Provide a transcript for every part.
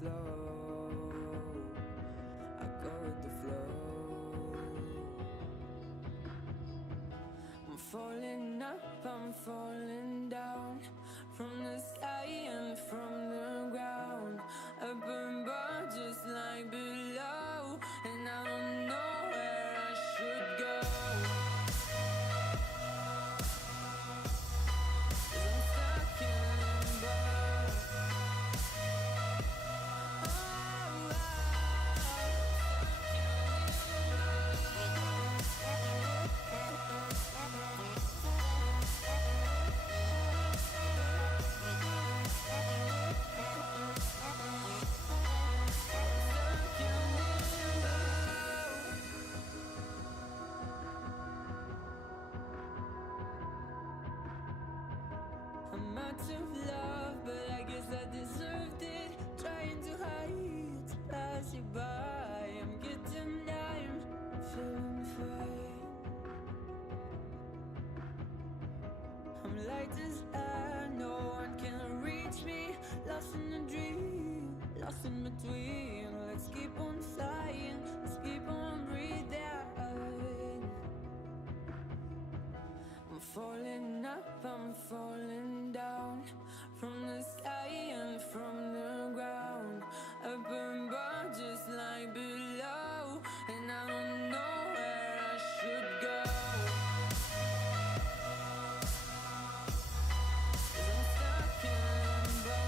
flow. I go with the flow. I'm falling up, I'm falling down, from the sky and from the ground. Up above just like below, and I don't know where I should go. 'Cause I'm stuck in limbo. I'm out of love, but I guess I deserved it. Trying to hide, to pass you by. I'm getting numb, feeling fine. I'm light as air, no one can reach me. Lost in a dream, lost in between. Let's keep on flying, let's keep on breathing. I'm falling up, I'm falling down, from the sky and from the ground. Up above just like below, and I don't know where I should go. 'Cause I'm stuck in limbo.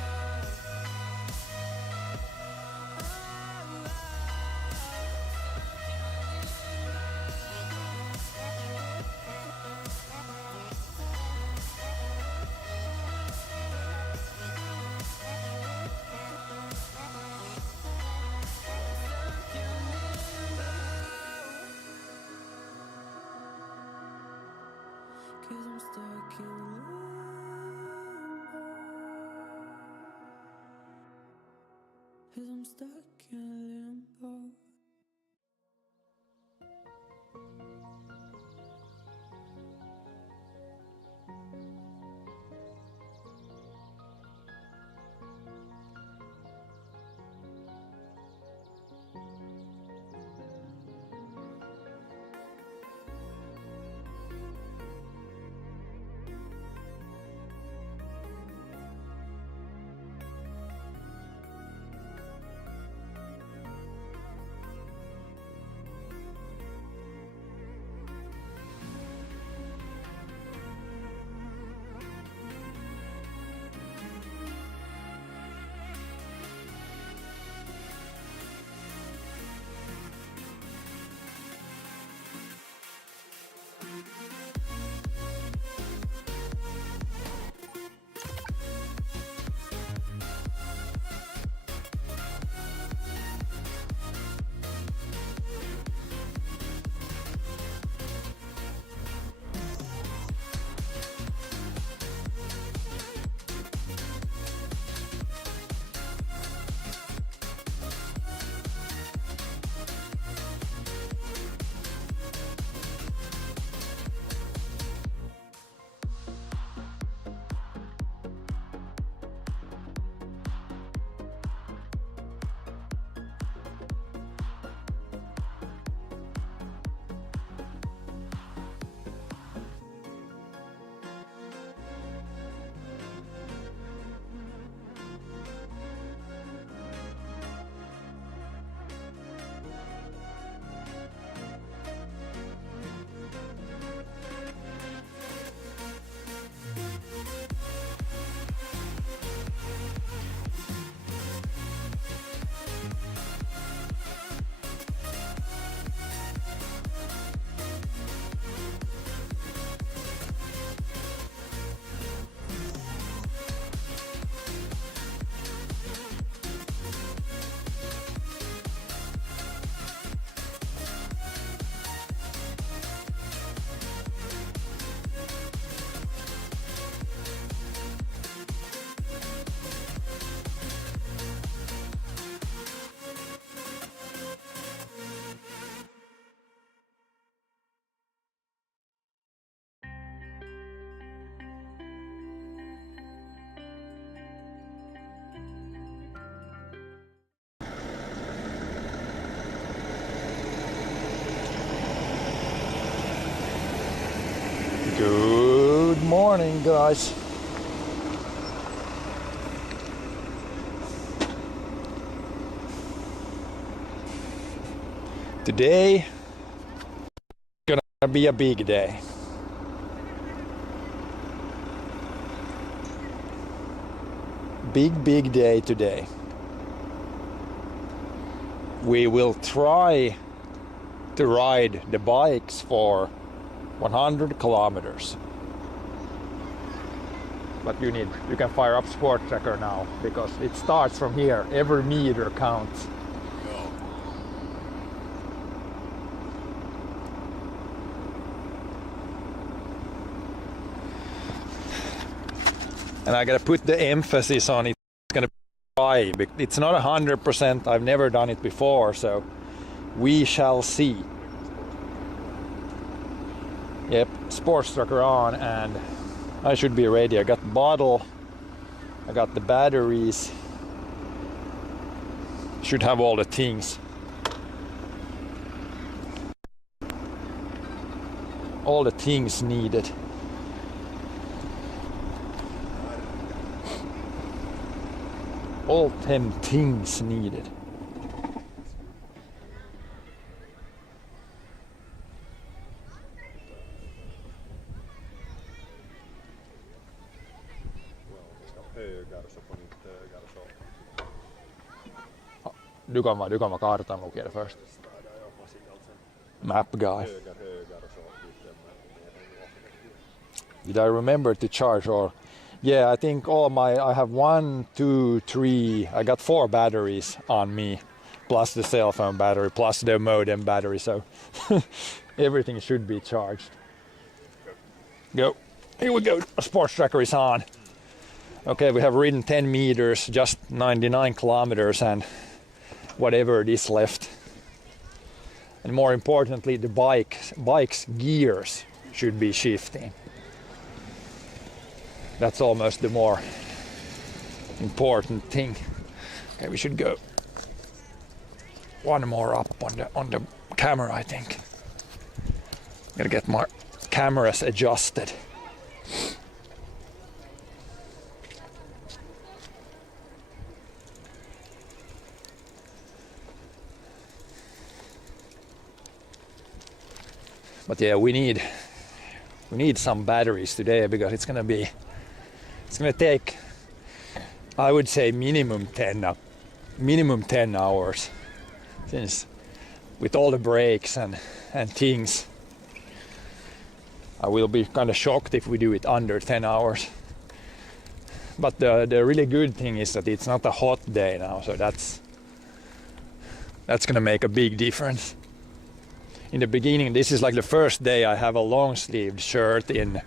Cause I'm stuck in limbo. Cause I'm stuck in limbo. morning, guys. Today gonna be a big day. Big day today. We will try to ride the bikes for 100 kilometers. But you can fire up Sport Tracker now because it starts from here. Every meter counts. And I gotta put the emphasis on it. It's gonna try. It's not 100%. I've never done it before, so we shall see. Yep, Sports Tracker on, and I should be ready. I got the bottle, I got the batteries. Should have all the things. All the things needed. All 10 things needed. Du kan vara kartan lukea first. Map guy. Did I remember to charge or? Yeah, I think I have 1, 2, 3, I got 4 batteries on me, plus the cell phone battery, plus the modem battery, so everything should be charged. Go. Here we go. Sports Tracker is on. Okay, we have ridden 10 meters, just 99 kilometers and whatever it is left. And more importantly, the bike's gears should be shifting. That's almost the more important thing. Okay, we should go one more up on the camera, I think. Gotta get my cameras adjusted. But yeah, we need some batteries today because it's gonna take, I would say, minimum 10 hours, since with all the breaks and things, I will be kind of shocked if we do it under 10 hours. But the really good thing is that it's not a hot day now, so that's gonna make a big difference. In the beginning, this is like the first day I have a long-sleeved shirt in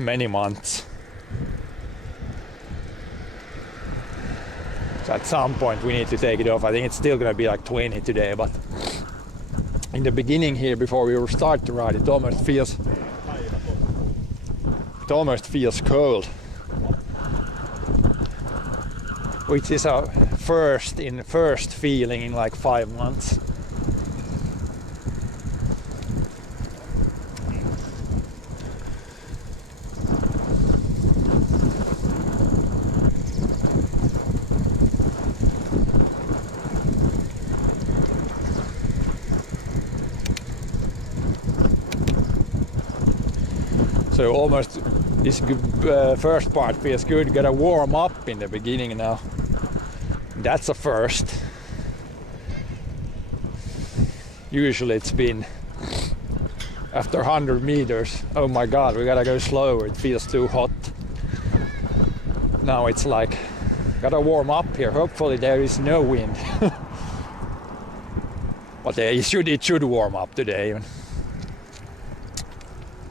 many months. So at some point we need to take it off. I think it's still gonna be like 20 today, but in the beginning here, before we start to ride, it almost feels cold. Which is our first feeling in like 5 months. So almost this first part feels good. Gotta warm up in the beginning now. That's a first. Usually it's been after 100 meters. Oh my god, we gotta go slower. It feels too hot. Now it's like gotta warm up here. Hopefully there is no wind. But yeah, it should warm up today even.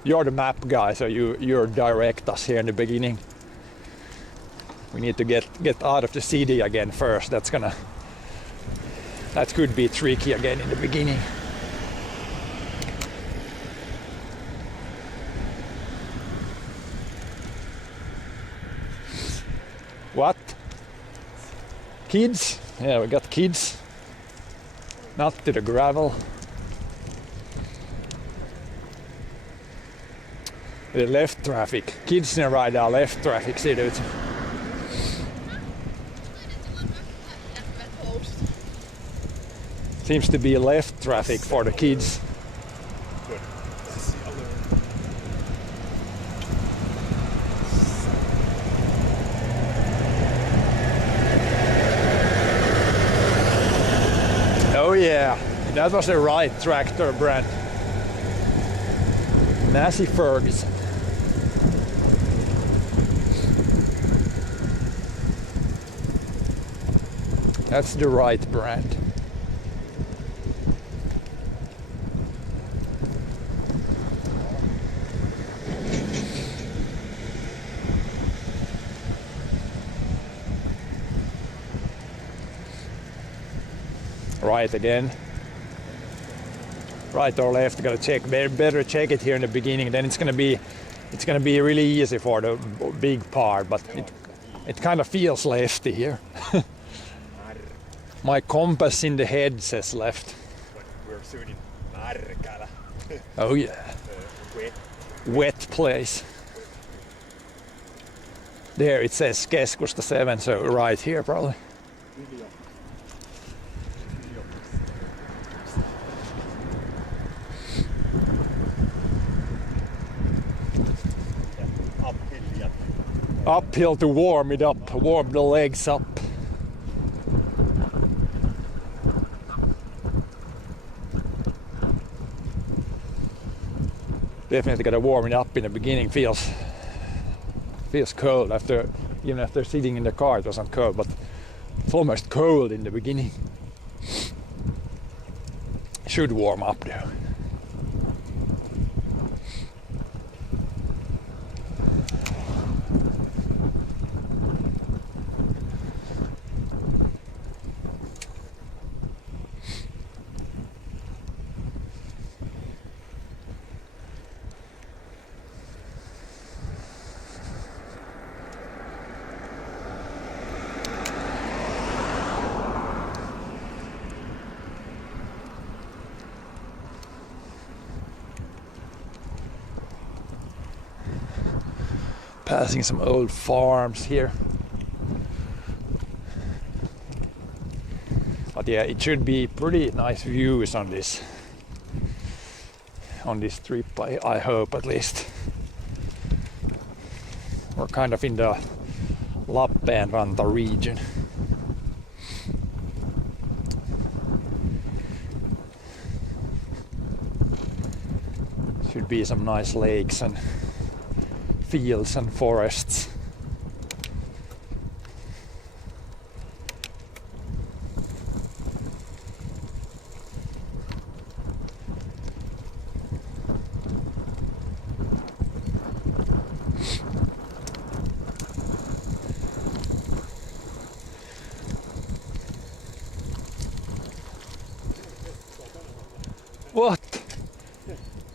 You're the map guy, so you direct us here in the beginning. We need to get out of the city again first. That could be tricky again in the beginning. What? Kids? Yeah, we got kids. Not to the gravel. left traffic. Kidsner ride left traffic, ser det ut som. Seems to be left traffic for the kids. Oh yeah, that was the right tractor brand. Massey Ferguson. That's the right brand. Right again. Right or left, gotta check. Better check it here in the beginning, then it's gonna be really easy for the big part, but it kind of feels lefty here. My compass in the head says left. We're soon in Märkälä. Oh yeah. Wet place. There it says Keskusta 7, so right here probably. Uphill to warm it up, warm the legs up. Definitely gotta warm it up in the beginning. Feels cold even after sitting in the car. It wasn't cold, but it's almost cold in the beginning. Should warm up though. Passing some old farms here. But yeah, it should be pretty nice views on this trip, I hope at least. We're kind of in the Lappeenranta region. Should be some nice lakes and fields and forests.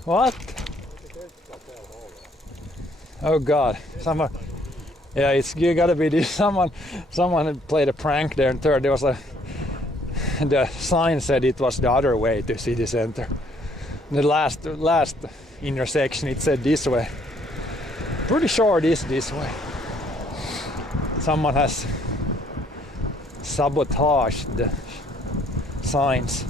What? Oh God! Someone, yeah, you gotta be this. Someone had played a prank there, and there was the sign said it was the other way to city center. The last intersection it said this way. Pretty sure it is this way. Someone has sabotaged the signs.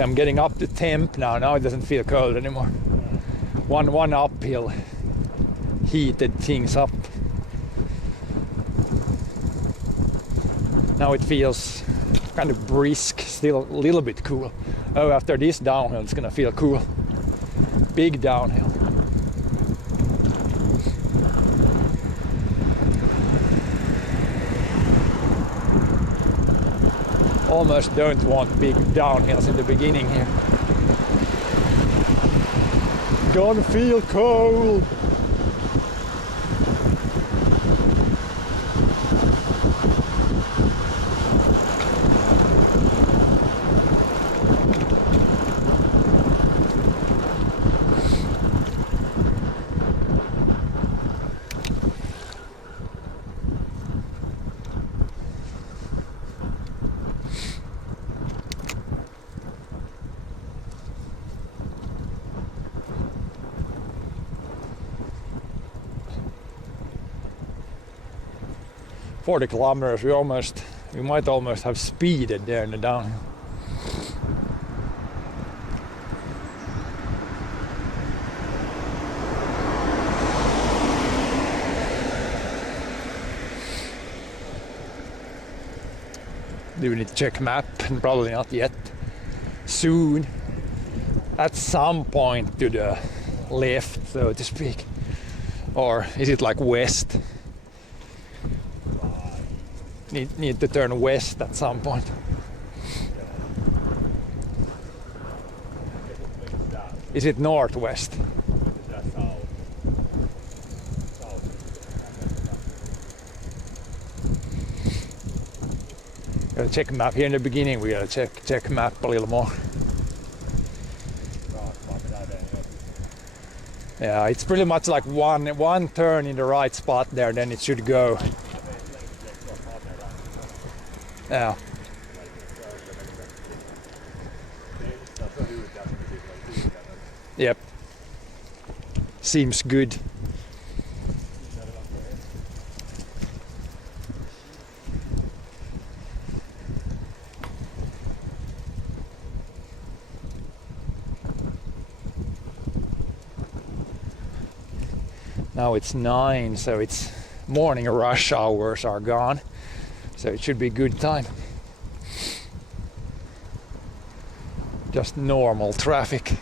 I'm getting up to temp now. Now it doesn't feel cold anymore. One uphill heated things up. Now it feels kind of brisk, still a little bit cool. Oh, after this downhill it's gonna feel cool. Big downhill. Almost don't want big downhills in the beginning here. Gonna feel cold. 40 kilometers. We might almost have speeded there in the downhill. Do we need to check map? Probably not yet. Soon. At some point to the left, so to speak. Or is it like west? Need to turn west at some point. Is it northwest? Gotta check map here in the beginning. We gotta check map a little more. Yeah, it's pretty much like one turn in the right spot there, then it should go. Yeah. Yep. Seems good. Now it's 9, so it's morning rush hours are gone. So it should be good time. Just normal traffic.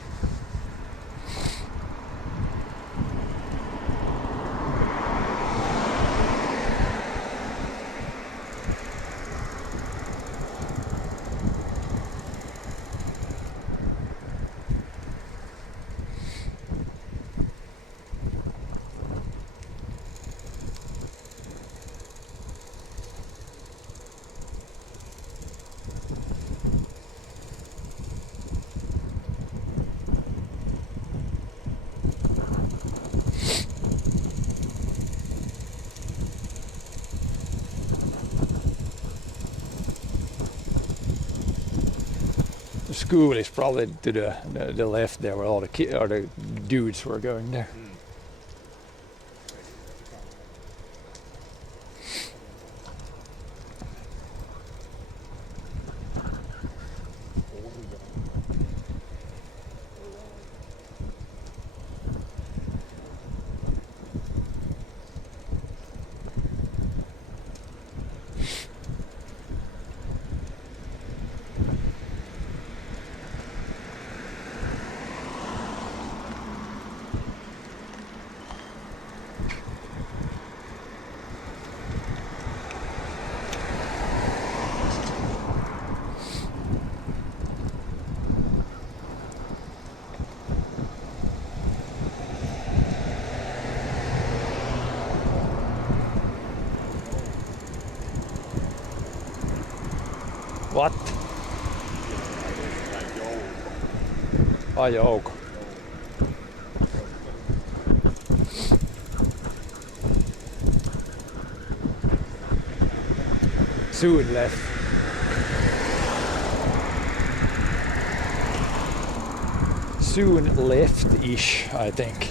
School is probably to the left there, where all the dudes were going there. What? Ai joukko. Soon left. Soon left-ish, I think.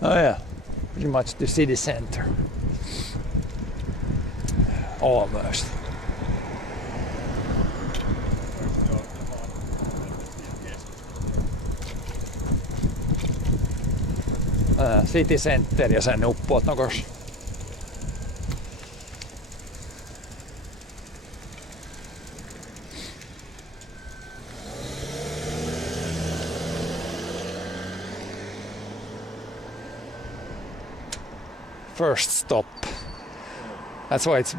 Oh yeah, pretty much the city center. Almost. City center ja sen uppoat nokos. First stop. That's why it's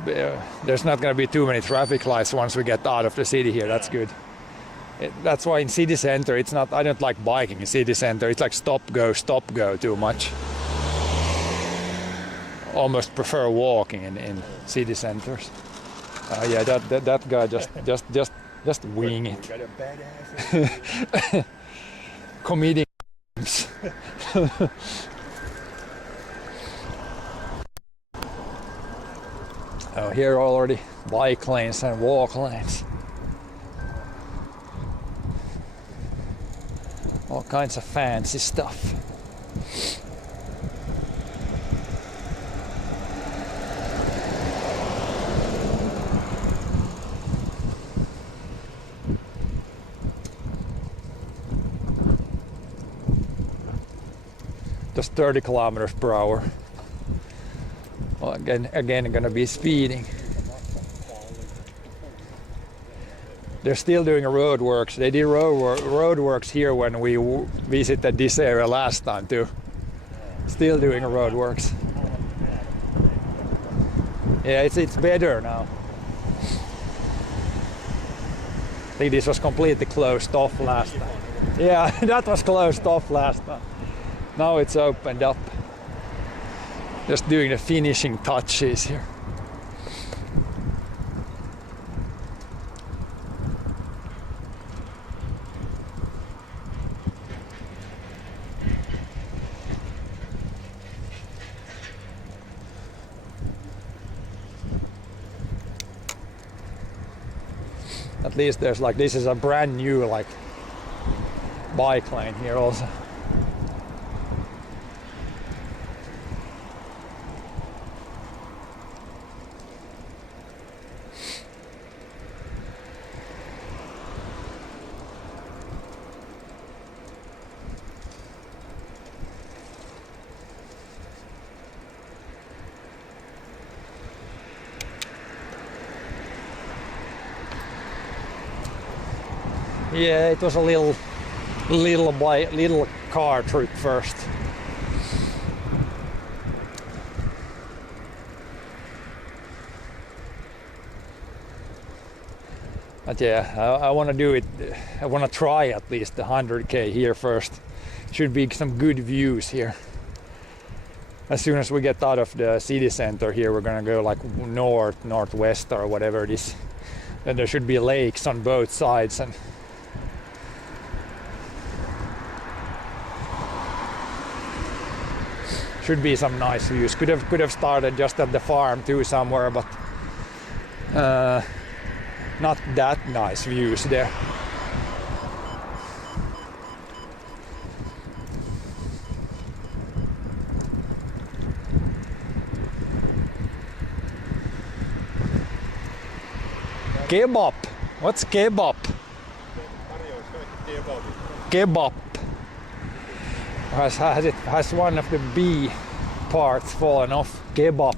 there's not going to be too many traffic lights once we get out of the city here. That's good. That's why in city center it's not. I don't like biking in city center. It's like stop go too much. almost prefer walking in city centers. Yeah, that guy just wing We it, got a badass. committing. Oh, here already bike lanes and walk lanes. All kinds of fancy stuff. Just 30 kilometers per hour. Well, again, gonna be speeding. They're still doing road works. They did road works here when we visited this area last time too. Still doing road works. Yeah, it's better now. I think this was completely closed off last time. Yeah, that was closed off last time. Now it's opened up. Just doing the finishing touches here. At least there's like, this is a brand new like bike lane here also. Yeah, it was a little car trip first. But yeah, I want to do it. I want to try at least the 100k here first. Should be some good views here. As soon as we get out of the city center here, we're gonna go like northwest or whatever it is. Then there should be lakes on both sides and should be some nice views. Could have started just at the farm too somewhere, but not that nice views there. Kebab. What's kebab? Kebab. Has one of the B parts fallen off? Kebab.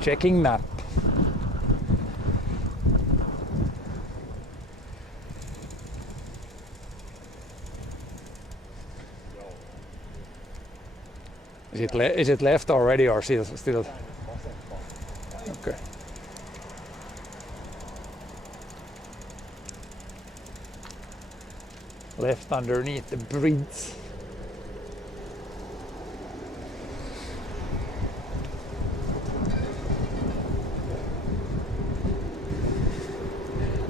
Checking map. Is it left already or still? Okay. Left underneath the bridge.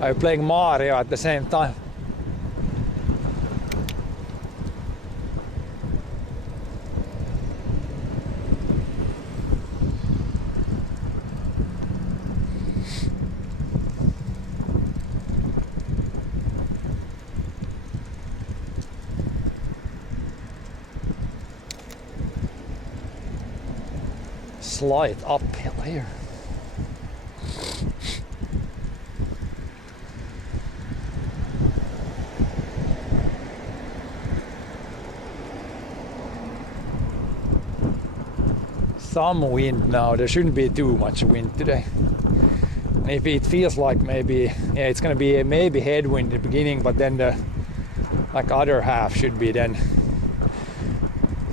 Are you playing Mario at the same time? Slight uphill here. Some wind now. There shouldn't be too much wind today. Maybe it feels like it's gonna be maybe headwind at the beginning, but then the other half should be then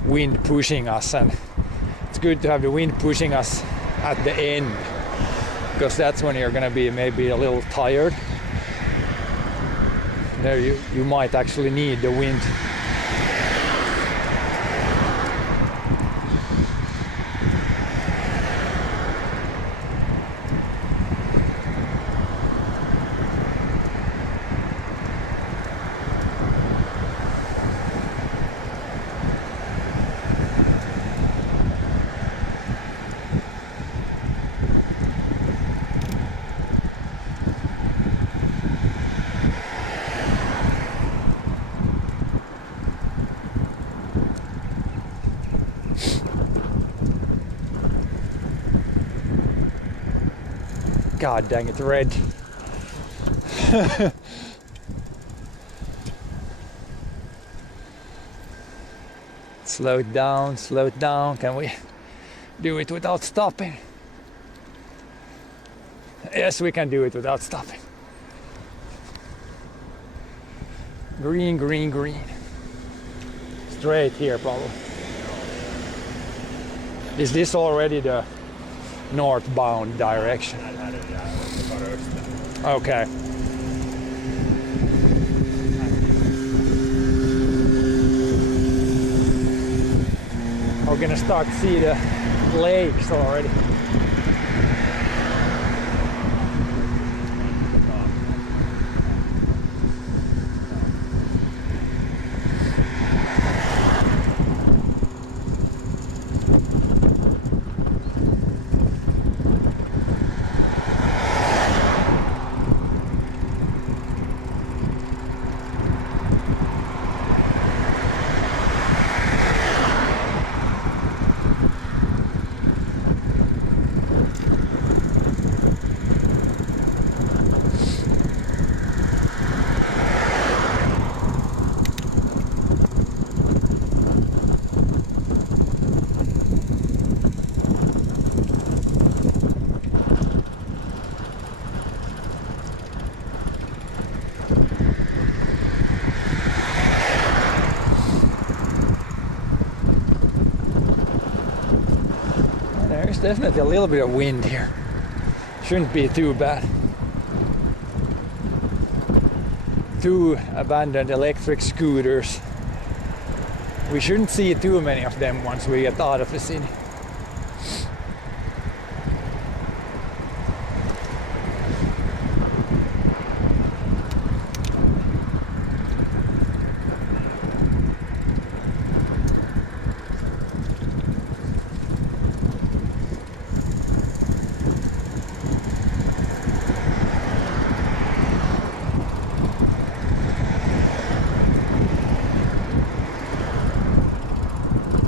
wind pushing us, and it's good to have the wind pushing us at the end, because that's when you're gonna be maybe a little tired. There you might actually need the wind. God dang it, red. Slow it down, slow it down. Can we do it without stopping? Yes, we can do it without stopping. Green, green, green. Straight here, probably. Is this already the northbound direction? Okay. We're gonna start to see the lakes already. There's definitely a little bit of wind here. Shouldn't be too bad. 2 abandoned electric scooters. We shouldn't see too many of them once we get out of the city.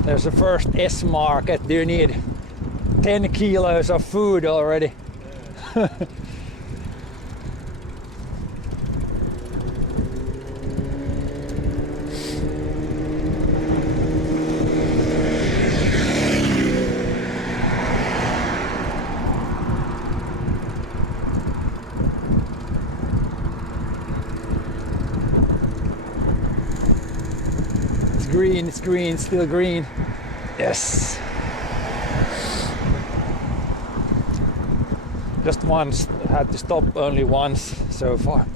There's the first S market. Do you need 10 kilos of food already? Green, it's green, still green. Yes. Just once, had to stop only once so far.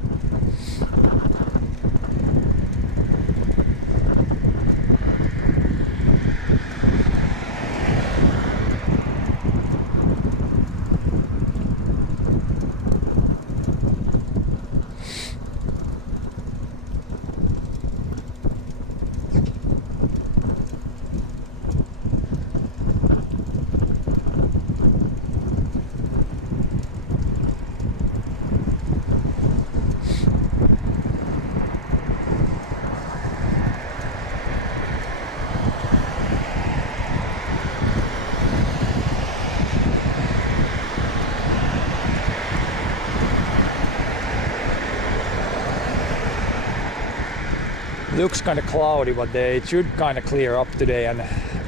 Looks kind of cloudy, but it should kind of clear up today, and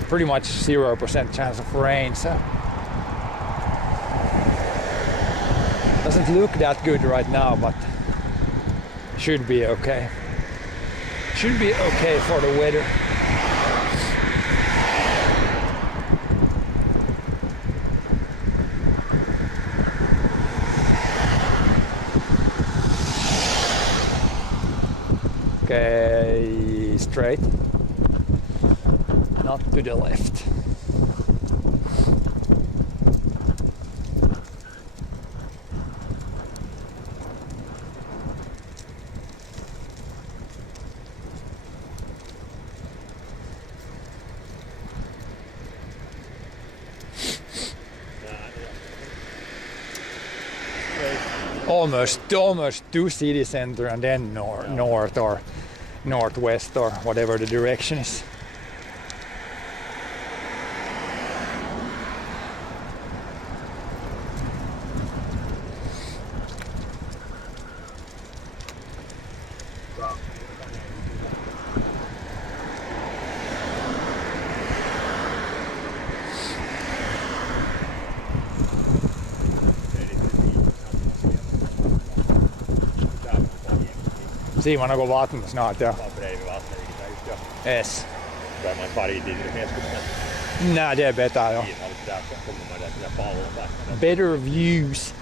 pretty much 0% chance of rain, so doesn't look that good right now, but should be okay. Should be okay for the weather. Okay, straight. Not to the left. Almost to city center and then north or northwest or whatever the direction is. Simon, onko vattnet snart? Ja. Var bredvid vattnet, just ja. Yes. Börjar man fara in i keskustan. Nej, det är bättre. Ja. Siinä oli där kommer man där sillä pallon päästä. Better views.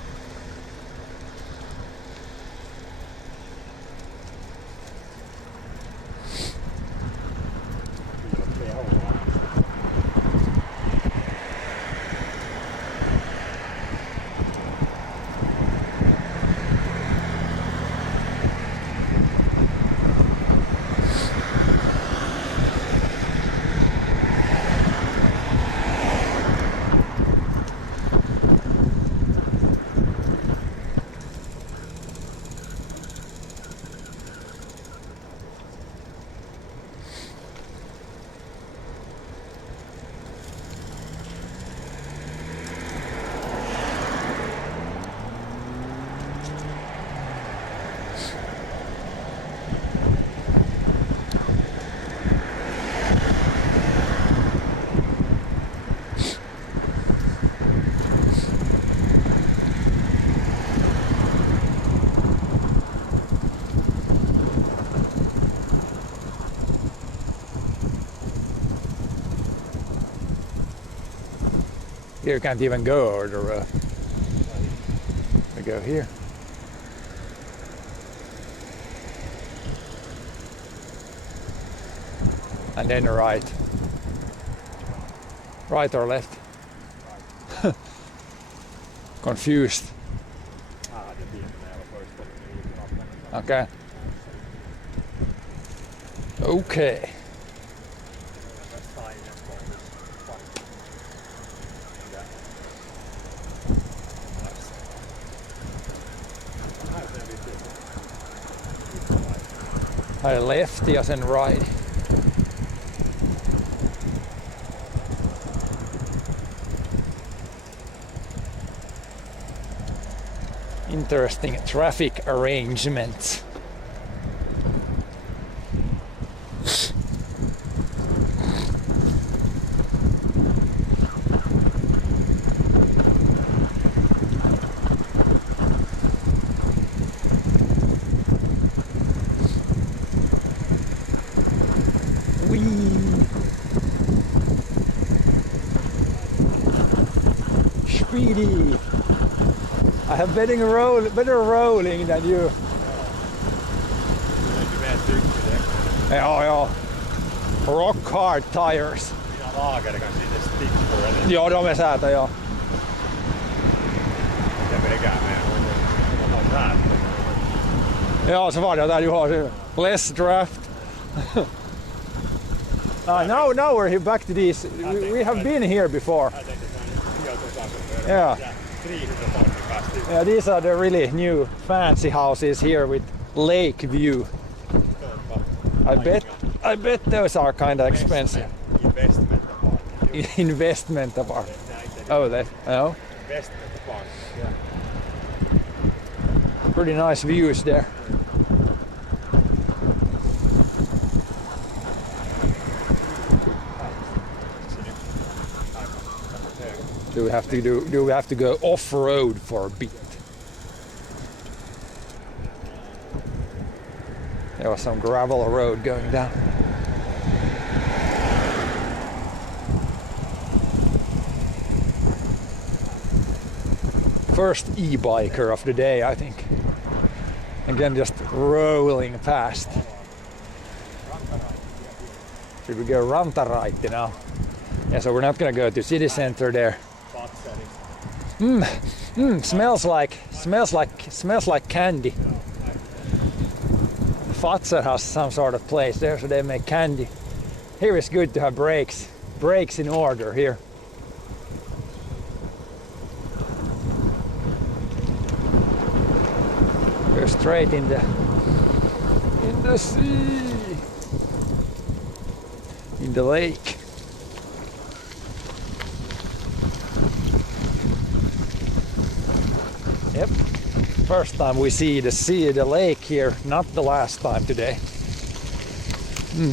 Here can't even go over the road. We go here. And then right. Right or left? Confused. Det bilen när jag var först. Okay. Okay. Här left ja sen right. Interesting traffic arrangements. Speedy. I have better rolling than you. Ja. Rock hard tires. Mina lagare kanske lite stickor eller? Ja, de är säta, ja. Jag vill lägga med och ha där. Ja, så var det där du har less draft. Now we're here back to these. We have been here before. Yeah. Yeah, these are the really new fancy houses here with lake view. I bet those are kind of expensive. Investment apartment. Oh, they. Oh. Investment apartment. Yeah. Pretty nice views there. Do we have to go off-road for a bit? There was some gravel road going down. First e-biker of the day, I think. Again, just rolling past. Should we go Rantaraitti now? Yeah, so we're not gonna go to city center there. Smells like candy. Fazer has some sort of place there, so they make candy. Here it's good to have brakes in order here. Go straight in the sea, in the lake. Yep, first time we see the lake here, not the last time today.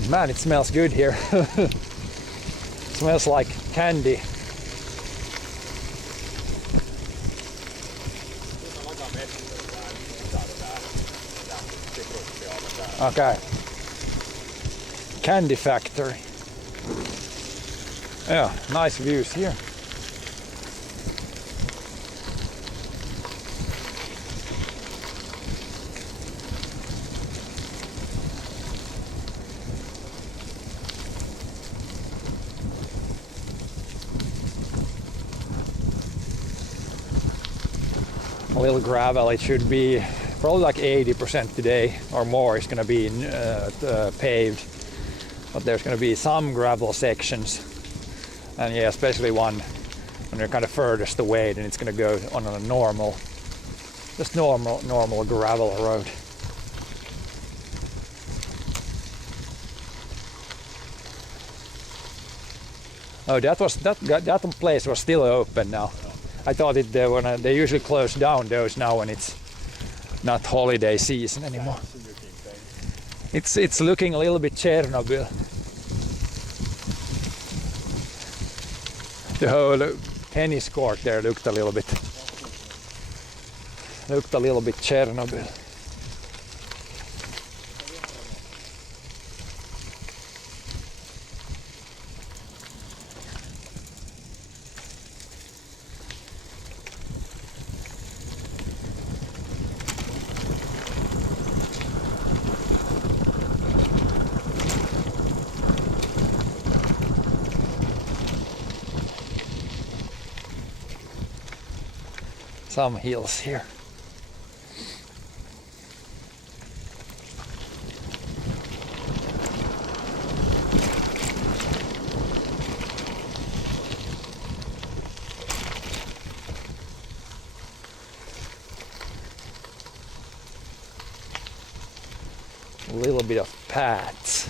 Man, it smells good here. Smells like candy. Okay. Candy factory. Yeah, nice views here. A little gravel, it should be probably like 80% today or more is going to be paved, but there's going to be some gravel sections, and yeah, especially one when you're kind of furthest away, then it's going to go on a normal gravel road. Oh, that place was still open now. I thought when they usually close down those now when it's not holiday season anymore. It's looking a little bit Chernobyl. The whole tennis court there looked a little bit Chernobyl. Some hills here. A little bit of paths.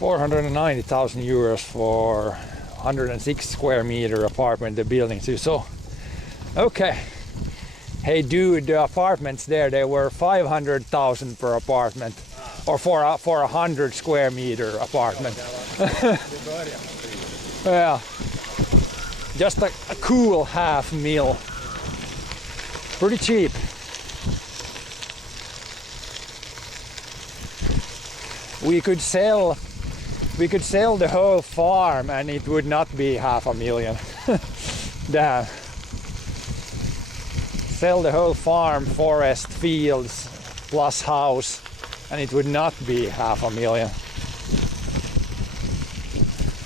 €490,000 for 106 square meter apartment, the buildings you saw. Okay. Hey dude, the apartments there, they were 500,000 per apartment. Or for a 100 square meter apartment. Yeah. Just a cool half mil. Pretty cheap. We could sell the whole farm and it would not be $500,000. Damn. Sell the whole farm, forest, fields, plus house, and it would not be $500,000.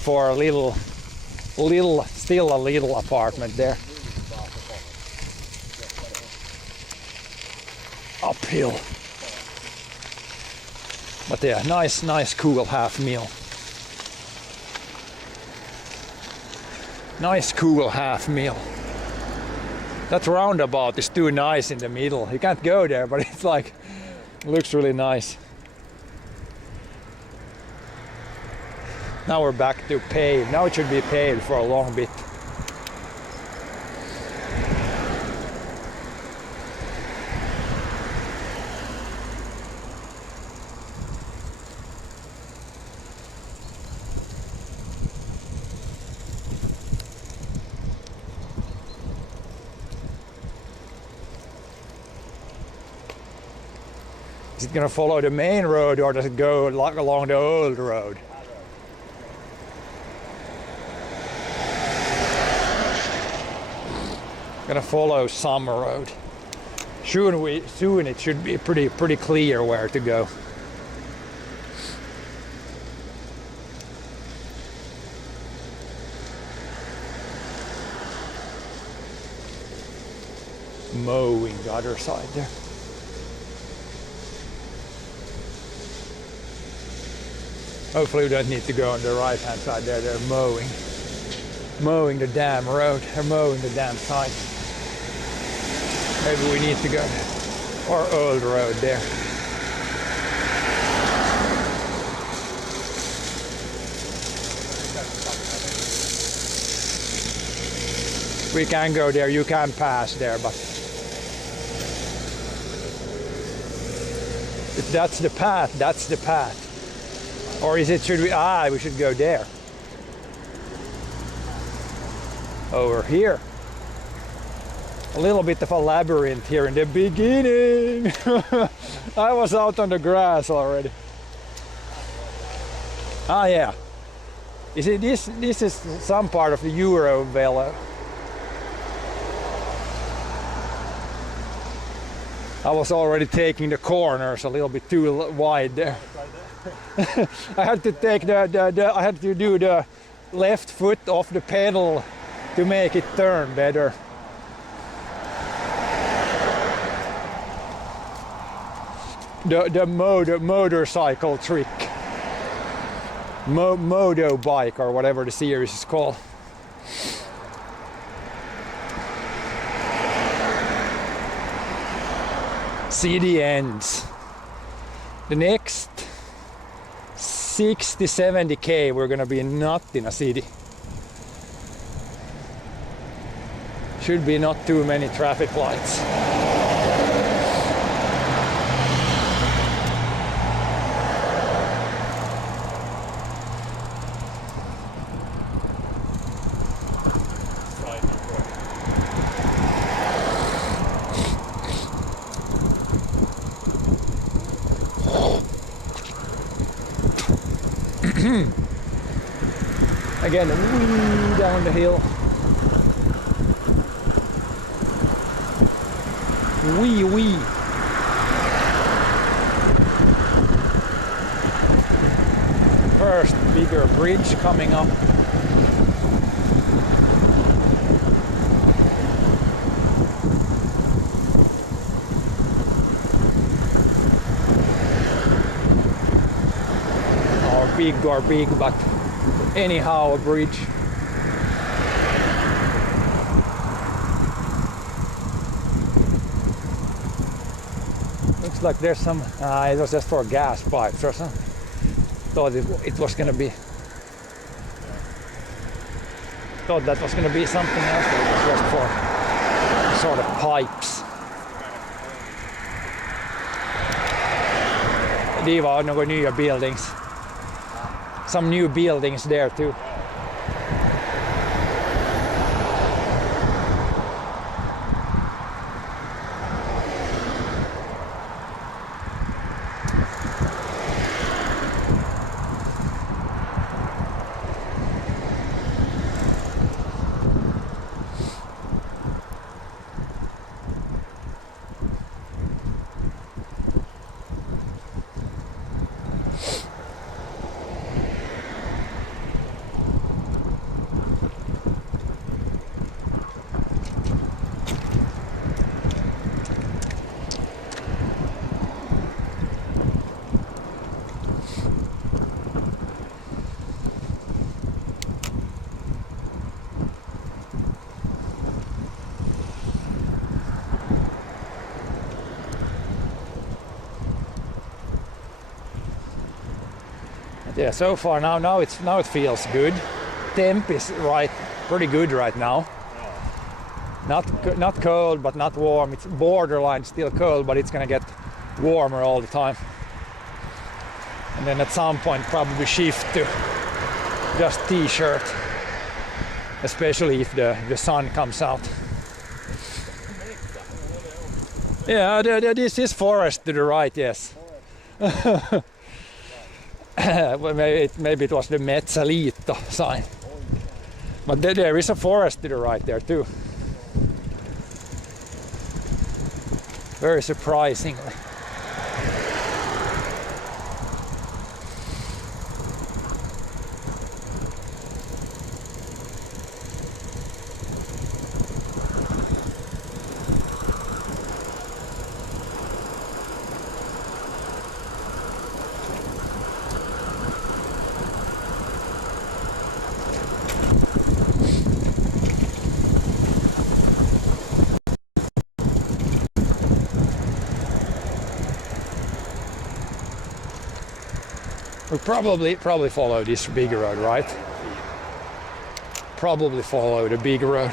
For a still a little apartment there. Uphill. But yeah, nice cool $500,000. Nice cool $500,000. That roundabout is too nice in the middle. You can't go there, but it's like, it looks really nice. Now we're back to paved. Now it should be paved for a long bit. Is it gonna follow the main road or does it go along the old road? Gonna follow Summer Road. Soon it should be pretty clear where to go. Mowing the other side there. Hopefully we don't need to go on the right hand side there. They're mowing the damn road. They're mowing the damn side. Maybe we need to go our old road there. We can go there, you can pass there, but if that's the path, that's the path. Or is it, we should go there. Over here. A little bit of a labyrinth here in the beginning. I was out on the grass already. Ah yeah. Is it this is some part of the Eurovelo. I was already taking the corners a little bit too wide there. I had to take I had to do the left foot off the pedal to make it turn better. The motorcycle trick. Modo bike or whatever the series is called. City ends. The next 60-70k we're gonna be not in a city. Should be not too many traffic lights. Again, wee down the hill. Wee. First bigger bridge coming up. Or big, but anyhow a bridge. Looks like there's some, it was just for gas pipes or something. Thought it was gonna be, thought that was gonna be something else, but it was just for sort of pipes. Det var några nya buildings. Some new buildings there too. Yeah, so far now it feels good. Temp is pretty good right now. Not cold, but not warm. It's borderline still cold, but it's gonna get warmer all the time. And then at some point probably shift to just t-shirt, especially if the sun comes out. Yeah, this is forest to the right, yes. Well, maybe it was the Metsäliitto sign. But there is a forest to the right there too. Very surprisingly. We probably follow this big road, right? Probably follow the big road.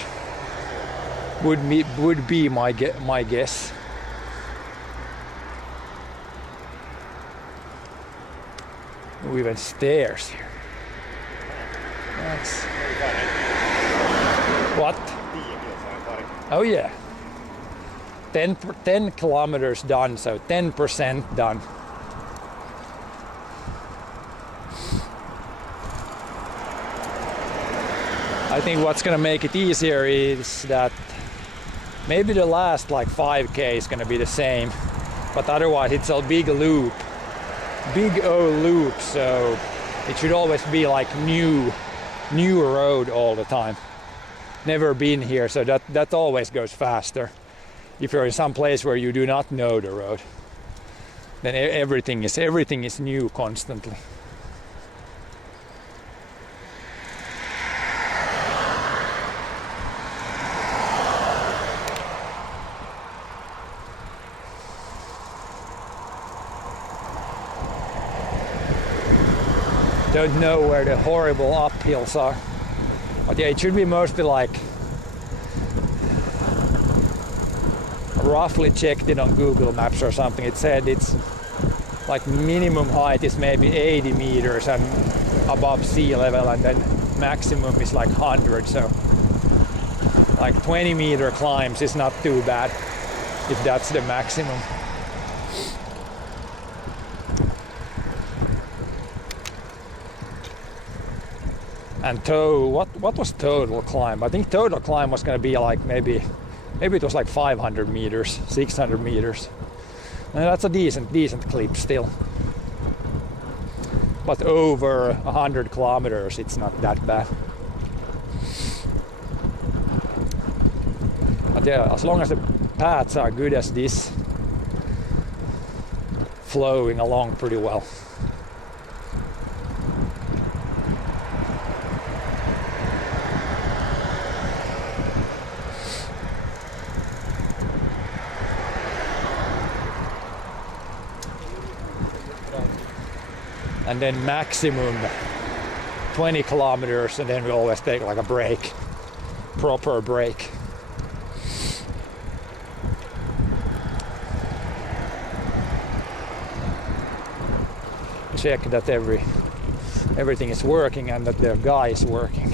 Would be my guess. Oh, even stairs here. That's what? Oh yeah. 10 kilometers done, so 10% done. I think what's gonna make it easier is that maybe the last like 5k is gonna be the same, but otherwise it's a big loop, big old loop, so it should always be like new road all the time. Never been here, so that always goes faster. If you're in some place where you do not know the road, then everything is new constantly. Don't know where the horrible uphills are, but yeah, it should be mostly like, roughly checked it on Google Maps or something. It said it's like minimum height is maybe 80 meters and above sea level, and then maximum is like 100. So like 20-meter climbs is not too bad if that's the maximum. And what was total climb? I think total climb was going to be like maybe it was like 500 meters, 600 meters. And that's a decent clip still. But over 100 kilometers, it's not that bad. But yeah, as long as the paths are good as this, flowing along pretty well. And then maximum 20 kilometers, and then we always take like a break, proper break. Check that everything is working and that the guy is working.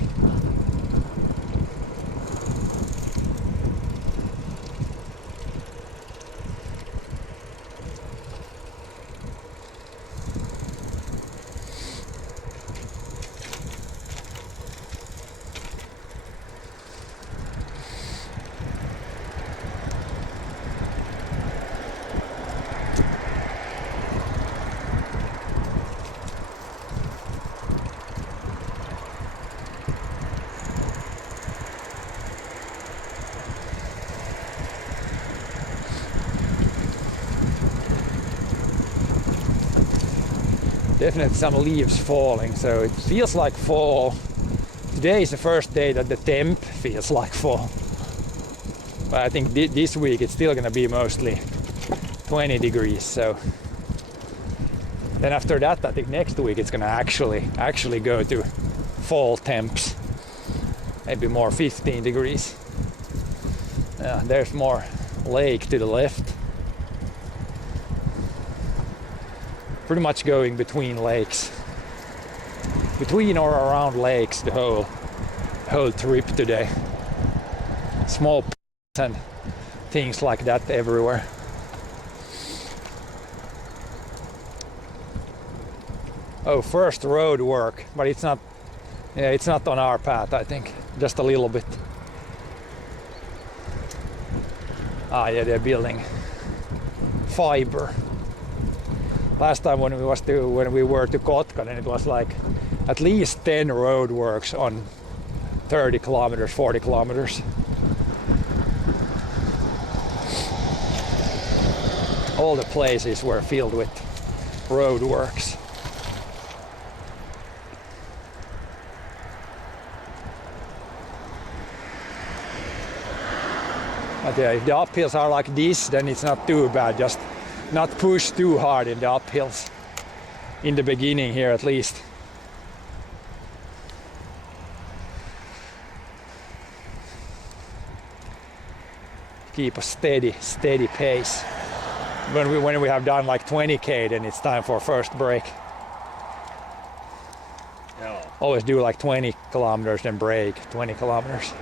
Definitely some leaves falling, so it feels like fall. Today is the first day that the temp feels like fall. But I think this week it's still gonna be mostly 20 degrees, so then after that I think next week it's gonna actually go to fall temps. Maybe more 15 degrees. There's more lake to the left. Pretty much going between lakes, between or around lakes the whole trip today. Small and things like that everywhere. Oh, first road work, but it's not. Yeah, it's not on our path, I think. Just a little bit. Ah, yeah, they're building fiber. Last time when we were to Kotkanen, it was like at least 10 road works on 30 kilometers, 40 kilometers. All the places were filled with road works. But yeah, if the uphills are like this, then it's not too bad. Just not push too hard in the uphills. In the beginning here at least. Keep a steady pace. When we have done like 20k, then it's time for first break. Joo. Always do like 20 kilometers, then break 20 kilometers.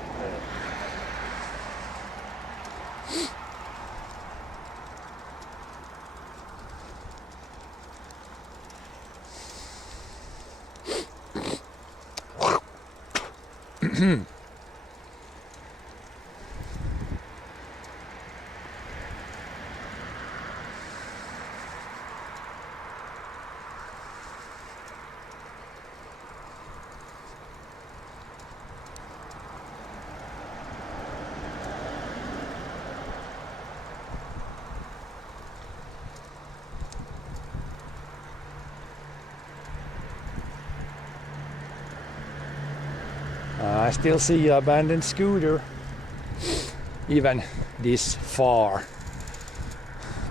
I still see an abandoned scooter, even this far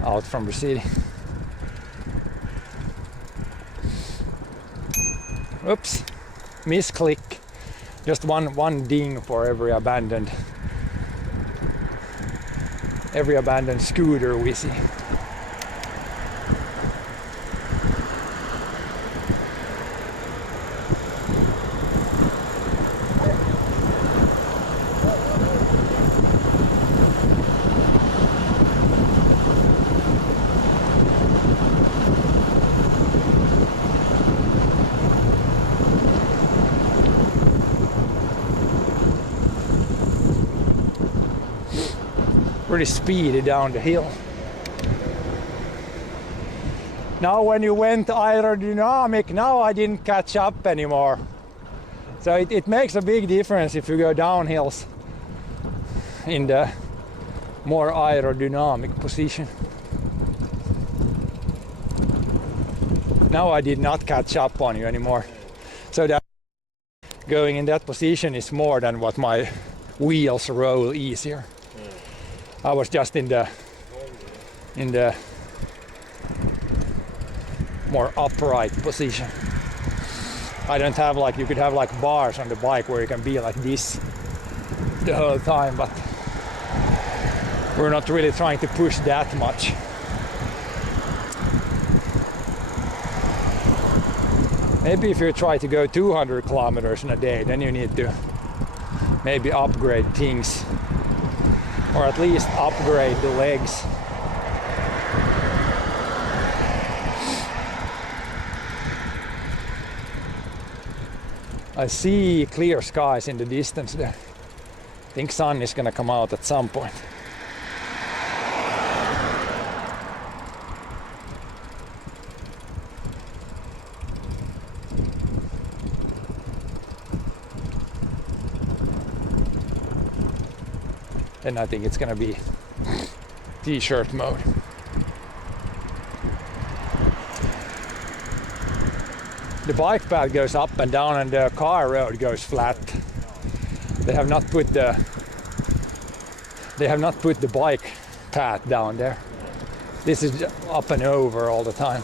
out from the city. Oops, misclick. Just one ding for every abandoned scooter we see. Pretty speedy down the hill. Now when you went aerodynamic, now I didn't catch up anymore. So it makes a big difference if you go down hills in the more aerodynamic position. Now I did not catch up on you anymore. So that going in that position is more than what my wheels roll easier. I was just in the more upright position. I don't have like, you could have like bars on the bike where you can be like this the whole time, but we're not really trying to push that much. Maybe if you try to go 200 kilometers in a day, then you need to maybe upgrade things. Or at least upgrade the legs. I see clear skies in the distance there. I think sun is gonna come out at some point. Then I think it's gonna be t-shirt mode. The bike path goes up and down and the car road goes flat. They have not put the bike path down there. This is up and over all the time.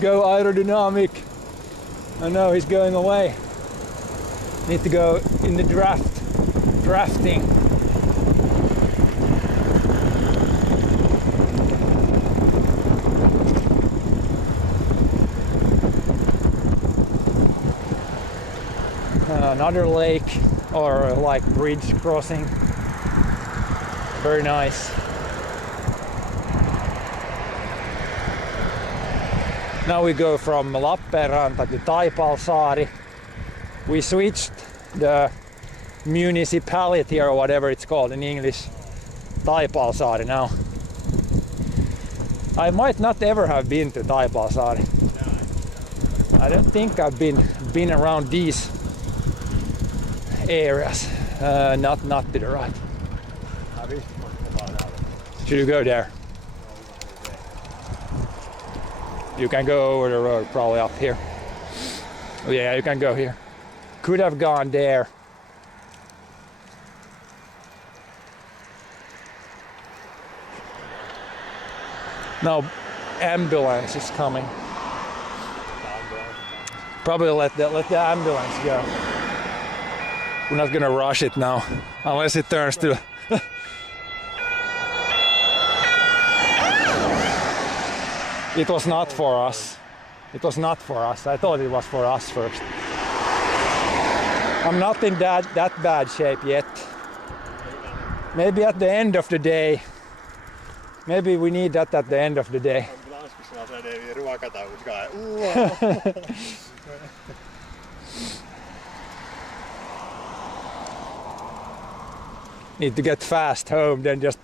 Go aerodynamic. I know he's going away. Need to go in the drafting. Another lake or like bridge crossing. Very nice. Now we go from Lappeenranta to Taipalsaari. We switched the municipality or whatever it's called in English. Taipalsaari now. I might not ever have been to Taipalsaari. I don't think I've been around these areas. Not to the right. Should you go there? You can go over the road, probably up here. Yeah, you can go here. Could have gone there. Now ambulance is coming. Probably let the ambulance go. We're not gonna rush it now, unless it turns to. It was not for us. It was not for us. I thought it was for us first. I'm not in that bad shape yet. Maybe at the end of the day. Maybe we need that at the end of the day. Need to get fast home, then just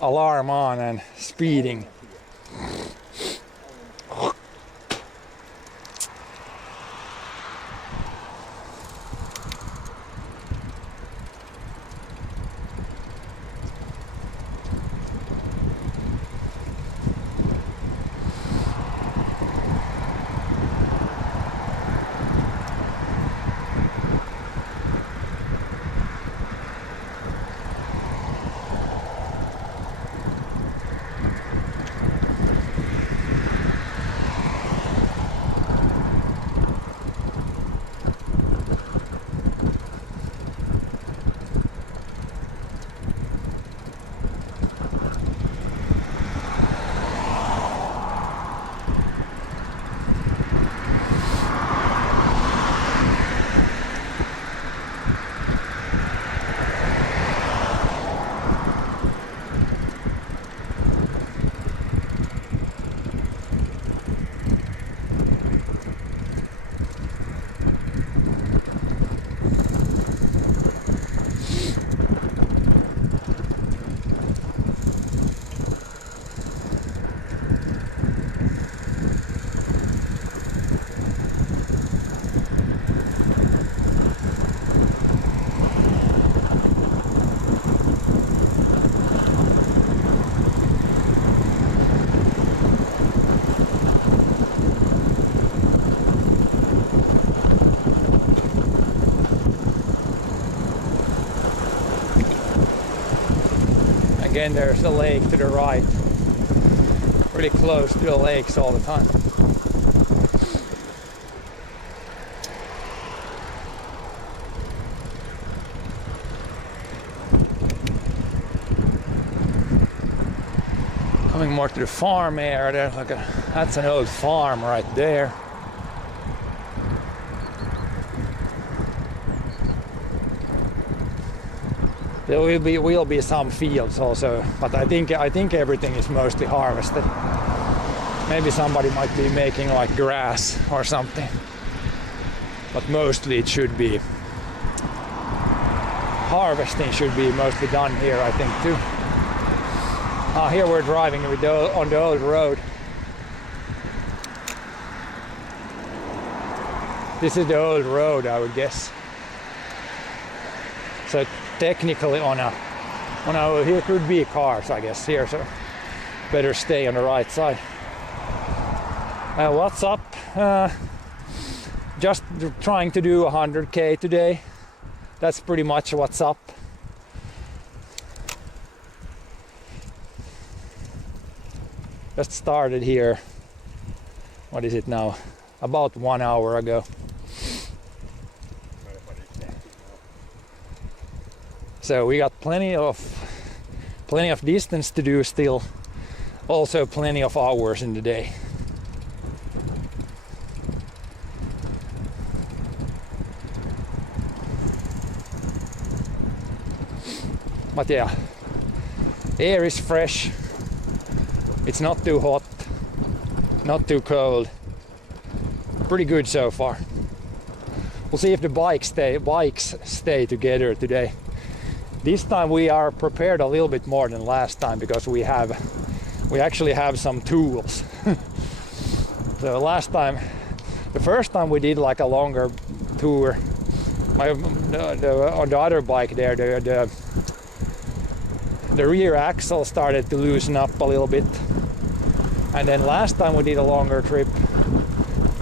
alarm on and speeding. Again, there's a lake to the right. Really close to the lakes all the time. Coming more to the farm area, there's like that's an old farm right there. There will be some fields also, but I think everything is mostly harvested. Maybe somebody might be making like grass or something, but mostly it should be harvesting should be mostly done here, I think too. Here we're driving with on the old road. This is the old road, I would guess. So technically here could be cars, I guess, here, so better stay on the right side. What's up? Just trying to do 100k today. That's pretty much what's up. Just started here. What is it now? About 1 hour ago. So we got plenty of distance to do still. Also plenty of hours in the day. But yeah, air is fresh. It's not too hot. not too cold. Pretty good so far. We'll see if the bikes stay together today. This time we are prepared a little bit more than last time because we actually have some tools. So the first time we did like a longer tour, on the other bike there, the rear axle started to loosen up a little bit. And then last time we did a longer trip,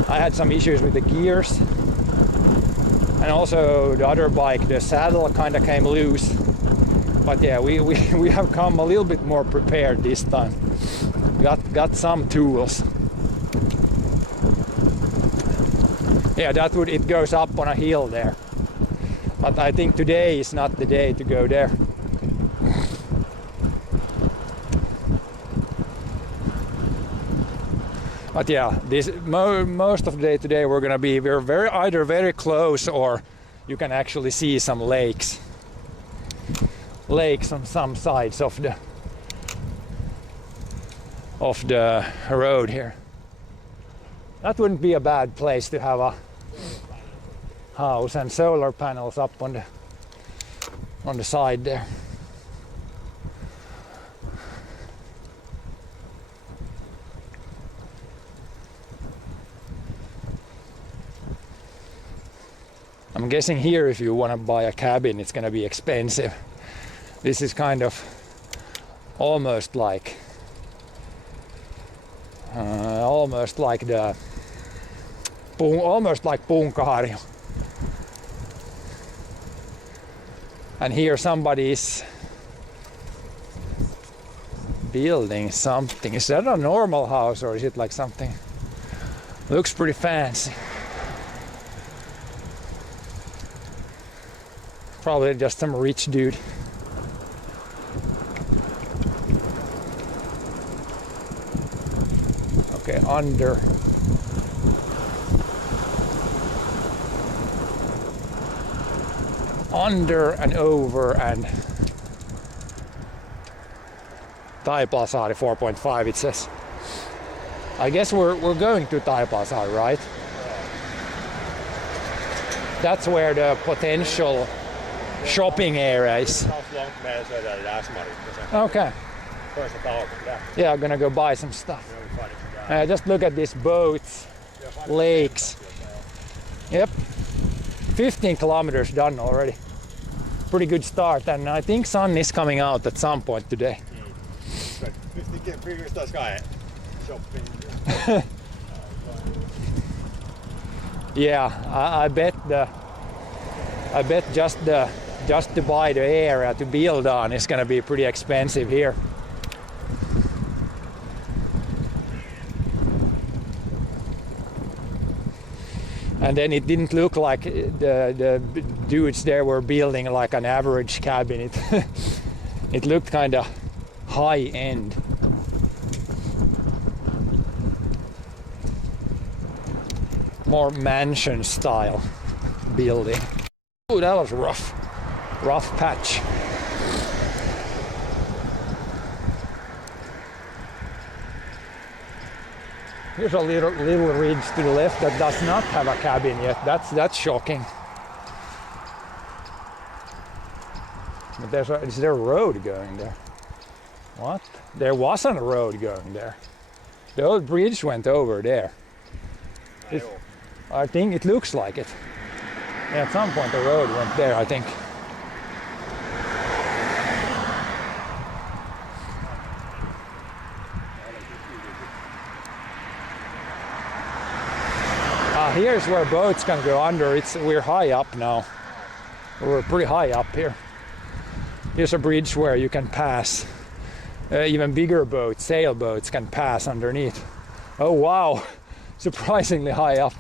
I had some issues with the gears. And also the other bike, the saddle kind of came loose. But yeah, we have come a little bit more prepared this time. Got some tools. Yeah, it goes up on a hill there. But I think today is not the day to go there. But yeah, most of the day today we're either very close or you can actually see some lakes on some sides of the road here. That wouldn't be a bad place to have a house and solar panels up on the side there. I'm guessing here if you want to buy a cabin it's going to be expensive. This is kind of almost like Punkaharju. And here somebody is building something. Is that a normal house or is it like something? Looks pretty fancy. Probably just some rich dude. Okay, under and over and Taipalsaari 4.5 it says. I guess we're going to Taipalsaari, right? That's where the potential shopping area is. Okay. Yeah, I'm gonna go buy some stuff. Just look at these boats, lakes. Yep, 15 kilometers done already. Pretty good start, and I think sun is coming out at some point today. Yeah, I bet just to buy the area to build on is gonna be pretty expensive here. And then it didn't look like the dudes there were building like an average cabin. It looked kind of high end. More mansion style building. Oh, that was rough patch. Here's a little ridge to the left that does not have a cabin yet. That's shocking. But is there a road going there? What? There wasn't a road going there. The old bridge went over there. I think it looks like it. Yeah, at some point the road went there, I think. Here's where boats can go under. We're high up now. We're pretty high up here. Here's a bridge where you can pass. Even bigger boats, sailboats, can pass underneath. Oh wow, surprisingly high up.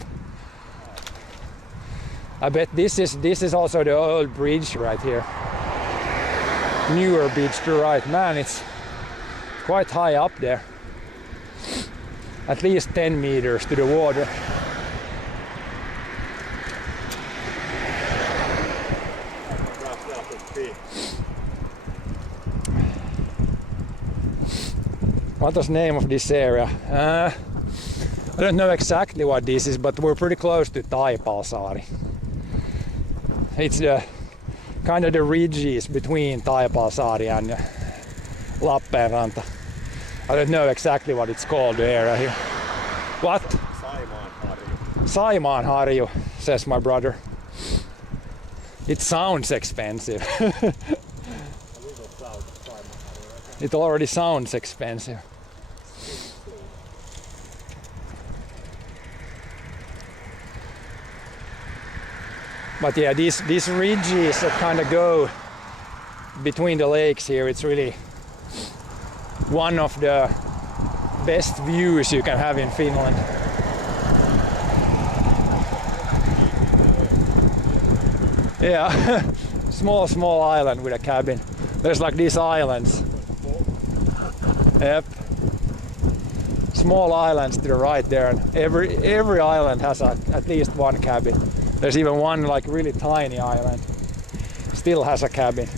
I bet this is also the old bridge right here. Newer bridge to right. Man, it's quite high up there. At least 10 meters to the water. What was the name of this area? I don't know exactly what this is, but we're pretty close to Taipalsaari. It's the kind of the ridges between Taipalsaari and Lappeenranta. I don't know exactly what it's called, the area here. What? Saimaanharju, says my brother. It sounds expensive. It already sounds expensive. But yeah, these ridges that kind of go between the lakes here, it's really one of the best views you can have in Finland. Yeah, small island with a cabin. There's like these islands. Yep. Small islands to the right there, and every island has at least one cabin. There's even one like really tiny island, still has a cabin.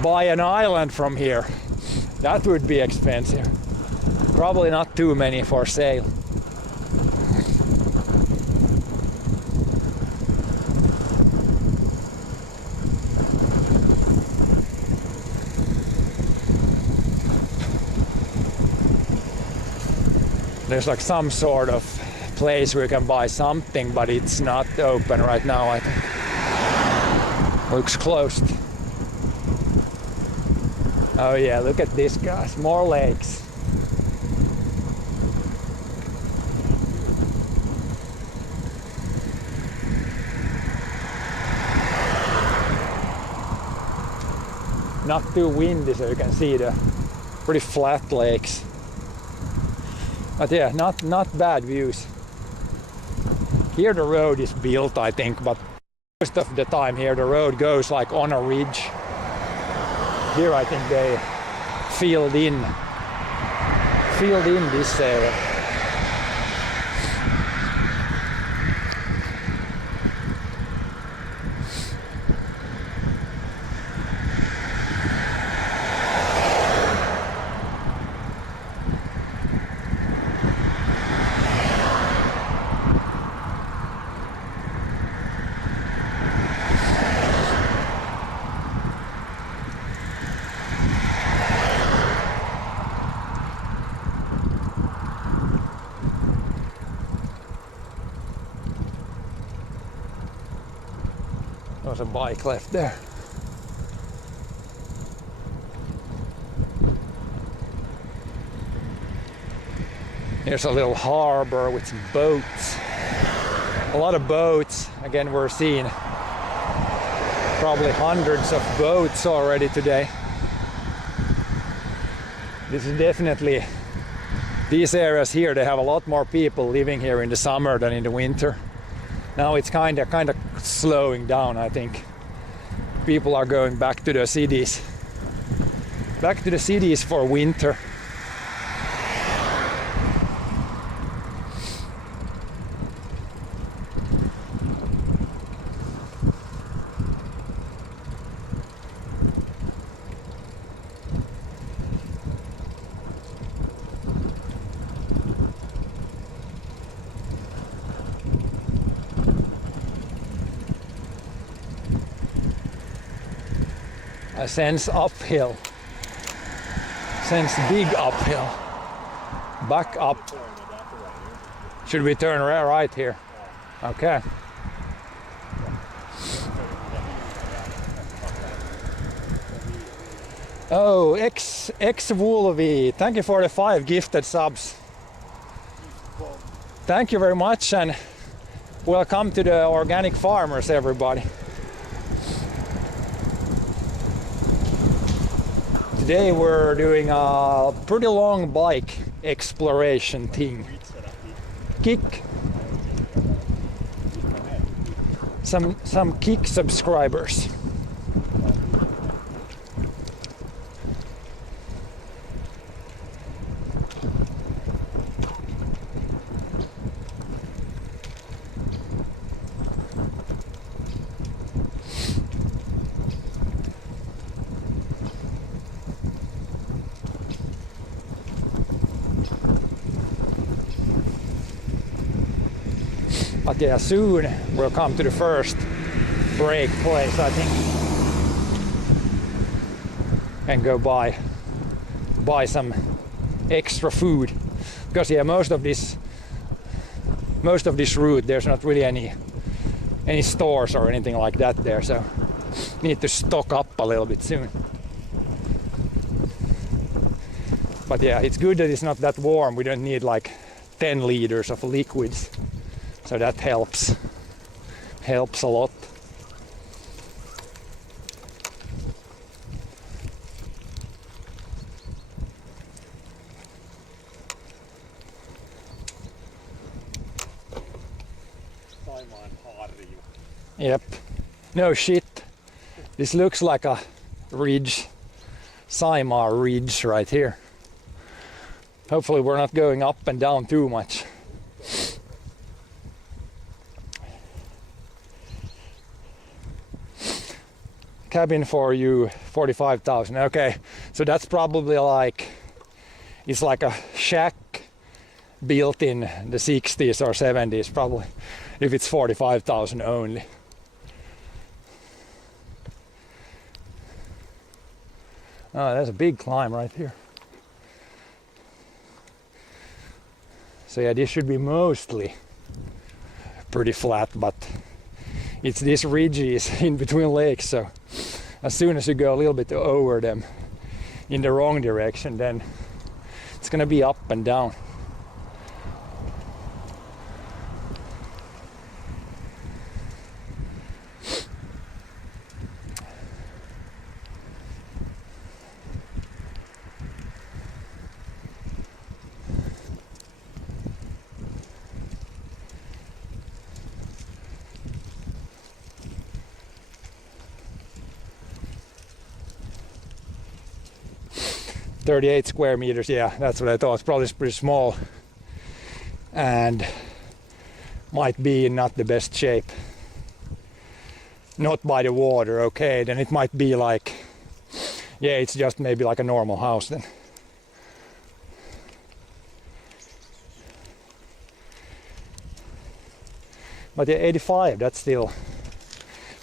Buy an island from here, that would be expensive. Probably not too many for sale. There's like some sort of place where you can buy something, but it's not open right now, I think. Looks closed. Oh yeah, look at this, guys. More lakes. Not too windy, so you can see the pretty flat lakes. But yeah, not bad views. Here the road is built, I think, but most of the time here the road goes like on a ridge. Here I think they filled in this area. There's a bike left there. Here's a little harbor with some boats. A lot of boats. Again, we're seeing probably hundreds of boats already today. This is definitely, these areas here, they have a lot more people living here in the summer than in the winter. Now it's kind of slowing down, I think. People are going back to the cities. Back to the cities for winter. I sense uphill. Sense big uphill. Back up. Should we turn right here? Okay. Oh, Wolvi, thank you for the 5 gifted subs. Thank you very much, and welcome to the Organic Farmers, everybody. Today we're doing a pretty long bike exploration thing. Kick. Some Kick subscribers. But yeah, soon we'll come to the first break place, I think, and go buy some extra food, because yeah, most of this route there's not really any stores or anything like that there, so need to stock up a little bit soon. But yeah, it's good that it's not that warm. We don't need like 10 liters of liquids, so that helps a lot. Yep. No shit. This looks like a ridge. Saimaa Ridge right here. Hopefully we're not going up and down too much. Cabin for you, 45,000. Okay, so that's probably like, it's like a shack built in the 60s or 70s probably, if it's 45,000 only. Oh, there's a big climb right here. So yeah, this should be mostly pretty flat, but it's these ridges in between lakes, so as soon as you go a little bit over them in the wrong direction, then it's gonna be up and down. .38 square meters, yeah, that's what I thought. It's probably pretty small and might be in not the best shape. Not by the water, okay, then it might be like, yeah, it's just maybe like a normal house then. But yeah, 85, that's still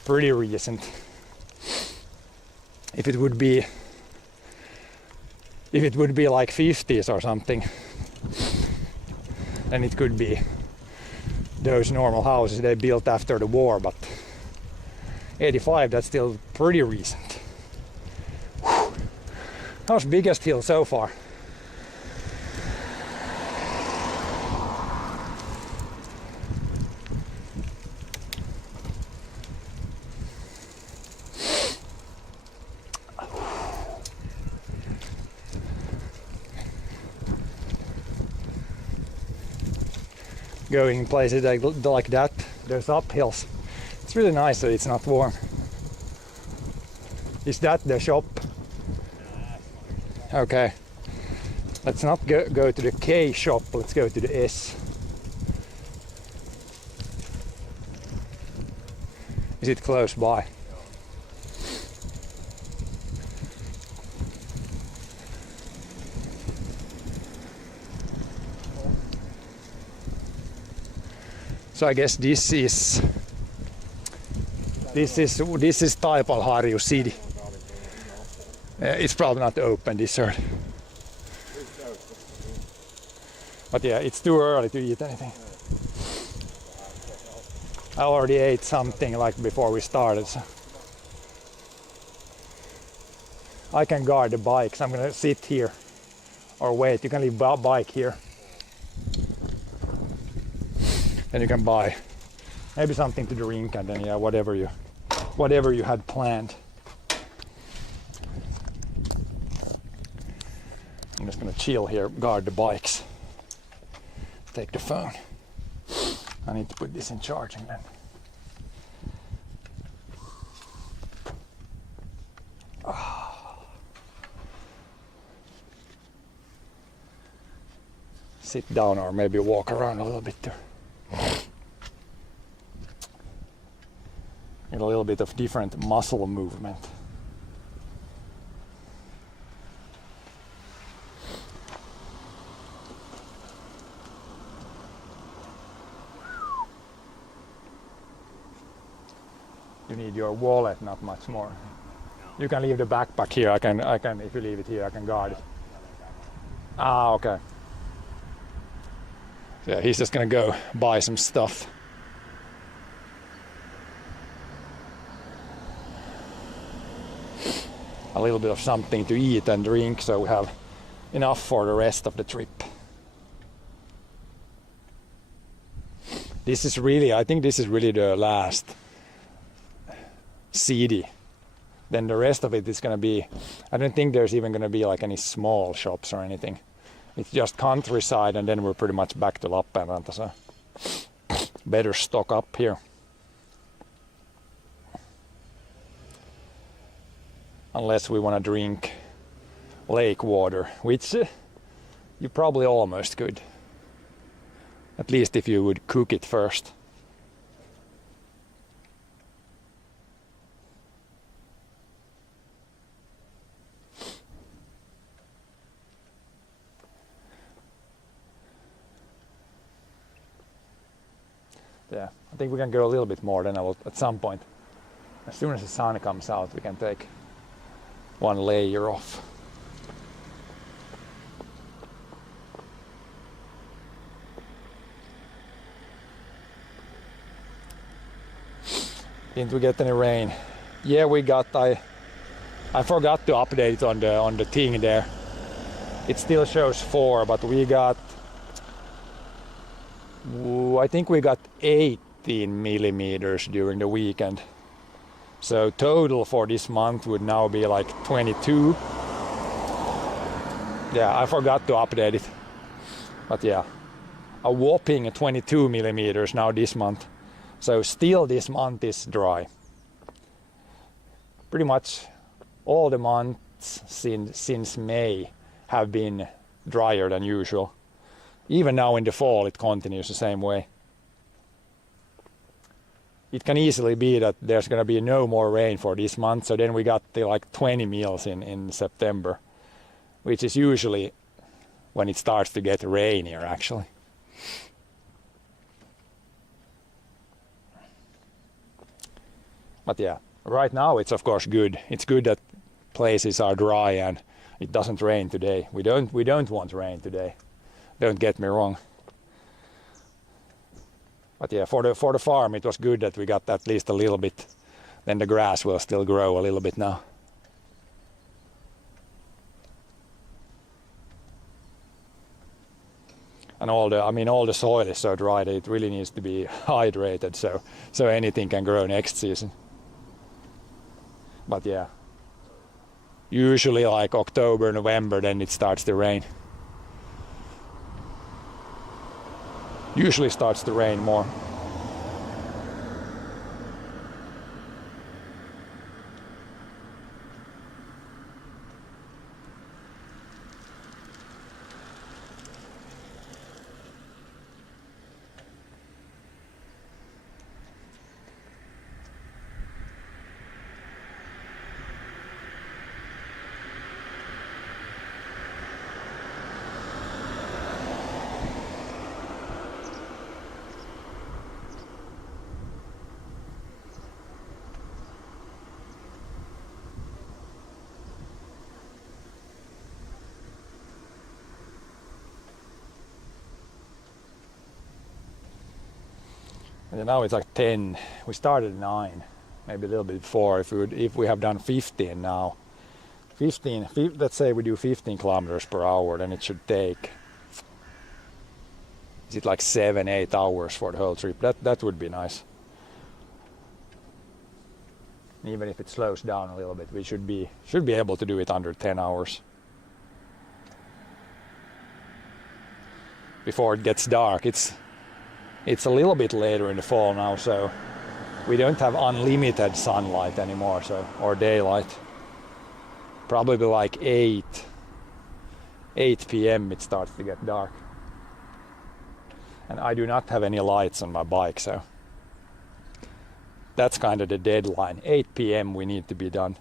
pretty recent. If it would be like 50s or something, then it could be those normal houses they built after the war, but 85, that's still pretty recent. Whew. How's biggest hill so far? Going places like that, there's uphills. It's really nice that it's not warm. Is that the shop? Okay. Let's not go to the K shop, let's go to the S. Is it close by? So I guess this is Taipalharju city. It's probably not open this early. But yeah, it's too early to eat anything. I already ate something like before we started, so I can guard the bikes. I'm gonna sit here or wait. You can leave bike here. Then you can buy maybe something to drink, and then yeah, whatever you had planned. I'm just gonna chill here, guard the bikes, take the phone. I need to put this in charging then. Sit down or maybe walk around a little bit there. Get a little bit of different muscle movement. You need your wallet, not much more. You can leave the backpack here. I can. If you leave it here, I can guard it. Ah, okay. Yeah, he's just gonna go buy some stuff. A little bit of something to eat and drink, so we have enough for the rest of the trip. This is really, I think this is really the last city. Then the rest of it is gonna be, I don't think there's even gonna be like any small shops or anything. It's just countryside, and then we're pretty much back to Lappeenranta, so better stock up here. Unless we want to drink lake water, which you probably almost could. At least if you would cook it first. Yeah, I think we can go a little bit more, then I will, at some point, as soon as the sun comes out, we can take one layer off. Didn't we get any rain? Yeah, we got. I forgot to update it on the thing there. It still shows 4, but we got. I think we got 18 millimeters during the weekend. So total for this month would now be like 22. Yeah, I forgot to update it. But yeah, a whopping 22 millimeters now this month. So still this month is dry. Pretty much all the months since May have been drier than usual. Even now in the fall it continues the same way. It can easily be that there's going to be no more rain for this month, so then we got the like 20 mils in September, which is usually when it starts to get rainier actually. But yeah, right now it's of course good. It's good that places are dry and it doesn't rain today. We don't want rain today. Don't get me wrong. But yeah, for the farm it was good that we got at least a little bit. Then the grass will still grow a little bit now. And all the soil is so dry that it really needs to be hydrated, so anything can grow next season. But yeah, usually like October, November, then it starts to rain. Usually starts to rain more. And now it's like 10. We started at 9, maybe a little bit before. If we have done 15 now, 15. Let's say we do 15 kilometers per hour, then it should take. Is it like 7-8 hours for the whole trip? That would be nice. Even if it slows down a little bit, we should be able to do it under 10 hours. Before it gets dark, it's a little bit later in the fall now, so we don't have unlimited sunlight anymore, or daylight. Probably like 8 p.m. it starts to get dark. And I do not have any lights on my bike, so that's kind of the deadline. 8 p.m. we need to be done.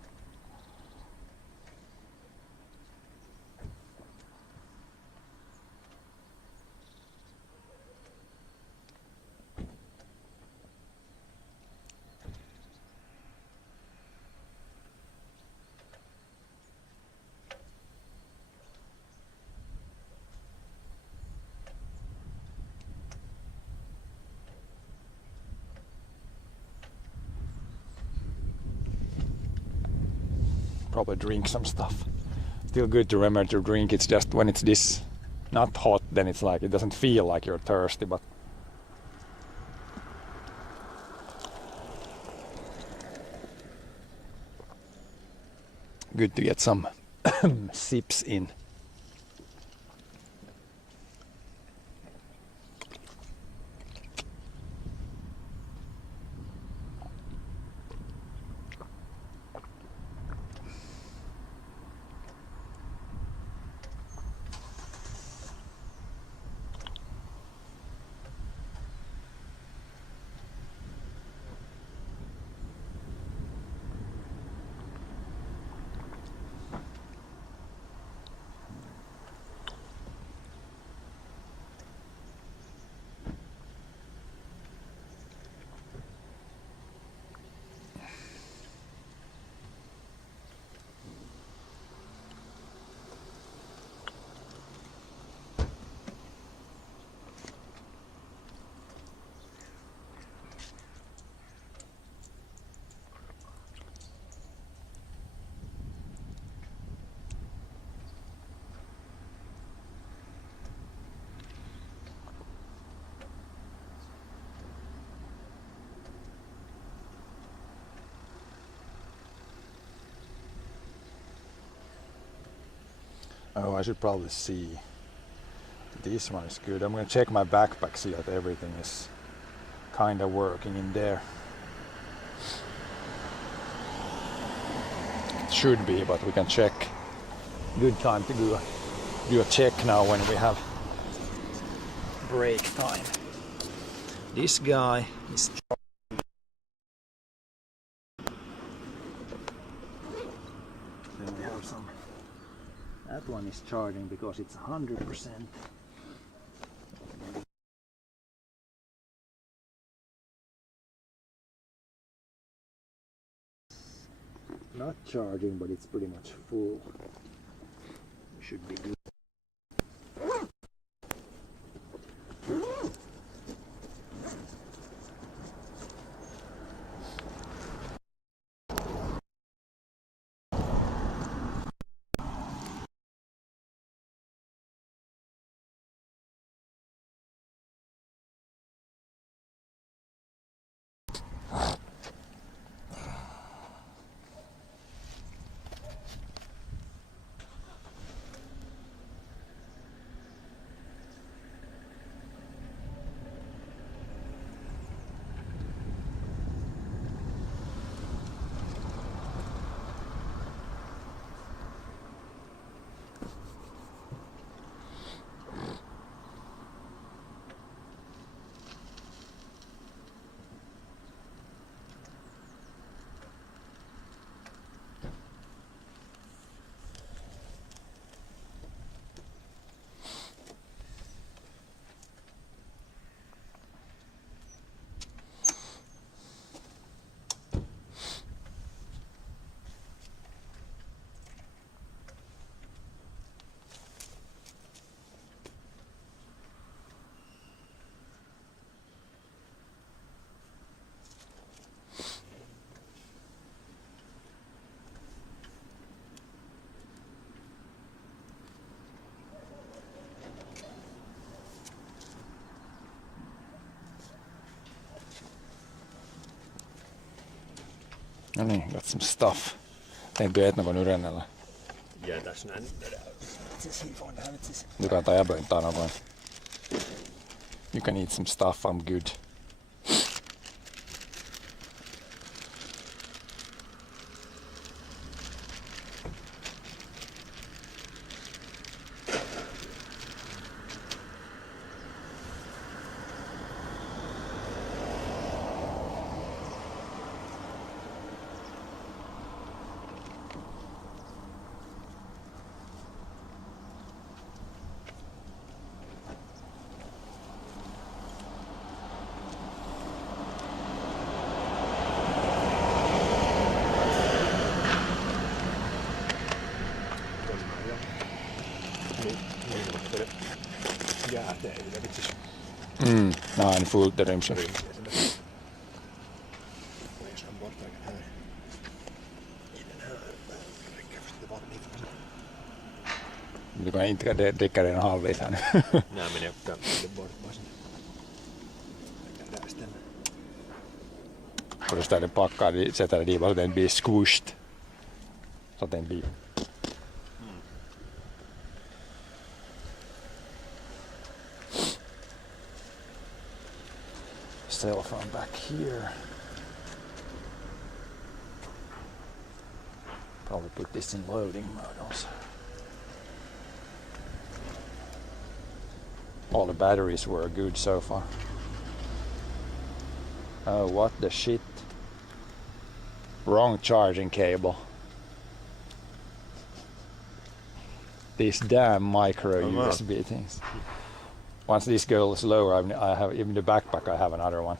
probably drink some stuff. Still good to remember to drink. It's just when it's this not hot, then it's like it doesn't feel like you're thirsty, but good to get some sips in. Oh, I should probably see. This one is good. I'm gonna check my backpack, see that everything is kind of working in there. It should be, but we can check. Good time to do a check now when we have break time. This guy is then we have some. That one is charging because it's 100%. Not charging, but it's pretty much full. Should be good. No niin, got some stuff. Täytyy etnokon yrennellä. Jätäs näin. Du ta jäböin tanakoin. You can eat some stuff, I'm good. Jääteillä vitsis. Nej, en fullt rymsken. Jag ska bort den här. I den här. Du kan inte dricka den halvlitern. Nej men jag kan det bort bara sen. Jag kan där istället. Och då ställer packar, sätter det i bara så den blir squished. Så att den blir. Cell phone back here. Probably put this in loading mode also. All the batteries were good so far. Oh, what the shit. Wrong charging cable. These damn micro Oh, wow. USB things. Once this goes lower, I have even the backpack. I have another one.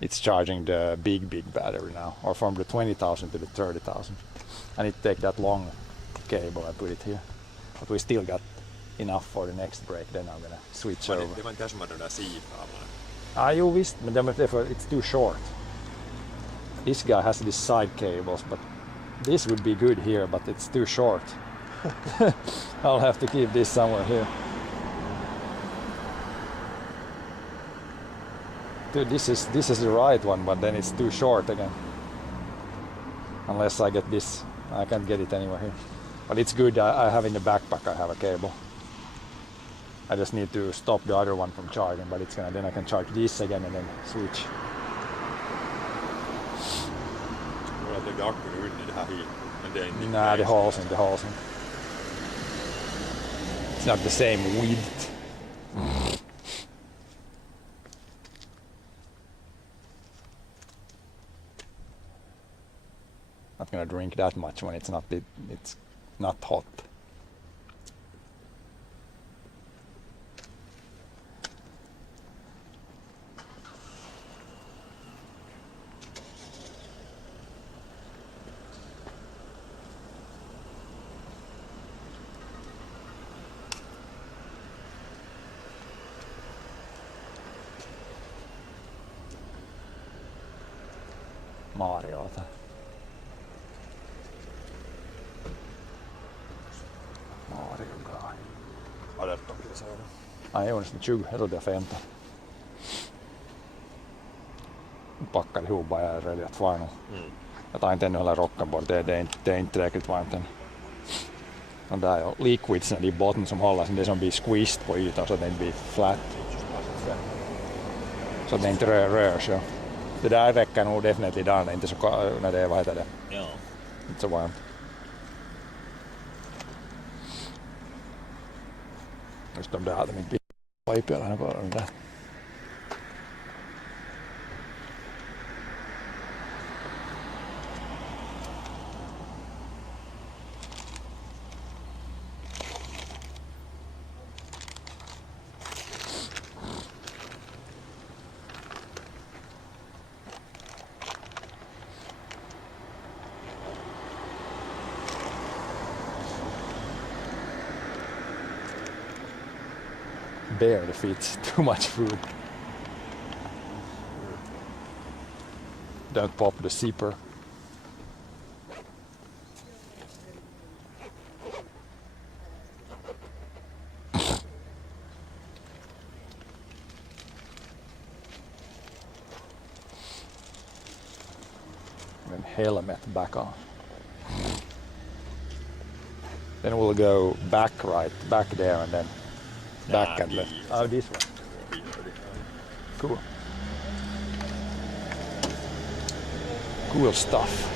It's charging the big battery now, or from the 20,000 to the 30,000. I need to take that long cable and put it here. But we still got enough for the next break. Then I'm gonna switch over. Det var inte som att de där sivrarna. Jo visst, men it's too short. This guy has these side cables, but this would be good here, but it's too short. I'll have to keep this somewhere here. Dude, this is the right one, but then it's too short again. Unless I get this, I can't get it anywhere here. But it's good. I have in the backpack. I have a cable. I just need to stop the other one from charging, but it's gonna. Then I can charge this again and then switch. Jag lägger akun under det här hit. Men det är inte. Nah, the holes in. It's not the same width. Not gonna drink that much when it's not hot. Mariota. Mario Guy. Adettakin se on. Ai on det 20 eller det 15. Packade ihop bara jag är ready att fara nu. Jag tar inte ännu heller rockan bort, det är inte tillräckligt varmt än. Och där är liquidsen i botten som håller det som blir squeezed på ytan så att den blir flat. Så att den inte rör sig. Det där räcker nog definitivt idag när det inte så när det är, vad heter det? Ja. Inte så varmt. Just de där hade mitt pipelärna bara den där. Barely fits too much food. Don't pop the zipper. And helmet back on. Then we'll go back there and then back and left. Oh, this one. Cool. Cool stuff.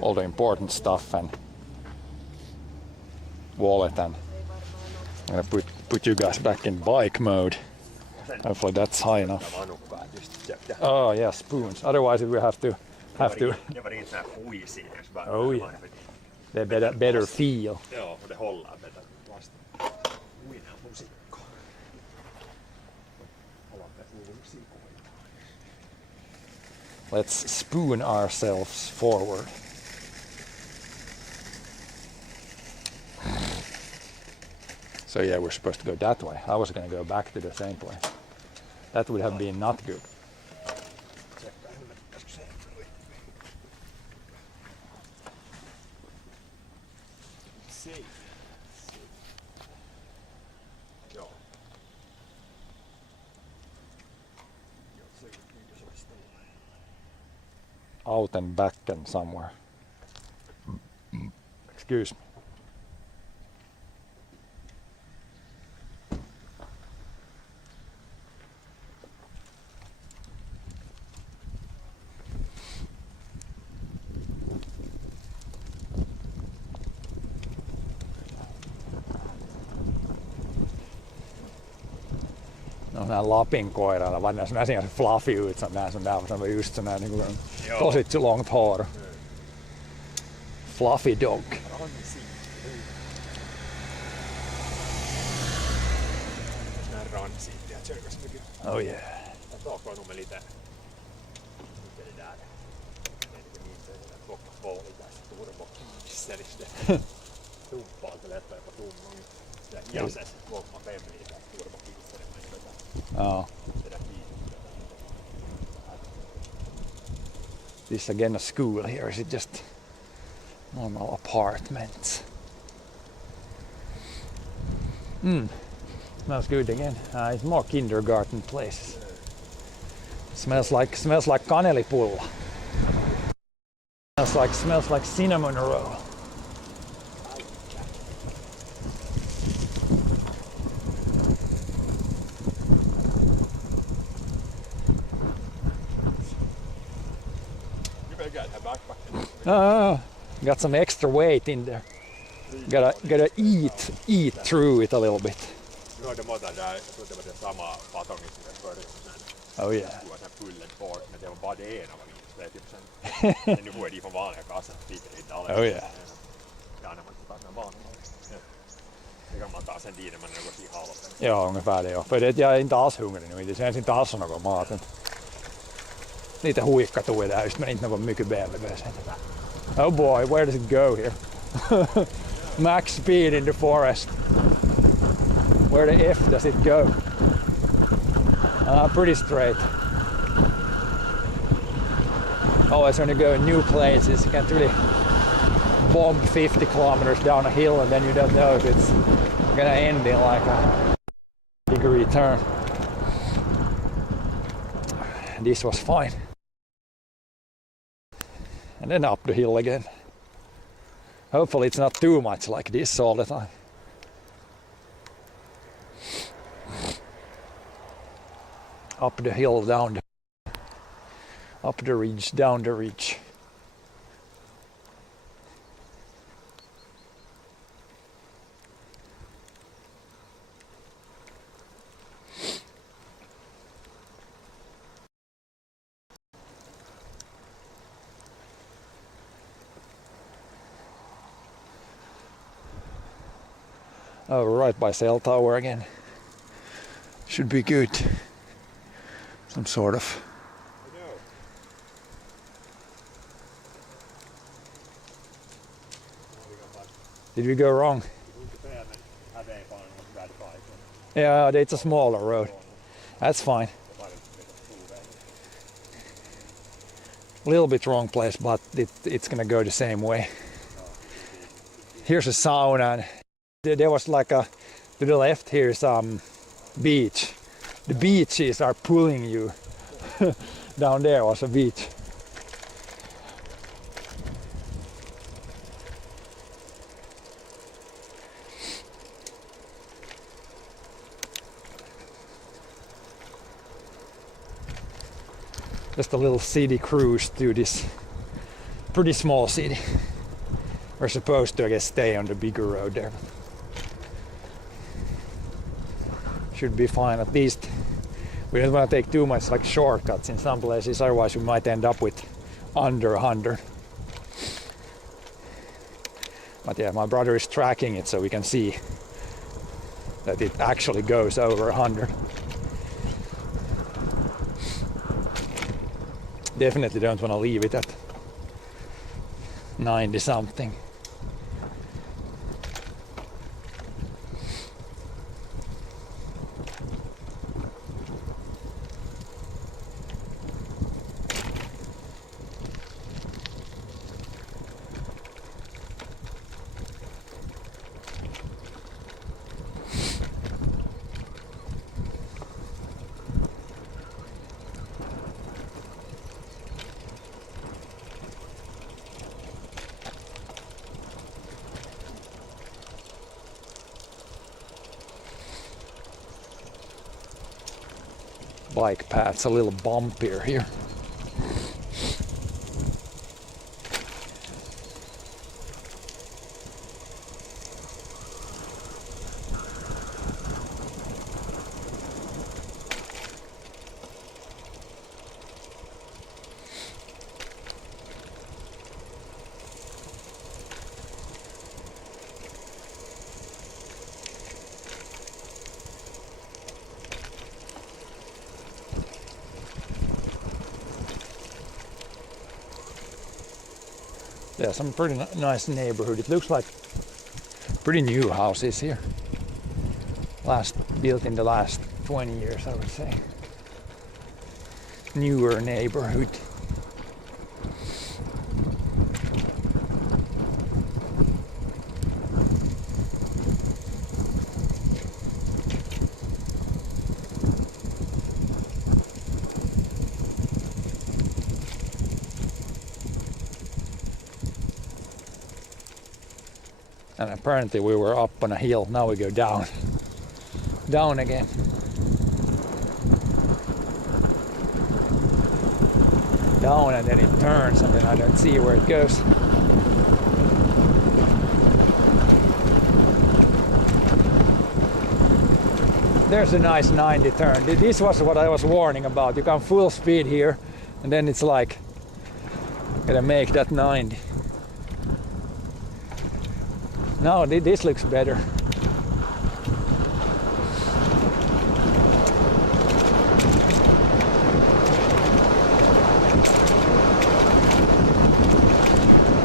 All the important stuff and wallet, and I'm gonna put you guys back in bike mode. Hopefully that's high enough. Oh yeah, spoons. Otherwise we have to. Det var inte sån här huisi. Oh yeah. They better feel. Joo, det håller bättre vasta. Uina musikko. Let's spoon ourselves forward. So yeah, we're supposed to go that way. I was gonna go back to the same place. That would have been not good. Out and back and somewhere. Excuse me. No nää Lapin koiralla, vaan nää ser fluffy ut som nää som är just sån här niinku tosi långt hår. Fluffy dog. Oh yeah. Oh. This again a school here, is it just normal apartments? Smells good again. It's more kindergarten places. Smells like kanelipulla. Smells like cinnamon roll. Got some extra weight in there. Gotta eat through it a little bit. Oh yeah. Oh yeah. Ja, ungefär det ja. För det, jag är inte alls hungrig nu. Det känns inte alls som någon mat. Lite huikkatua där just, men inte något mycket bättre. Oh boy, where does it go here? Max speed in the forest. Where the F does it go? Pretty straight. Always when you go in new places, you can't really bomb 50 kilometers down a hill and then you don't know if it's gonna end in like a degree turn. This was fine. And then up the hill again. Hopefully it's not too much like this all the time. Up the hill, down up the ridge, down the ridge. Oh, right by cell tower again. Should be good. Some sort of. Did we go wrong? Yeah, it's a smaller road. That's fine. A little bit wrong place, but it's gonna go the same way. Here's a sauna. And there was like a, to the left here's beach. The beaches are pulling you. Down there was a beach. Just a little city cruise to this pretty small city. We're supposed to, I guess, stay on the bigger road there. Should be fine. At least we don't want to take too much like shortcuts in some places, otherwise we might end up with under 100. But yeah, my brother is tracking it so we can see that it actually goes over 100. Definitely don't want to leave it at 90 something. bike path's a little bumpier here. Yeah, some pretty nice neighborhood. It looks like pretty new houses here. Built in the last 20 years, I would say. Newer neighborhood. And apparently we were up on a hill, now we go down. Down again. Down and then it turns and then I don't see where it goes. There's a nice 90 turn. This was what I was warning about. You come full speed here and then it's like, gotta make that 90. No, this looks better.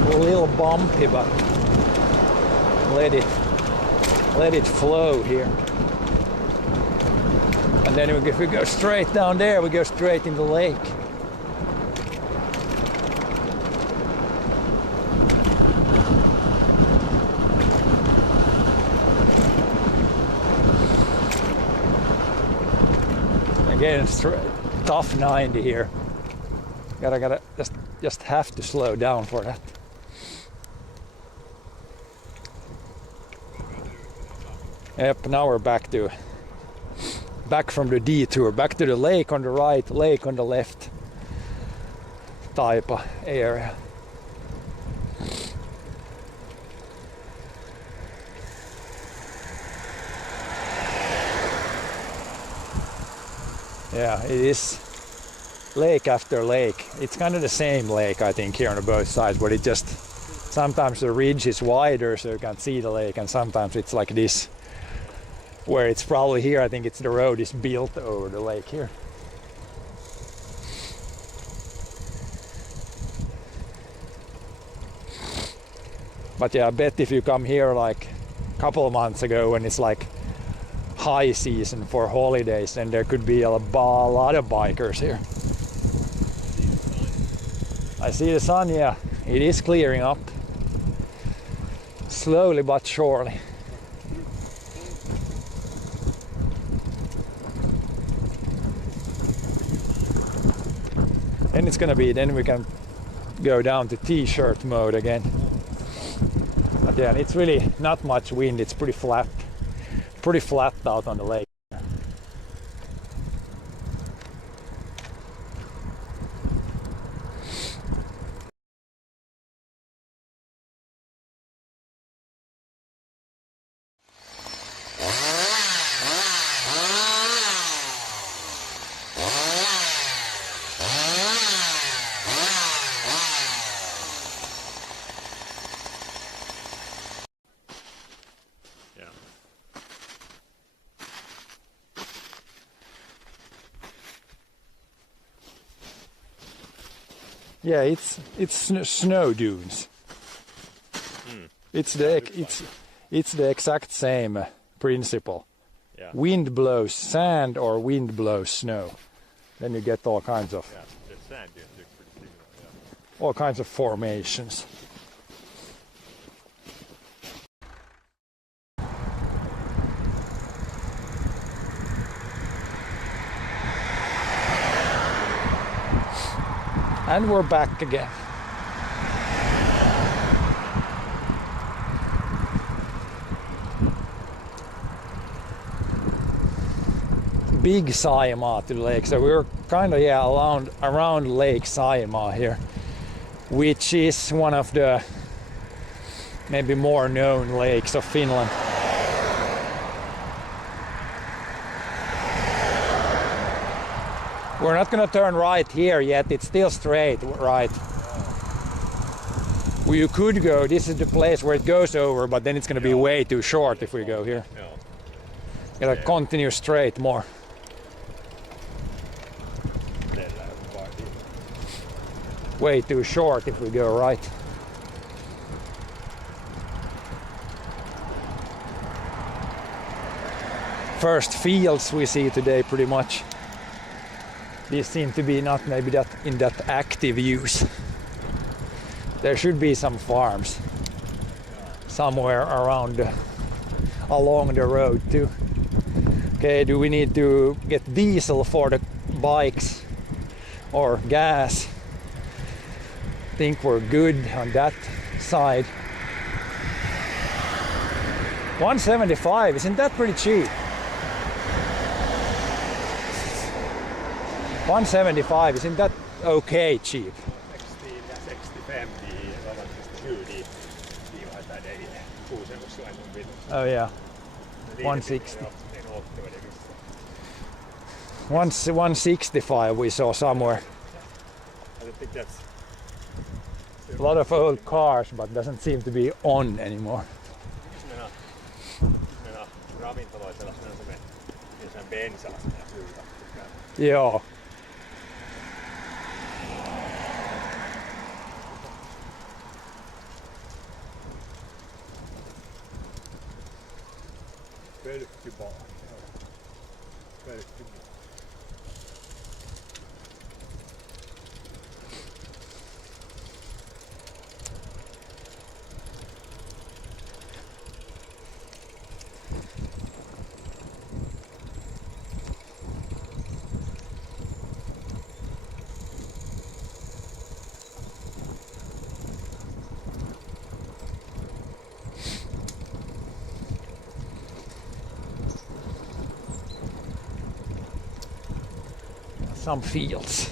A little bumpy, but let it flow here. And then if we go straight down there, we go straight in the lake. Again, tough 90 here. Gotta just have to slow down for that. Yep, now we're back from the detour, back to the lake on the right, lake on the left type of area. Yeah, it is lake after lake. It's kind of the same lake, I think, here on both sides, but it just, sometimes the ridge is wider so you can see the lake, and sometimes it's like this, where it's probably here, I think it's the road is built over the lake here. But yeah, I bet if you come here like a couple of months ago when it's like high season for holidays, then there could be a lot of bikers here. I see the sun, yeah. It is clearing up. Slowly but surely. And it's gonna be, then we can go down to t-shirt mode again. But yeah, it's really not much wind, it's pretty flat out on the lake. Yeah, it's snow dunes. It's the exact same principle. Yeah. Wind blows sand or wind blows snow. Then you get all kinds of The sand dunes look pretty similar. Yeah. all kinds of formations. And we're back again. Big Saimaa to the lake. So we're kind of around Lake Saimaa here, which is one of the maybe more known lakes of Finland. We're not gonna turn right here yet, it's still straight, right? We could go, this is the place where it goes over, but then it's gonna be way too short if we go here. Gotta continue straight more. Way too short if we go right. First fields we see today pretty much. These seem to be not maybe that in that active use. There should be some farms somewhere around along the road too. Okay, do we need to get diesel for the bikes or gas? Think we're good on that side. 175, isn't that pretty cheap? 175, isn't that okay cheap? 60 ja 65 tavallisesti dividad ei kuusennuslainen vitu. Oh yeah, 160. 165 we saw somewhere. I think that's A lot of old cars, but doesn't seem to be on anymore. ravintoloisella jossain bensaasta ja syytä. Joo. Pölkkybaari. Pölkkybaari. Some fields.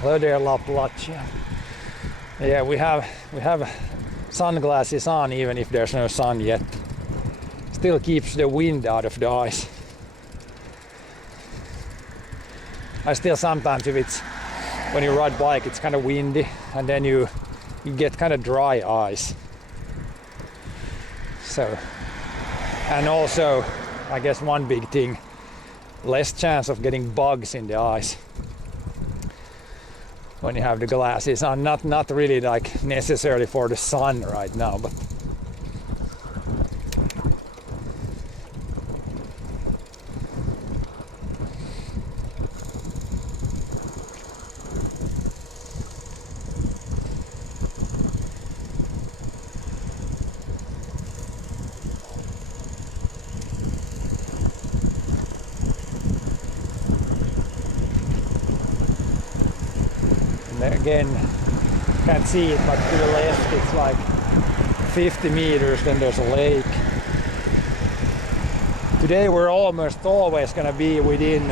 Hello there, Laplattia. Yeah, we have sunglasses on even if there's no sun yet. Still keeps the wind out of the eyes. I still sometimes, if it's when you ride bike, it's kind of windy and then you get kind of dry eyes. So, and also I guess one big thing, less chance of getting bugs in the eyes when you have the glasses on. Not really like necessarily for the sun right now, but again, can't see it, but to the left it's like 50 meters, then there's a lake. Today we're almost always gonna be within,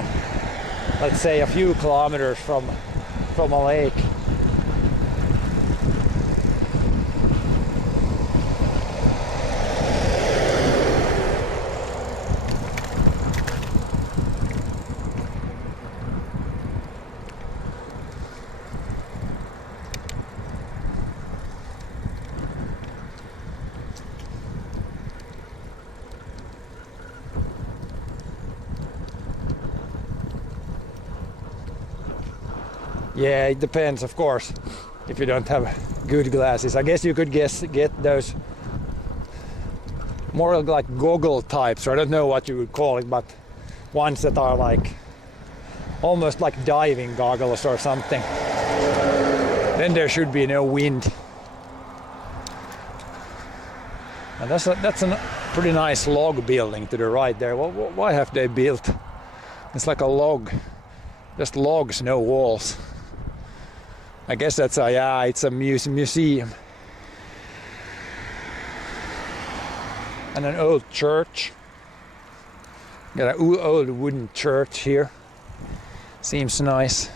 let's say, a few kilometers from a lake. Yeah, it depends, of course, if you don't have good glasses. I guess you could get those more like goggle types, or I don't know what you would call it, but ones that are like almost like diving goggles or something. Then there should be no wind. And that's a pretty nice log building to the right there. Why have they built? It's like a log, just logs, no walls. I guess that's it's a museum. And an old church. Got an old wooden church here. Seems nice.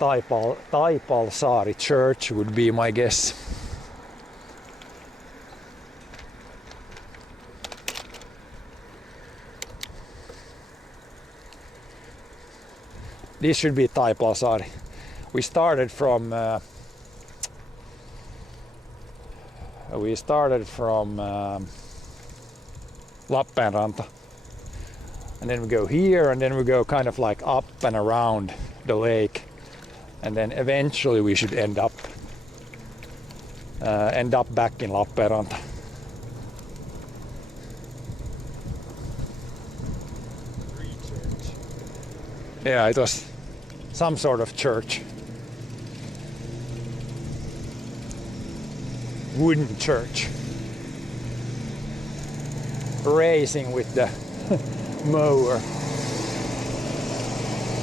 Taipalsaari Church would be my guess. This should be Taipalsaari. We started from Lappeenranta, and then we go here, and then we go kind of like up and around the lake, and then eventually we should end up back in Lappeenranta. Yeah, it was some sort of church. Wooden church. Racing with the mower.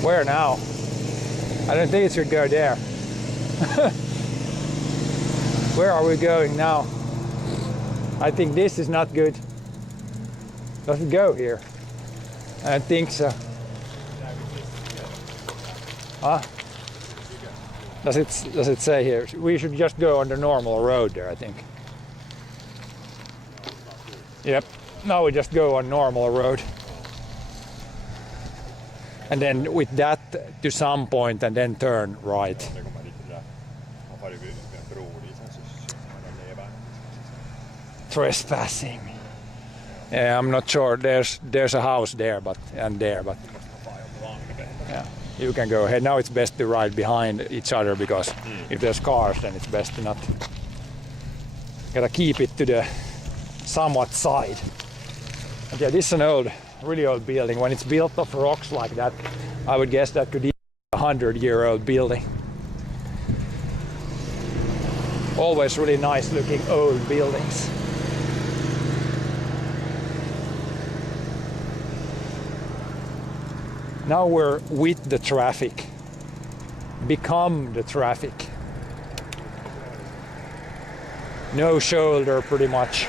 Where now? I don't think it should go there. Where are we going now? I think this is not good. Does it go here? I don't think so. Huh? Does it say here? We should just go on the normal road there, I think. Yep. Now we just go on normal road. And then with that to some point and then turn right. Trespassing. Yeah, I'm not sure. There's a house there, but yeah. You can go ahead. Now it's best to ride behind each other because if there's cars, then it's best to not. Gotta keep it to the somewhat side. But yeah, this is an really old building. When it's built of rocks like that, I would guess that could be a 100-year-old building. Always really nice looking old buildings. Now we're with the traffic, become the traffic. No shoulder pretty much.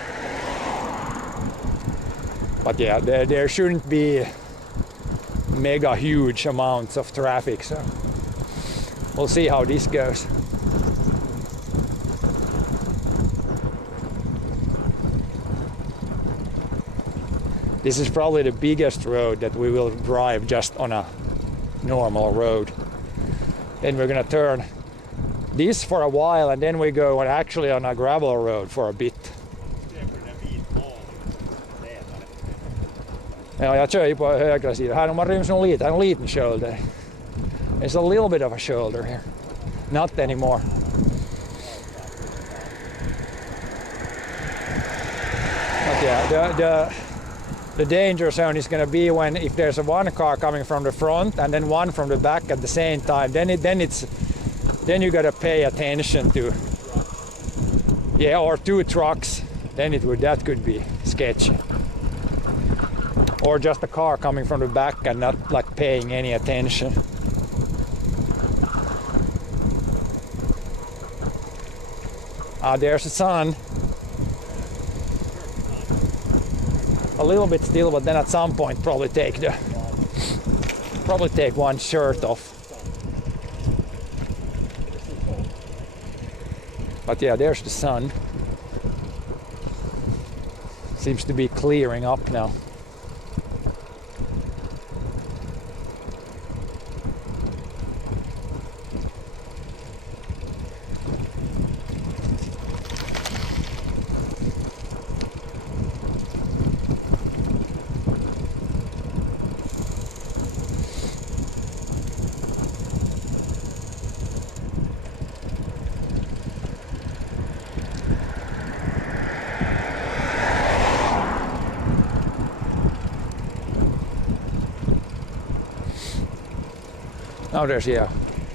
But yeah, there shouldn't be mega huge amounts of traffic, so we'll see how this goes. This is probably the biggest road that we will drive just on a normal road. Then we're gonna turn this for a while and then we go actually on a gravel road for a bit. Ja, jag kör ju på högra sidan. Här om man ryms en liten shoulder. There's a little bit of a shoulder here. Not anymore. But yeah, the danger zone is going to be when if there's one car coming from the front and then one from the back at the same time. Then you got to pay attention to. Yeah, or two trucks. Then that could be sketchy. Or just a car coming from the back and not like paying any attention. There's the sun. A little bit still, but then at some point probably take one shirt off. But yeah, there's the sun. Seems to be clearing up now. Now there's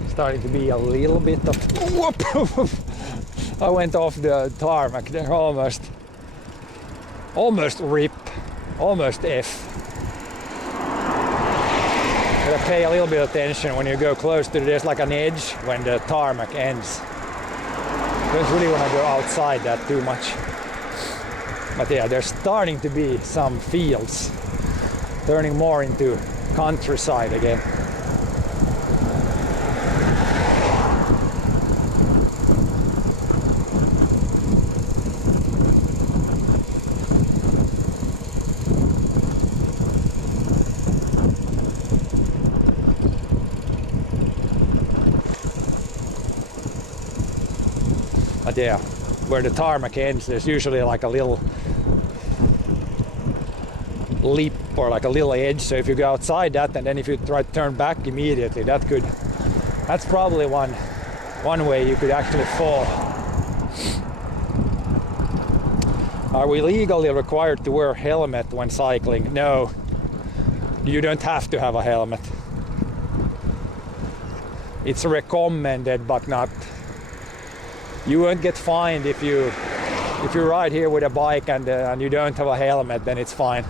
starting to be a little bit of whoop. I went off the tarmac there almost rip, almost F. Gotta pay a little bit of attention when you go close to there's like an edge when the tarmac ends. Don't really want to go outside that too much. But yeah, there's starting to be some fields turning more into countryside again. But yeah, where the tarmac ends, there's usually like a little lip or like a little edge. So if you go outside that and then if you try to turn back immediately, that's probably one way you could actually fall. Are we legally required to wear a helmet when cycling? No, you don't have to have a helmet. It's recommended, but not. You won't get fined if you ride here with a bike and you don't have a helmet, then it's fine.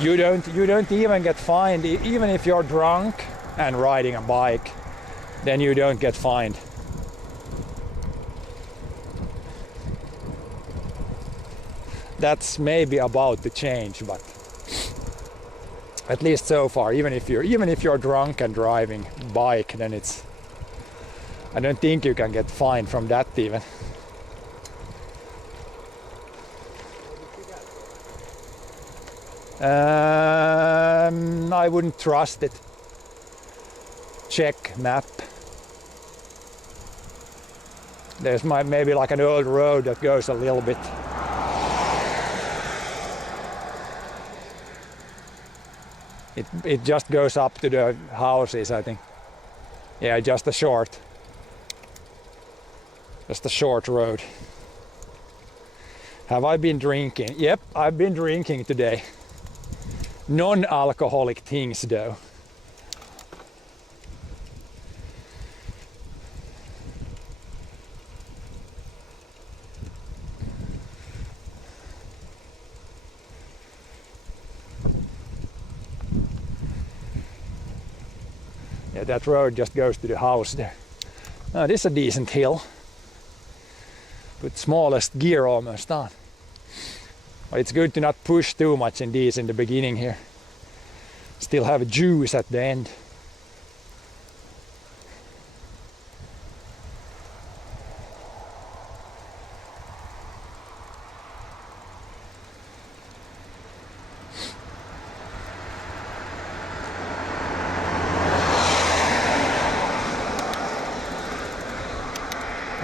You don't even get fined even if you're drunk and riding a bike, then you don't get fined. That's maybe about to change, but at least so far, even if you're drunk and driving bike, then I don't think you can get fined from that even. I wouldn't trust it. Check map. There's maybe like an old road that goes a little bit. It just goes up to the houses, I think. Yeah, just a short road. Have I been drinking? Yep, I've been drinking today. Non-alcoholic things though. Yeah, that road just goes to the house there. Now, this is a decent hill. Put smallest gear almost on. But it's good to not push too much in these in the beginning here. Still have juice at the end.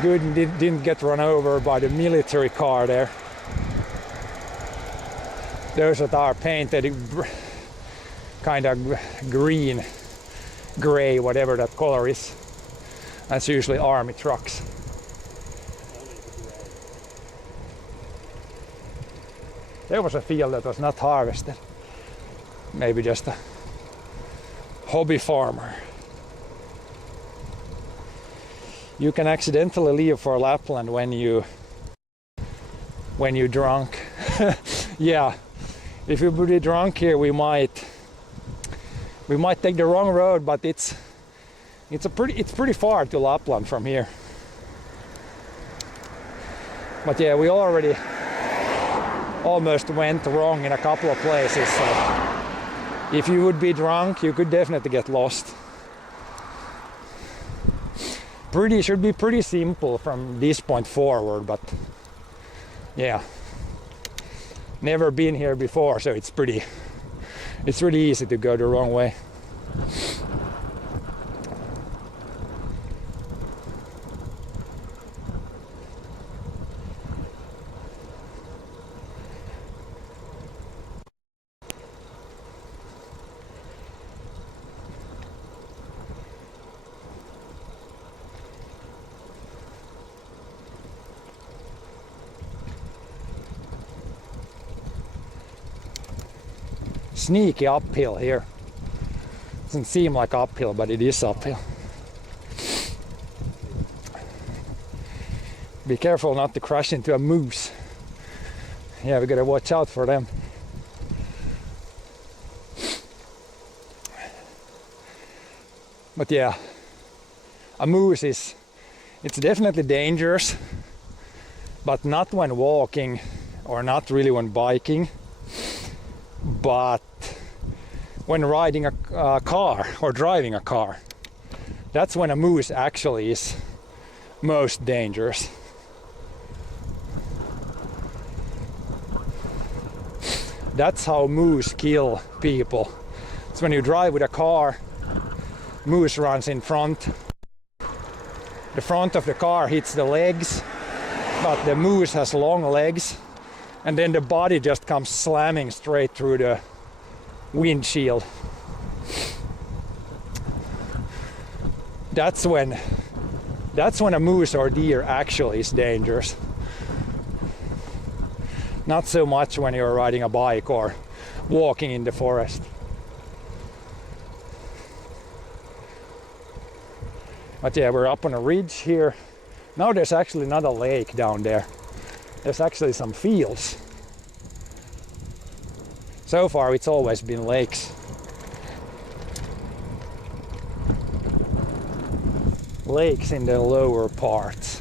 Good and didn't get run over by the military car there. Those that are painted kind of green, gray, whatever that color is. That's usually army trucks. There was a field that was not harvested. Maybe just a hobby farmer. You can accidentally leave for Lapland when you drunk. Yeah, if you would be drunk here, we might take the wrong road, but it's pretty far to Lapland from here. But yeah, we already almost went wrong in a couple of places. So if you would be drunk, you could definitely get lost. Should be pretty simple from this point forward, but yeah, never been here before, so it's pretty easy to go the wrong way. sneaky uphill here. Doesn't seem like uphill, but it is uphill. Be careful not to crash into a moose. Yeah, we gotta watch out for them. But yeah, a moose it's definitely dangerous, but not when walking or not really when biking, but when riding a car or driving a car. That's when a moose actually is most dangerous. That's how moose kill people. It's when you drive with a car, moose runs in front. The front of the car hits the legs, but the moose has long legs, and then the body just comes slamming straight through the windshield. That's when a moose or deer actually is dangerous. Not so much when you're riding a bike or walking in the forest. But yeah, we're up on a ridge here. Now there's actually not a lake down there. There's actually some fields. So far it's always been lakes. Lakes in the lower parts.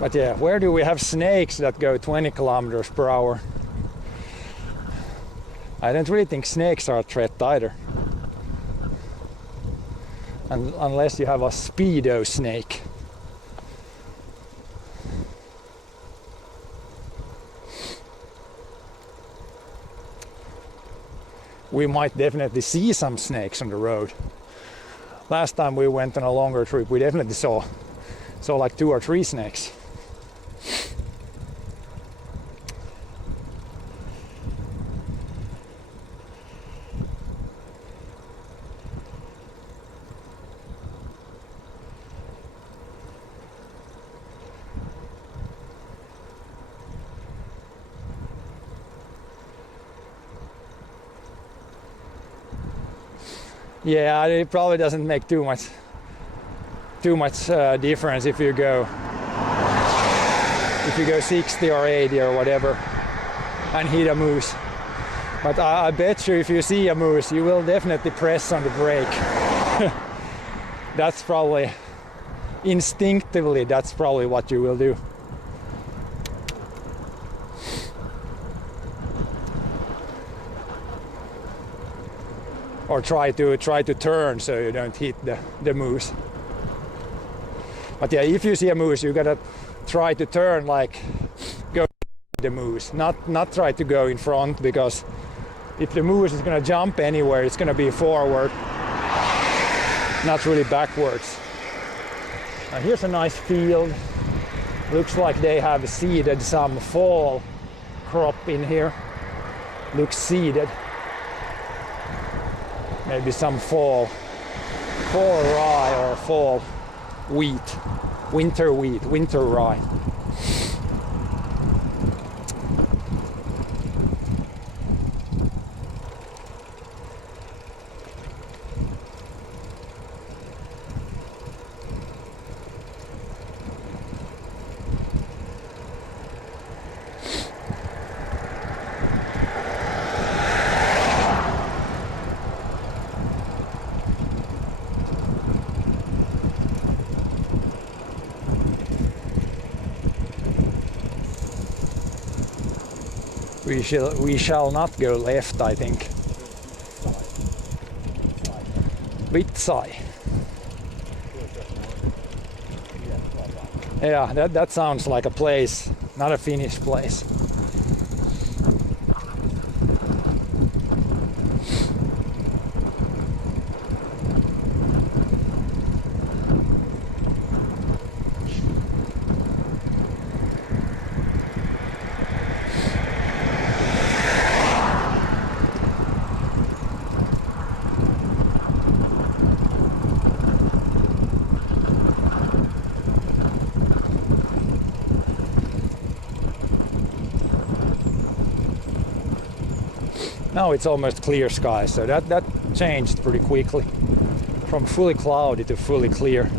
But yeah, where do we have snakes that go 20 kilometers per hour? I don't really think snakes are a threat either. Unless you have a speedo snake. We might definitely see some snakes on the road. Last time we went on a longer trip, we definitely saw like 2 or 3 snakes. Yeah, it probably doesn't make too much difference if you go 60 or 80 or whatever and hit a moose. But I bet you if you see a moose, you will definitely press on the brake. That's probably instinctively, that's probably what you will do. Or try to turn so you don't hit the moose. But yeah, if you see a moose, you gotta try to turn, like go the moose, not try to go in front, because if the moose is gonna jump anywhere, it's gonna be forward, not really backwards. Here's a nice field. Looks like they have seeded some fall crop in here. Looks seeded. Maybe some fall rye or fall wheat, winter rye. We shall not go left, I think. Vitsai. Yeah, that sounds like a place, not a Finnish place. Now it's almost clear sky, so that changed pretty quickly from fully cloudy to fully clear.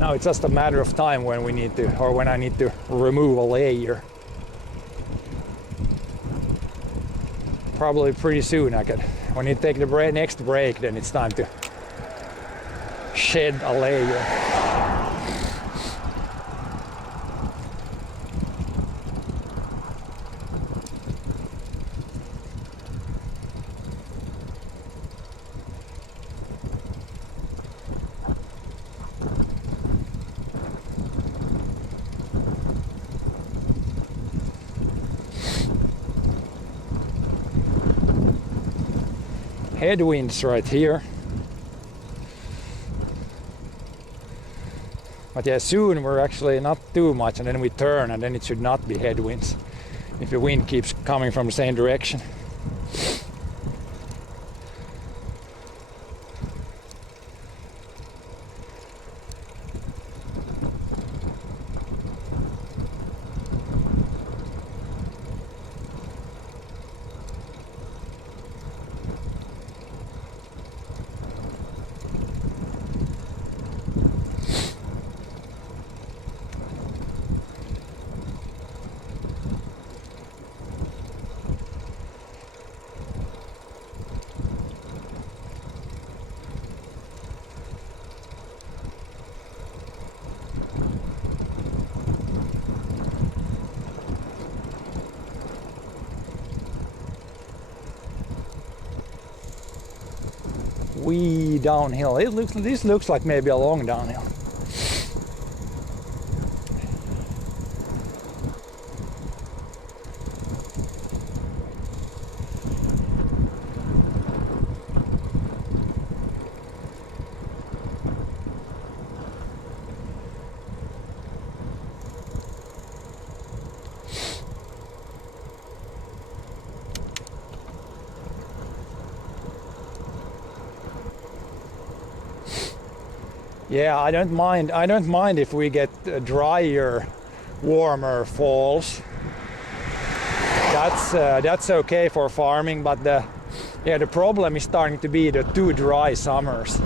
Now it's just a matter of time when we need to, or when I need to remove a layer. Probably pretty soon I could. When you take the next break, then it's time to shed a layer. Headwinds right here. But yeah, soon we're actually not too much, and then we turn, and then it should not be headwinds if the wind keeps coming from the same direction. Wee downhill. This looks like maybe a long downhill. Yeah, I don't mind if we get drier, warmer falls. That's okay for farming, but the problem is starting to be the too dry summers.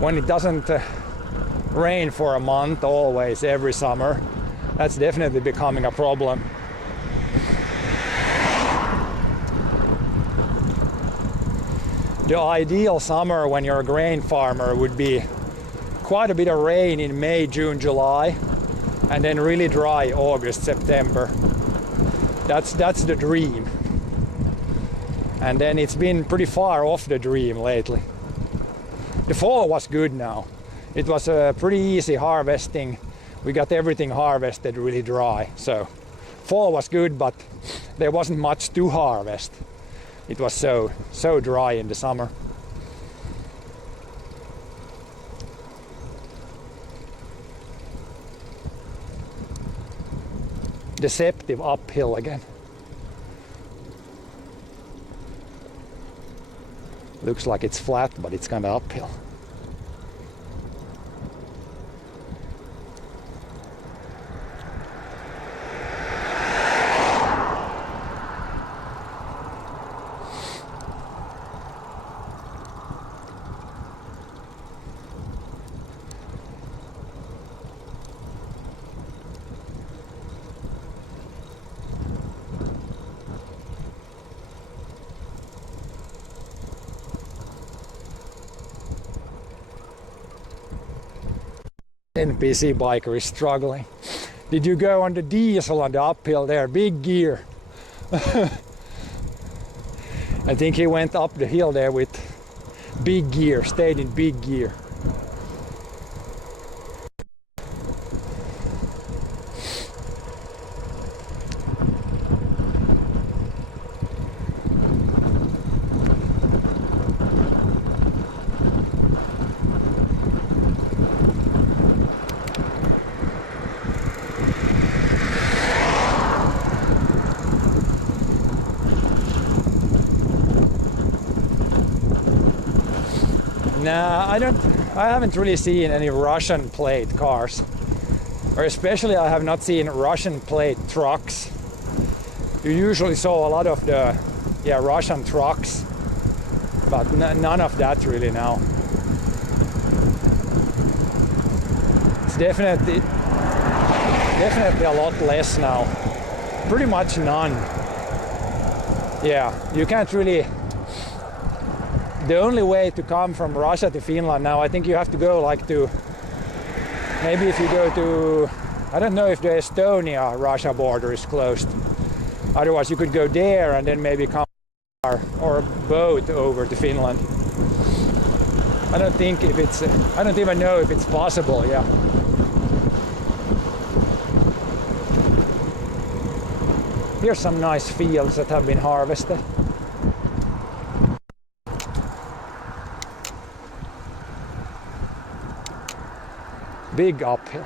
When it doesn't rain for a month always every summer, that's definitely becoming a problem. The ideal summer when you're a grain farmer would be quite a bit of rain in May, June, July, and then really dry August, September. That's the dream. And then it's been pretty far off the dream lately. The fall was good now. It was pretty easy harvesting. We got everything harvested really dry. So fall was good, but there wasn't much to harvest. It was so dry in the summer. Deceptive uphill again. Looks like it's flat, but it's kind of uphill. NPC biker is struggling. Did you go on the diesel on the uphill there? Big gear. I think he went up the hill there with big gear, stayed in big gear. Nah, I haven't really seen any Russian plate cars. Or especially I have not seen Russian plate trucks. You usually saw a lot of the Russian trucks, but none of that really now. It's definitely a lot less now. Pretty much none. Yeah, you can't really. The only way to come from Russia to Finland now, I think you have to go like to. Maybe if you go to, I don't know if the Estonia-Russia border is closed. Otherwise, you could go there and then maybe come or boat over to Finland. I don't even know if it's possible. Yeah. Here's some nice fields that have been harvested. Big uphill.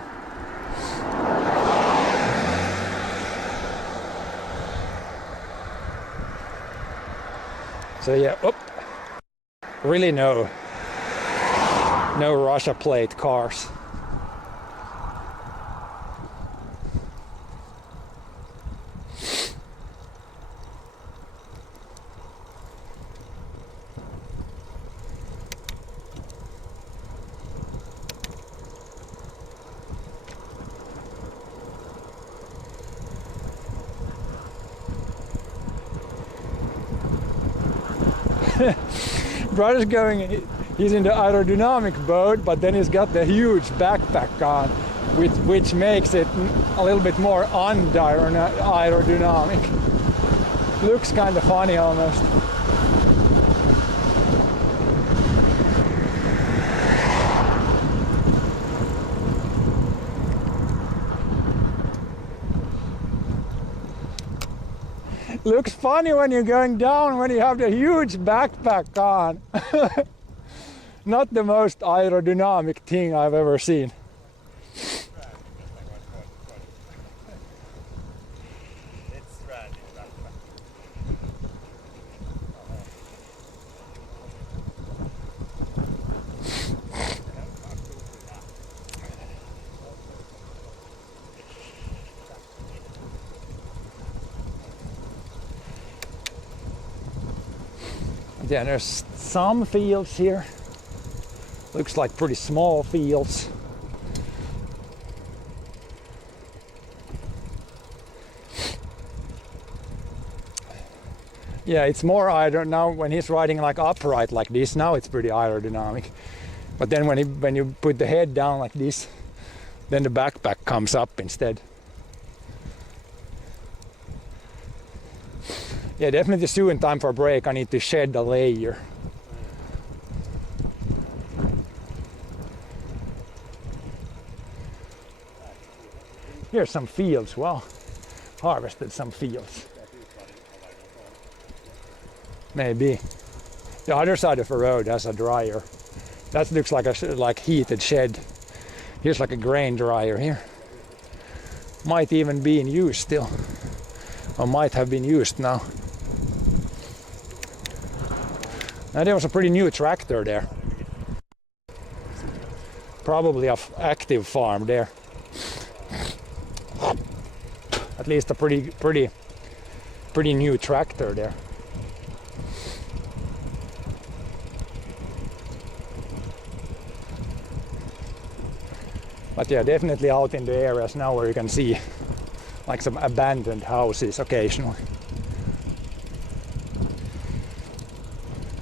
So yeah, really no Russia plate cars. Brother's he's in the aerodynamic boat, but then he's got the huge backpack on, which makes it a little bit more aerodynamic. Looks kind of funny almost. Looks funny when you're going down when you have the huge backpack on. Not the most aerodynamic thing I've ever seen. Yeah, there's some fields here. Looks like pretty small fields. Yeah, it's more now when he's riding like upright like this, now it's pretty aerodynamic. But then when you put the head down like this, then the backpack comes up instead. Yeah, definitely soon time for a break. I need to shed a layer. Here's some fields. Well, harvested some fields. Maybe. The other side of the road has a dryer. That looks like a heated shed. Here's like a grain dryer here. Might even be in use still. Or might have been used now. Now there was a pretty new tractor there. Probably an active farm there. At least a pretty new tractor there. But yeah, definitely out in the areas now where you can see like some abandoned houses occasionally.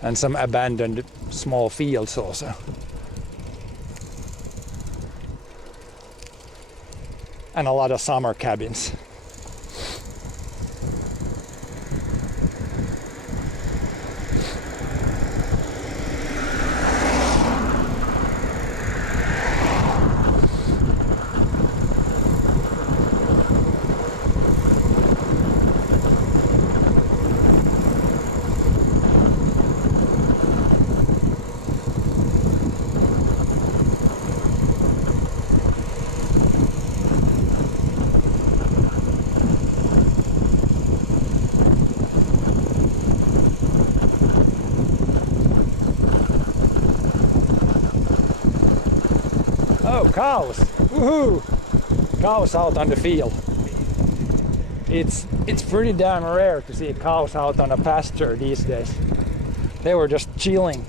And some abandoned small fields also. And a lot of summer cabins. Oh, cows! Woohoo! Cows out on the field. It's pretty damn rare to see cows out on a pasture these days. They were just chilling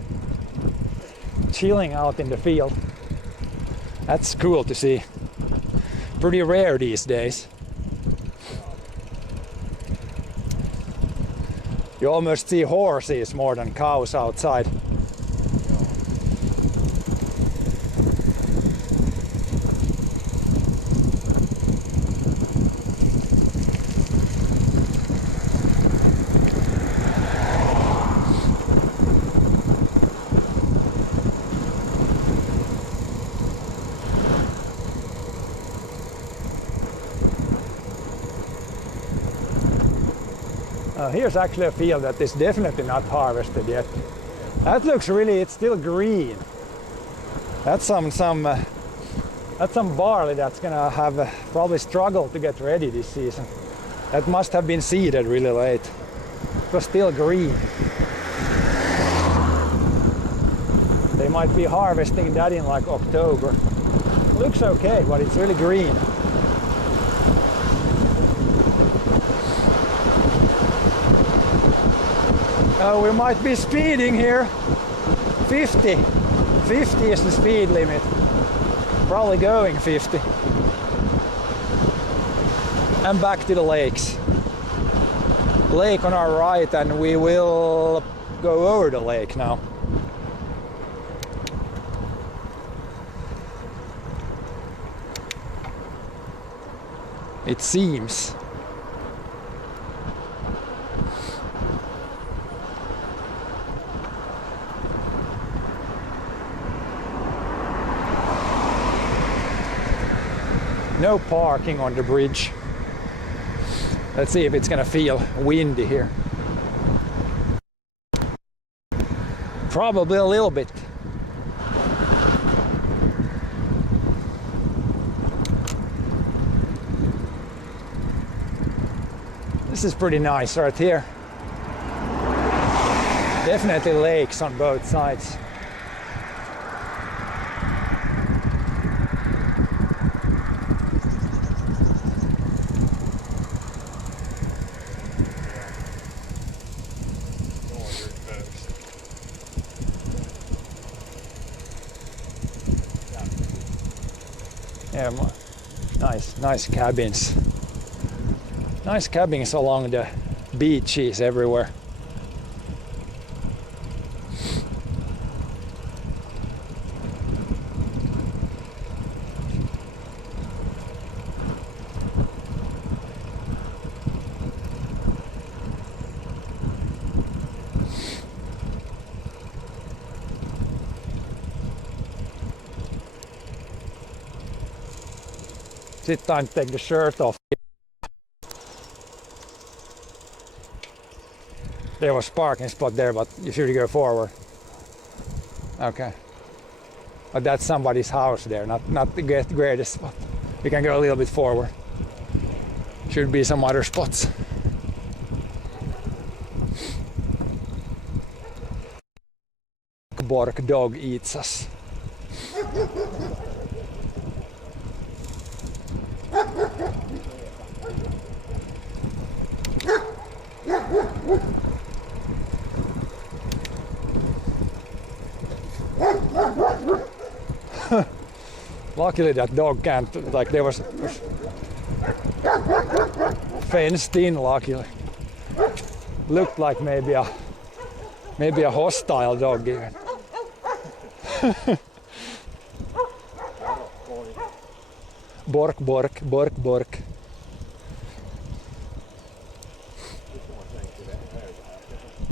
out in the field. That's cool to see. Pretty rare these days. You almost see horses more than cows outside. Here's actually a field that is definitely not harvested yet. That looks really, it's still green. That's some barley that's gonna have probably struggled to get ready this season. That must have been seeded really late. It was still green. They might be harvesting that in like October. Looks okay, but it's really green. We might be speeding here. 50. 50 is the speed limit. Probably going 50. And back to the lakes. Lake on our right, and we will go over the lake now. It seems. No parking on the bridge. Let's see if it's gonna feel windy here. Probably a little bit. This is pretty nice right here. Definitely lakes on both sides. Yeah, nice cabins. Nice cabins along the beaches everywhere. It's time to take the shirt off. There was parking spot there, but you should go forward. Okay. But that's somebody's house there, not the greatest spot. We can go a little bit forward. Should be some other spots. Bork dog eats us. Luckily that dog can't, like there was fenced in, luckily. Looked like maybe a hostile dog even. Bork, bork, bork, bork.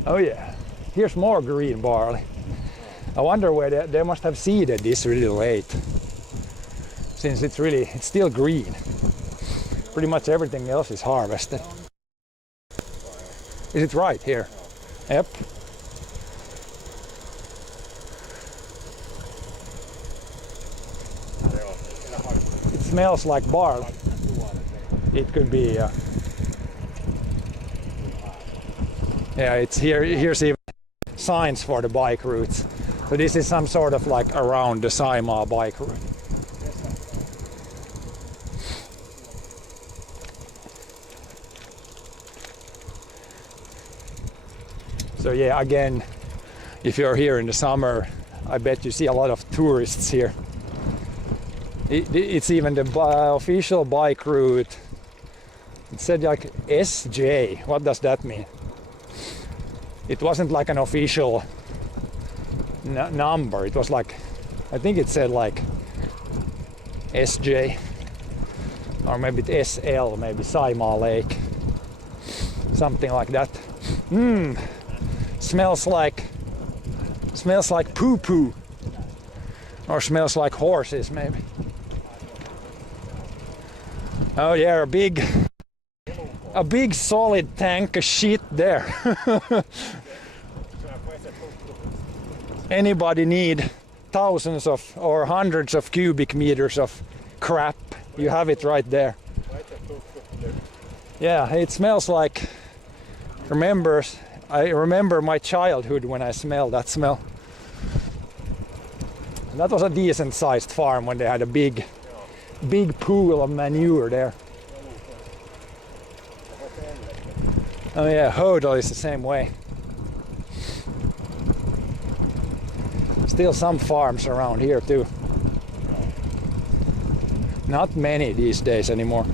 Oh yeah, here's more green barley. I wonder where they must have seeded this really late. Since it's still green. Pretty much everything else is harvested. Is it right here? Yep. It smells like barley. It could be, yeah, it's here. Here's even signs for the bike routes. So this is some sort of like around the Saimaa bike route. So yeah, again, if you're here in the summer, I bet you see a lot of tourists here. It's even the official bike route. It said like SJ. What does that mean? It wasn't like an official number. It was like, I think it said like SJ, or maybe it's SL, maybe Saimaa Lake, something like that. Smells like poo poo, or smells like horses maybe. Oh yeah, a big solid tank of shit there. Anybody need thousands of or hundreds of cubic meters of crap? You have it right there. Yeah, it smells like, I remember my childhood when I smelled that smell. And that was a decent sized farm when they had a big pool of manure there. Oh yeah, Hodel is the same way. Still some farms around here too. Not many these days anymore.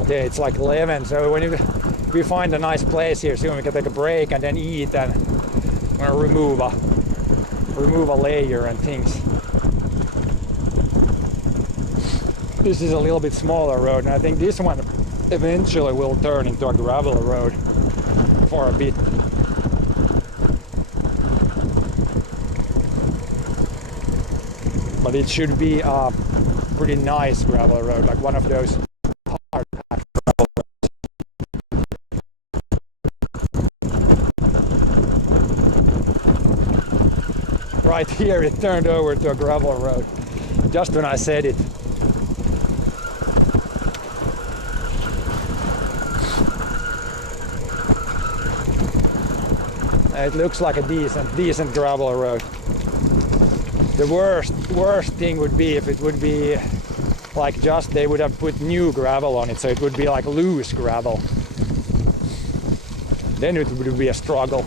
Okay, it's like 11, so when we find a nice place here soon, we can take a break and then eat, and I'm gonna remove a layer and things. This is a little bit smaller road, and I think this one eventually will turn into a gravel road for a bit. But it should be a pretty nice gravel road, like one of those hard packed gravel roads. Right here it turned over to a gravel road, just when I said it. It looks like a decent gravel road. The worst thing would be if it would be like just they would have put new gravel on it, so it would be like loose gravel. Then it would be a struggle.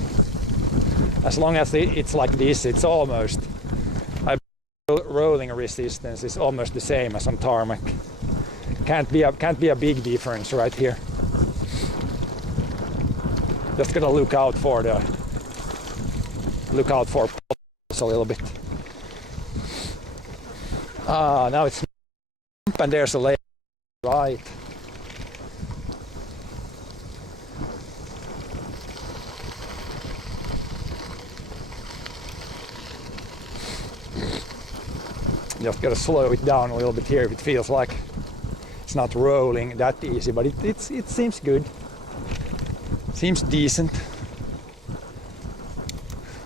As long as it's like this, it's almost, rolling resistance is almost the same as on tarmac. Can't be a big difference right here. Just gotta look out for potholes a little bit. Now it's and there's a lake, right. Just gotta slow it down a little bit here if it feels like it's not rolling that easy, but it seems good. Seems decent.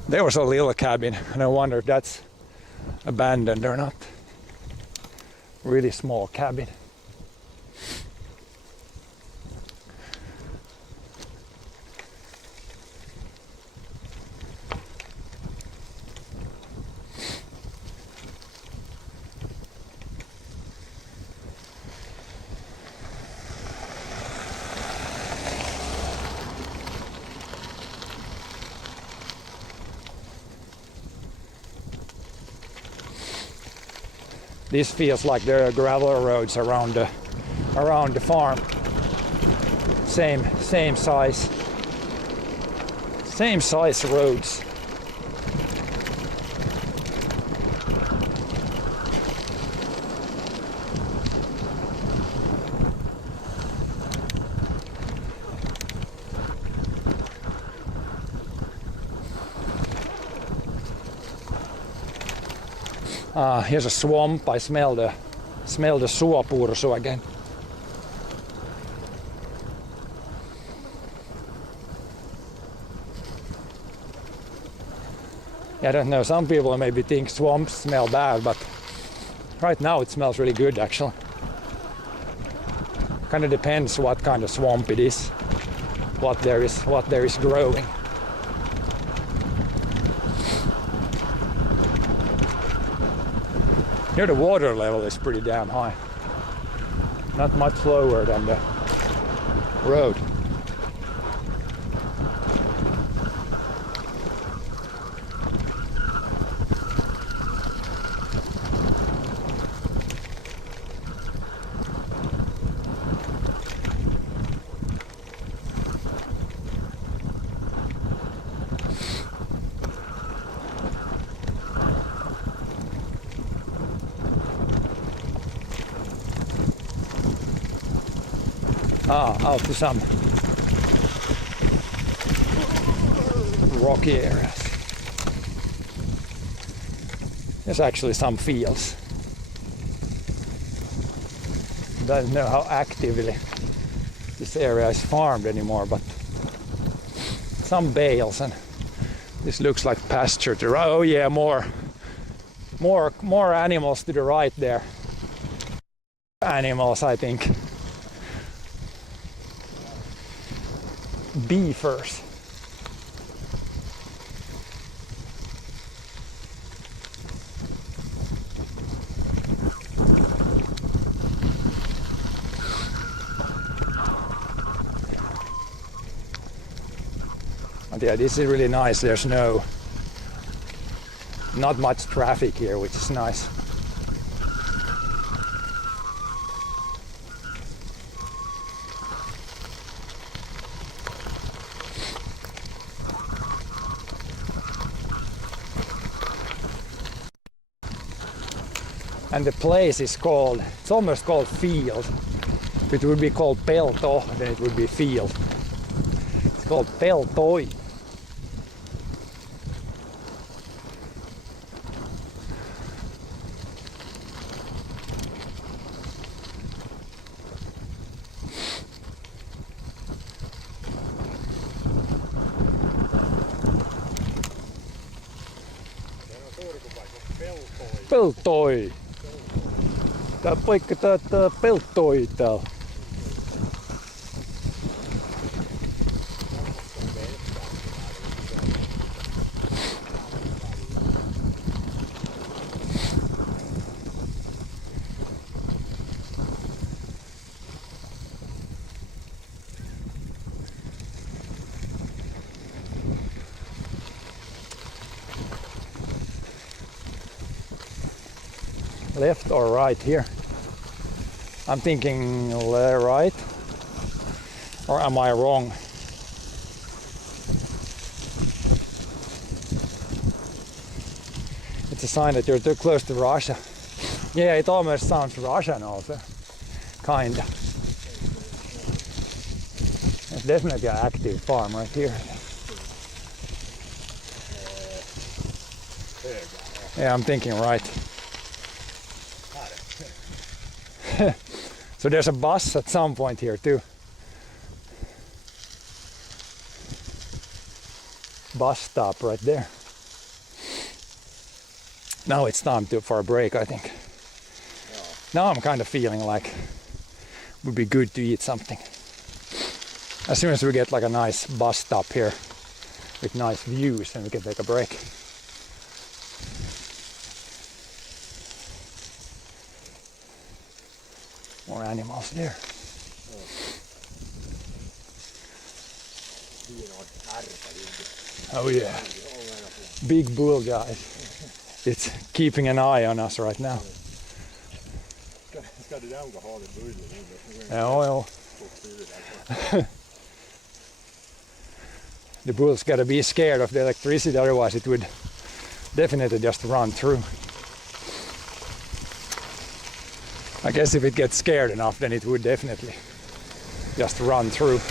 There was a little cabin, and I wonder if that's abandoned or not. Really small cabin. This feels like there are gravel roads around the farm. Same size roads. Here's a swamp. I smell the suopursu again. I don't know, some people maybe think swamps smell bad, but right now it smells really good actually. Kind of depends what kind of swamp it is, what there is growing. Here the water level is pretty damn high. Not much lower than the road. Out to some rocky areas. There's actually some fields. Don't know how actively this area is farmed anymore, but some bales, and this looks like pasture to right. Oh yeah, more animals to the right there. Animals, I think. Beavers. But yeah, this is really nice. There's not much traffic here, which is nice. And the place is called, it's almost called field. If it would be called pelto, then it would be field. It's called Peltoi. Peltoi. Tää paikka tää Peltoi täällä. Left or right here? I'm thinking right, or am I wrong? It's a sign that you're too close to Russia. Yeah, it almost sounds Russian also, kinda. It's definitely an active farm right here. Yeah, I'm thinking right. So there's a bus at some point here too. Bus stop right there. Now it's time for a break, I think. Now I'm kind of feeling like it would be good to eat something. As soon as we get like a nice bus stop here with nice views, then we can take a break. More animals there. Oh yeah. Big bull guys. It's keeping an eye on us right now. Ja. The bull's gotta be scared of the electricity, otherwise it would definitely just run through. I guess if it gets scared enough, then it would definitely just run through.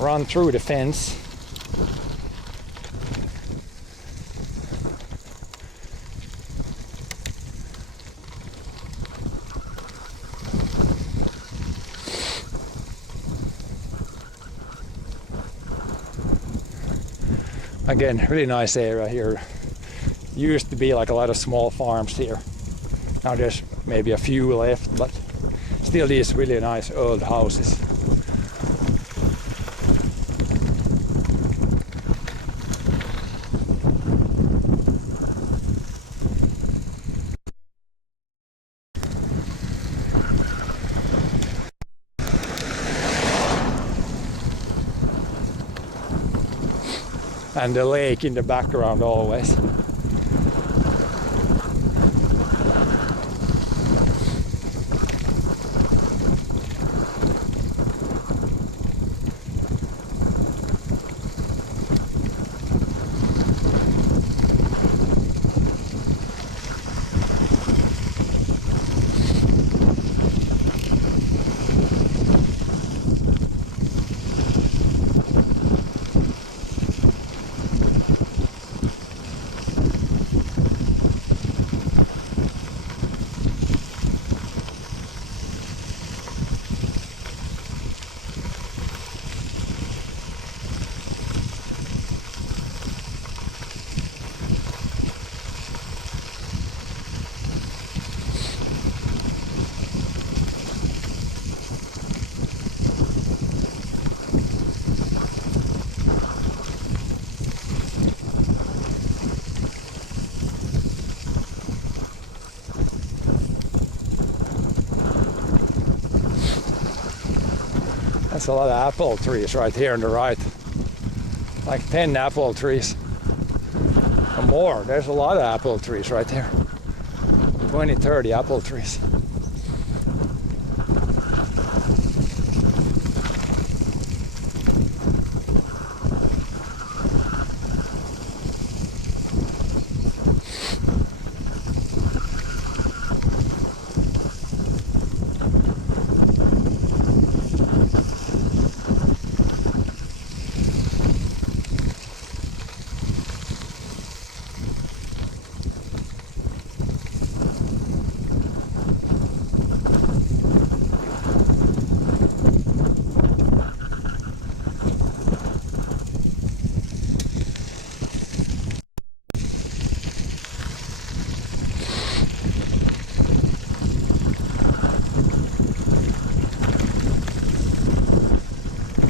Run through the fence. Again, really nice area here. Used to be like a lot of small farms here. Now there's maybe a few left, but still these really nice old houses. And the lake in the background always. That's a lot of apple trees right here on the right. Like 10 apple trees. Or more. There's a lot of apple trees right here. 20, 30 apple trees.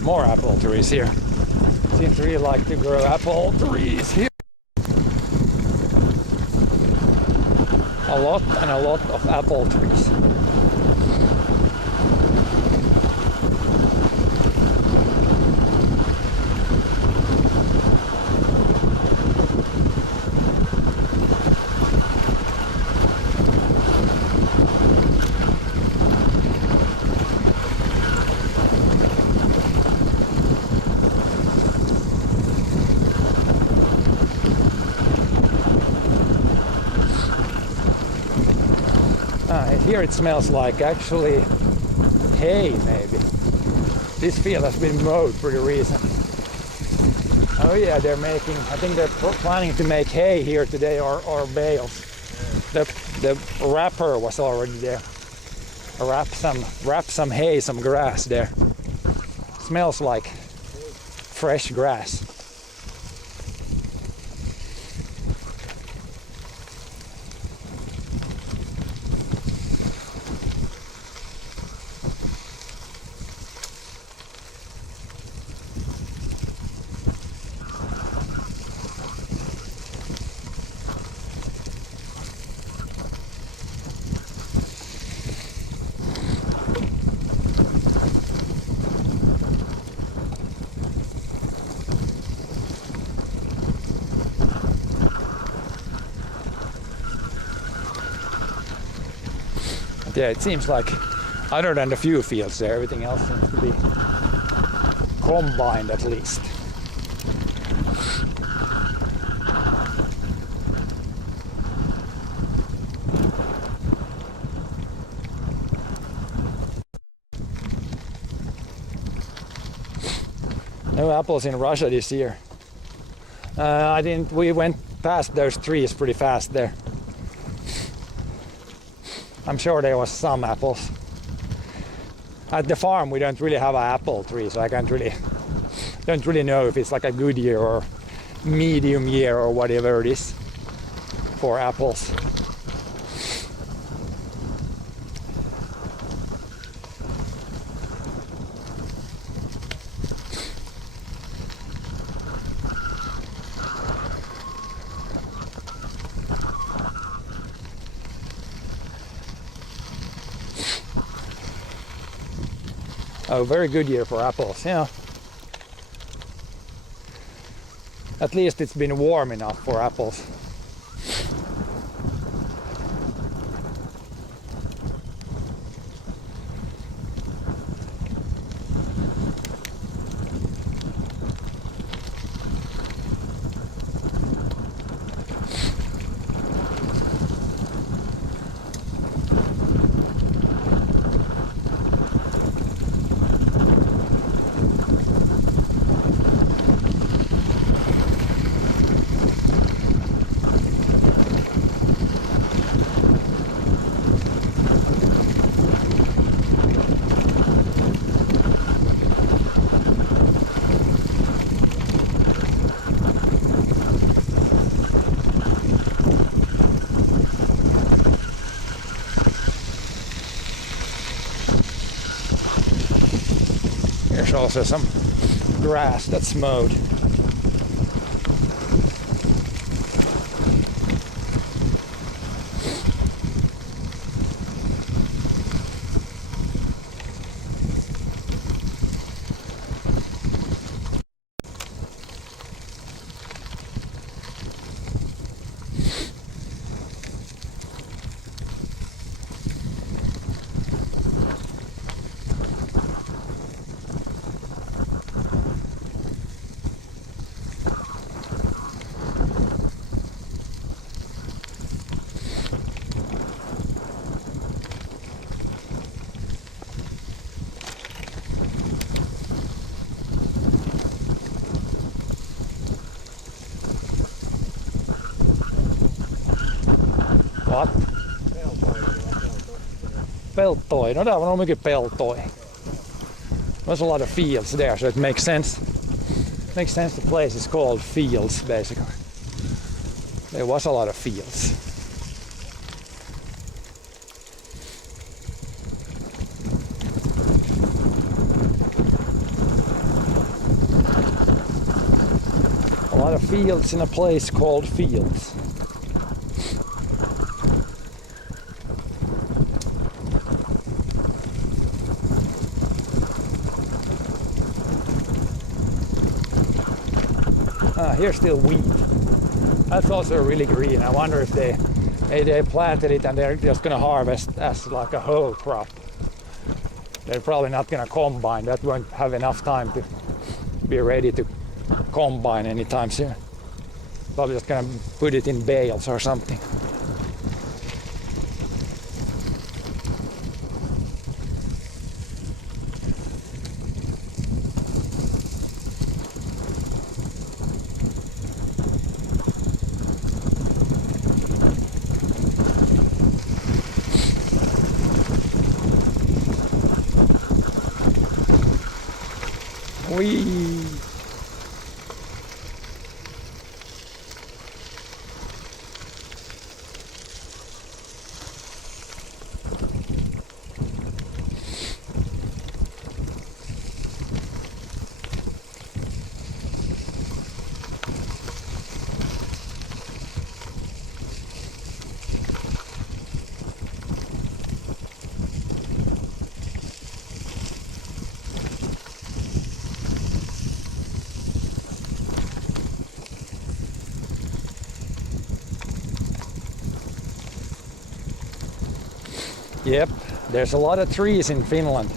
More apple trees here. Seems to really like to grow apple trees here. A lot and a lot of apple trees. Here it smells like actually hay maybe. This field has been mowed pretty recently. Oh yeah, they're making, I think they're planning to make hay here today or bales. The wrapper was already there. Wrap some hay, some grass there. Smells like fresh grass. Yeah, it seems like other than the few fields there, everything else seems to be combined at least. No apples in Russia this year. We went past those trees pretty fast there. I'm sure there was some apples. At the farm we don't really have an apple tree, so I don't really know if it's like a good year or medium year or whatever it is for apples. Oh, very good year for apples, yeah. At least it's been warm enough for apples. There's also some grass that's mowed. What? Peltoi. No, täällä on mycket peltoi. There's a lot of fields there, so it makes sense. Makes sense the place is called Fields, basically. There was a lot of fields. A lot of fields in a place called Fields. Here's still wheat. That's also really green. I wonder if they planted it and they're just gonna harvest as like a whole crop. They're probably not gonna combine. That won't have enough time to be ready to combine anytime soon. Probably just gonna put it in bales or something. Whee! Yep, there's a lot of trees in Finland.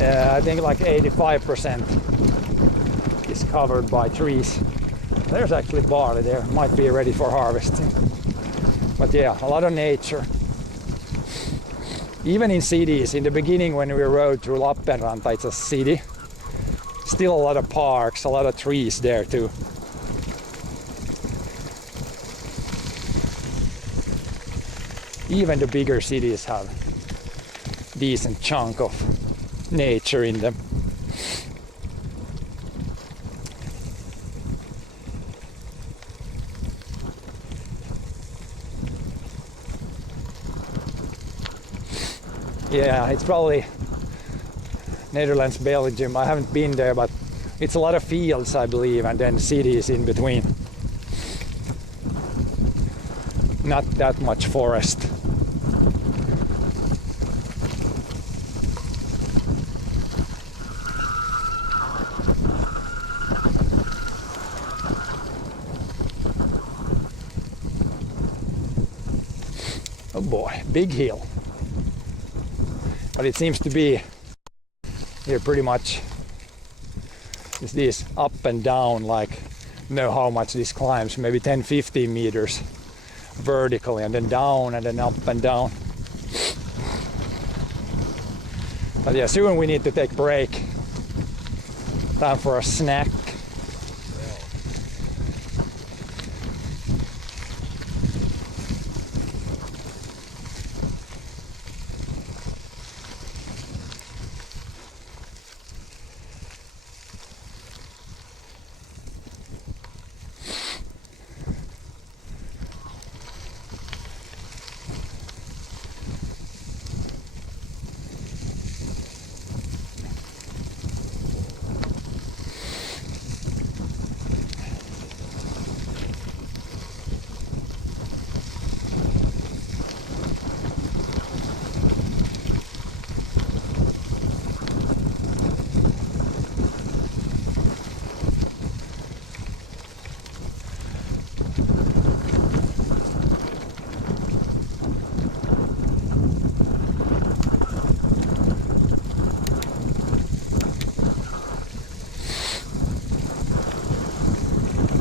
I think like 85% is covered by trees. There's actually barley there, might be ready for harvesting. But yeah, a lot of nature. Even in cities, in the beginning when we rode through Lappeenranta, it's a city, still a lot of parks, a lot of trees there too. Even the bigger cities have decent chunk of nature in them. Yeah, it's probably Netherlands, Belgium. I haven't been there, but it's a lot of fields, I believe, and then cities in between. Not that much forest. Oh boy, big hill. But it seems to be here pretty much is this up and down, like know how much this climbs, maybe 10-15 meters vertically, and then down and then up and down. But yeah, soon we need to take a break. Time for a snack.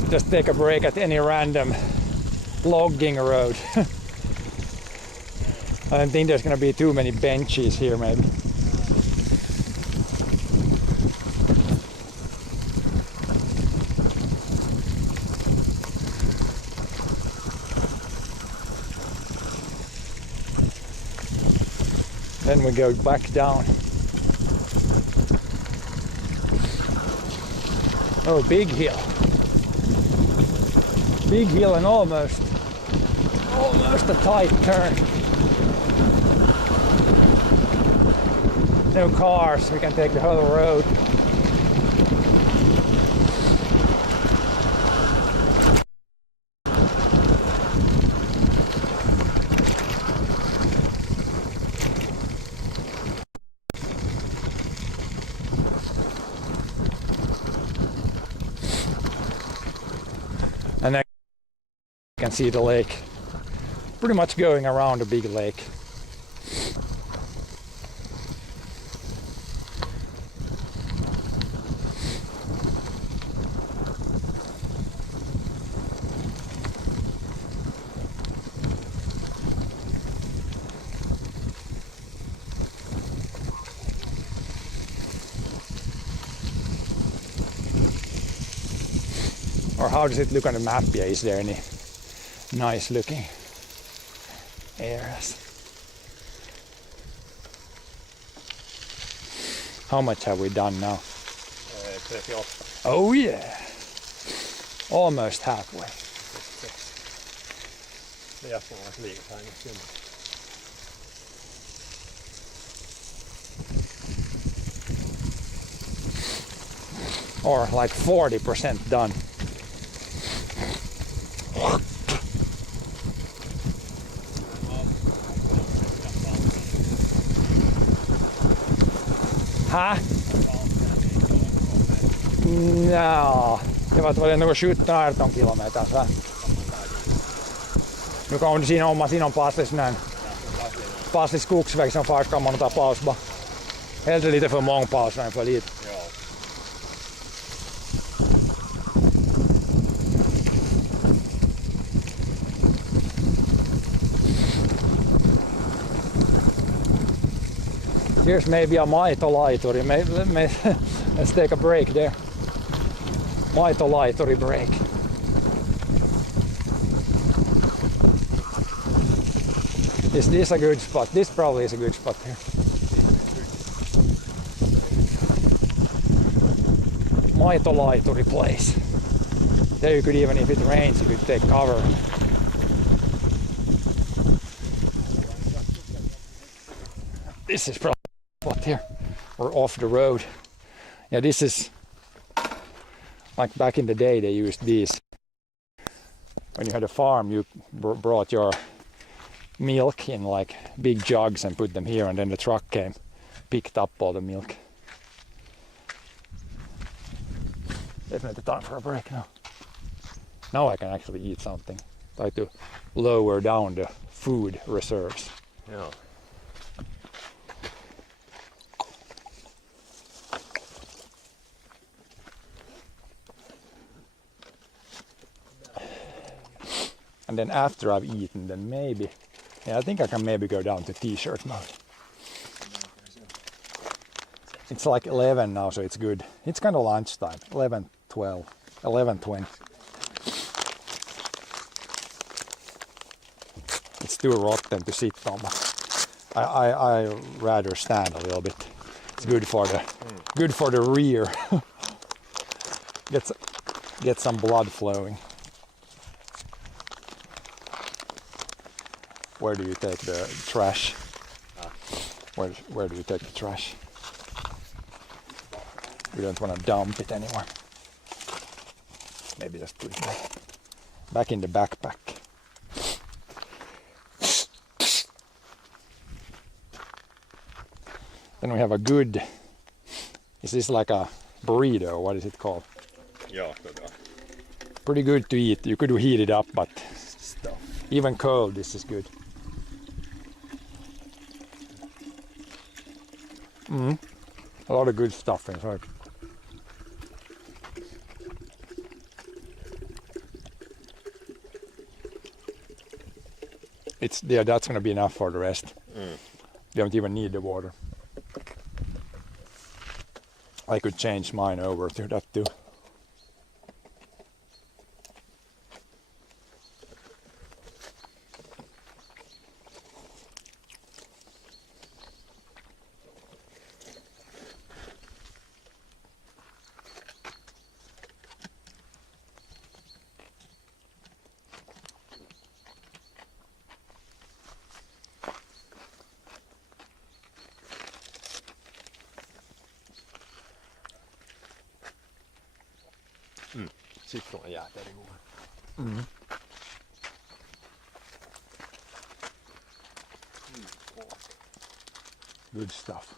Just take a break at any random logging road. I don't think there's gonna be too many benches here, maybe. Then we go back down. Oh, big hill. Big hill and almost a tight turn. No cars, we can take the whole road. And then you can see the lake. Pretty much going around a big lake. Or how does it look on the map? Yeah, is there any nice looking areas? How much have we done now? 38. Oh yeah! Almost halfway. Det är snarare livet här i Skåne. Or like 40% done. Hä? Ja, det var väl något 17-18 kilometer så. Nu kommer siinä on passlig skogsväg som far kan man ta paus bara. Hellre lite för många pauser än för lite. Here's maybe a maitolaituri. Let's take a break there. Maitolaituri break. Is this a good spot? This probably is a good spot here. Maitolaituri place. There you could, even if it rains, you could take cover. This is probably what here. We're off the road. Yeah, this is like back in the day they used these. When you had a farm, you brought your milk in like big jugs and put them here, and then the truck came, picked up all the milk. Definitely time for a break now. Now I can actually eat something. Try to lower down the food reserves. Joo. And then after I've eaten, then maybe, yeah, I think I can maybe go down to t-shirt mode. It's like 11 now, so it's good. It's kind of lunchtime, 11, 12, 11:20. It's too rotten to sit on, but I rather stand a little bit. It's good for the rear. Get some blood flowing. Where do you take the trash? Where do you take the trash? We don't want to dump it anywhere. Maybe just put it back in the backpack. Then we have a good, is this like a burrito? What is it called? Joo, Pretty good to eat. You could heat it up, but stuff. even cold, this is good. A lot of good stuff inside. That's gonna be enough for the rest. You don't even need the water. I could change mine over to that too. Sitruunajäätelö. Good stuff.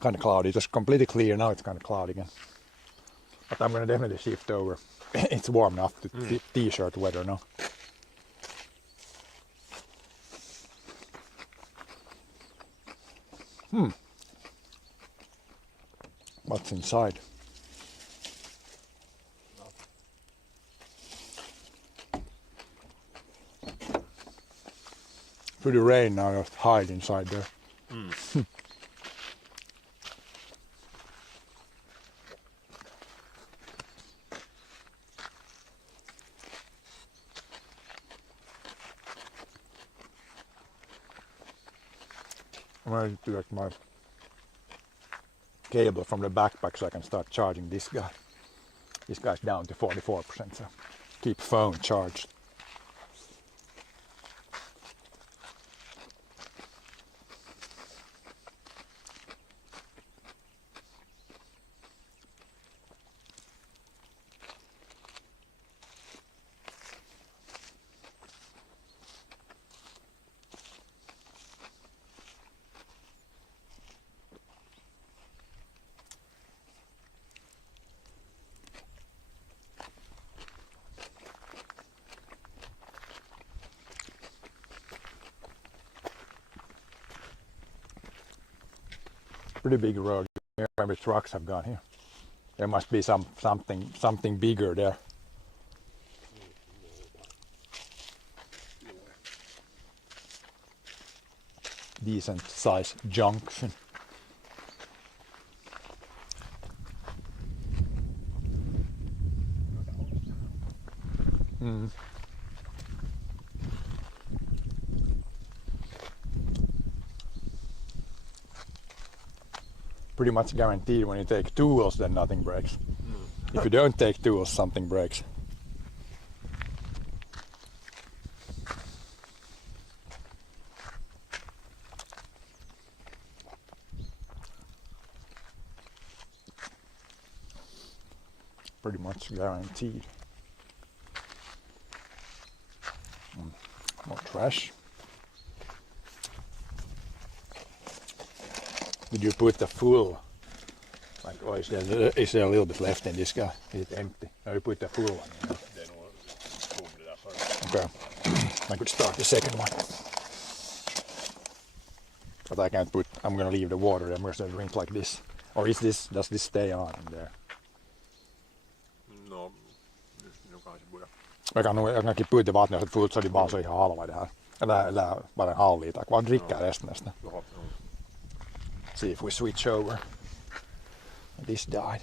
Kind of cloudy. It was completely clear. Now it's kind of cloudy again. But I'm gonna definitely shift over. It's warm enough to t-shirt weather now. What's inside? Pretty rain now, just hide inside there. I'm going to get my cable from the backpack so I can start charging this guy. This guy's down to 44%, so keep phone charged. Pretty big road. Maybe trucks have gone here. There must be something bigger there. Decent size junction. Pretty much guaranteed when you take tools then nothing breaks. If you don't take tools, something breaks. Pretty much guaranteed. More trash. Did you put the full? Like, or is there a little bit left in this guy? Is it empty? Or you put the full one? You know? Okay. I could start the second one. But I can't put. I'm gonna leave the water. I'm gonna drink like this. Or is this? Does this stay on in there? No, jokaisen voidaan. Jag kan kippa ut i vattnet så fullt så det bara så ihan halva det här. Eller bara en halv liter. Kvar dricka resten nästan. See if we switch over. This died.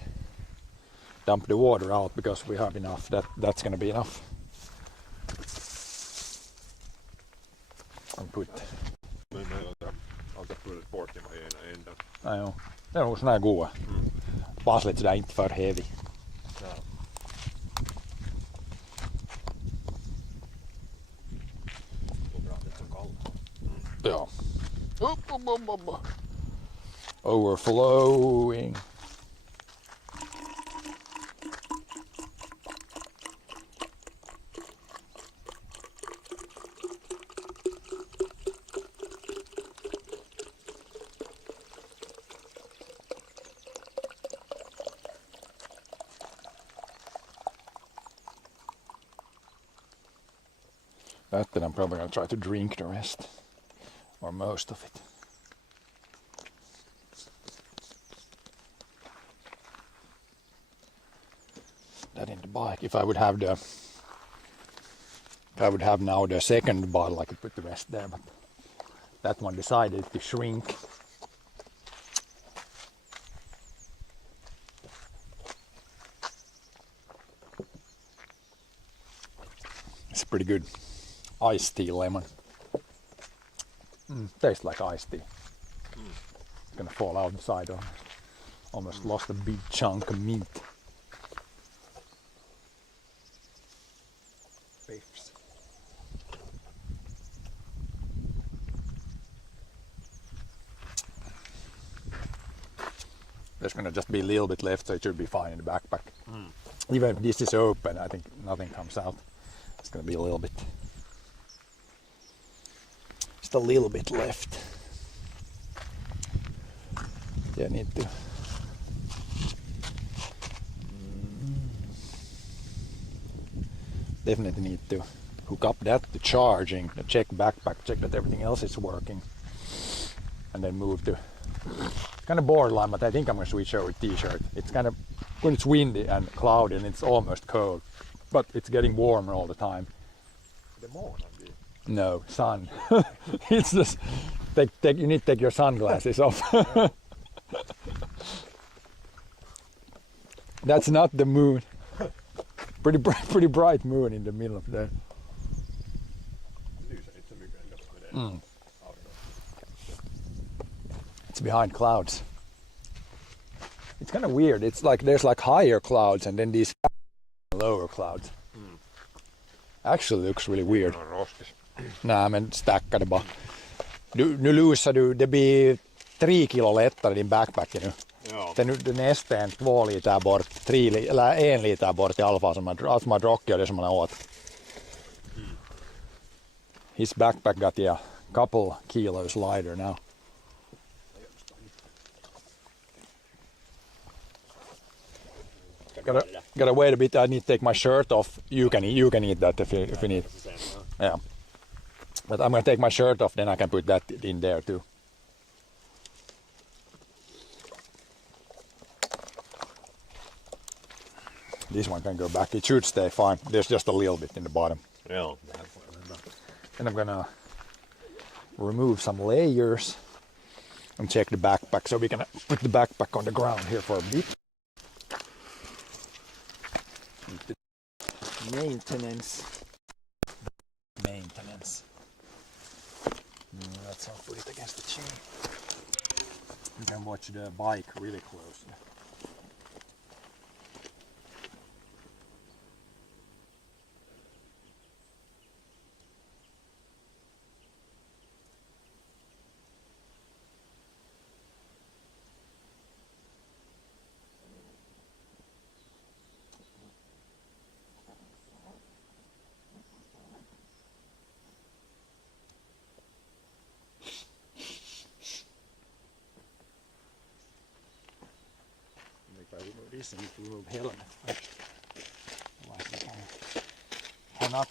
Dump the water out because we have enough. That's gonna be enough. And put. Alternativt bort i ena änden. Ja, jo. Det är nog såna här goda. Passligt sådär inte för heavy. Ja. Ja. Overflowing. Then I'm probably going to try to drink the rest. Or most of it. That in the bike. If I would have now the second bottle, I could put the rest there, but that one decided to shrink. It's pretty good. Iced tea lemon. Tastes like iced tea. It's gonna fall out the side. Almost lost a big chunk of meat. Beefs. There's gonna just be a little bit left, so it should be fine in the backpack. Even if this is open, I think nothing comes out. It's gonna be a little bit. Just a little bit left. Yeah, I need to. Definitely need to hook up that to charging, check backpack, check that everything else is working. and then move to kind of borderline, but I think I'm gonna switch over to t-shirt. It's kind of when it's windy and cloudy and it's almost cold, but it's getting warmer all the time. The månen blir... No, sun. It's just you need to take your sunglasses off. That's not the moon. Pretty bright moon in the middle of there. Lyser inte så mycket ändå med det. It's behind clouds. It's kind of weird. It's like there's like higher clouds and then these lower clouds. Actually looks really weird. Roskis. Nej, men stacka det bara. Nu lusar du, det blir 3 kilo lättare din backpack nu. Ja. Den nästa är 2 liter bort, 3 eller 1 liter bort i alla fall som man har druckit och det som man åt. His backpack got a couple kilos lighter now. Gotta wait a bit. I need to take my shirt off. You can eat that if you need. Yeah. But I'm gonna take my shirt off, then I can put that in there too. This one can go back. It should stay fine. There's just a little bit in the bottom. Joo. And I'm gonna remove some layers and check the backpack. So we're gonna put the backpack on the ground here for a bit. Maintenance. Let's not put it against the chain. You can watch the bike really closely. If I remove this, I need to remove helmet first. Otherwise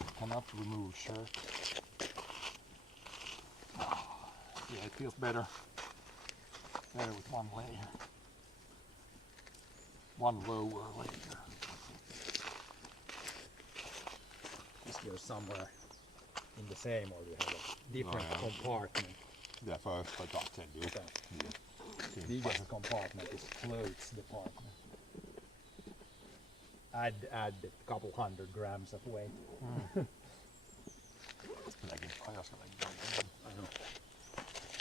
I cannot remove shirt. Yeah, it feels better with one layer. One lower layer. This goes somewhere in the same, or we have a different compartment. Därför får jag ta det ut. Biggest compartment is clothes department. Add a couple 100 grams of weight. I know.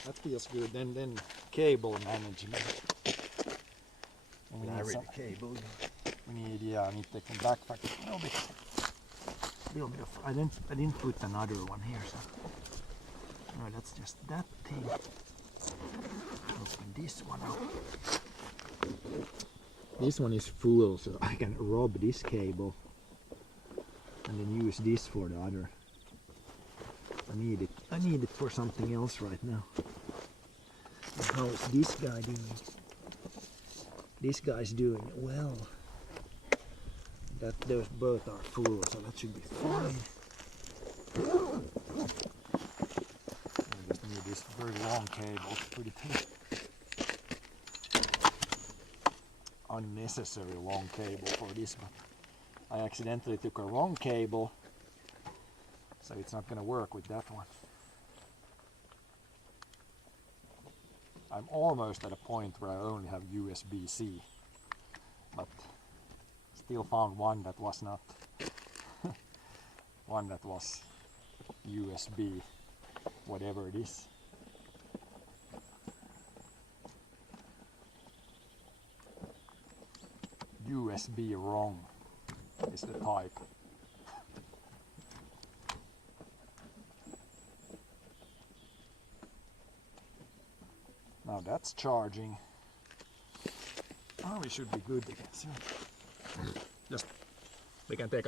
That feels good. Then cable management. We need some cable. I need to take some backpack. A little bit of. I didn't put another one here, so. No, that's just that thing. Open this one up. This one is full, so I can rob this cable and then use this for the other. I need it for something else right now. And how is this guy doing? This guy's doing well. Those both are full, so that should be fine. I just need this very long cable, pretty thick. Unnecessary long cable for this, but I accidentally took a wrong cable, so it's not gonna work with that one. I'm almost at a point where I only have USB-C, but still found one that was not one that was USB, whatever it is. USB wrong is the type. Now that's charging. Oh, we should be good again soon. Just we can take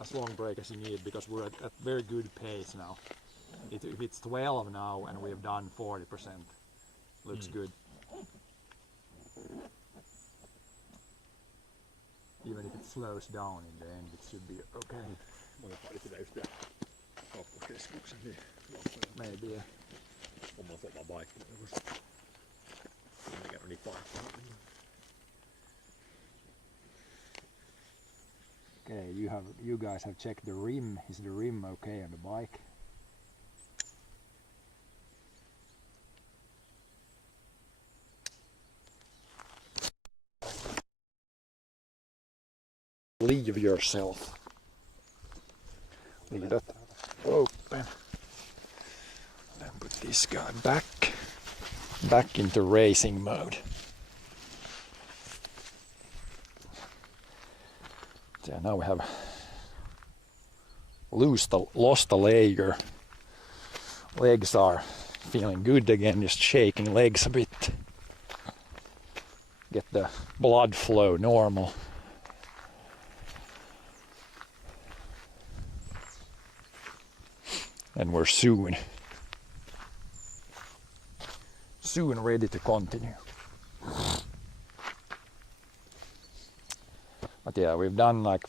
as long break as you need because we're at very good pace now. If it's 12 now and we've done 40%, looks good. Even if it slows down in the end, it should be okay. maybe. Yeah. Almost like my bike. I got really far. Okay, you guys have checked the rim. Is the rim okay on the bike? Leave yourself. Leave that open. Then put this guy back into racing mode. So now we have lost the layer. Legs are feeling good again, just shaking legs a bit. Get the blood flow normal. And we're soon ready to continue. But yeah, we've done like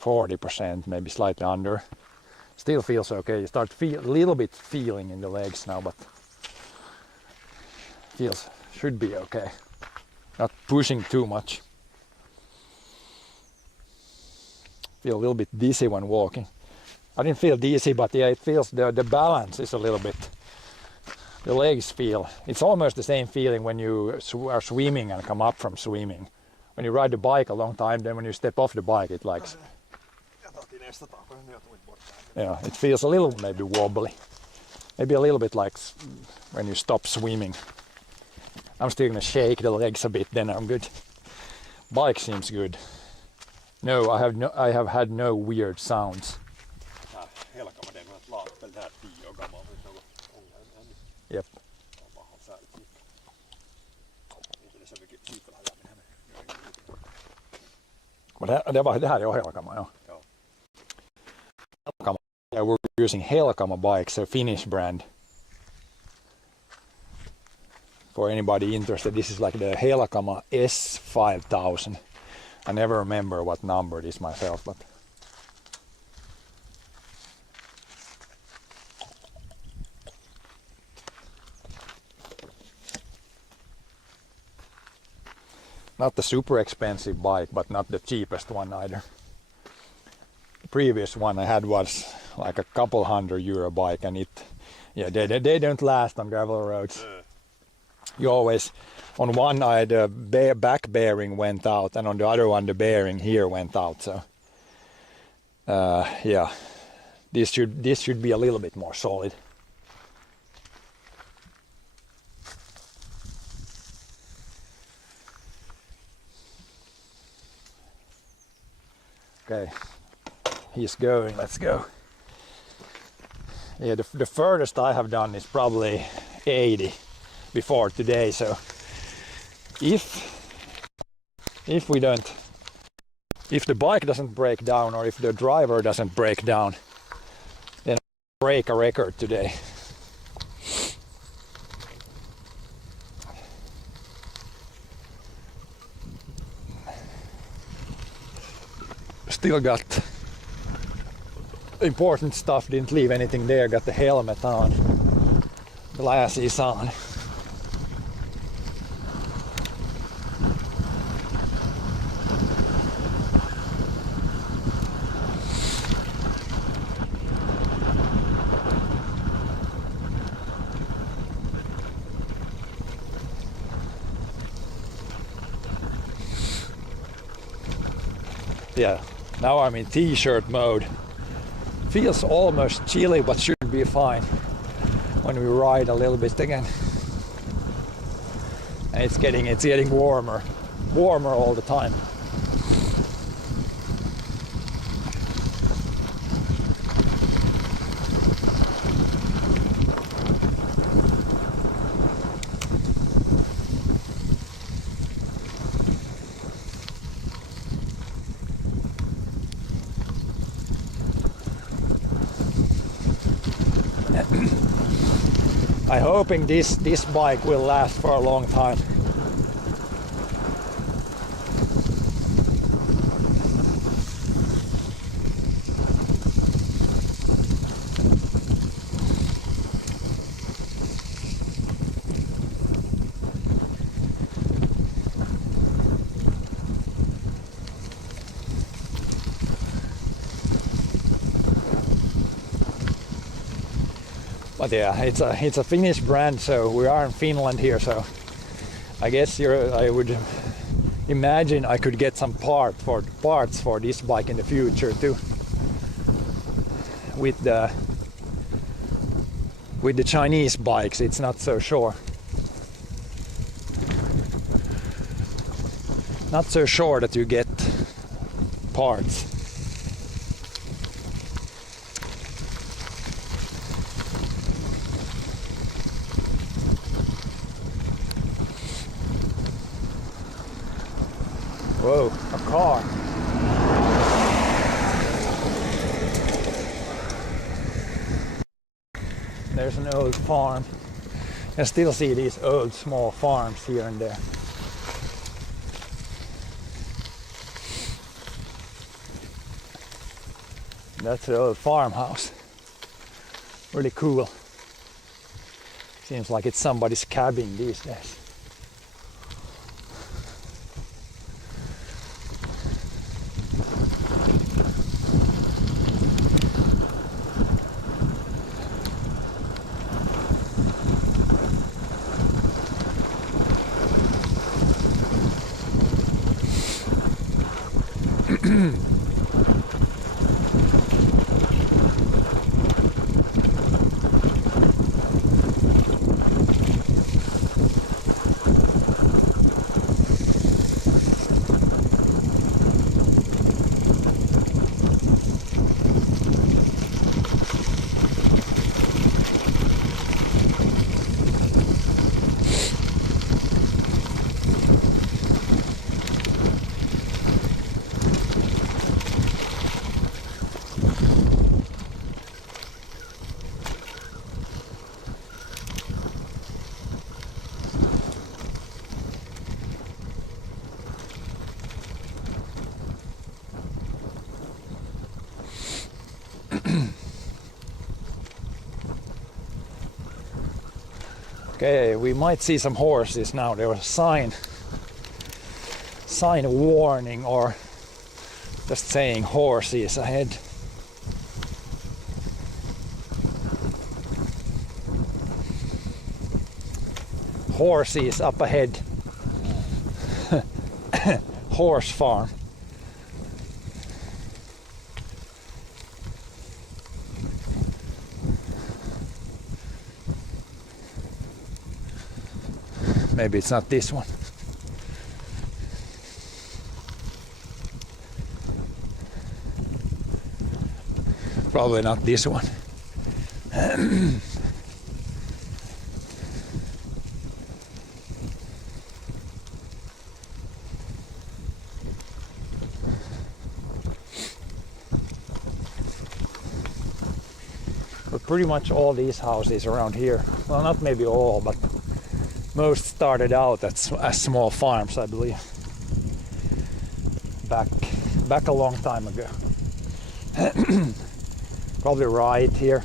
40%, maybe slightly under. Still feels okay. You start feel a little bit feeling in the legs now, but should be okay. Not pushing too much. Feel a little bit dizzy when walking. I didn't feel dizzy, but yeah, it feels the balance is a little bit. The legs feel. It's almost the same feeling when you are swimming and come up from swimming. When you ride the bike a long time, then when you step off the bike, it likes. Yeah, it feels a little maybe wobbly. Maybe a little bit like when you stop swimming. I'm still gonna shake the legs a bit, then I'm good. Bike seems good. No, I have had no weird sounds. Yep. Det var det här är Helkama, ja. Helkama. Yeah, we're using Helkama bikes, a Finnish brand. For anybody interested, this is like the Helkama S5000. I never remember what number it is myself, but not the super expensive bike, but not the cheapest one either. The previous one I had was like a couple €100 bike, and they don't last on gravel roads. You always, on one the back bearing went out, and on the other one the bearing here went out. So yeah, this should be a little bit more solid. Okay, he's going, let's go. Yeah, the furthest I have done is probably 80 before today, so if the bike doesn't break down, or if the driver doesn't break down, then I'll break a record today. Still got important stuff, didn't leave anything there, got the helmet on, glasses on. Yeah, now I'm in t-shirt mode. Feels almost chilly, but should be fine when we ride a little bit again. And it's getting warmer all the time. I'm hoping this bike will last for a long time. But yeah, it's a Finnish brand, so we are in Finland here, so I guess I would imagine I could get some parts for this bike in the future too. With the Chinese bikes, it's not so sure. Not so sure that you get parts. Whoa, a car. There's an old farm. I still see these old small farms here and there. That's an old farmhouse. Really cool. Seems like it's somebody's cabin these days. Okay, we might see some horses now. There was a sign warning or just saying horses ahead. Horses up ahead. Horse farm. Maybe it's not this one. Probably not this one. But pretty much all these houses around here, well, not maybe all, but most started out as small farms, I believe. Back a long time ago. Probably right here.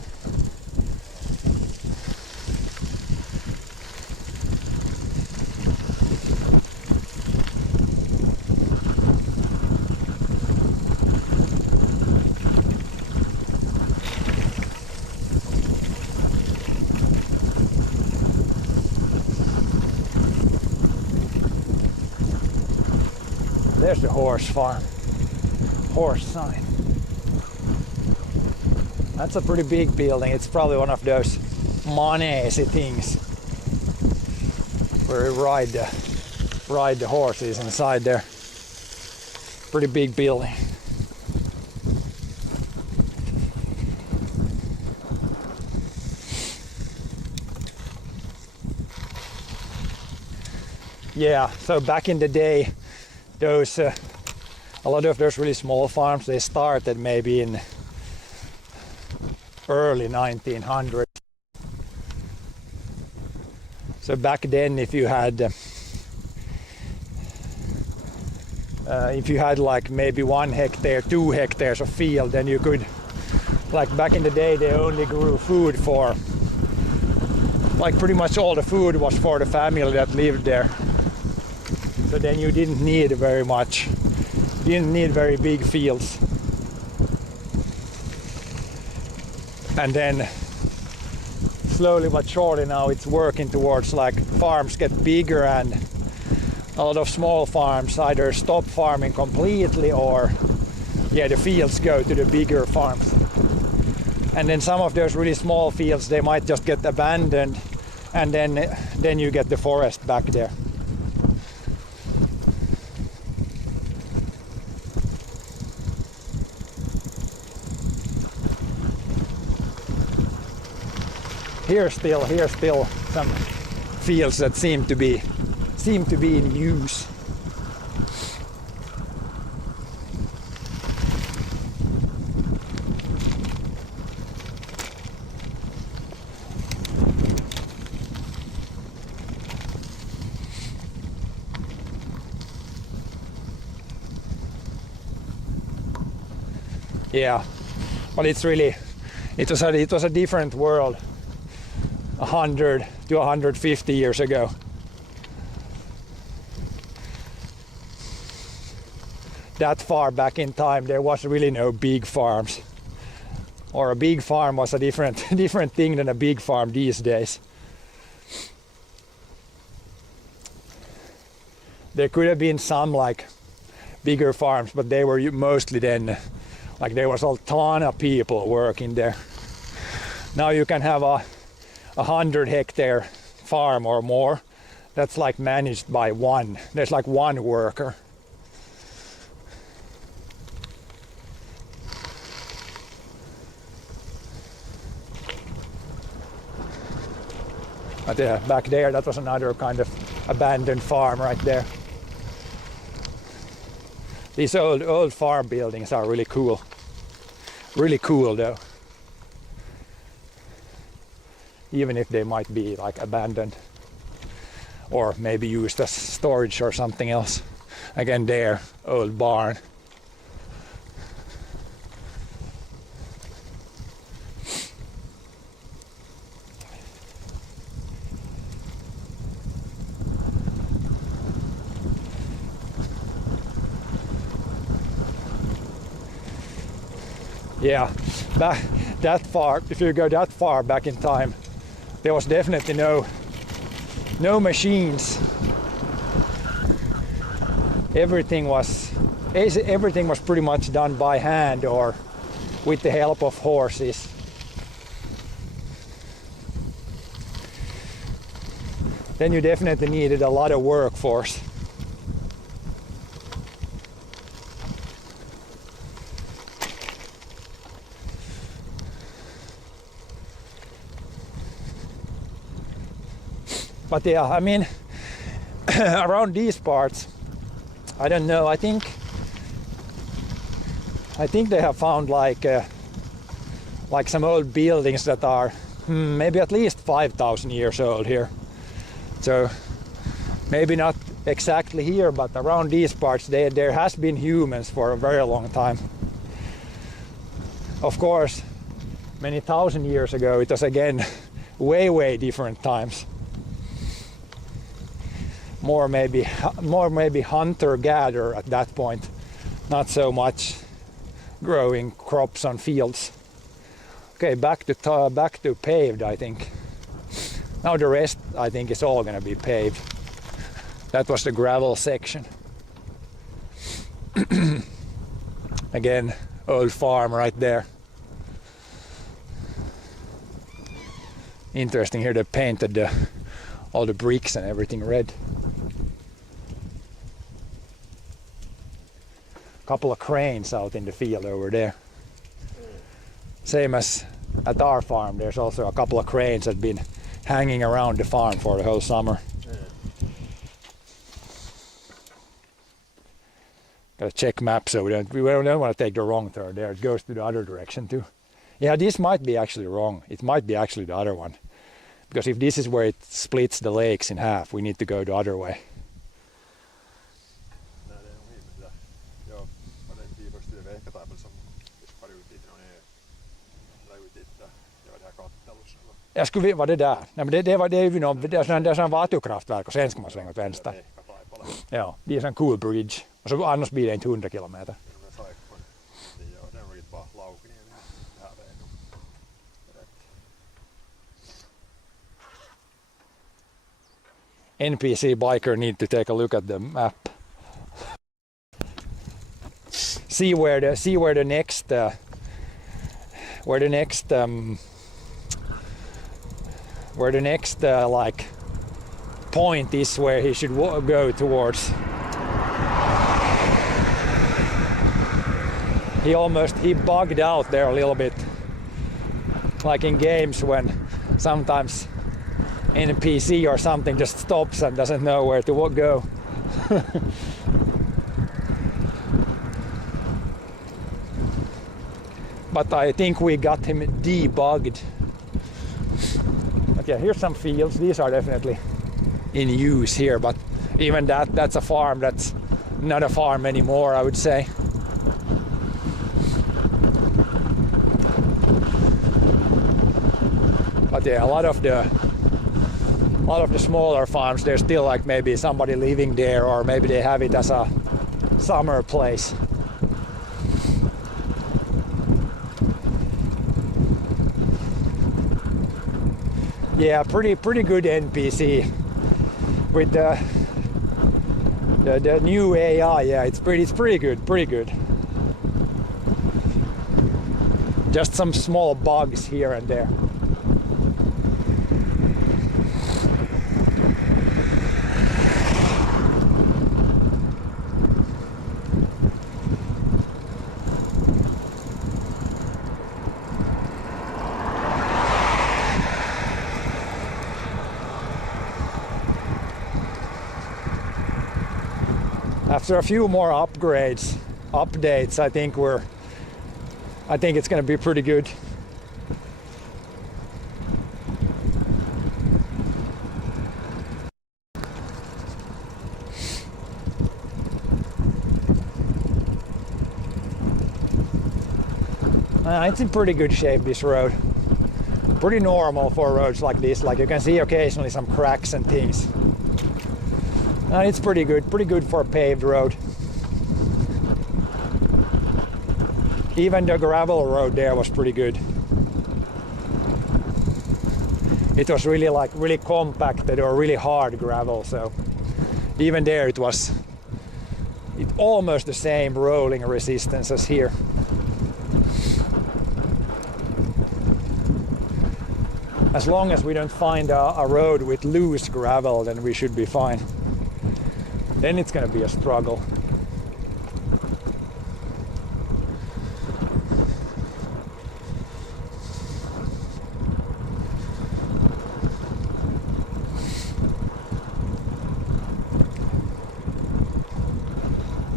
There's the horse farm. Horse sign. That's a pretty big building. It's probably one of those manesi things where you ride the horses inside there. Pretty big building. Yeah, so back in the day, those a lot of those really small farms, they started maybe in early 1900s. So back then, if you had like maybe 1 hectare, 2 hectares of field, then you could, like back in the day, they only grew food for, like pretty much all the food was for the family that lived there. So then you didn't need very much, didn't need very big fields. And then slowly but surely now it's working towards like farms get bigger and a lot of small farms either stop farming completely or the fields go to the bigger farms. And then some of those really small fields, they might just get abandoned and then you get the forest back there. Here's still some fields that seem to be in use. Yeah, but it's really, it was a different world 100 to 150 years ago. That far back in time there was really no big farms, or a big farm was a different thing than a big farm these days. There could have been some like bigger farms, but they were mostly then like there was a ton of people working there. Now you can have a 100-hectare farm or more that's like managed by one. There's like one worker. But yeah, back there that was another kind of abandoned farm right there. These old farm buildings are really cool. Really cool though. Even if they might be like abandoned or maybe used as storage or something else. Again there, old barn. Yeah, that far, if you go that far back in time, there was definitely no machines. Everything was pretty much done by hand or with the help of horses. Then you definitely needed a lot of workforce. But yeah, I mean, around these parts, I don't know. I think they have found like some old buildings that are maybe at least 5,000 years old here. So maybe not exactly here, but around these parts, there has been humans for a very long time. Of course, many thousand years ago, it was again way different times. More maybe hunter-gatherer at that point, not so much growing crops on fields. Okay, back to paved, I think. Now the rest, I think, is all gonna be paved. That was the gravel section. Again, old farm right there. Interesting here, they painted all the bricks and everything red. Couple of cranes out in the field over there. Same as at our farm, there's also a couple of cranes that have been hanging around the farm for the whole summer. Gotta check maps so we don't want to take the wrong turn there. It goes to the other direction too. Yeah, this might be actually wrong. It might be actually the other one. Because if this is where it splits the lakes in half, we need to go the other way. Jag skulle vara det där. Nej, men det är ju det är sån vattenkraftverk och sen ska man svänga åt vänster. Ja, det är en cool bridge. Och så annars blir det inte 100 kilometer. NPC biker need to take a look at the map. See where the next like point is where he should go towards. He bugged out there a little bit, like in games when sometimes NPC or something just stops and doesn't know where to go. But I think we got him debugged. Okay, here's some fields. These are definitely in use here, but even that's a farm. That's not a farm anymore, I would say. But yeah, a lot of the smaller farms, there's still like maybe somebody living there, or maybe they have it as a summer place. Yeah, pretty good NPC with the new AI. Yeah, it's pretty good. Just some small bugs here and there. After a few more updates, I think it's going to be pretty good. It's in pretty good shape, this road. Pretty normal for roads like this. Like you can see occasionally some cracks and things. It's pretty good for a paved road. Even the gravel road there was pretty good. It was really compacted or really hard gravel, so even there it almost the same rolling resistance as here. As long as we don't find a road with loose gravel, then we should be fine. Then it's gonna be a struggle.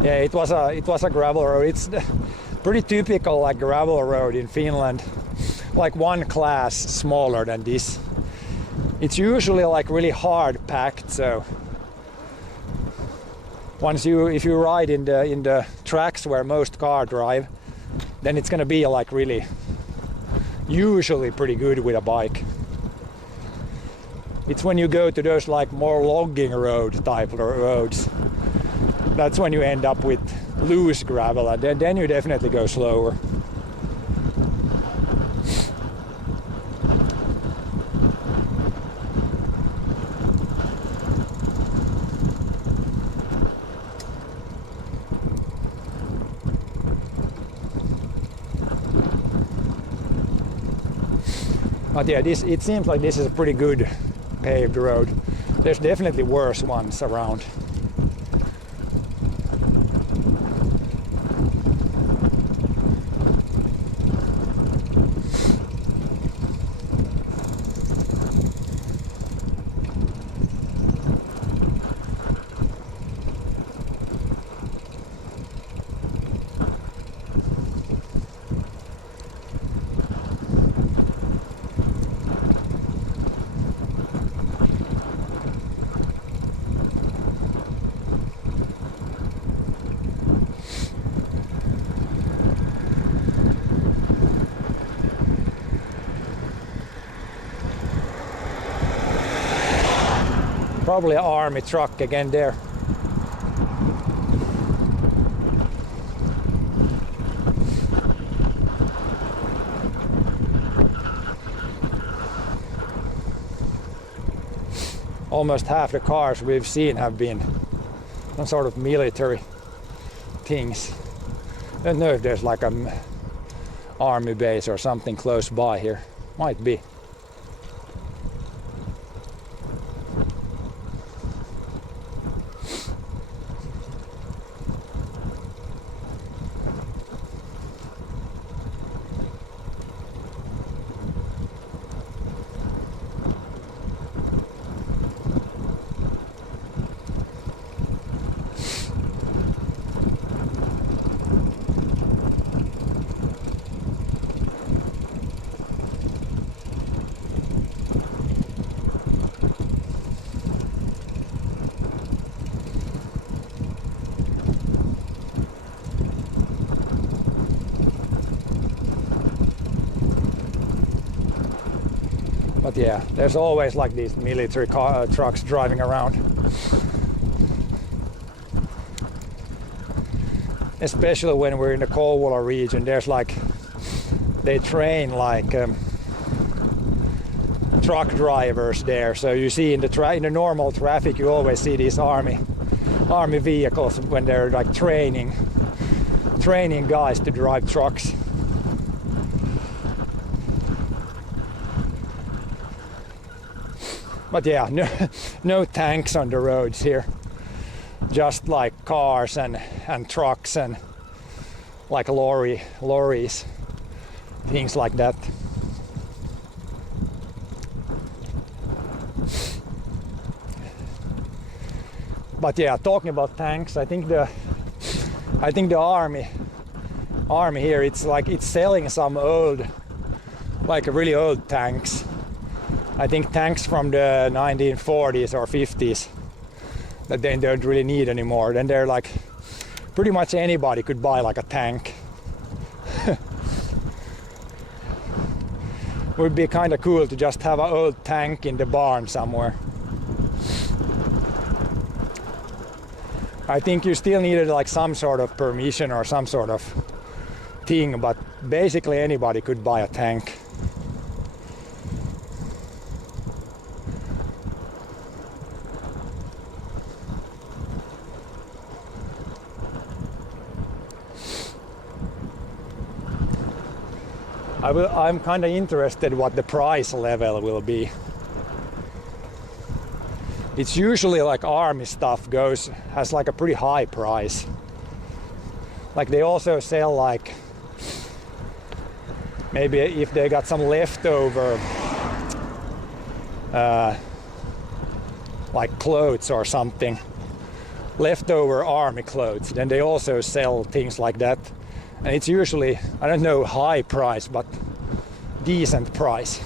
Yeah, it was a gravel road. It's pretty typical like gravel road in Finland. Like one class smaller than this. It's usually like really hard packed, so if you ride in the tracks where most cars drive, then it's gonna be like really usually pretty good with a bike. It's when you go to those like more logging road type roads, that's when you end up with loose gravel, and then you definitely go slower. But yeah, it seems like this is a pretty good paved road. There's definitely worse ones around. Probably an army truck again there. almost half the cars we've seen have been some sort of military things. I don't know if there's like an army base or something close by here. Might be. But yeah, there's always like these military trucks driving around. Especially when we're in the Kouvola region, there's like, they train like truck drivers there. So you see in the normal traffic, you always see these army vehicles when they're like training guys to drive trucks. But yeah, no tanks on the roads here. Just like cars and trucks and like lorries, things like that. But yeah, talking about tanks, I think the army here, it's selling some old, like really old tanks. I think tanks from the 1940s or 50s that they don't really need anymore. Then they're like, pretty much anybody could buy like a tank. Would be kind of cool to just have an old tank in the barn somewhere. I think you still needed like some sort of permission or some sort of thing, but basically anybody could buy a tank. I'm kind of interested what the price level will be. It's usually like army stuff has like a pretty high price. Like they also sell like, maybe if they got some leftover like clothes or something, leftover army clothes, then they also sell things like that. And it's usually, I don't know, high price, but decent price.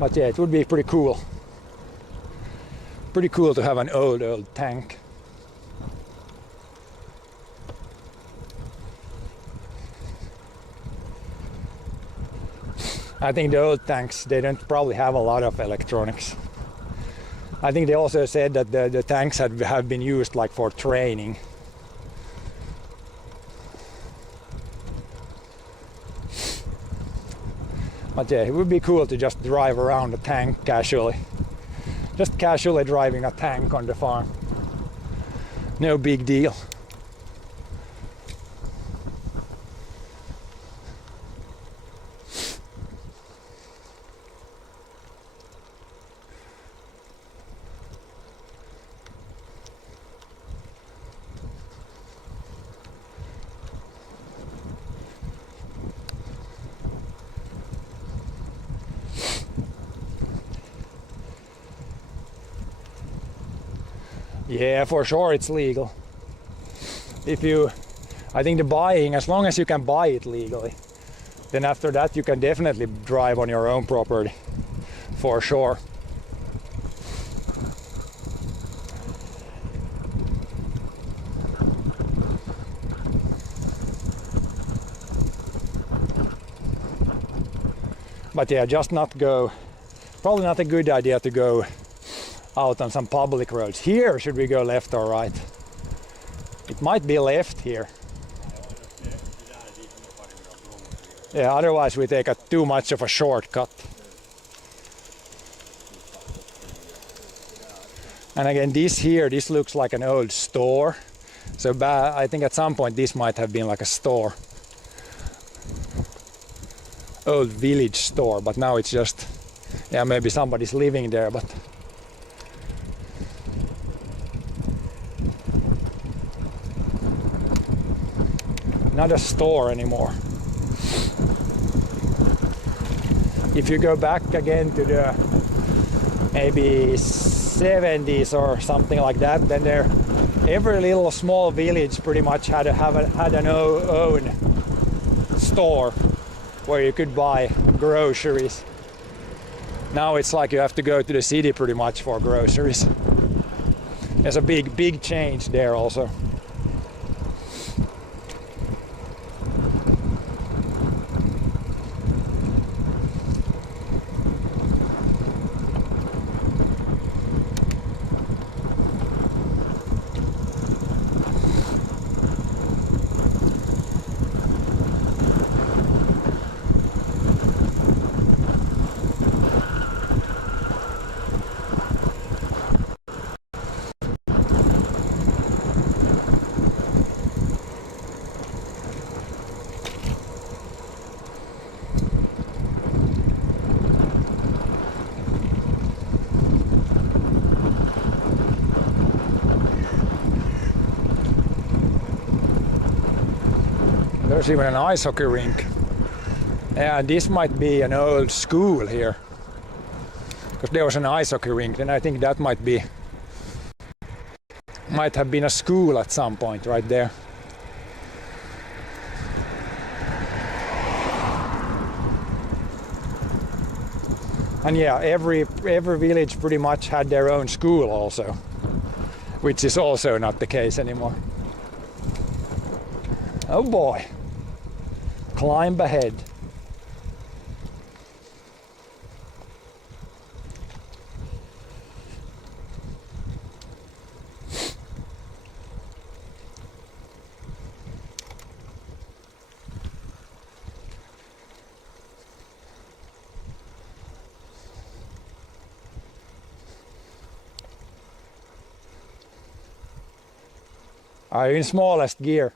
But yeah, it would be pretty cool. Pretty cool to have an old tank. I think the old tanks, they don't probably have a lot of electronics. I think they also said that the tanks have been used like for training. But yeah, it would be cool to just drive around a tank casually. Just casually driving a tank on the farm. No big deal. Yeah, for sure it's legal. I think the buying, as long as you can buy it legally, then after that you can definitely drive on your own property, for sure. But yeah, just not go, probably not a good idea to go out on some public roads. Here, should we go left or right? It might be left here. Yeah, otherwise we take too much of a shortcut. And again, this looks like an old store. So I think at some point this might have been like a store. Old village store, but now it's just, yeah, maybe somebody's living there, but not a store anymore. If you go back again to the maybe 70s or something like that, then every little small village pretty much had an own store where you could buy groceries. Now it's like you have to go to the city pretty much for groceries. There's a big change there also. There's even an ice hockey rink. And this might be an old school here. Because there was an ice hockey rink, and I think that might have been a school at some point right there. And yeah, every village pretty much had their own school also, which is also not the case anymore. Oh boy. Climb ahead. Are you in smallest gear?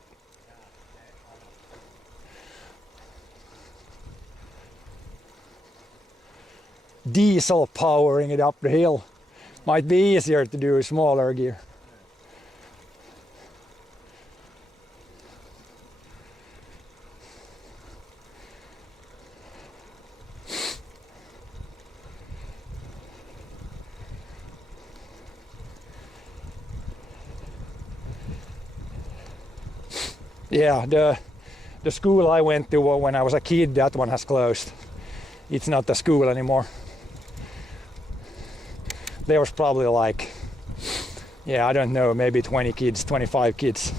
Diesel powering it up the hill. Might be easier to do smaller gear. Yeah, the school I went to when I was a kid, that one has closed. It's not a school anymore. There was probably like, yeah, I don't know, maybe 20 kids, 25 kids.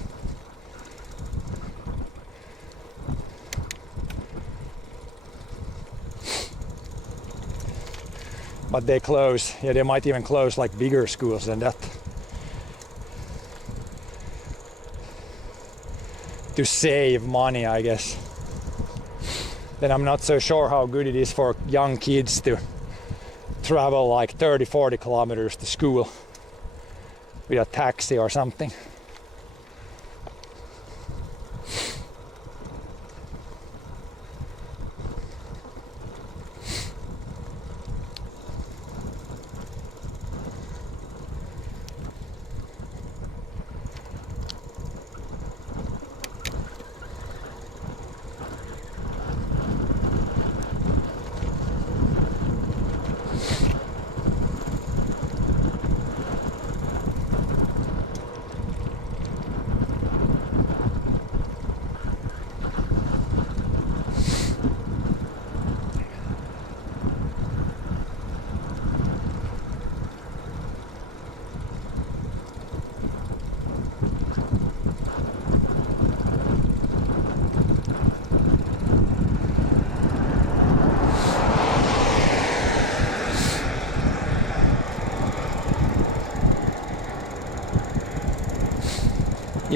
But they close, yeah, they might even close like bigger schools than that. To save money, I guess. Then I'm not so sure how good it is for young kids to travel like 30-40 kilometers to school with a taxi or something.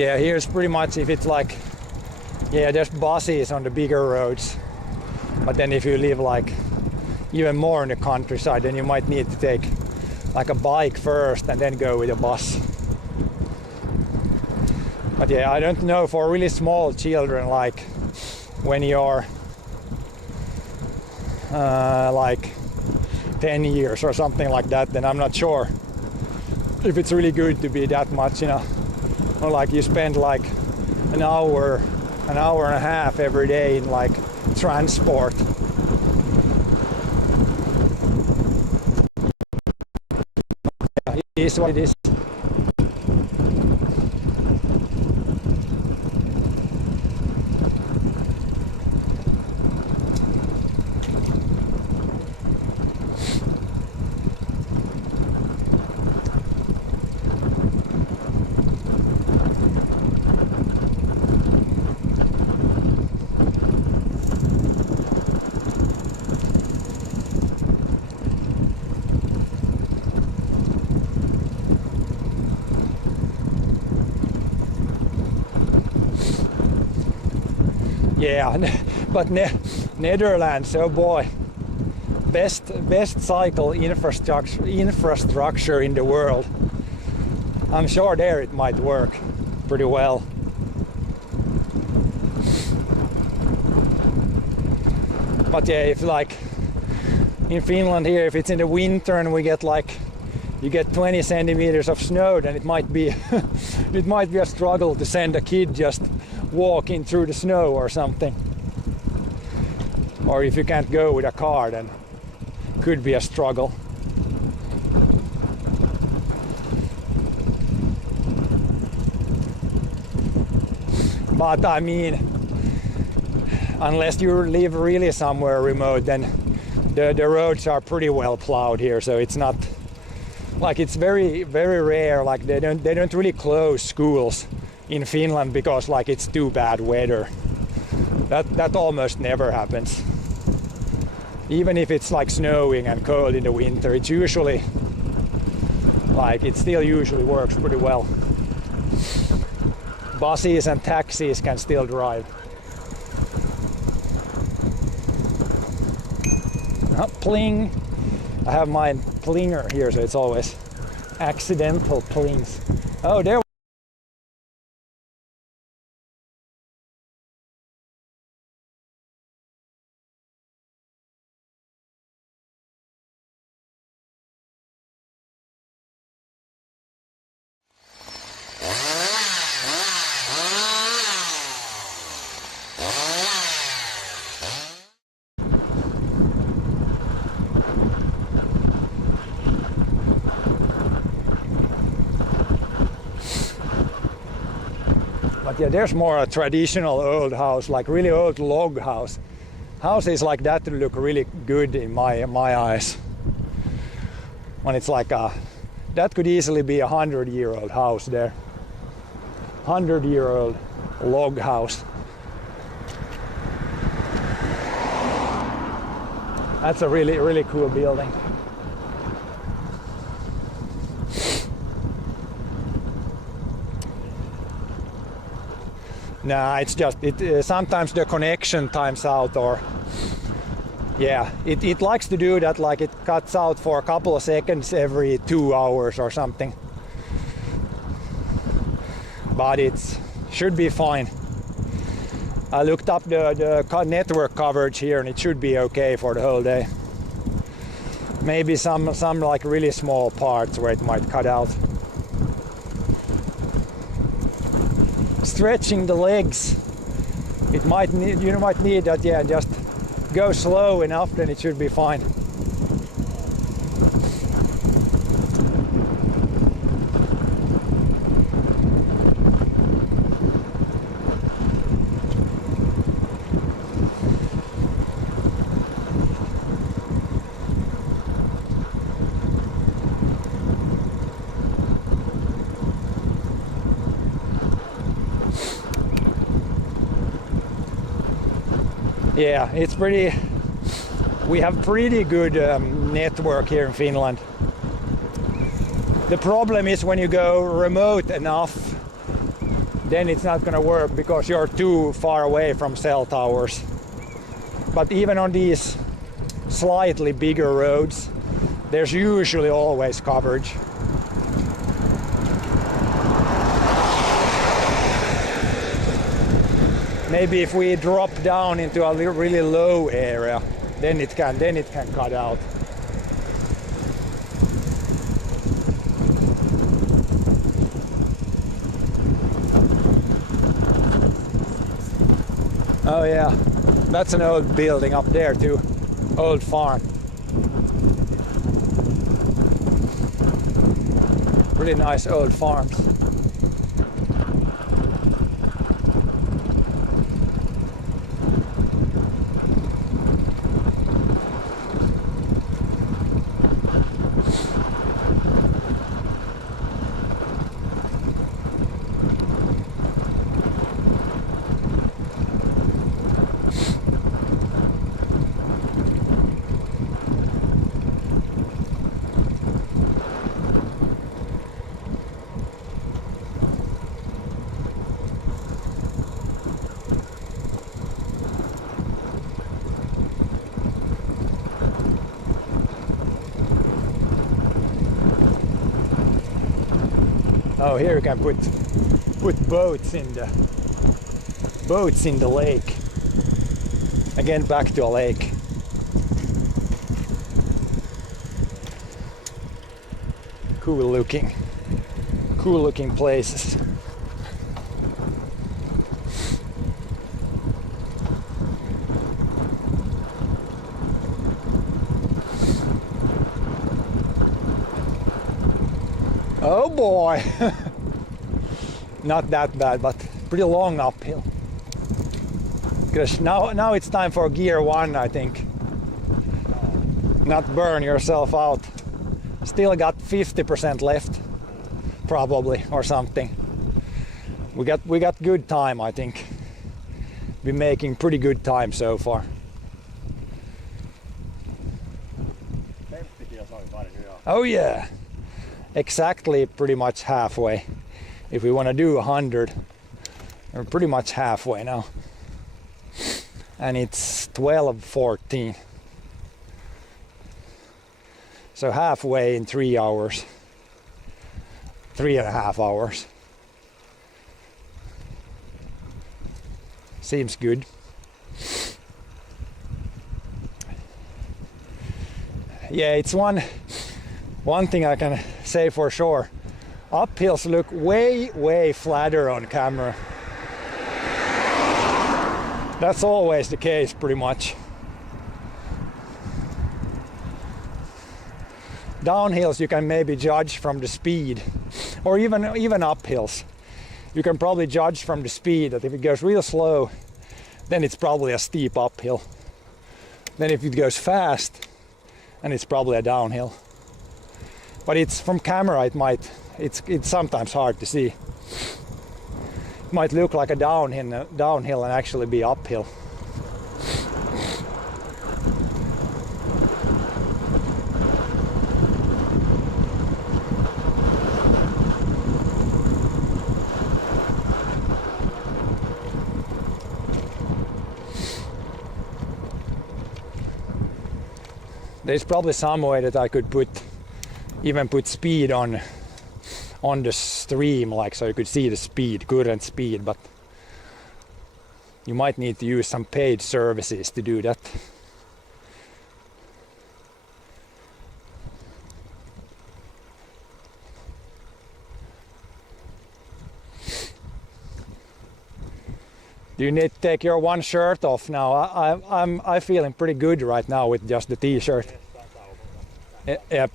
Yeah, here's pretty much if it's like, yeah, there's buses on the bigger roads. But then if you live like even more in the countryside, then you might need to take like a bike first and then go with a bus. But yeah, I don't know, for really small children, like when you're like 10 years or something like that, then I'm not sure if it's really good to be that much, you know, or like you spend like an hour and a half every day in like transport. It is what it is. Yeah, but Netherlands, oh boy, best cycle infrastructure in the world. I'm sure there it might work pretty well. But yeah, if like in Finland here, if it's in the winter and we get like, you get 20 centimeters of snow, then it might be it might be a struggle to send a kid just walking through the snow or something. Or if you can't go with a car, then it could be a struggle. But I mean, unless you live really somewhere remote, then the roads are pretty well plowed here, so it's not like, it's very rare, like they don't really close schools in Finland because like it's too bad weather. That almost never happens. Even if it's like snowing and cold in the winter, it's usually like, it still usually works pretty well. Buses and taxis can still drive. Pling! I have my plinger here, so it's always accidental plings. Oh, there. But yeah, there's more a traditional old house, like really old log house. Houses like that look really good in my eyes. When it's like that could easily be 100-year-old house there. 100-year-old log house. That's a really cool building. Nah, it's just sometimes the connection times out, or yeah, it likes to do that, like it cuts out for a couple of seconds every 2 hours or something. But it should be fine. I looked up the network coverage here and it should be okay for the whole day. Maybe some like really small parts where it might cut out. Stretching the legs, you might need that. Yeah, just go slow enough, then it should be fine. Yeah, it's pretty. We have pretty good network here in Finland. The problem is when you go remote enough, then it's not gonna work because you're too far away from cell towers. But even on these slightly bigger roads, there's usually always coverage. Maybe if we drop down into a really low area, then it can cut out. Oh yeah, that's an old building up there too, old farm. Really nice old farms. Oh, here you can put boats in the lake. Again, back to a lake. Cool looking places. Oh boy! Not that bad, but pretty long uphill. Because now it's time for gear 1, I think. Not burn yourself out. Still got 50% left, probably, or something. We got good time, I think. Been making pretty good time so far. Oh yeah. Exactly, pretty much halfway. If we want to do 100, we're pretty much halfway now. And it's 12:14. So halfway in 3 hours. 3.5 hours. Seems good. Yeah, it's one thing I can say for sure. Uphills look way flatter on camera. That's always the case, pretty much. Downhills you can maybe judge from the speed, or even uphills. You can probably judge from the speed that if it goes real slow, then it's probably a steep uphill. Then if it goes fast, then it's probably a downhill. But it's from camera, it's sometimes hard to see. It might look like a downhill and actually be uphill. There's probably some way that I could even put speed on the stream, like so you could see the speed, current speed, but you might need to use some paid services to do that. Do you need to take your one shirt off now? I'm feeling pretty good right now with just the t-shirt. Yep.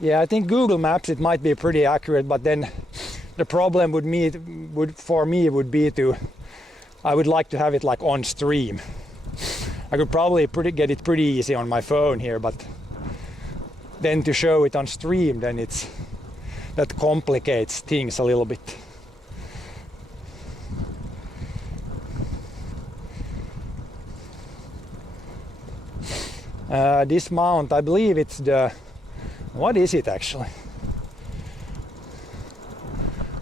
Yeah, I think Google Maps, it might be pretty accurate, but then the problem for me would be I would like to have it like on stream. I could probably get it pretty easy on my phone here, but then to show it on stream, then that complicates things a little bit. This mount, I believe it's what is it actually?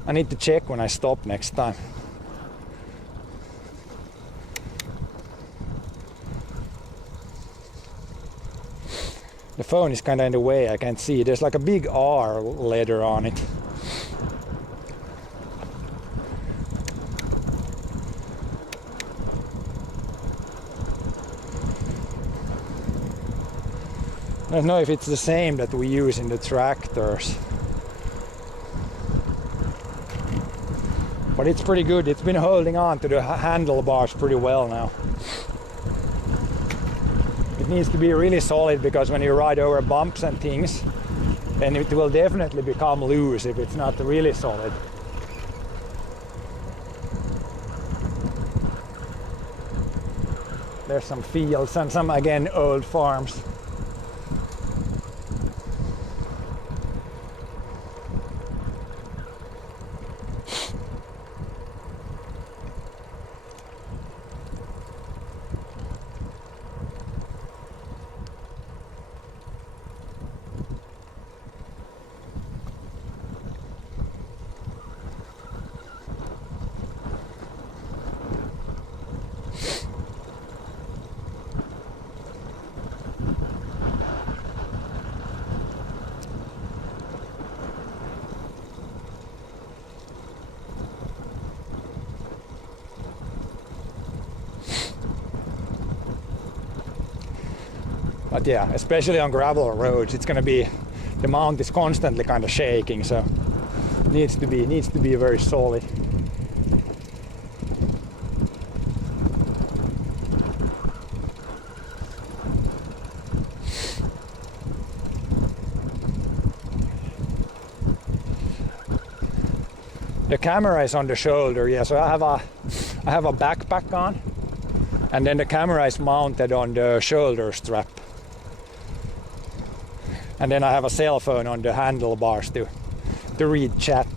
I need to check when I stop next time. The phone is kind of in the way, I can't see. There's like a big R letter on it. I don't know if it's the same that we use in the tractors. But it's pretty good. It's been holding on to the handlebars pretty well now. It needs to be really solid because when you ride over bumps and things, then it will definitely become loose if it's not really solid. There's some fields and some, again, old farms. But yeah, especially on gravel roads, it's gonna be, the mount is constantly kind of shaking, so it needs to be very solid. The camera is on the shoulder, yeah, so I have a backpack on, and then the camera is mounted on the shoulder strap. And then I have a cell phone on the handlebars to read chat.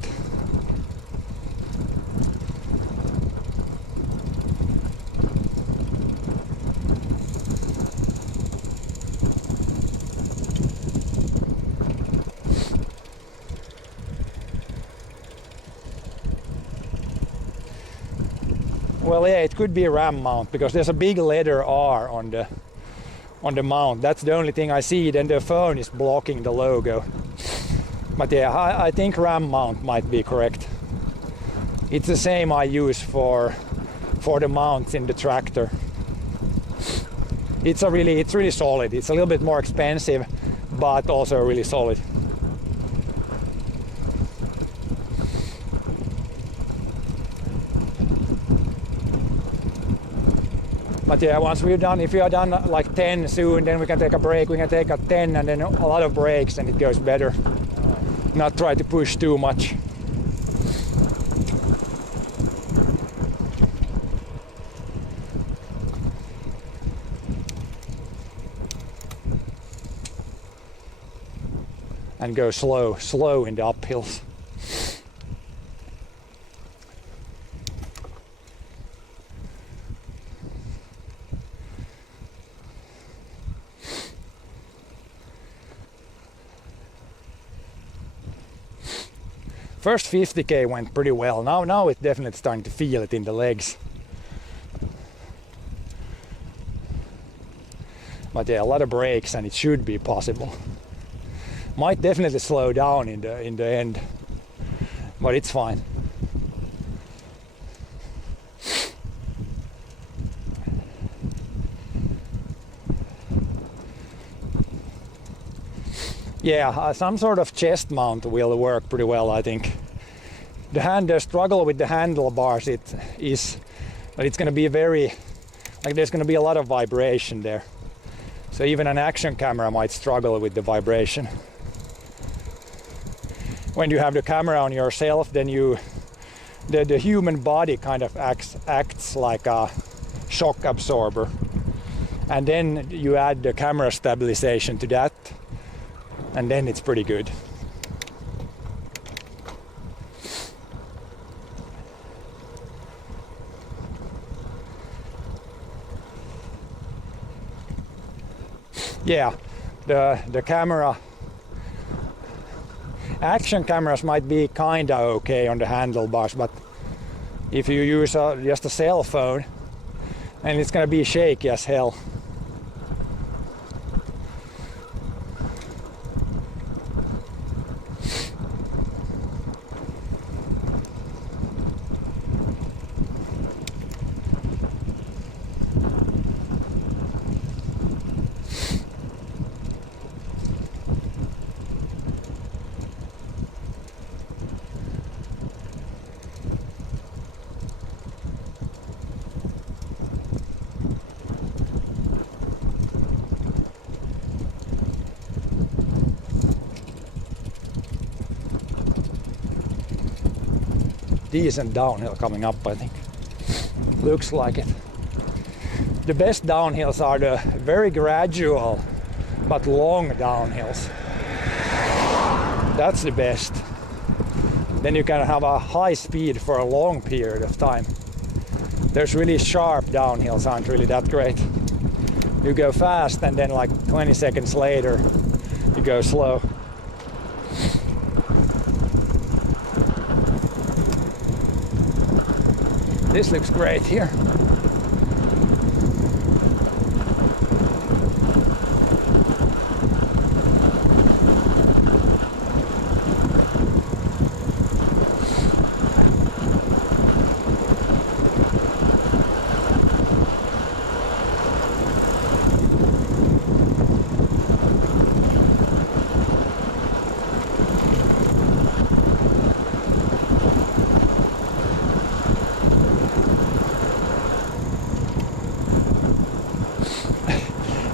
Well, yeah, it could be a ram mount because there's a big letter R on the mount. That's the only thing I see. Then the phone is blocking the logo. But yeah, I think ram mount might be correct. It's the same I use for the mounts in the tractor. It's really solid. It's a little bit more expensive, but also really solid. But yeah, once we're done, if we are done like 10 soon, then we can take a break. We can take a 10 and then a lot of breaks and it goes better. Not try to push too much. And go slow in the uphills. First 50k went pretty well. Now it's definitely starting to feel it in the legs. But yeah, a lot of brakes and it should be possible. Might definitely slow down in the end, but it's fine. Yeah, some sort of chest mount will work pretty well, I think. The struggle with the handlebars is that it's going to be there's going to be a lot of vibration there. So even an action camera might struggle with the vibration. when you have the camera on yourself, then the human body kind of acts like a shock absorber, and then you add the camera stabilization to that, and then it's pretty good. Yeah, the camera, action cameras might be kinda okay on the handlebars, but if you use just a cell phone, and it's gonna be shaky as hell. Decent downhill coming up, I think. Looks like it. The best downhills are the very gradual but long downhills. That's the best. Then you can have a high speed for a long period of time. There's really sharp downhills aren't really that great. You go fast and then like 20 seconds later you go slow. This looks great here.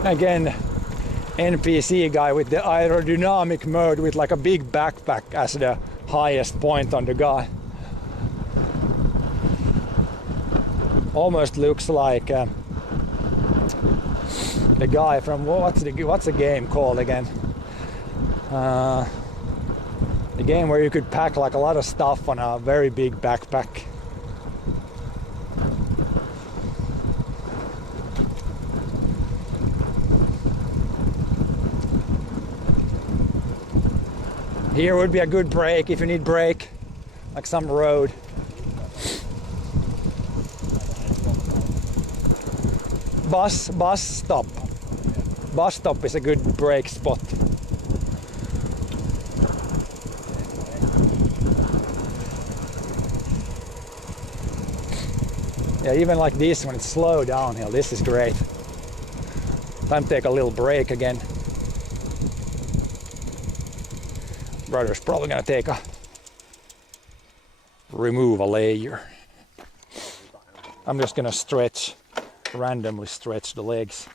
Again, NPC guy with the aerodynamic mode with like a big backpack as the highest point on the guy. Almost looks like the guy from what's the game called again? The game where you could pack like a lot of stuff on a very big backpack. Here would be a good break if you need break, like some road. Bus stop. Bus stop is a good break spot. Yeah, even like this when it's slow downhill, this is great. Time to take a little break again. Brother's probably gonna remove a layer. I'm just gonna randomly stretch the legs.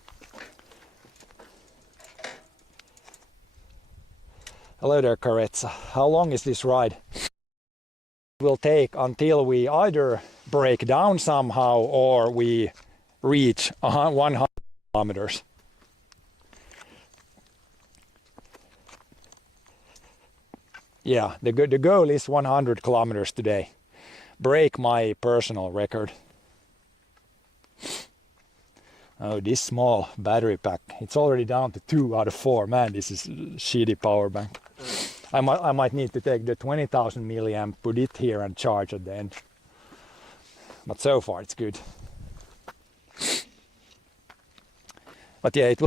Hello there, Carezza. How long is this ride? It will take until we either break down somehow or we reach 100 kilometers. Yeah, the goal is 100 kilometers today. Break my personal record. Oh, this small battery pack. It's already down to 2 out of 4. Man, this is shitty power bank. I might need to take the 20,000 milliamp, put it here and charge at the end. But so far it's good. But yeah, it will.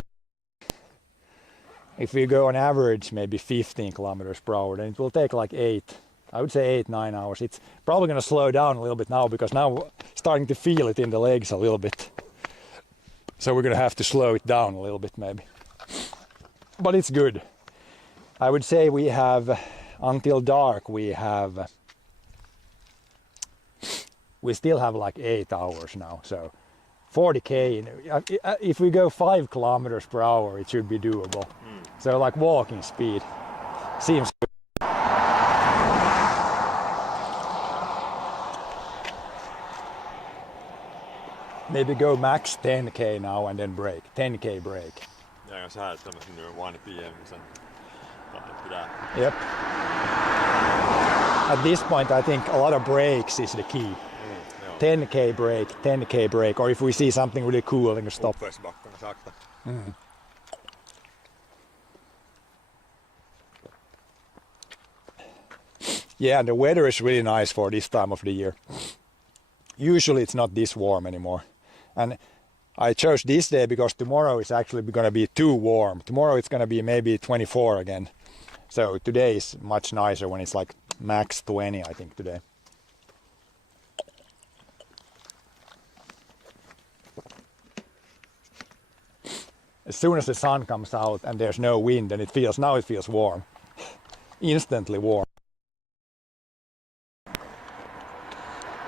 If we go on average maybe 15 kilometers per hour, then it will take like 8-9 hours. It's probably going to slow down a little bit now because now we're starting to feel it in the legs a little bit. So we're going to have to slow it down a little bit maybe. But it's good. I would say we have, until dark, we still have like 8 hours now. So 40k, if we go 5 kilometers per hour, it should be doable. So like walking speed seems good. maybe go max 10k now and then break. 10k break. Ja jos sä et tämmösen 1 PM, niin sen pitää. Yep. At this point, I think a lot of breaks is the key. 10k break, 10k break, or if we see something really cool, then we stop. Uppförsbacken sakta. Yeah, the weather is really nice for this time of the year. Usually it's not this warm anymore. And I chose this day because tomorrow is actually going to be too warm. Tomorrow it's going to be maybe 24 again. So today is much nicer when it's like max 20, I think, today. As soon as the sun comes out and there's no wind, and it feels warm. Instantly warm.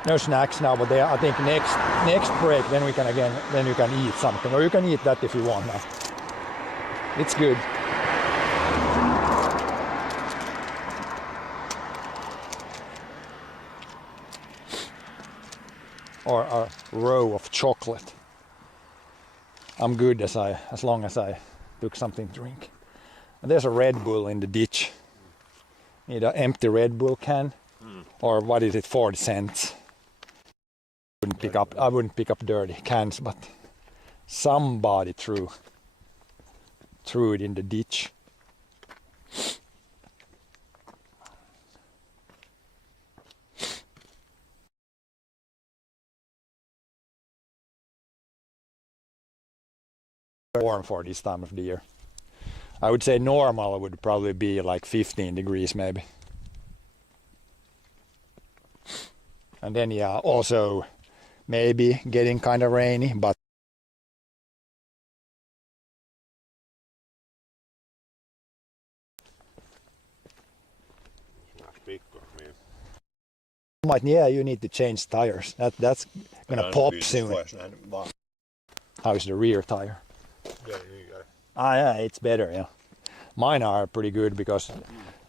No snacks now, but I think next break then you can eat something, or you can eat that if you want now. It's good. Or a row of chocolate. I'm good as long as I took something to drink. And there's a Red Bull in the ditch. Need an empty Red Bull can, or what is it, 40 cents. I wouldn't pick up dirty cans, but somebody threw it in the ditch. Warm for this time of the year. I would say normal would probably be like 15 degrees maybe. And then yeah, also maybe getting kind of rainy, but yeah, you need to change tires. That's gonna pop soon. How is the rear tire? Yeah, it's better, yeah. Mine are pretty good because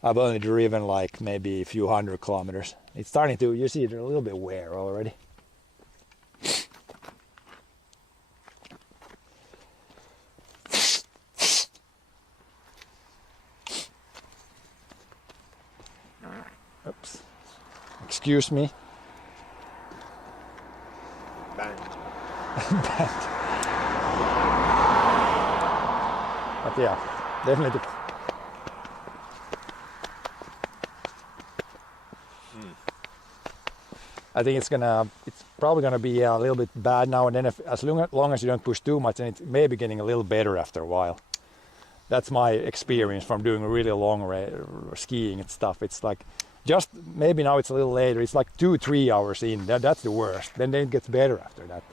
I've only driven like maybe a few hundred kilometers. It's starting to, you see, they're a little bit wear already. Oops. Excuse me. Bang. But yeah, definitely. I think it's probably gonna be a little bit bad now and then. As long as you don't push too much, and it's maybe getting a little better after a while. That's my experience from doing really long skiing and stuff. It's like just maybe now it's a little later. It's like 2-3 hours in. That's the worst. Then it gets better after that.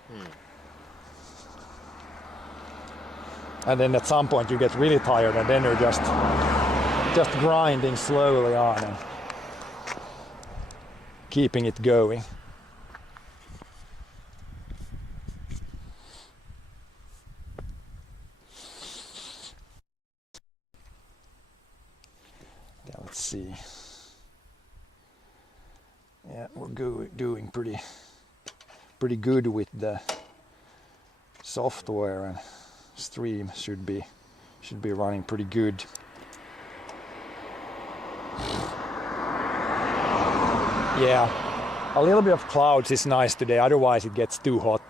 And then at some point you get really tired, and then you're just grinding slowly on and keeping it going. Yeah, let's see. Yeah, we're doing pretty good with the software, and stream should be running pretty good. Yeah, a little bit of clouds is nice today, otherwise it gets too hot.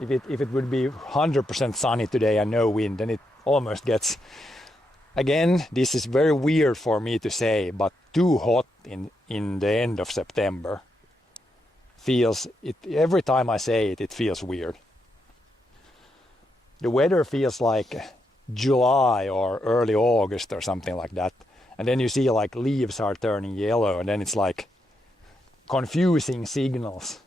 If it would be 100% sunny today and no wind, then it almost gets, again, this is very weird for me to say, but too hot in the end of September feels, every time I say it feels weird. The weather feels like July or early August or something like that. And then you see like leaves are turning yellow, and then it's like confusing signals.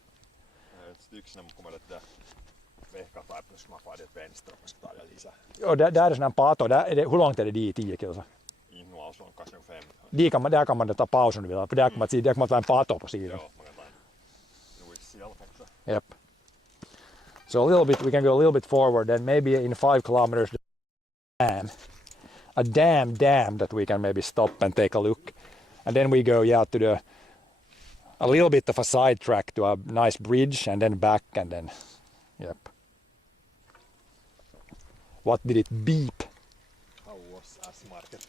Ja, där är sån här pato. Hur långt är det dit 10 kilsa? Där kan man ta pausen vielä, för där kan man ta en pato på sidan. Yep. So a little bit, we can go a little bit forward, then maybe in 5 kilometers, a dam that we can maybe stop and take a look. And then we go, yeah, to a little bit of a side track to a nice bridge, and then back, and then Yep. What did it beep? How was as market?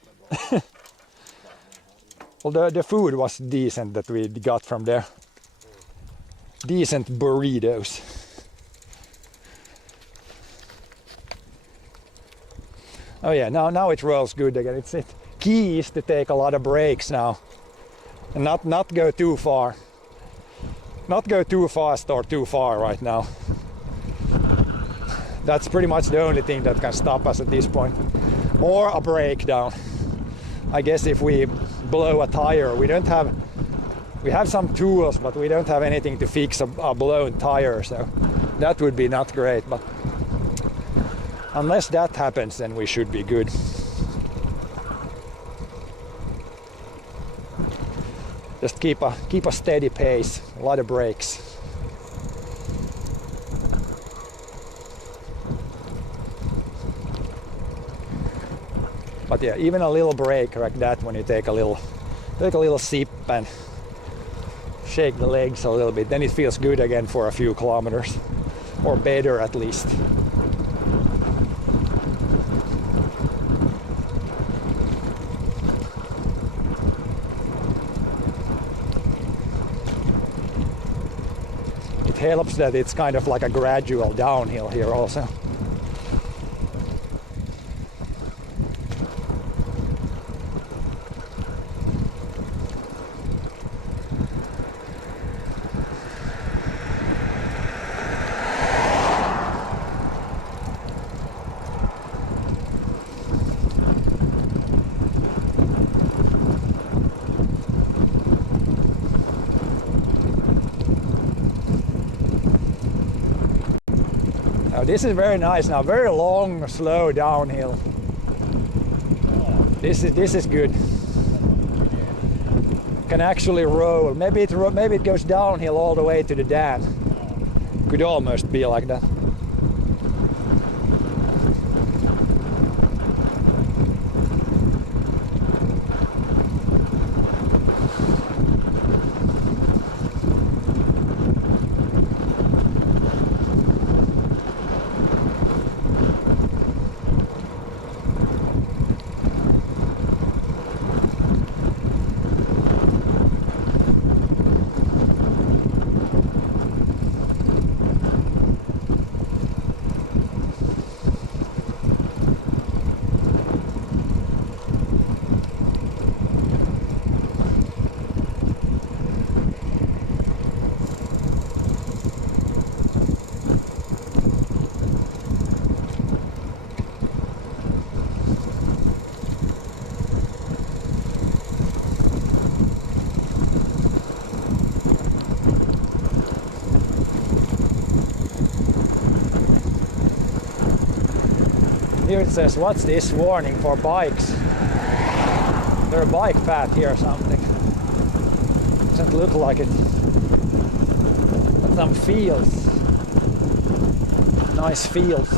Well, the food was decent that we got from there. Decent burritos. Oh yeah, now it rolls good again. It's key is to take a lot of breaks now and not go too far. Not go too fast or too far right now. That's pretty much the only thing that can stop us at this point. Or a breakdown. I guess if we blow a tire, we have some tools, but we don't have anything to fix a blown tire, so that would be not great. But unless that happens, then we should be good. Just keep a steady pace, a lot of brakes. But yeah, even a little break like that, when you take a little sip and shake the legs a little bit, then it feels good again for a few kilometers, or better at least. It helps that it's kind of like a gradual downhill here also. This is very nice now, very long, slow downhill. This is good. Can actually roll. Maybe it goes downhill all the way to the dam. Could almost be like that. Here it says, what's this warning for bikes? There's a bike path here or something. Doesn't look like it. But some fields. Nice fields.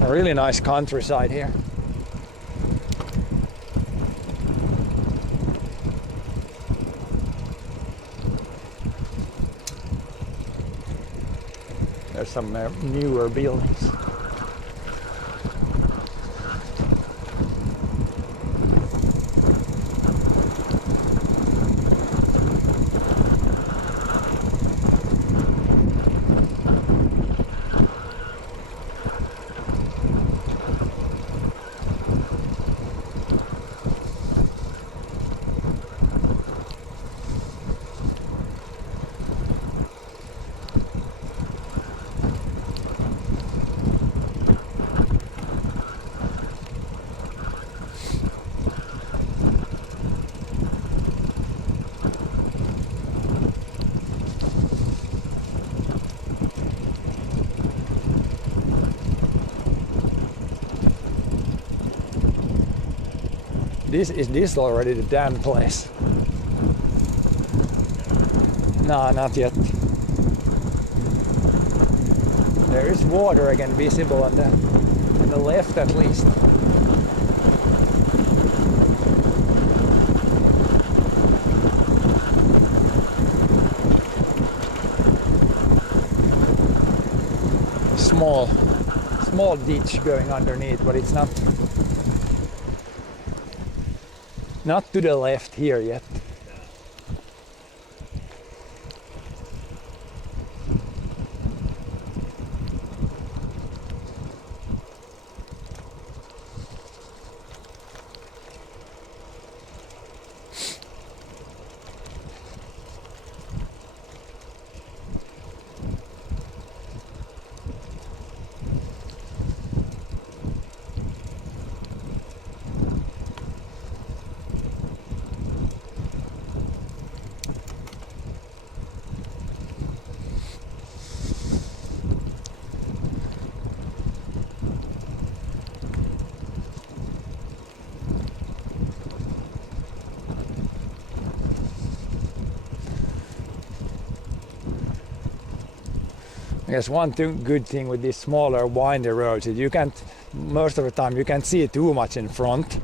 A really nice countryside here. There's some newer buildings. Is this already the dam place? No, not yet. There is water again visible on the left at least. small ditch going underneath, but it's not to the left here yet. I guess one good thing with these smaller windy roads is most of the time you can't see too much in front,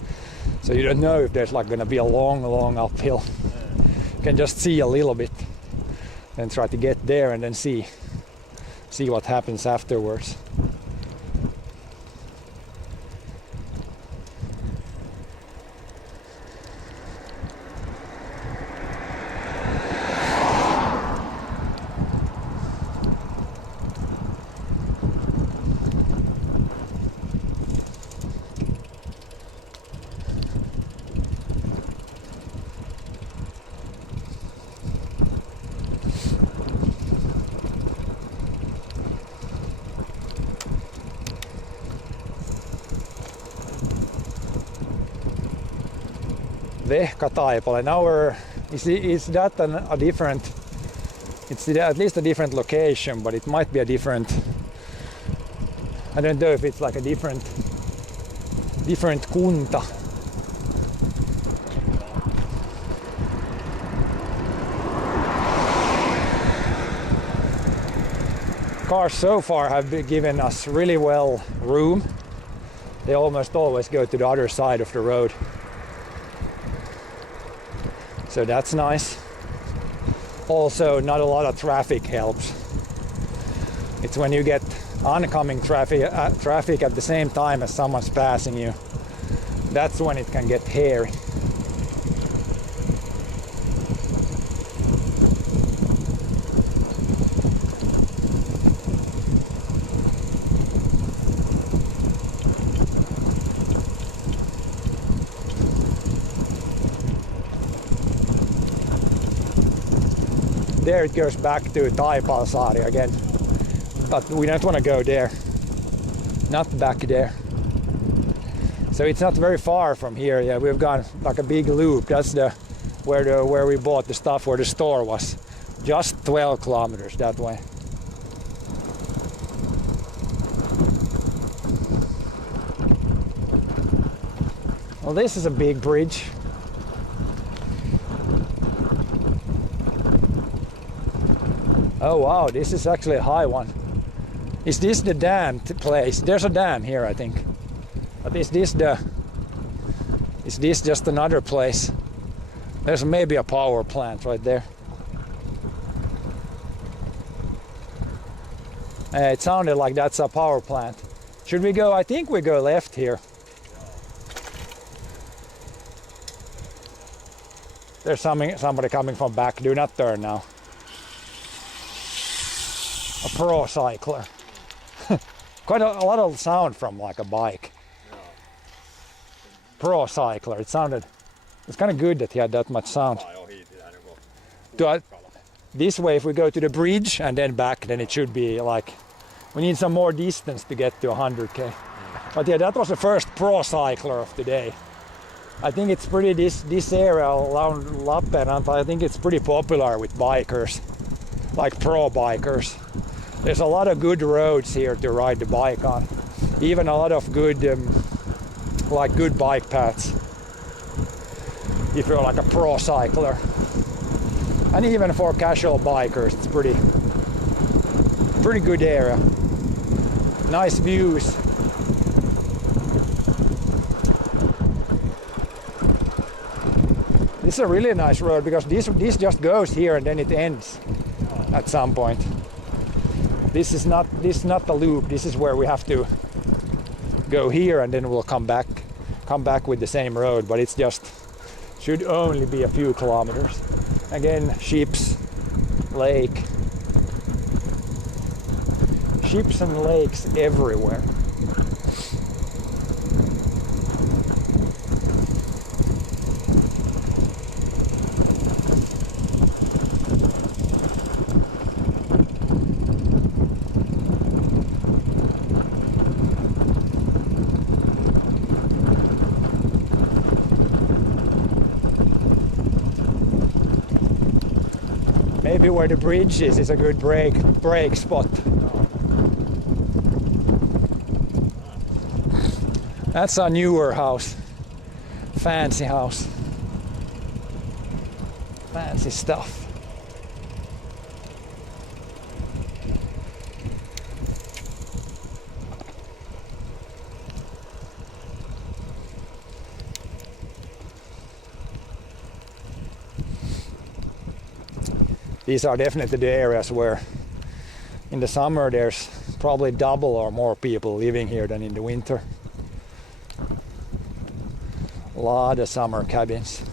so you don't know if there's like going to be a long uphill. You can just see a little bit and try to get there and then see what happens afterwards. Vehkataipale. Now is that a different? It's at least a different location, but it might be a different. I don't know if it's like a different kunta. Cars so far have given us really well room. They almost always go to the other side of the road. So that's nice. Also, not a lot of traffic helps. It's when you get oncoming traffic at the same time as someone's passing you. That's when it can get hairy. There it goes back to Taipalsaari again, but we don't want to go there, not back there. So it's not very far from here. Yeah, we've gone like a big loop. That's where we bought the stuff, where the store was. Just 12 kilometers that way. Well, this is a big bridge. Oh wow, this is actually a high one. Is this the dam place? There's a dam here, I think. But is this just another place? There's maybe a power plant right there. It sounded like that's a power plant. Should we go? I think we go left here. There's somebody coming from back. Do not turn now. A pro cycler. Quite a lot of sound from like a bike. Yeah. Pro cycler. It's kind of good that he had that much sound. This way, if we go to the bridge and then back, then it should be like, we need some more distance to get to 100k. But yeah, that was the first pro cycler of the day. I think it's pretty, this area around Lappeenranta, I think it's pretty popular with bikers, like pro bikers. There's a lot of good roads here to ride the bike on. Even a lot of good, good bike paths. If you're like a pro cycler. And even for casual bikers, it's pretty good area. Nice views. This is a really nice road because this just goes here and then it ends at some point. This is not the loop. This is where we have to go here, and then we'll come back with the same road. But it's just should only be a few kilometers. Again, ships, lake, ships and lakes everywhere. Maybe where the bridge is a good break spot. That's a newer house. Fancy house. Fancy stuff. These are definitely the areas where in the summer there's probably double or more people living here than in the winter. A lot of summer cabins.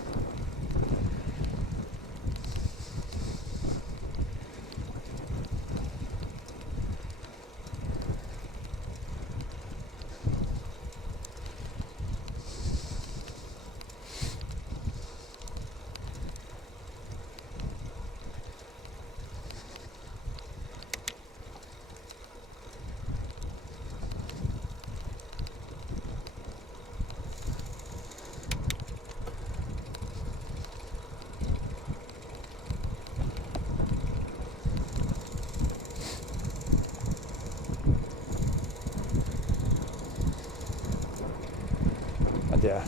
Yeah,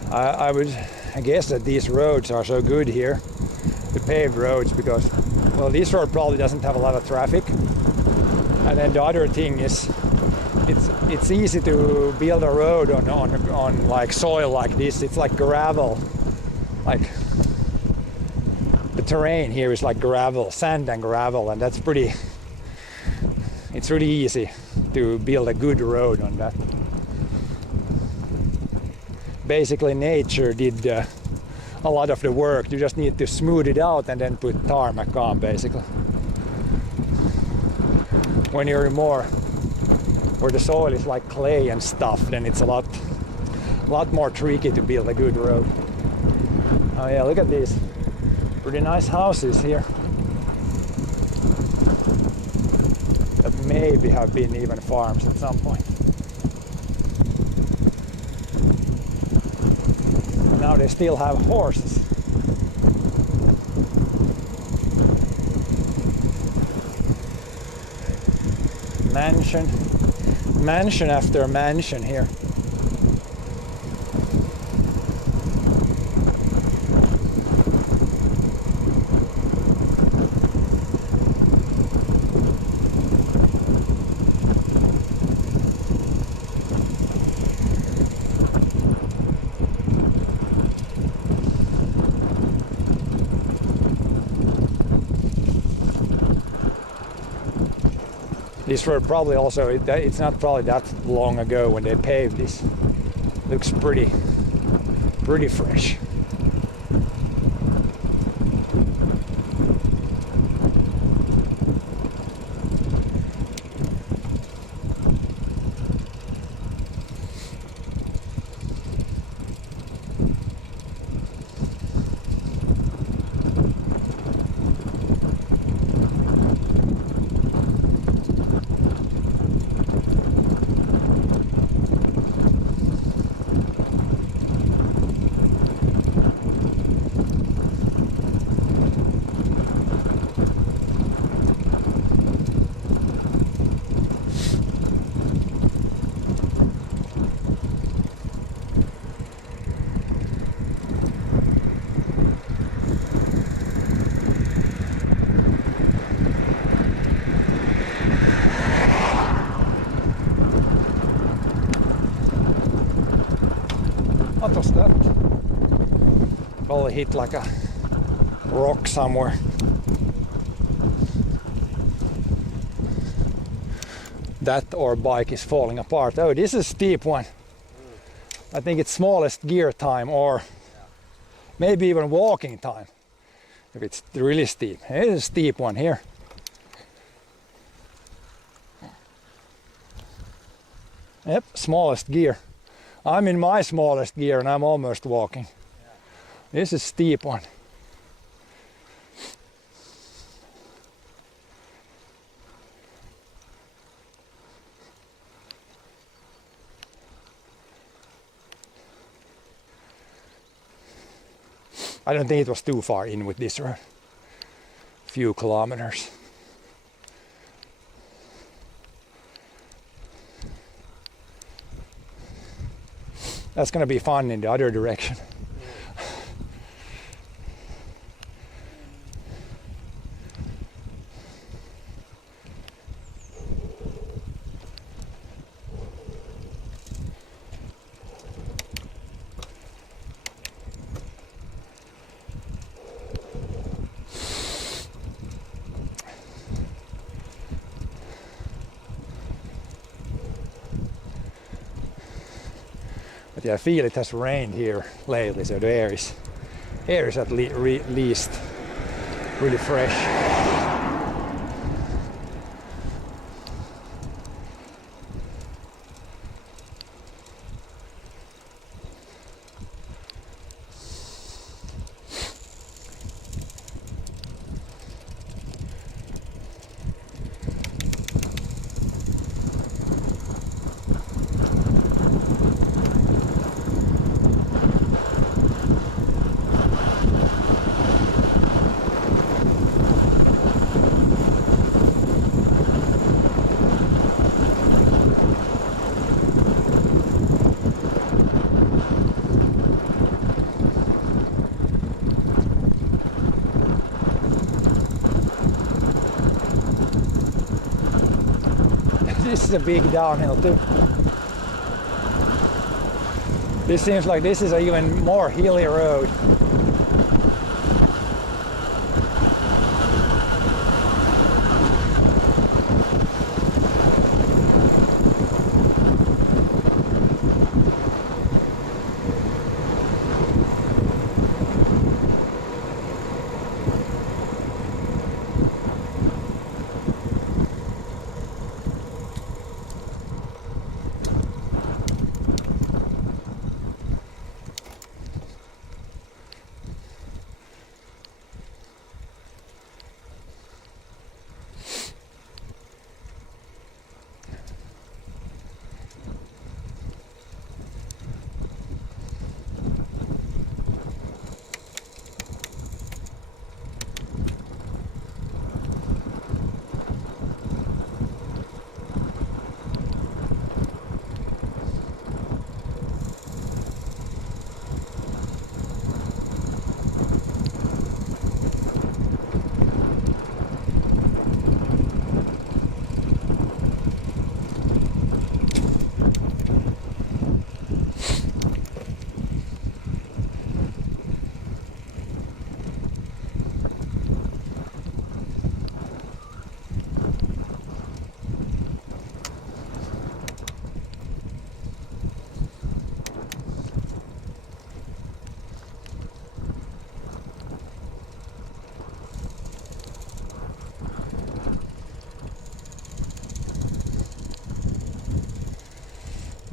I guess that these roads are so good here, the paved roads, because, well, this road probably doesn't have a lot of traffic. And then the other thing is, it's easy to build a road on like soil like this. It's like gravel, like the terrain here is like gravel, sand and gravel, and it's really easy to build a good road on that. Basically nature did a lot of the work. You just need to smooth it out and then put tarmac on, basically. When you're more where the soil is like clay and stuff, then it's a lot more tricky to build a good road. Oh yeah, look at these pretty nice houses here that maybe have been even farms at some point. Now they still have horses. Mansion after mansion here. These were probably also, it's not probably that long ago when they paved this. Looks pretty fresh. What was that? Probably hit like a rock somewhere. that our bike is falling apart. Oh, this is a steep one. I think it's smallest gear time or maybe even walking time if it's really steep. Here's a steep one here. Yep, smallest gear. I'm in my smallest gear and I'm almost walking. This is a steep one. I don't think it was too far in with this road. Few kilometers. That's gonna be fun in the other direction. But yeah, I feel it has rained here lately, so the air is at least really fresh. This is a big downhill too. This seems like this is an even more hilly road.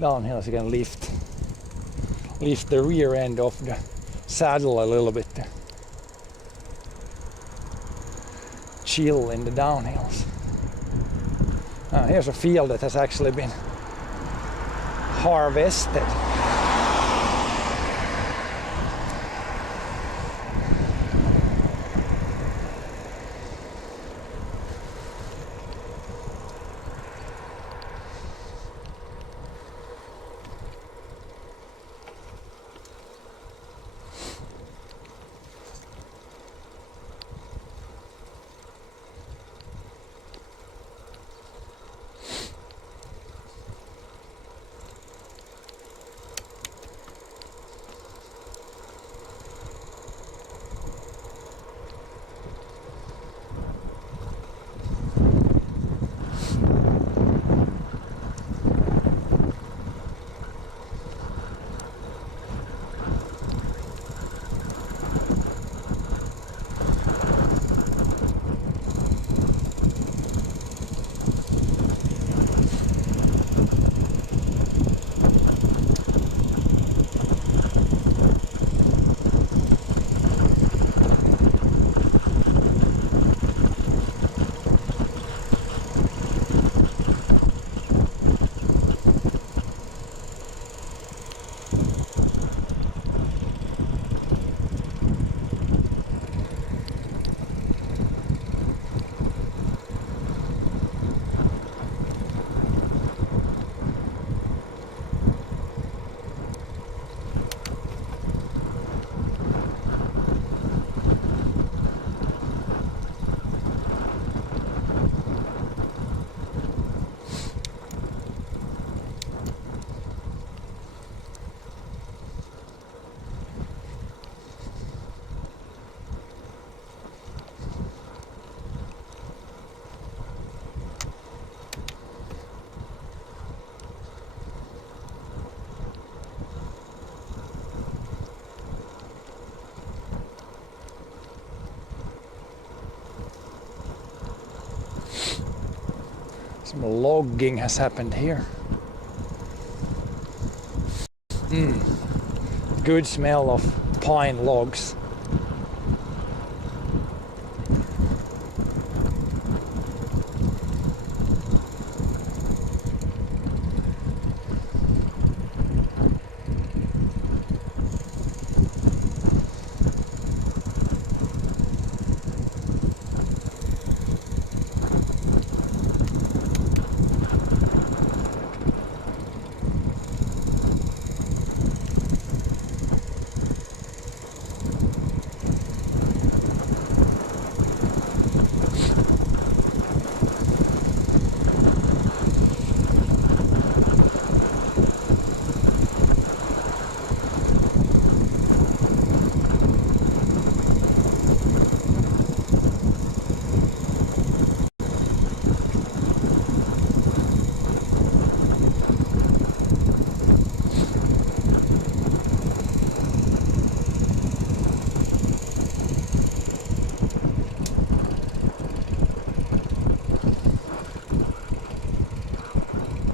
Downhill, so you can lift the rear end of the saddle a little bit to chill in the downhills. Here's a field that has actually been harvested. logging has happened here. Good smell of pine logs.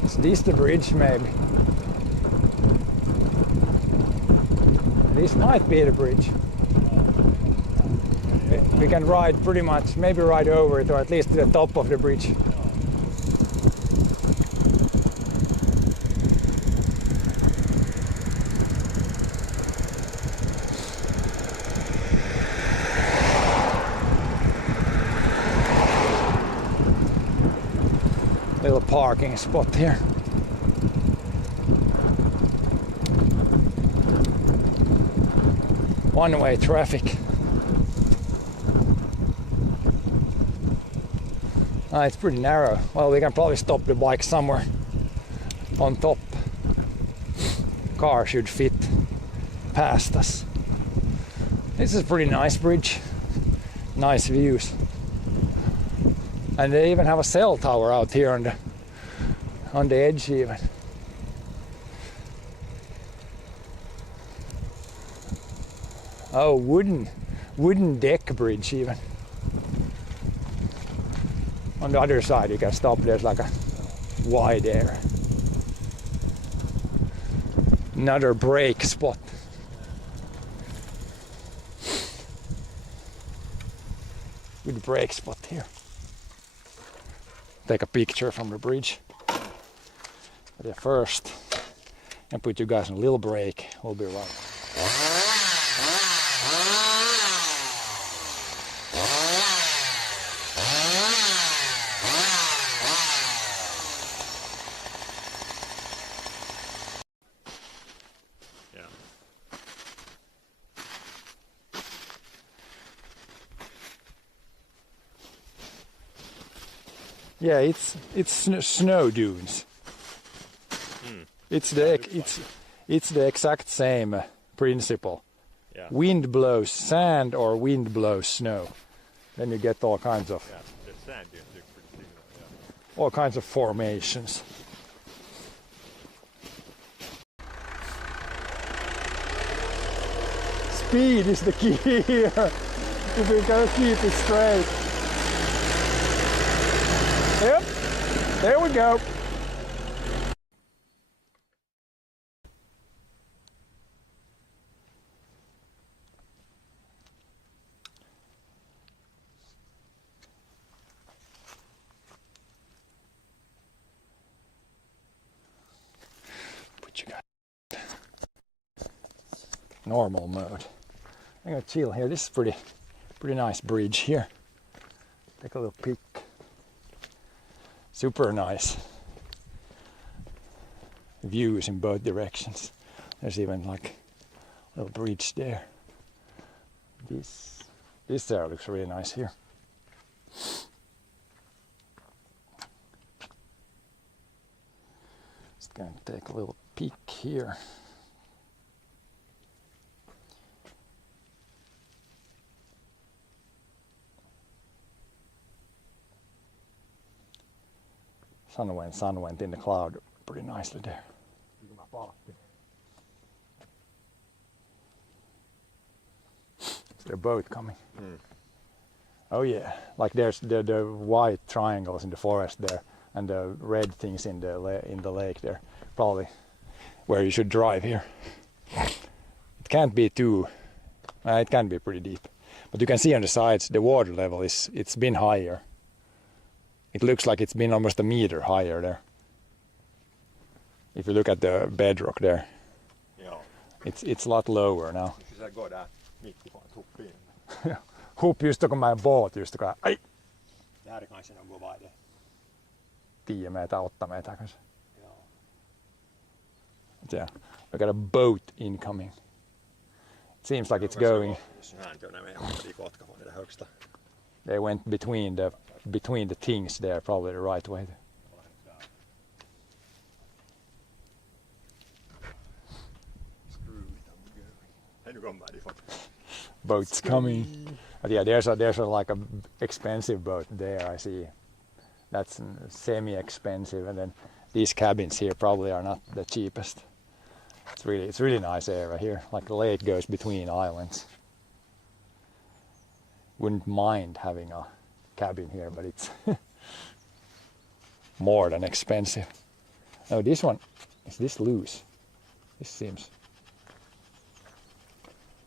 Is this the bridge maybe? This might be the bridge. We can ride pretty much, maybe ride over it or at least to the top of the bridge. Little parking spot here. One-way traffic. It's pretty narrow. Well, we can probably stop the bike somewhere on top. Car should fit past us. This is a pretty nice bridge. Nice views. And they even have a cell tower out here on the edge even. Oh, wooden deck bridge even. On the other side you can stop, there's like a wide area. Another brake spot. Good brake spot here. Take a picture from the bridge. But first, and put you guys on a little break. We'll be right. Yeah, it's snow dunes. It's the exact same principle. Yeah. Wind blows sand or wind blows snow, then you get all kinds of the sand dunes look pretty similar. Yeah. all kinds of formations. Speed is the key here. If we gotta keep it straight. Yep, there we go. Put you guys normal mode. I'm gonna chill here. This is pretty nice bridge here. Take a little peek. Super nice views in both directions. There's even like a little bridge there. This there looks really nice here. Just gonna take a little peek here. Sun went in the cloud pretty nicely there. Is there a boat coming? Oh yeah, like there's the white triangles in the forest there. and the red things in the lake there. Probably where you should drive here. It can't be too. It can be pretty deep, but you can see on the sides the water level it's been higher. It looks like it's been almost a meter higher there. If you look at the bedrock there, Joo. it's a lot lower now. Hvis sä går där mitt i tuppin. Hopp just kun mä en båt just kun ai Det här är kanske något vad det. 10 meter, 8 meter kanske. Joo. Yeah, we got a boat incoming. It seems like it's going. Jos hän on med hoppade i Kotka från det där högsta. They went between the things there, probably the right way. Screw it, I'm going. Hej, nu kommer de faktiskt. Boats coming. But yeah, there's like a expensive boat there. I see. That's semi-expensive, and then these cabins here probably are not the cheapest. It's really nice area here. Like the lake goes between islands. Wouldn't mind having a cabin here, but it's more than expensive. Oh, this one, is this loose? This seems.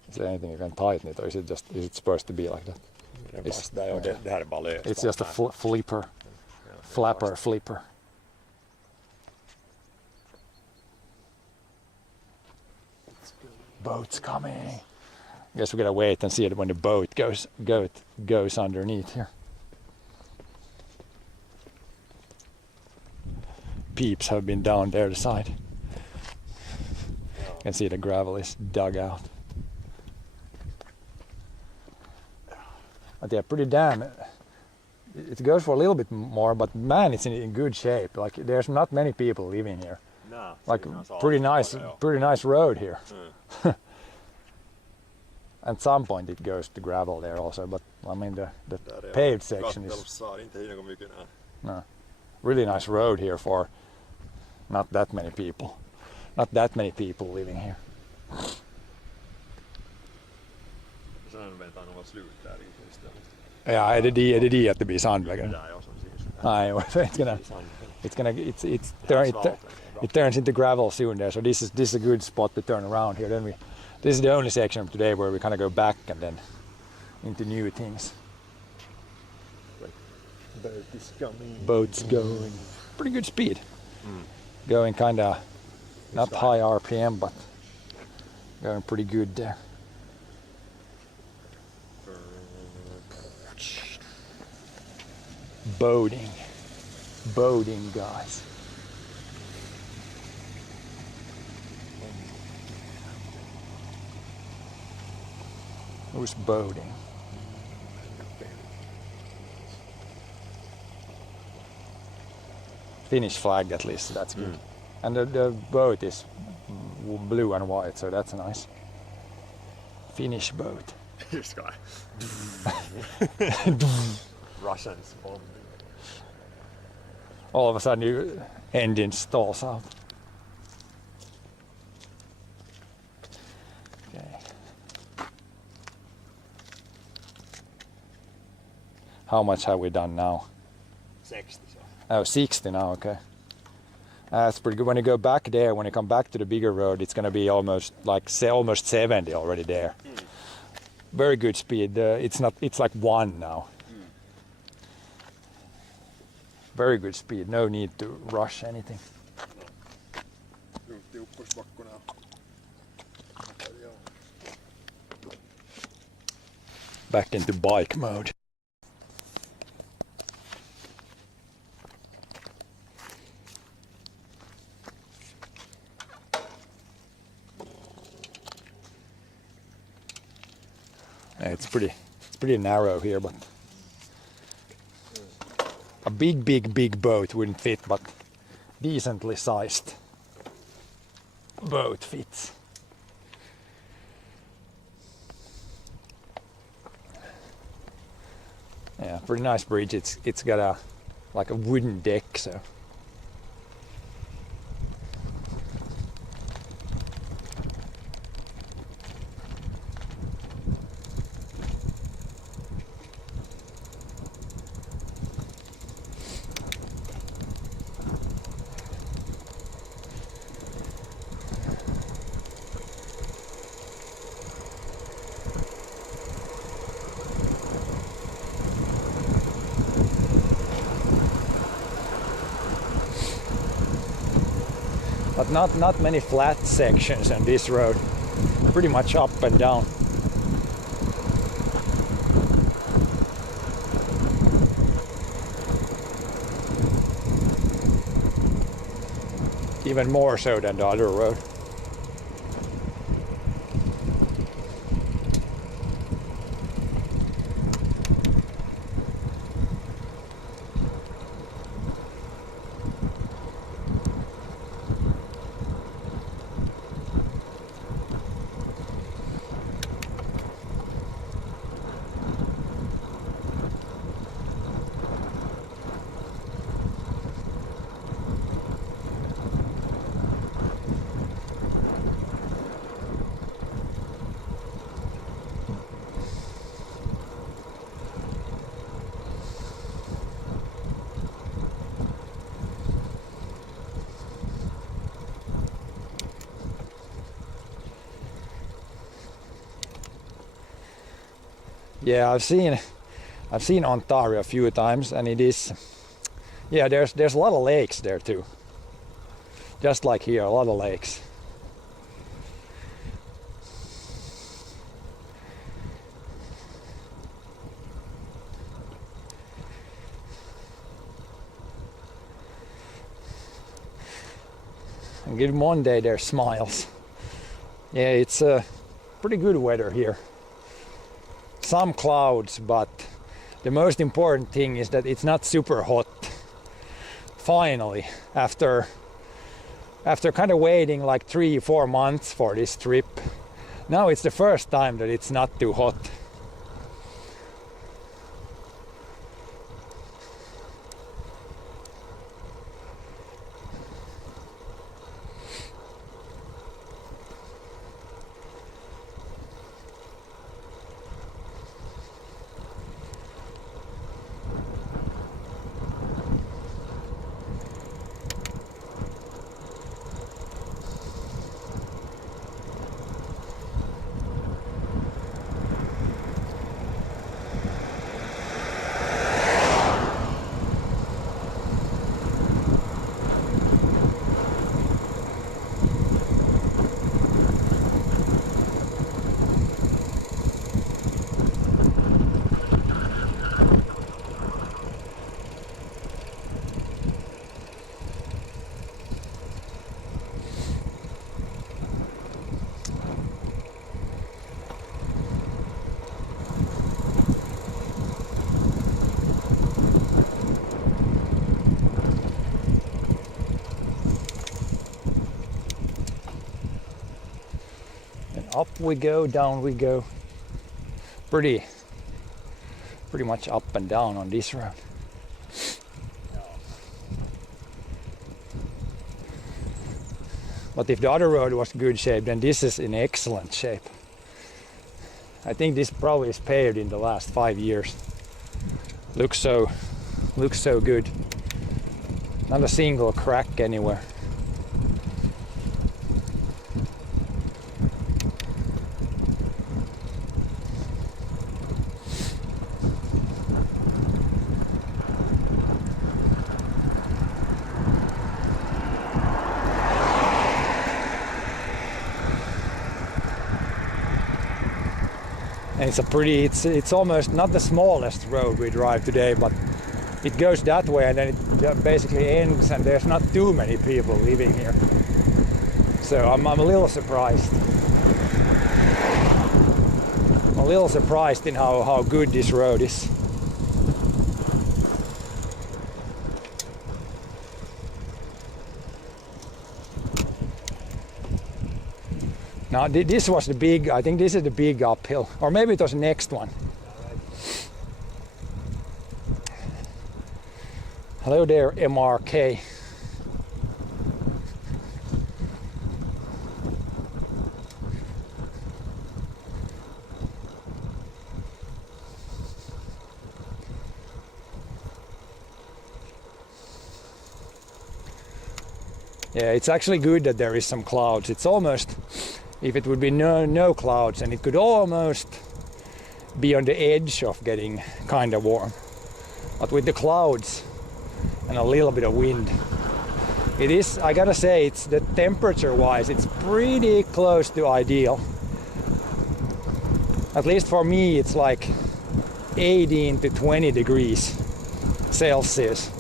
Is there anything you can tighten it, or is it supposed to be like that? Det här är bara löst. It's just a flipper, flipper. Boat's coming. Guess we gotta wait and see it when the boat goes underneath here. Peeps have been down there the side. You can see the gravel is dug out. But yeah, pretty damn. It goes for a little bit more, but man, it's in good shape. Like there's not many people living here. No, Like pretty nice road here. At some point it goes to gravel there also, but I mean the paved section is really nice road here for not that many people. Not that many people living here. Sen väntar nog slut där istället. Ja, är det jätteblir Sandvägen? Där jag som syns. Nej, it turns into gravel soon there. So this is a good spot to turn around here. Then this is the only section of today where we kind of go back and then into new things. Boat is coming. Boats going pretty good speed. Going kind of not high RPM, but going pretty good there. Boating guys. Who's boating? Finnish flag at least, that's good. And the boat is blue and white, so that's nice. Finnish boat. This guy. Russians bombing. All of a sudden your engine stalls out. Okay. How much have we done now? 60 så. Oh, 60 now, okay. That's pretty good. When you go back there, when you come back to the bigger road, it's going to be almost 70 already there. Very good speed. It's like 1 now. Very good speed. No need to rush anything. Back into bike mode. It's pretty narrow here, but a big boat wouldn't fit, but decently sized boat fits. Yeah, pretty nice bridge. It's got a wooden deck, so. but not many flat sections on this road. Pretty much up and down. Even more so than the other road. Yeah, I've seen Ontario a few times, and it is, yeah, there's a lot of lakes there too. Just like here, a lot of lakes. And good Monday, there's smiles. Yeah, it's pretty good weather here. Some clouds, but the most important thing is that it's not super hot. Finally, after kind of waiting like 3-4 months for this trip, now it's the first time that it's not too hot. Up we go, down we go. Pretty much up and down on this road. But if the other road was good shape, then this is in excellent shape. I think this probably is paved in the last 5 years. Looks so good. Not a single crack anywhere. And it's almost not the smallest road we drive today, but it goes that way and then it basically ends and there's not too many people living here. So I'm a little surprised. I'm a little surprised in how good this road is. Now this was the big, I think this is the big uphill, or maybe it was the next one. Hello there, MRK. Yeah, it's actually good that there is some clouds. It's almost, if it would be no clouds, and it could almost be on the edge of getting kind of warm. But with the clouds and a little bit of wind, It is, I gotta say, it's the temperature wise, it's pretty close to ideal. At least for me, it's like 18 to 20 degrees Celsius.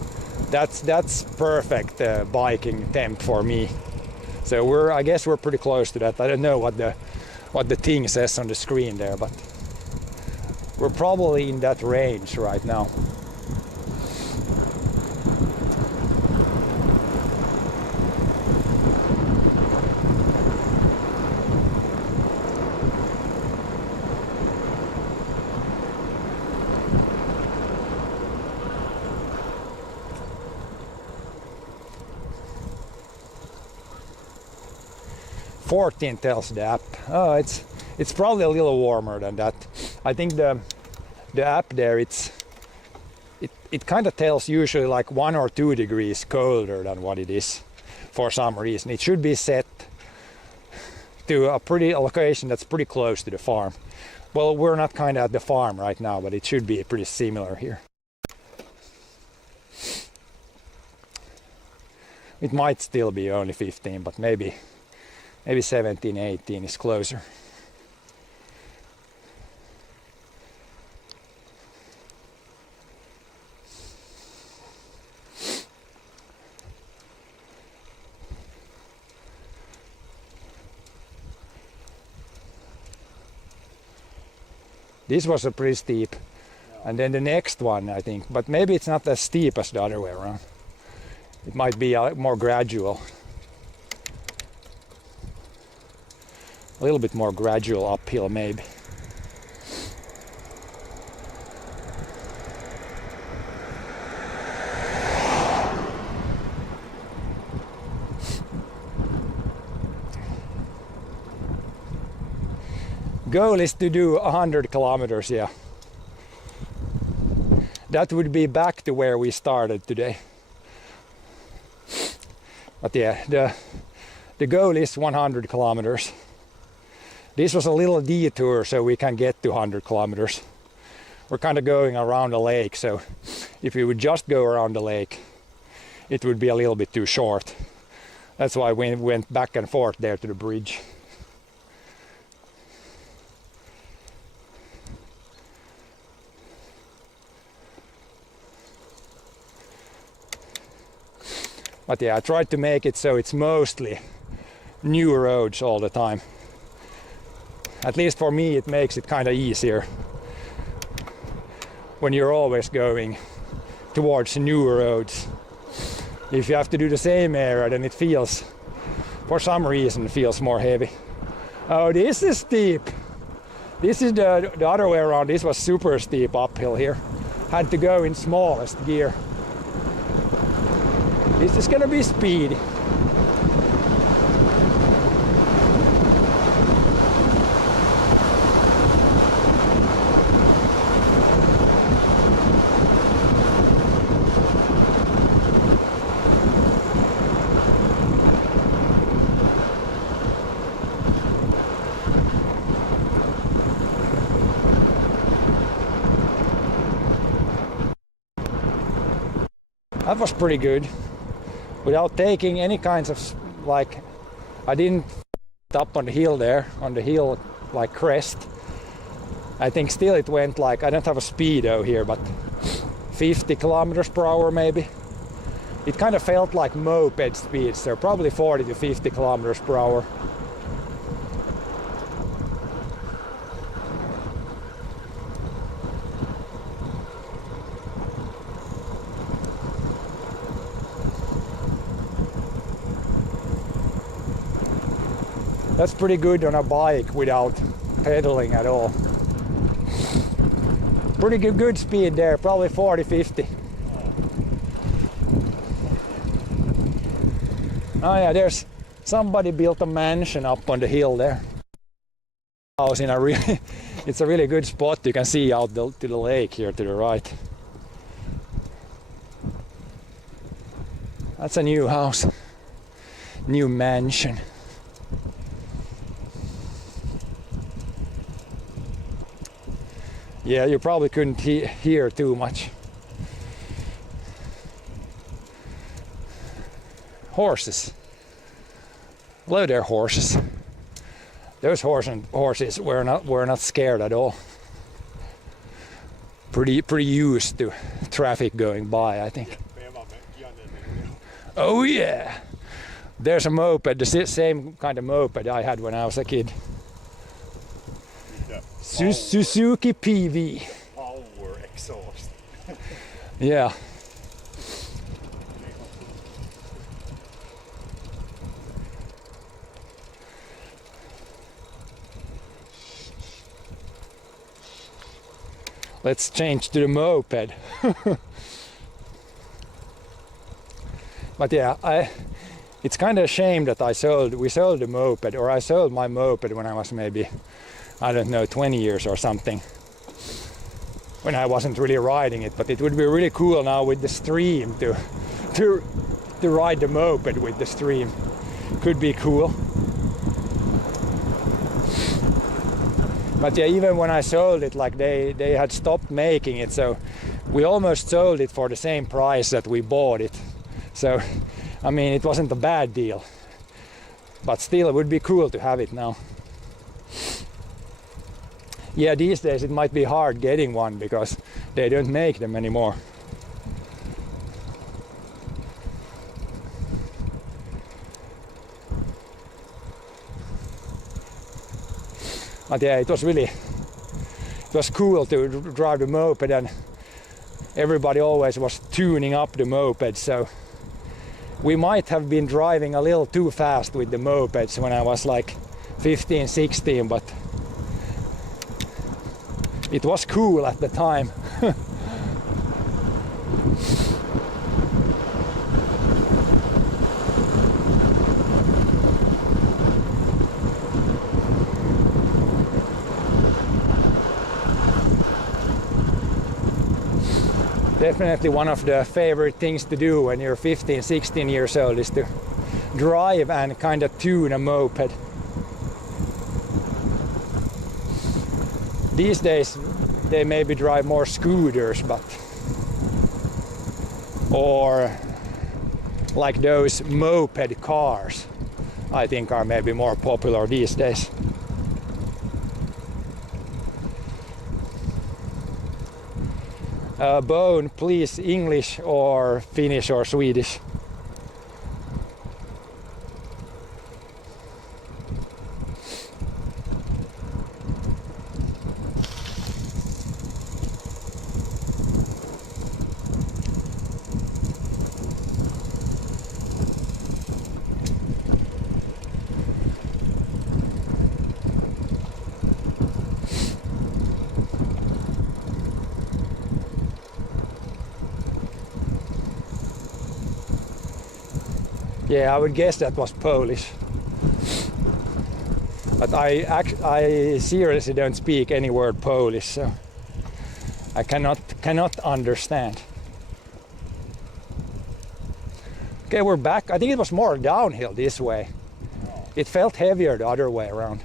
That's perfect biking temp for me. So I guess we're pretty close to that. I don't know what the thing says on the screen there, but we're probably in that range right now. "14" tells the app. Oh, it's probably a little warmer than that. I think the app there, it kind of tells usually like 1 or 2 degrees colder than what it is for some reason. It should be set to a location that's pretty close to the farm. Well, we're not kind of at the farm right now, but it should be pretty similar here. It might still be only 15, but maybe 17, 18 is closer. This was a pretty steep. And then the next one, I think, but maybe it's not as steep as the other way around. It might be more gradual. A little bit more gradual uphill maybe. Goal is to do 100 kilometers, yeah. That would be back to where we started today. But yeah, the goal is 100 kilometers. This was a little detour so we can get to 100 kilometers. We're kind of going around the lake, so if we would just go around the lake, it would be a little bit too short. That's why we went back and forth there to the bridge. But yeah, I tried to make it so it's mostly new roads all the time. At least for me, it makes it kind of easier when you're always going towards new roads. If you have to do the same area, then it feels, for some reason, it feels more heavy. Oh, this is steep. This is the other way around. This was super steep uphill here. Had to go in smallest gear. This is gonna be speedy. That was pretty good. Without taking any kinds of, like, I didn't up on the hill there, on the hill like crest. I think still it went like, I don't have a speedo here, but 50 kilometers per hour maybe. It kind of felt like moped speed, so probably 40 to 50 kilometers per hour. That's pretty good on a bike without pedaling at all. Pretty good speed there, probably 40, 50. Oh yeah, there's somebody built a mansion up on the hill there. House in a really, it's a really good spot. You can see out to the lake here to the right. That's a new house, new mansion. Yeah, you probably couldn't hear too much. horses. Hello there, horses. Those horses were not scared at all. Pretty used to traffic going by, I think. Oh yeah, there's a moped, the same kind of moped I had when I was a kid. Suzuki PV. Power exhaust. Yeah. Let's change to the moped. But yeah, it's kind of a shame that we sold the moped, or I sold my moped when I was maybe, I don't know, 20 years or something. When I wasn't really riding it, but it would be really cool now with the stream to ride the moped with the stream. Could be cool. But yeah, even when I sold it, like they had stopped making it, so we almost sold it for the same price that we bought it. So, I mean, it wasn't a bad deal. But still, it would be cool to have it now. Yeah, these days it might be hard getting one because they don't make them anymore. But yeah, it was cool to drive the moped, and everybody always was tuning up the moped, so we might have been driving a little too fast with the mopeds when I was like 15, 16, but it was cool at the time. Definitely one of the favorite things to do when you're 15, 16 years old is to drive and kind of tune a moped. These days they maybe drive more scooters, but or like those moped cars, I think are maybe more popular these days. Bone, please, English or Finnish or Swedish? Yeah, I would guess that was Polish. But I seriously don't speak any word Polish, so I cannot understand. Okay, we're back. I think it was more downhill this way. It felt heavier the other way around,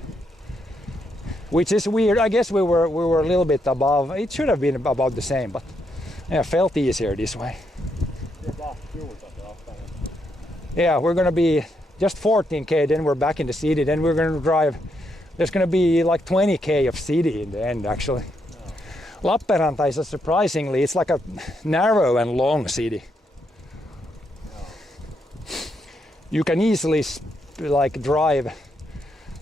which is weird. I guess we were a little bit above. It should have been about the same, but yeah, felt easier this way. Yeah, we're gonna be just 14k, then we're back in the city, then we're gonna drive. There's gonna be like 20k of city in the end, actually. Oh. Lappeenranta is surprisingly, it's like a narrow and long city. Oh. You can easily like drive,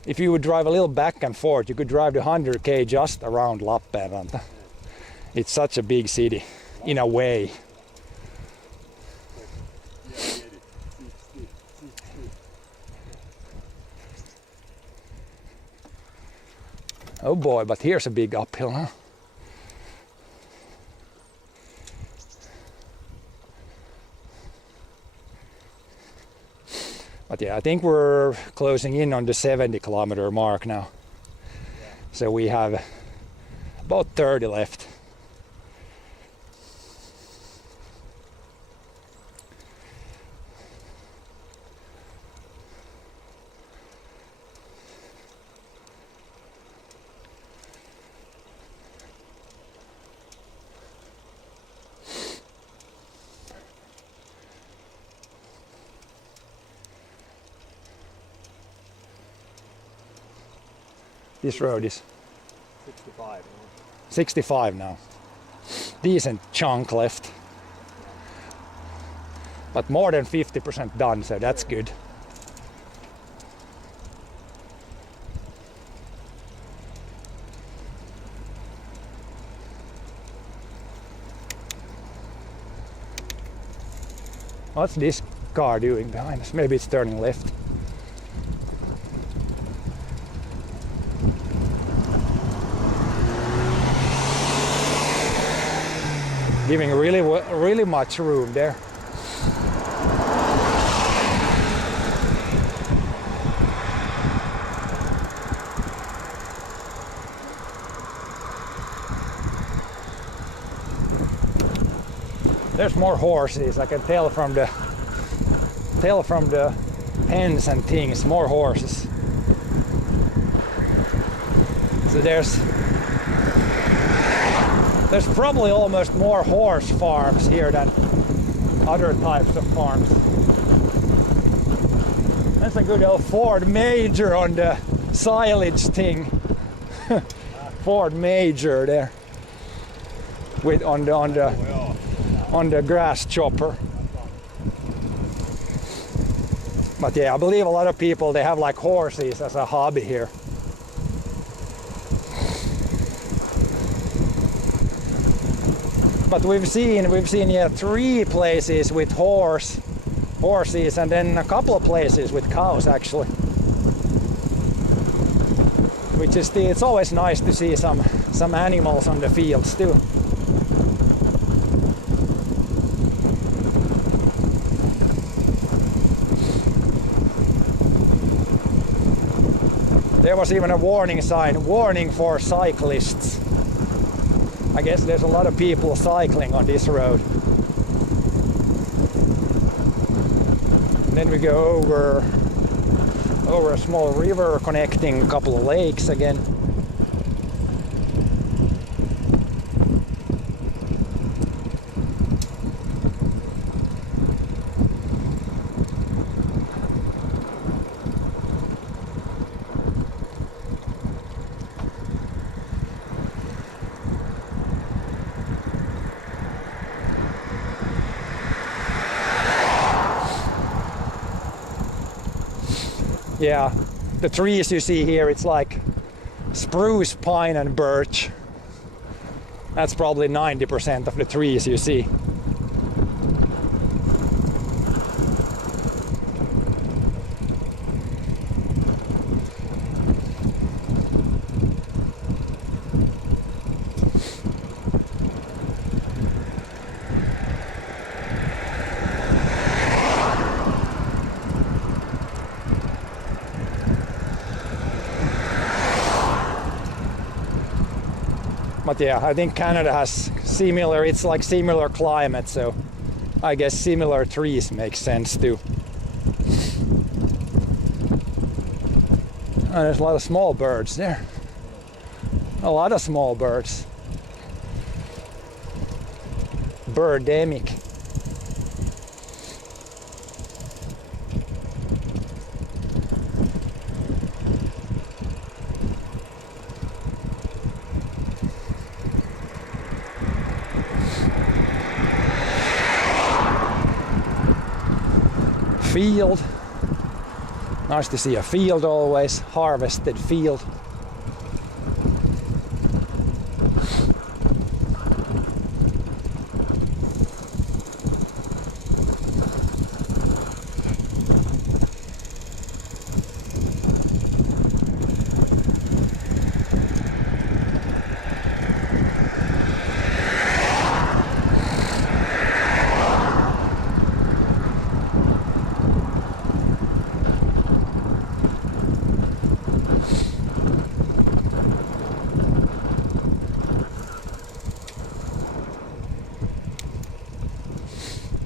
if you would drive a little back and forth, you could drive the 100k just around Lappeenranta. It's such a big city, in a way. Oh boy, but here's a big uphill, huh? But yeah, I think we're closing in on the 70-kilometer mark now. Yeah. So we have about 30 left. This road is 65. 65 now. Decent chunk left. But more than 50% done, so that's good. What's this car doing behind us? Maybe it's turning left. Giving really much room there. There's more horses. I can tell from the pens and things. More horses. So there's probably almost more horse farms here than other types of farms. That's a good old Ford Major on the silage thing. Ford Major there, with on the grass chopper. But yeah, I believe a lot of people, they have like horses as a hobby here. But we've seen 3 places with horses, and then a couple of places with cows actually. Which is it's always nice to see some animals on the fields too. There was even a warning sign, warning for cyclists. I guess there's a lot of people cycling on this road. And then we go over a small river connecting a couple of lakes again. Yeah, the trees you see here, it's like spruce, pine and birch. That's probably 90% of the trees you see. But yeah, I think Canada has it's like similar climate, so I guess similar trees make sense too. Oh, there's a lot of small birds there. A lot of small birds. Birdemic. Field. Nice to see a field always, harvested field.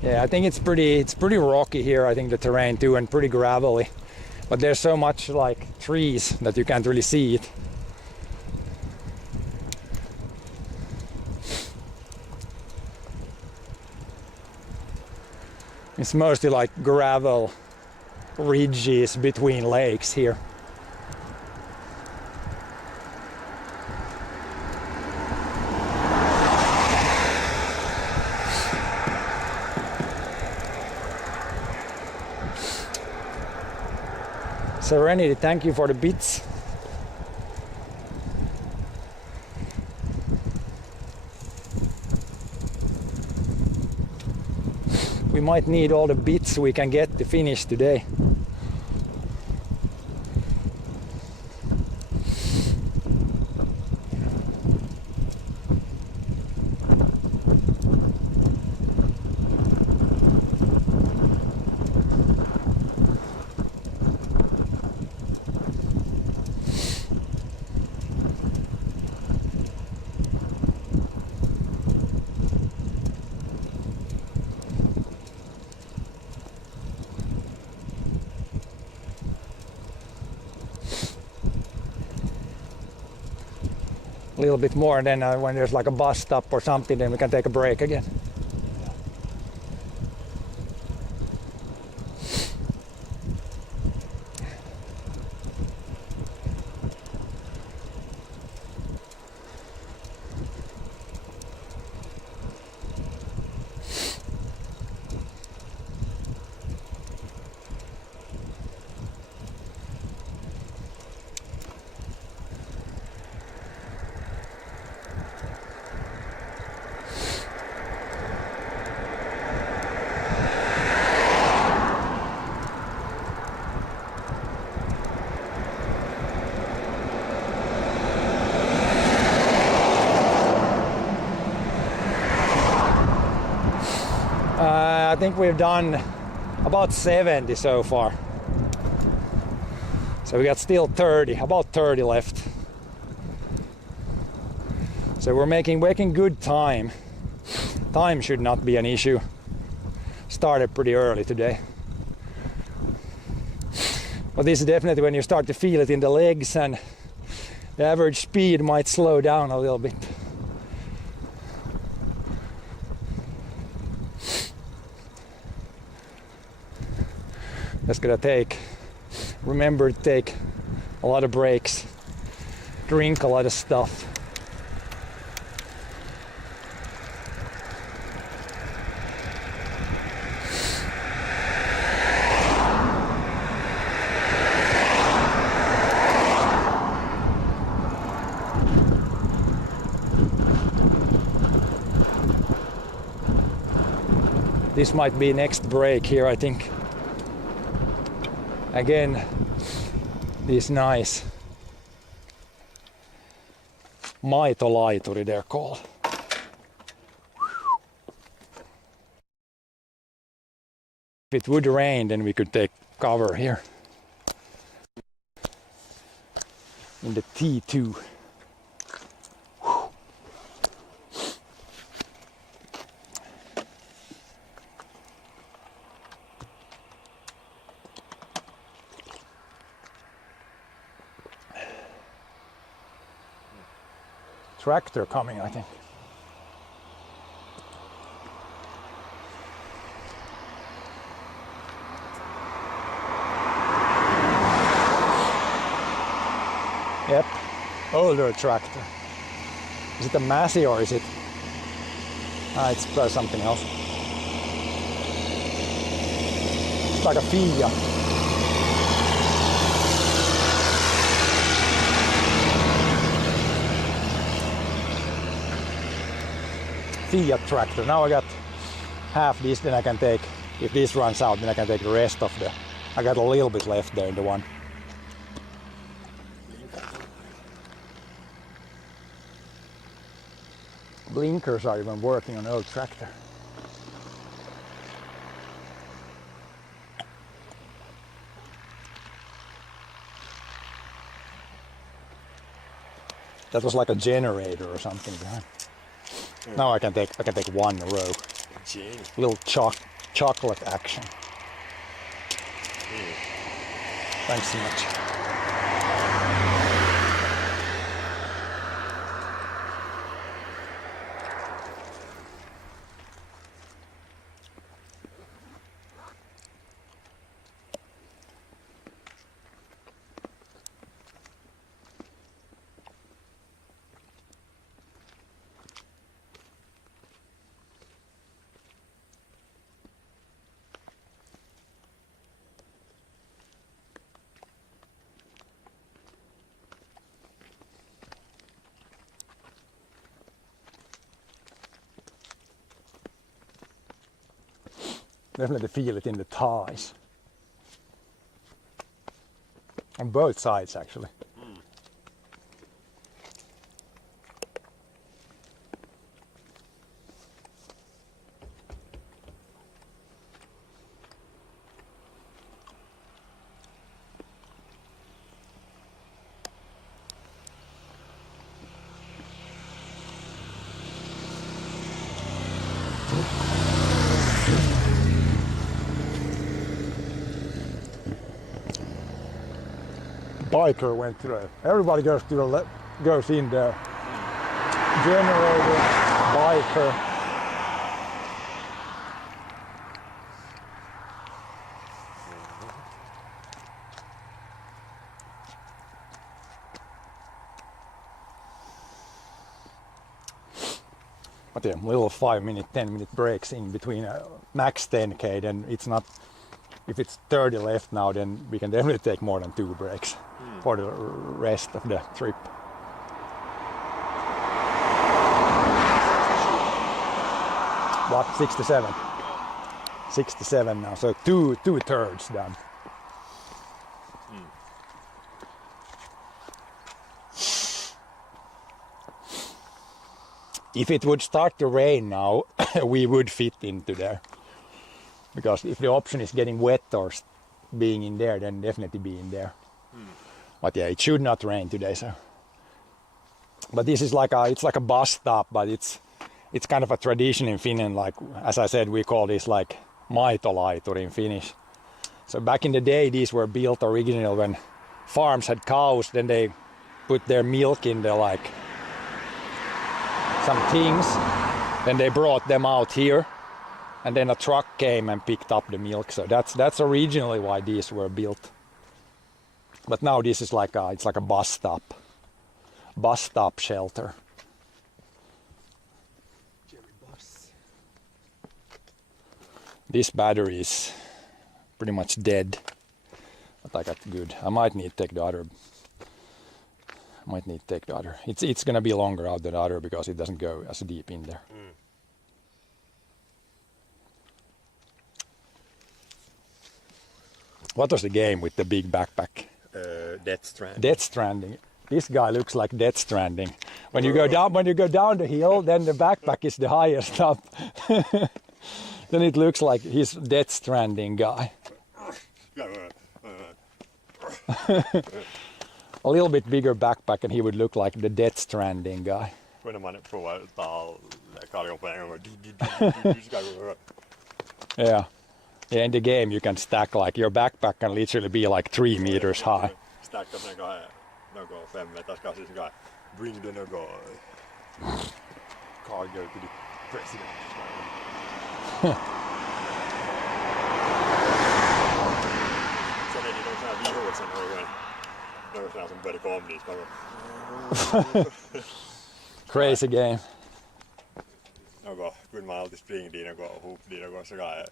Yeah, I think it's pretty rocky here, I think the terrain too, and pretty gravelly. But there's so much like trees that you can't really see it. It's mostly like gravel ridges between lakes here. Serenity, thank you for the bits. We might need all the bits we can get to finish today. A little bit more, and then when there's like a bus stop or something, then we can take a break again. I think we've done about 70 so far. So we got still 30, about 30 left. So we're making good time. Time should not be an issue. Started pretty early today. But this is definitely when you start to feel it in the legs, and the average speed might slow down a little bit. Just gotta remember to take a lot of breaks, drink a lot of stuff. This might be next break here, I think. Again, these nice maitolaituri they're called. If it would rain, then we could take cover here in the T2. Tractor coming, I think. Yep, older tractor. Is it a Massey or is it? It's probably something else. It's like a Fiat. Fiat tractor. Now I got half this, then I can take, if this runs out, then I can take the rest of the, I got a little bit left there in the one. Blinkers are even working on an old tractor. That was like a generator or something behind. Now I can take one row. Little chocolate action. Thanks so much. Definitely feel it in the thighs. On both sides actually. Biker went through. Everybody goes to the goes in there. Generator, biker. But yeah, little 5-minute, 10-minute breaks in between max 10k. Then it's not. If it's 30 left now, then we can definitely take more than 2 breaks for the rest of the trip. What, 67? 67 now, so two-thirds done. If it would start to rain now, we would fit into there. Because if the option is getting wet or being in there, then definitely be in there. But yeah, it should not rain today. So, but this is like it's like a bus stop, but it's kind of a tradition in Finland. Like as I said, we call this like maitolaituri in Finnish. So back in the day, these were built originally when farms had cows. Then they put their milk in the like some things. Then they brought them out here. And then a truck came and picked up the milk. So that's originally why these were built. But now this is like it's like a bus stop shelter. Jerry bus. This battery is pretty much dead. But I got good. I might need to take the other. It's gonna be longer out than the other because it doesn't go as deep in there. What was the game with the big backpack? Death Stranding. Death Stranding. This guy looks like Death Stranding. When you go down the hill, then the backpack is the highest up. Then it looks like he's Death Stranding guy. A little bit bigger backpack and he would look like the Death Stranding guy. When man provar ta kaljon på en gång. Yeah. Yeah, in the game you can stack like your backpack can literally be like 3 meters high. Stacka något 5 meters kanske ska bring the något cargo to the president. Så det är någon sån här virus som någon sån som börjar komma dit. Crazy game. Något kun man alltid springer dit något ihop dit något så där.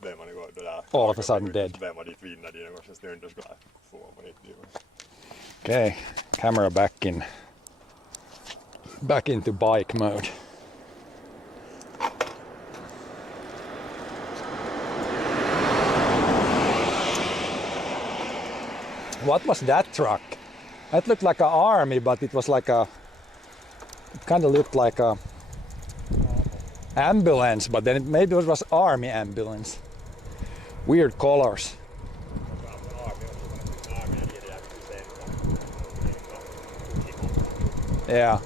Vem man går det där. All of a sudden dead. Vem man dit vinner dit något så stund och ska få man inte. Okay, camera back into bike mode. What was that truck? That looked like an army, but it was like it kind of looked like a ambulance, but then maybe it was army ambulance. Weird colors. Yeah.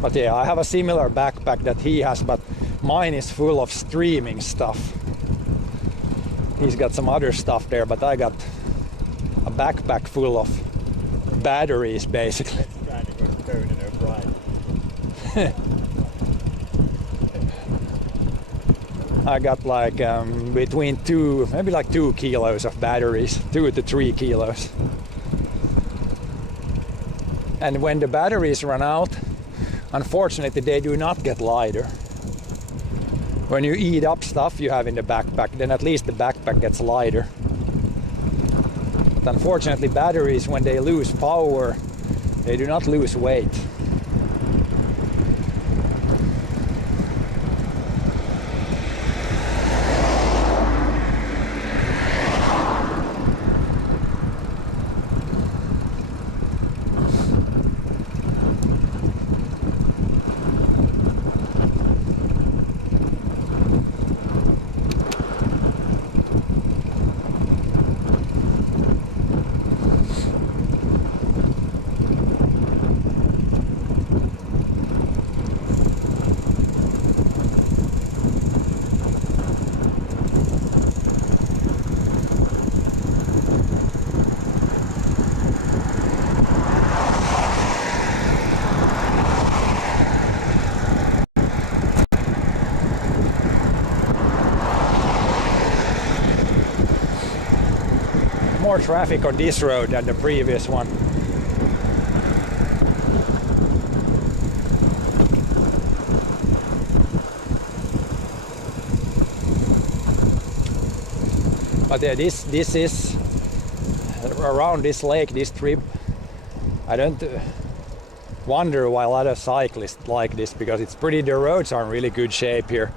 But yeah, I have a similar backpack that he has, but mine is full of streaming stuff. He's got some other stuff there, but I got a backpack full of batteries basically. I got like between maybe like 2 kilos of batteries, 2 to 3 kilos. And when the batteries run out, unfortunately they do not get lighter. When you eat up stuff you have in the backpack, then at least the backpack gets lighter. But unfortunately batteries, when they lose power, they do not lose weight. More traffic on this road than the previous one. But yeah, this is around this lake, this trip. I don't wonder why a lot of cyclists like this, because it's pretty, the roads are in really good shape here.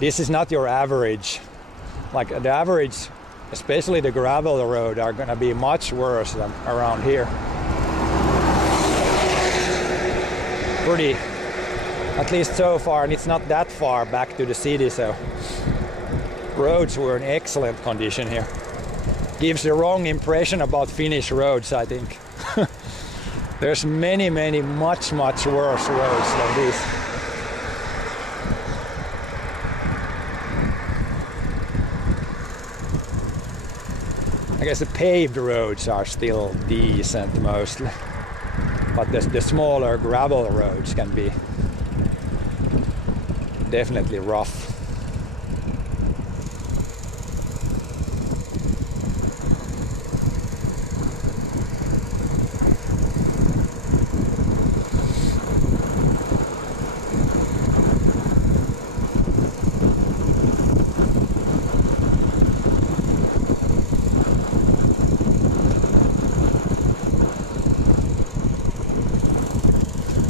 This is not your average, like the average, especially the gravel road, are gonna be much worse than around here. Pretty, at least so far, and it's not that far back to the city, so roads were in excellent condition here. Gives the wrong impression about Finnish roads, I think. There's many much worse roads than this. I guess the paved roads are still decent mostly, but the smaller gravel roads can be definitely rough.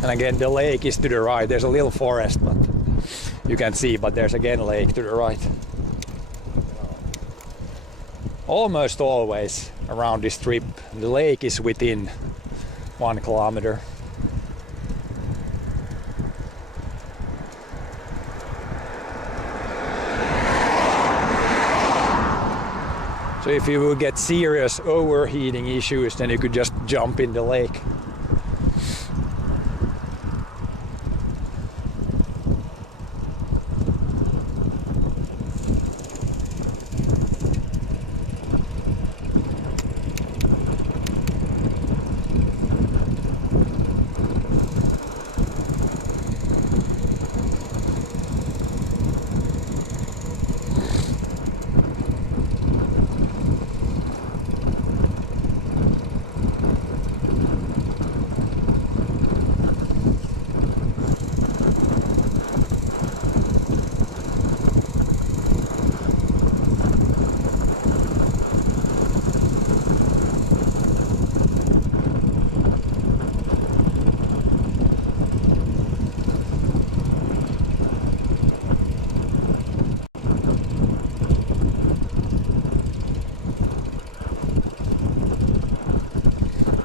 And again, the lake is to the right. There's a little forest, but you can see, but there's again a lake to the right. Almost always around this trip, the lake is within 1 kilometer. So if you will get serious overheating issues, then you could just jump in the lake.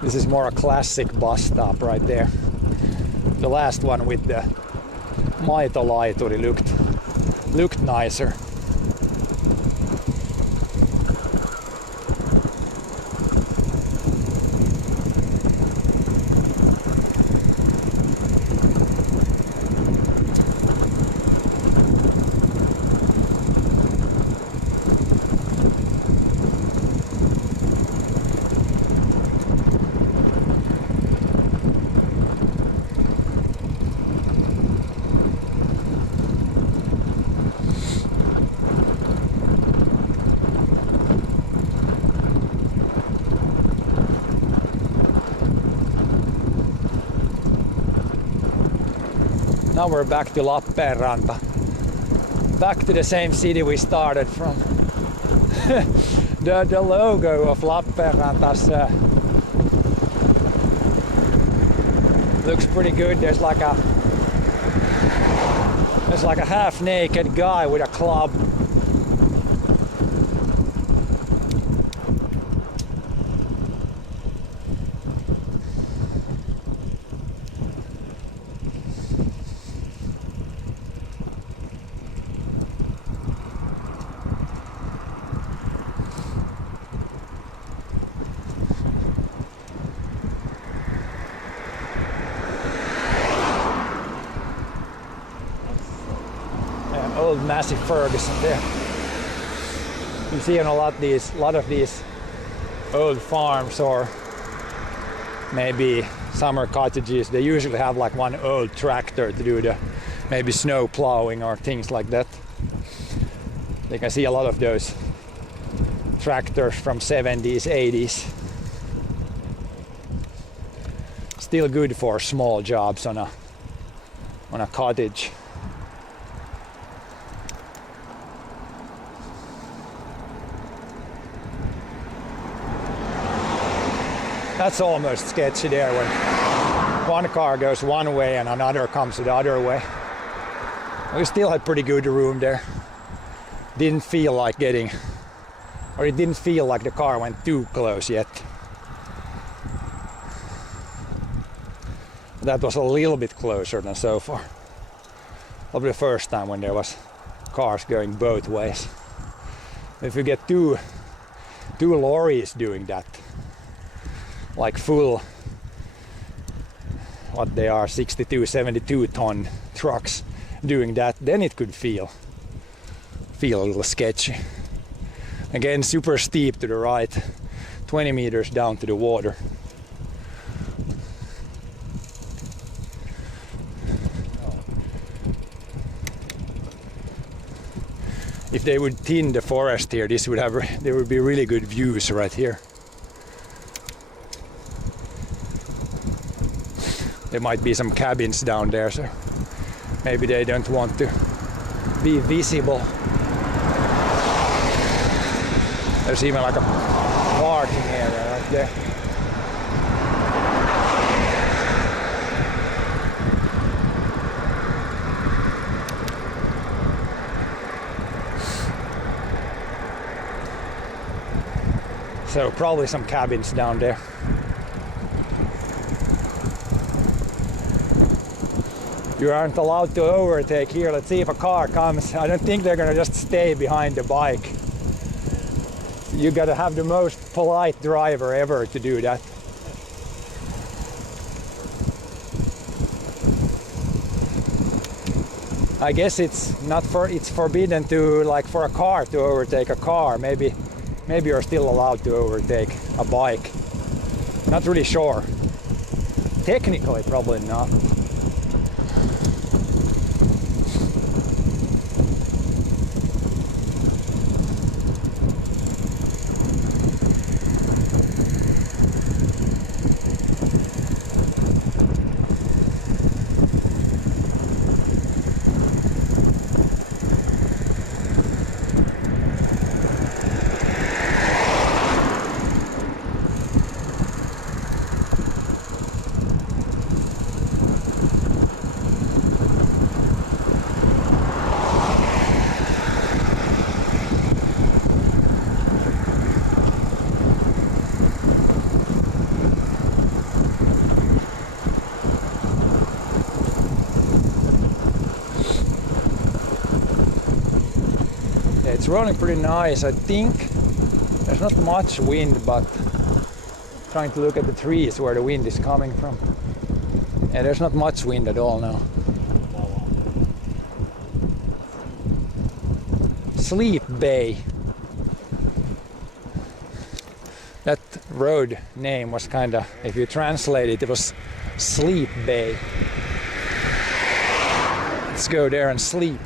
This is more a classic bus stop right there. The last one with the maitolaituri looked nicer. Now we're back to Lappeenranta. Back to the same city we started from. the logo of Lappeenranta's looks pretty good. There's like a half-naked guy with a club. Old Massey Ferguson there. You see on a lot of these old farms or maybe summer cottages, they usually have like one old tractor to do the maybe snow plowing or things like that. You can see a lot of those tractors from 70s, 80s. Still good for small jobs on a cottage. That's almost sketchy there when one car goes one way and another comes the other way. We still had pretty good room there. Didn't feel like it didn't feel like the car went too close yet. That was a little bit closer than so far. Probably the first time when there was cars going both ways. If you get two lorries doing that, like full, what they are, 62, 72 ton trucks doing that, then it could feel a little sketchy. Again, super steep to the right, 20 meters down to the water. If they would thin the forest here, there would be really good views right here. There might be some cabins down there, so maybe they don't want to be visible. There's even like a parking area right there. So probably some cabins down there. You aren't allowed to overtake here. Let's see if a car comes. I don't think they're gonna just stay behind the bike. You gotta have the most polite driver ever to do that. I guess it's forbidden to, like, for a car to overtake a car. Maybe you're still allowed to overtake a bike. Not really sure. Technically, probably not. It's rolling pretty nice. I think there's not much wind, but trying to look at the trees where the wind is coming from. Yeah, there's not much wind at all now. Sleep Bay. That road name was kinda, if you translate it, it was Sleep Bay. Let's go there and sleep.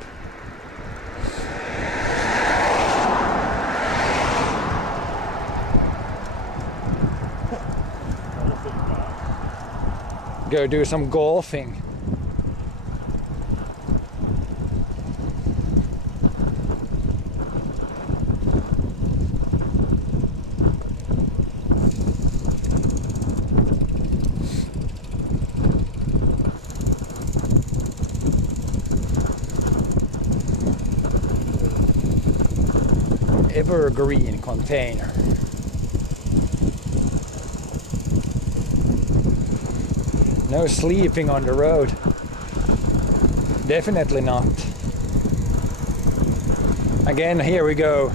Go do some golfing. evergreen container. No sleeping on the road. Definitely not. Again, here we go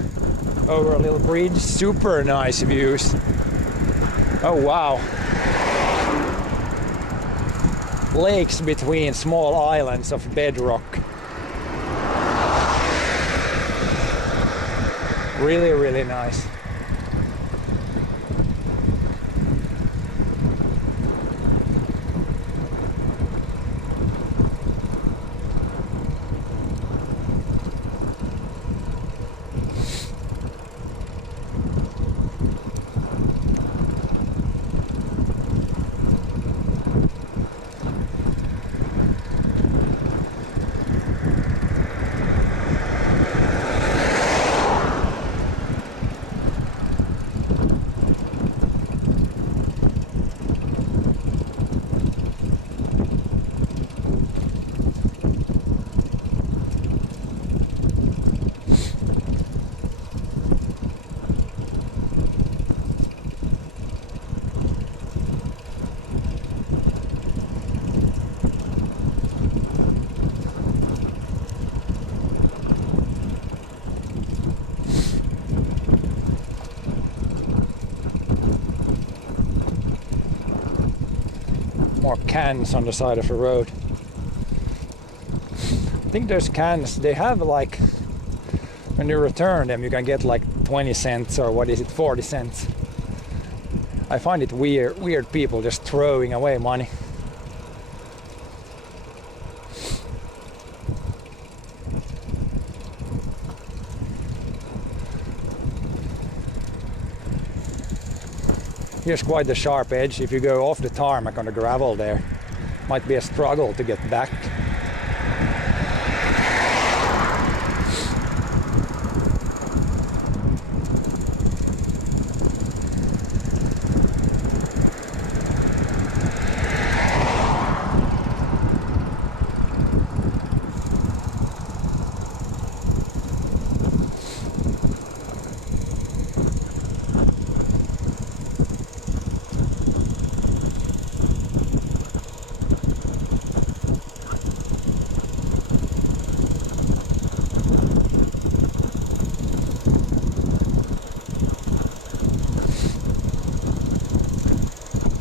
over a little bridge. Super nice views. Oh wow. Lakes between small islands of bedrock. Really, really nice. More cans on the side of the road. I think there's cans, they have like, when you return them you can get like 20 cents or what is it, 40 cents. I find it weird people just throwing away money. Here's quite the sharp edge. If you go off the tarmac on the gravel there, might be a struggle to get back.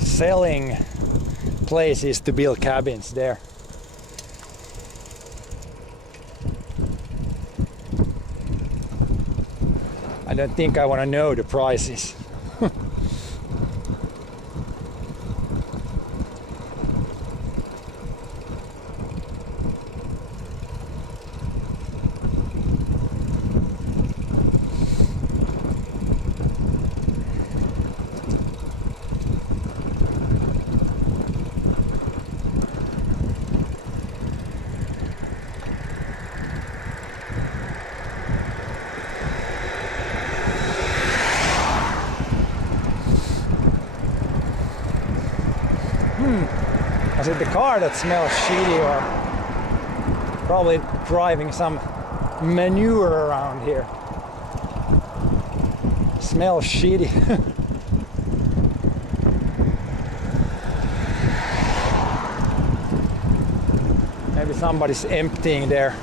Selling places to build cabins there. I don't think I want to know the prices. Is it the car that smells shitty or probably driving some manure around here? Smells shitty. Maybe somebody's emptying there.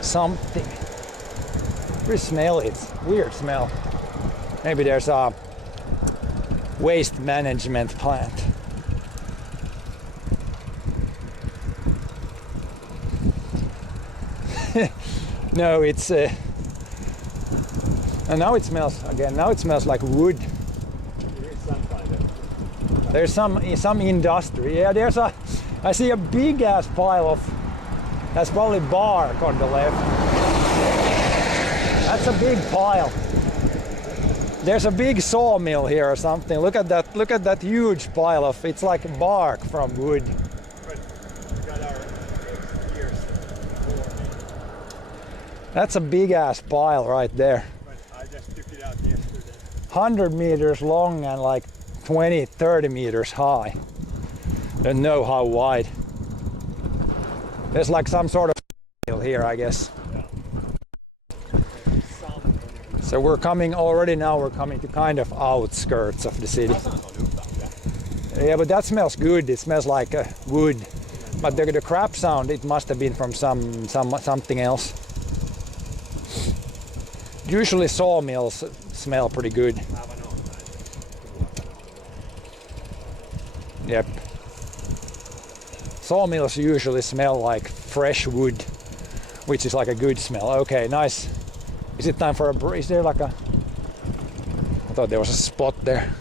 Something. Pretty smelly, it's a weird smell. Maybe there's a waste management plant. No, it's and now it smells again. Now it smells like wood. There is some kind of. There's some industry. Yeah, there's a. I see a big ass pile of. That's probably bark on the left. That's a big pile. There's a big sawmill here or something. Look at that! Look at that huge pile of. It's like bark from wood. But we got our ears. That's a big ass pile right there. But I just took it out yesterday. 100 meters long and like 20-30 meters high. Don't know how wide. There's like some sort of hill here, I guess. So we're coming already now. We're coming to kind of outskirts of the city. Yeah, but that smells good. It smells like wood. But the crap sound, it must have been from something else. Usually sawmills smell pretty good. Yep. Sawmills usually smell like fresh wood, which is like a good smell. Okay, nice. Is it time for a break? Is there like a... I thought there was a spot there.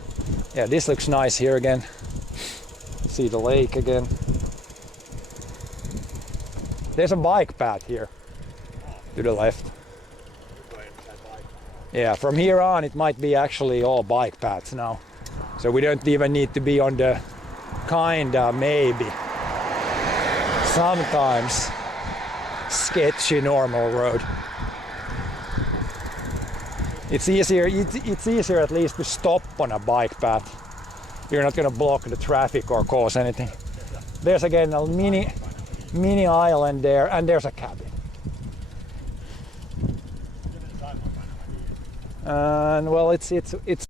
Yeah, this looks nice here again. See the lake again. There's a bike path here to the left. Yeah, from here on it might be actually all bike paths now. So we don't even need to be on the kinda maybe sometimes sketchy normal road. It's easier at least to stop on a bike path. You're not gonna block the traffic or cause anything. There's again a mini island there, and there's a cabin. And well, it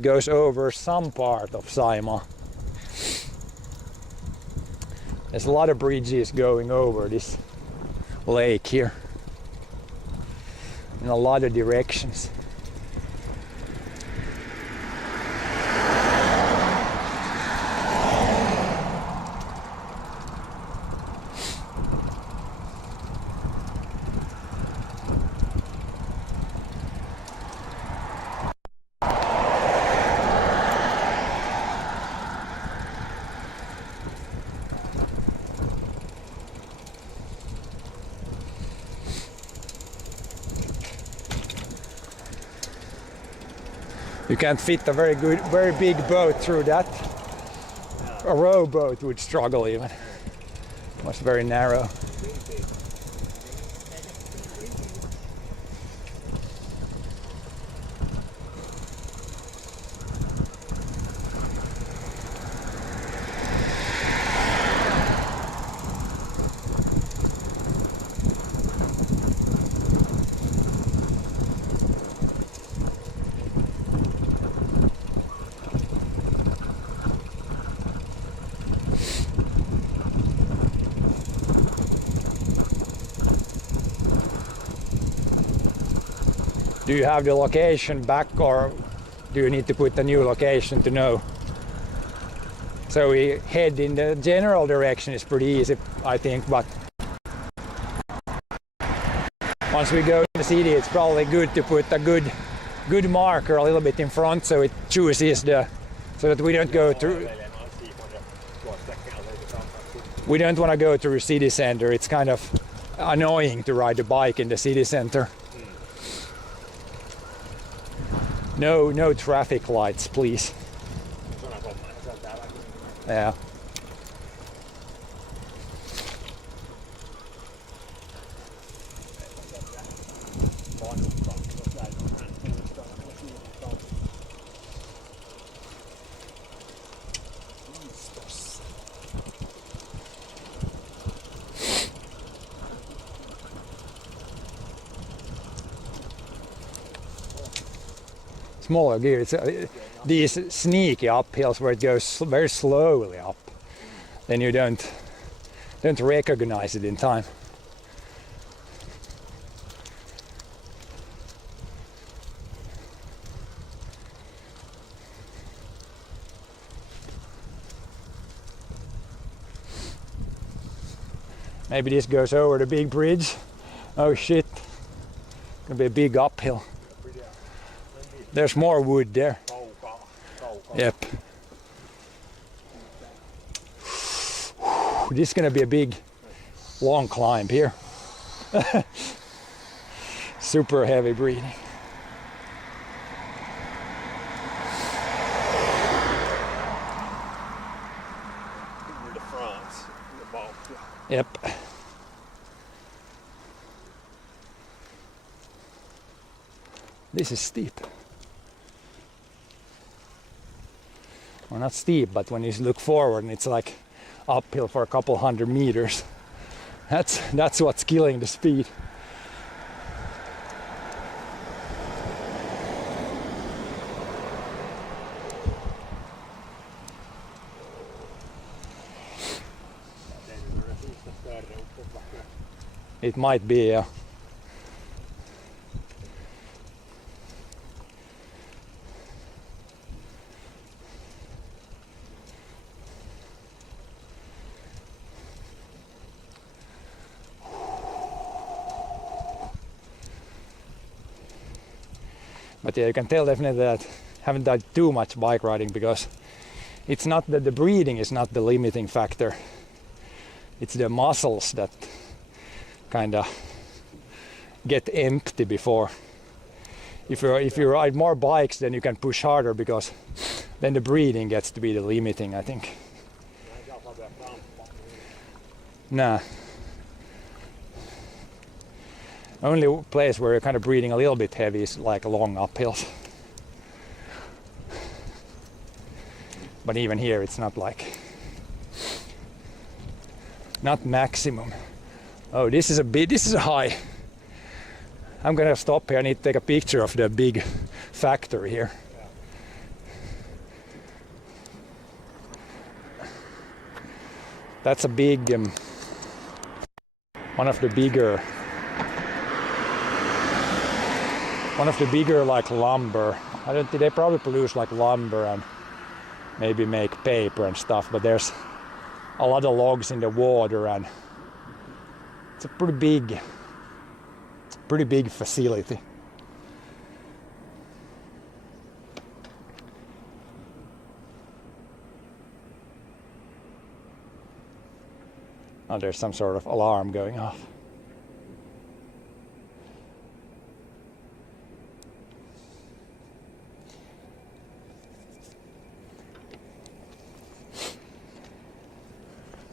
goes over some part of Saimaa. There's a lot of bridges going over this lake here in a lot of directions. You can't fit a very big boat through that. A rowboat would struggle even. It was very narrow. Do you have the location back, or do you need to put a new location to know? So we head in the general direction is pretty easy, I think, but once we go in the city, it's probably good to put a good marker a little bit in front, so it chooses so that we don't go through. We don't want to go through city center. It's kind of annoying to ride a bike in the city center. No traffic lights, please. Yeah. Smaller gear. It's these sneaky uphills where it goes very slowly up. Then you don't recognize it in time. Maybe this goes over the big bridge. Oh shit. Gonna be a big uphill. There's more wood there. Yep. This is gonna be a big, long climb here. Super heavy breathing. Yep. This is steep. Well, not steep, but when you look forward and it's like uphill for a couple hundred meters. That's what's killing the speed. It might be, yeah. But yeah, you can tell definitely that I haven't done too much bike riding, because it's not that the breathing is not the limiting factor. It's the muscles that kind of get empty before. If you ride more bikes, then you can push harder, because then the breathing gets to be the limiting, I think. Nah. Only place where you're kind of breathing a little bit heavy is like long uphills. But even here, it's not like, not maximum. Oh, this is a high. I'm gonna stop here. I need to take a picture of the big factory here. That's a big, one of the bigger like lumber. They probably produce like lumber and maybe make paper and stuff, but there's a lot of logs in the water, and it's a pretty big facility. Oh, there's some sort of alarm going off.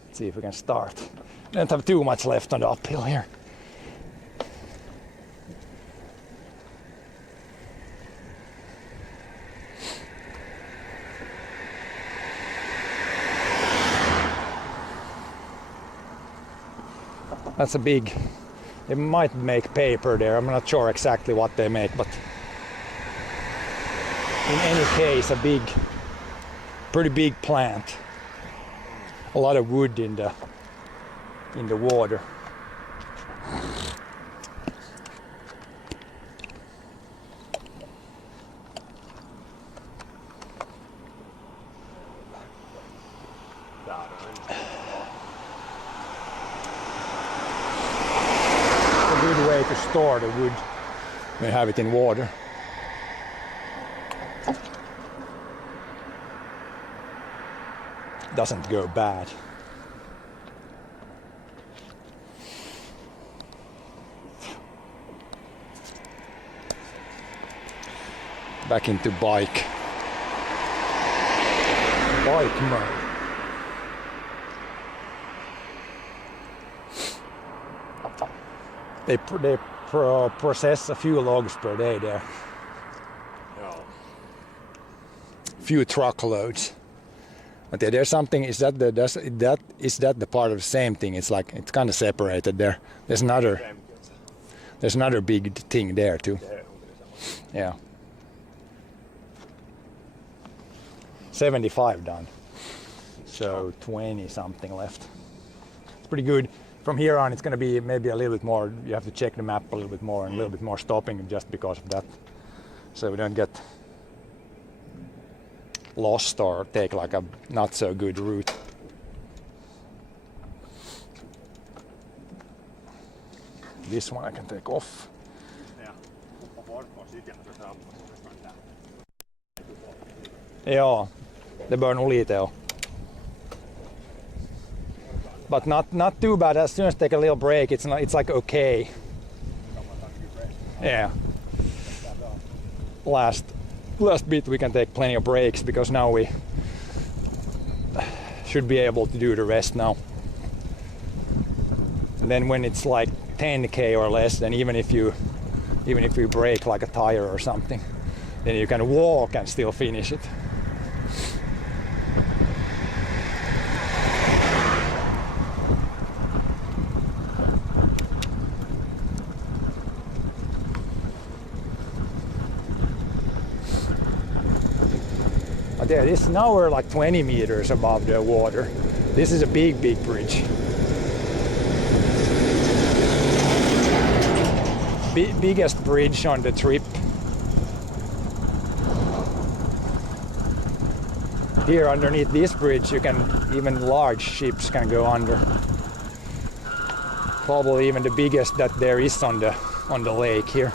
Let's see if we can start. Don't have too much left on the uphill here. That's a big, they might make paper there. I'm not sure exactly what they make, but in any case, pretty big plant. A lot of wood in the water. To store the wood, we have it in water. Doesn't go bad. Back into bike mode. They process a few logs per day there. Joo. Few truckloads. But yeah, there's something. Is that the part of the same thing? It's like it's kind of separated there. There's another big thing there too. Yeah. 75 done. So 20 something left. It's pretty good. From here on, it's going to be maybe a little bit more. You have to check the map a little bit more and a little bit more stopping just because of that, so we don't get lost or take like a not so good route. This one I can take off. Ja, det bör nog lite ja. But not too bad. As soon as you take a little break, it's like okay. Yeah. Last bit we can take plenty of breaks, because now we should be able to do the rest now. And then when it's like 10k or less, then even if you break like a tire or something, then you can walk and still finish it. But yeah, this now we're like 20 meters above the water. This is a big bridge. Biggest bridge on the trip. Here underneath this bridge, even large ships can go under. Probably even the biggest that there is on the lake here.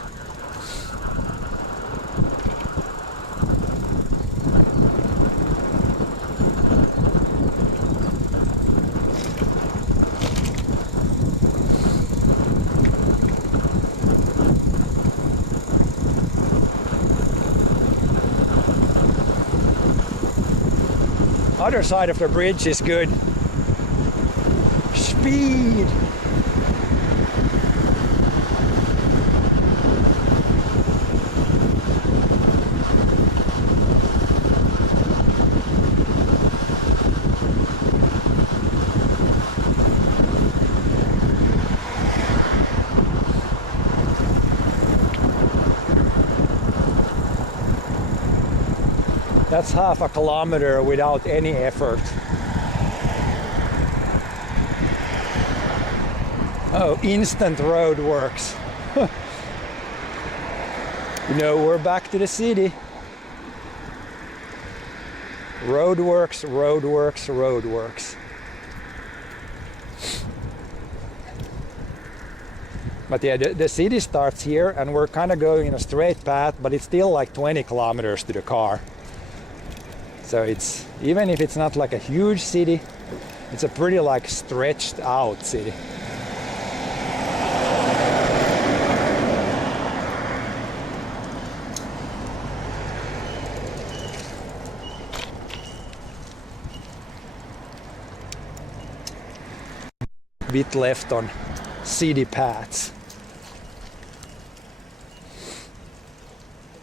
Other side of the bridge is good. Speed! That's half a kilometer without any effort. Oh, instant road works. You know, we're back to the city. Road works, road works, road works. But yeah, the city starts here and we're kind of going in a straight path, but it's still like 20 kilometers to the car. So it's, even if it's not like a huge city, it's a pretty like stretched out city. Bit left on city paths.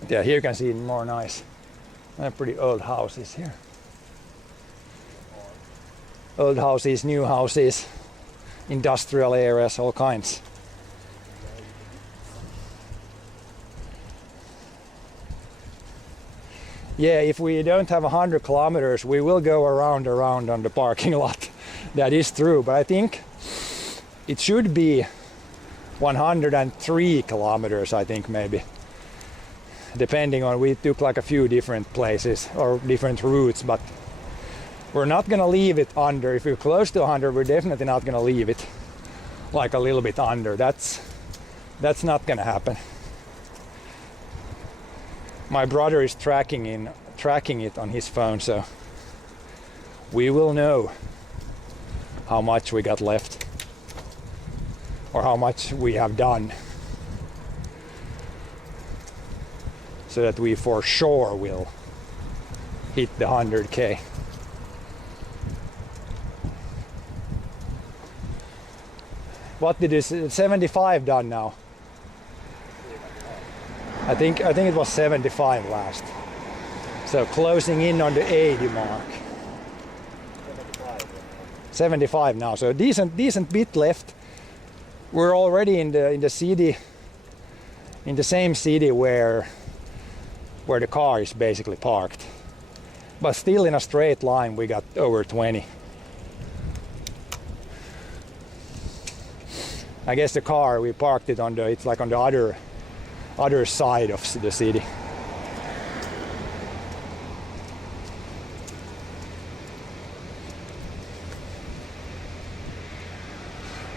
Yeah, here you can see more nice. Pretty old houses here. Old houses, new houses, industrial areas, all kinds. Yeah, if we don't have 100 kilometers, we will go around on the parking lot. That is true, but I think it should be 103 kilometers, I think maybe. Depending on, we took like a few different places or different routes, but we're not gonna leave it under. If we're close to 100, we're definitely not gonna leave it like a little bit under. That's not gonna happen. My brother is tracking it on his phone, so we will know how much we got left or how much we have done, so that we for sure will hit the 100K. What did this 75 done now? I think it was 75 last. So closing in on the 80 mark. 75 now, so decent bit left. We're already in the city, in the same city where the car is basically parked. But still in a straight line we got over 20. I guess the car, we parked it on it's like on the other side of the city.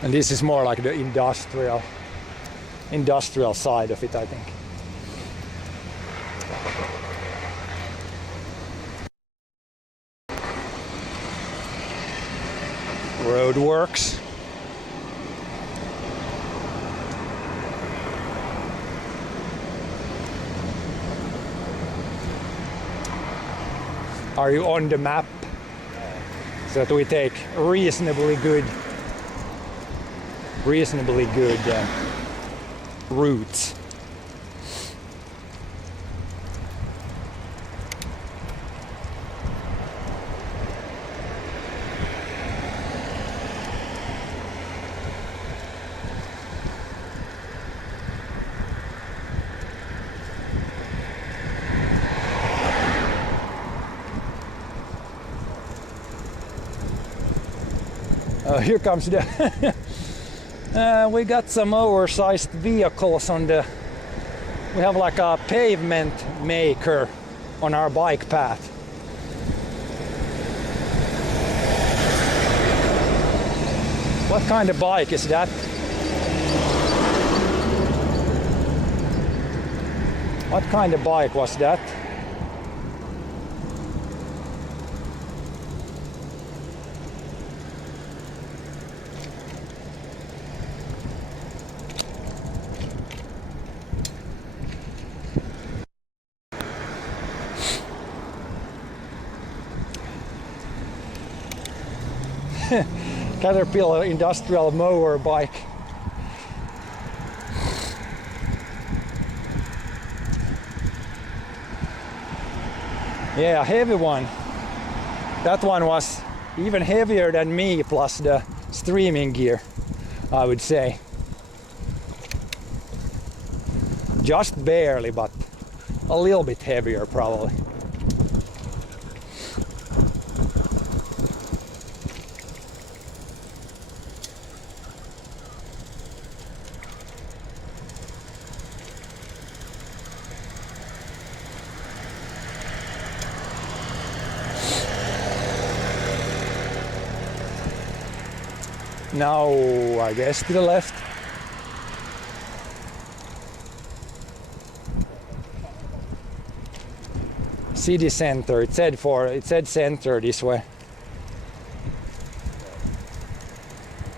And this is more like the industrial side of it, I think. Roadworks. Are you on the map? So that we take reasonably good routes. Here comes the we got some oversized vehicles on the, we have like a pavement maker on our bike path. What kind of bike is that? What kind of bike was that? Caterpillar industrial mower bike. Yeah, a heavy one. That one was even heavier than me plus the streaming gear, I would say. Just barely, but a little bit heavier probably. Now, I guess to the left. City center. It said center this way.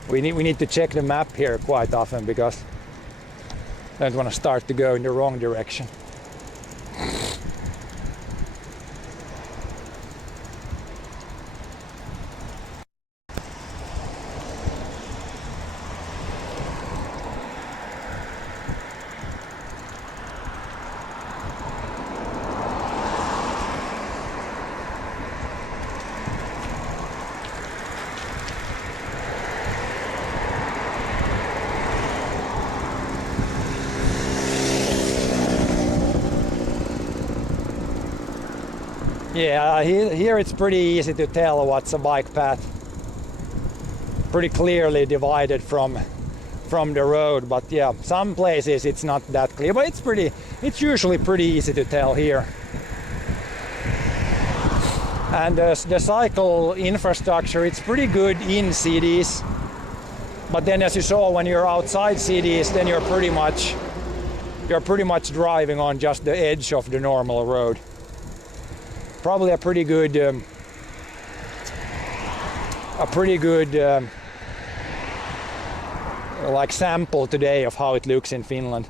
We need to check the map here quite often because I don't want to start to go in the wrong direction. Yeah, here it's pretty easy to tell what's a bike path. Pretty clearly divided from the road, but yeah, some places it's not that clear, but it's usually pretty easy to tell here. And the cycle infrastructure, it's pretty good in cities, but then as you saw, when you're outside cities, then you're pretty much driving on just the edge of the normal road. Probably a pretty good like sample today of how it looks in Finland.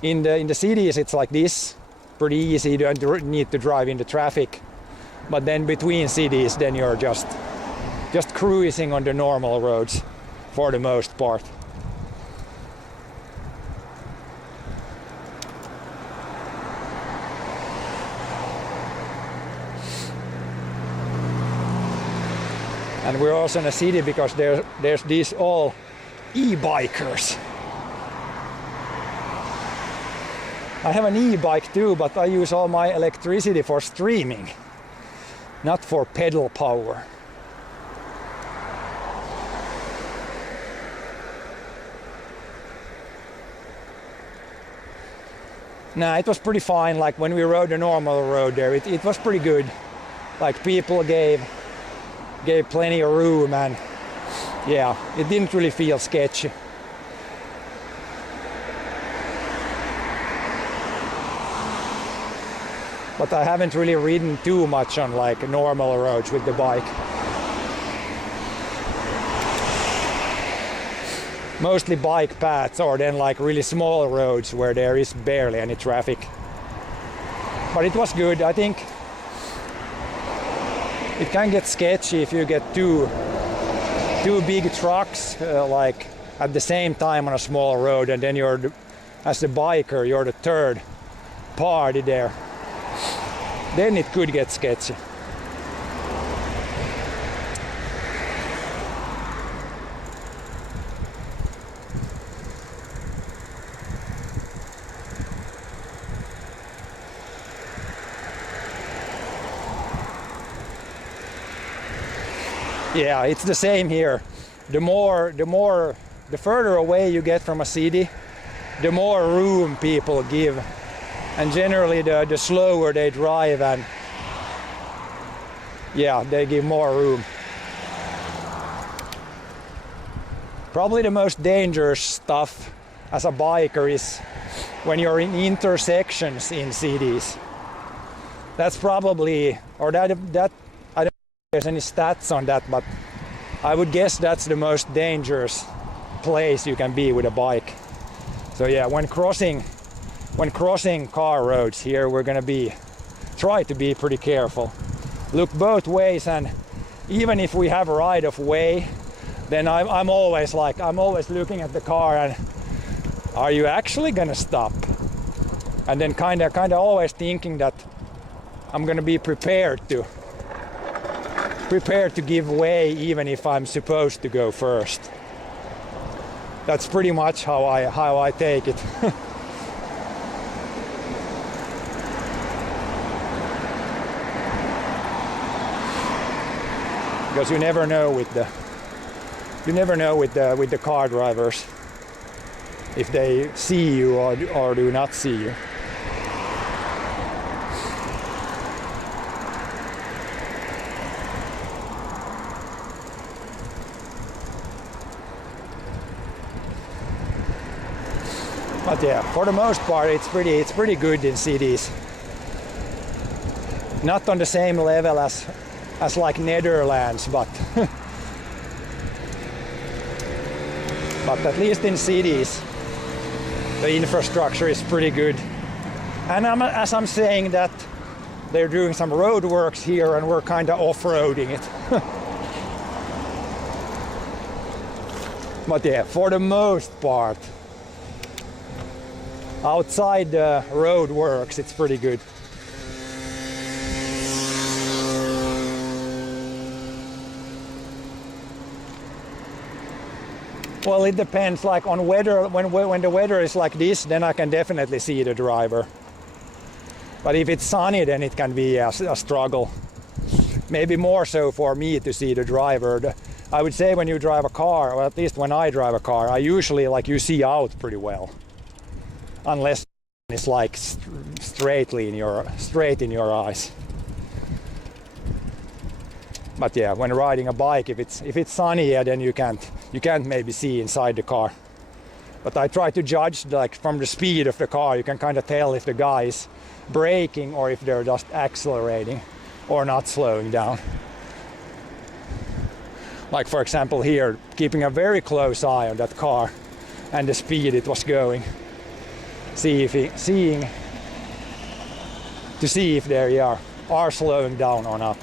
In the cities it's like this, pretty easy, you don't need to drive into traffic. But then between cities, then you're just cruising on the normal roads for the most part. And we're also in a city because there's these all e-bikers. I have an e-bike too, but I use all my electricity for streaming, not for pedal power. Nah, it was pretty fine. Like when we rode the normal road there, it was pretty good. Like people gave plenty of room, and yeah, it didn't really feel sketchy. But I haven't really ridden too much on like normal roads with the bike. Mostly bike paths or then like really small roads where there is barely any traffic. But it was good. I think it can get sketchy if you get two big trucks like at the same time on a small road, and then as a biker you're the third party there. Then it could get sketchy. Yeah, it's the same here. The further away you get from a city, the more room people give, and generally the slower they drive, and yeah, they give more room. Probably the most dangerous stuff as a biker is when you're in intersections in cities. That's probably, or that I don't know if there's any stats on that, but I would guess that's the most dangerous place you can be with a bike. So yeah, when crossing car roads here, we're gonna try to be pretty careful. Look both ways, and even if we have a right of way, then I'm always looking at the car and are you actually gonna stop? And then kinda always thinking that I'm gonna be prepared to give way even if I'm supposed to go first. That's pretty much how I take it. Because you never know with the car drivers if they see you or do not see you. But yeah, for the most part, it's pretty good in cities. Not on the same level as like Netherlands, but but at least in cities, the infrastructure is pretty good. And as I'm saying that, they're doing some road works here, and we're kind of off-roading it. But yeah, for the most part, outside the road works, it's pretty good. Well, it depends. Like on weather, when the weather is like this, then I can definitely see the driver. But if it's sunny, then it can be a struggle. Maybe more so for me to see the driver. I would say when you drive a car, or at least when I drive a car, I usually you see out pretty well. Unless it's like straight in your eyes. But yeah, when riding a bike, if it's sunny, yeah, then you can't maybe see inside the car. But I try to judge like from the speed of the car. You can kind of tell if the guy is braking or if they're just accelerating or not slowing down. Like for example here, keeping a very close eye on that car and the speed it was going. See if they are slowing down or not.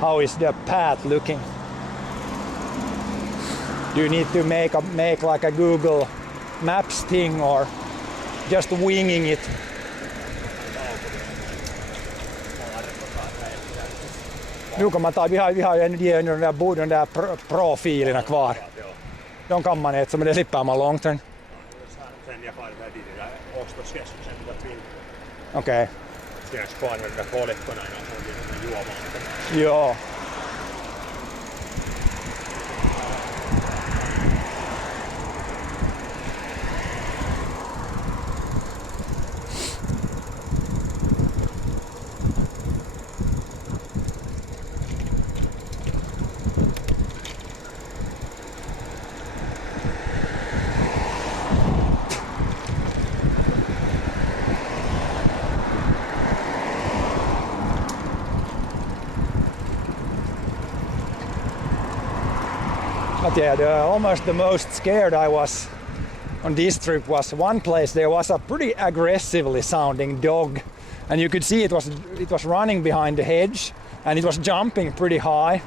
How is the path looking? Do you need to make like a Google Maps thing or just winging it? Nu kan man ta, vi har ju den där profilerna kvar. De kan man äta, men det slipper man långt sen. Okei. Siinä spaanilla kolikkona aina on juomaan. Joo. But yeah, almost the most scared I was on this trip was one place. There was a pretty aggressively sounding dog, and you could see it was running behind the hedge, and it was jumping pretty high.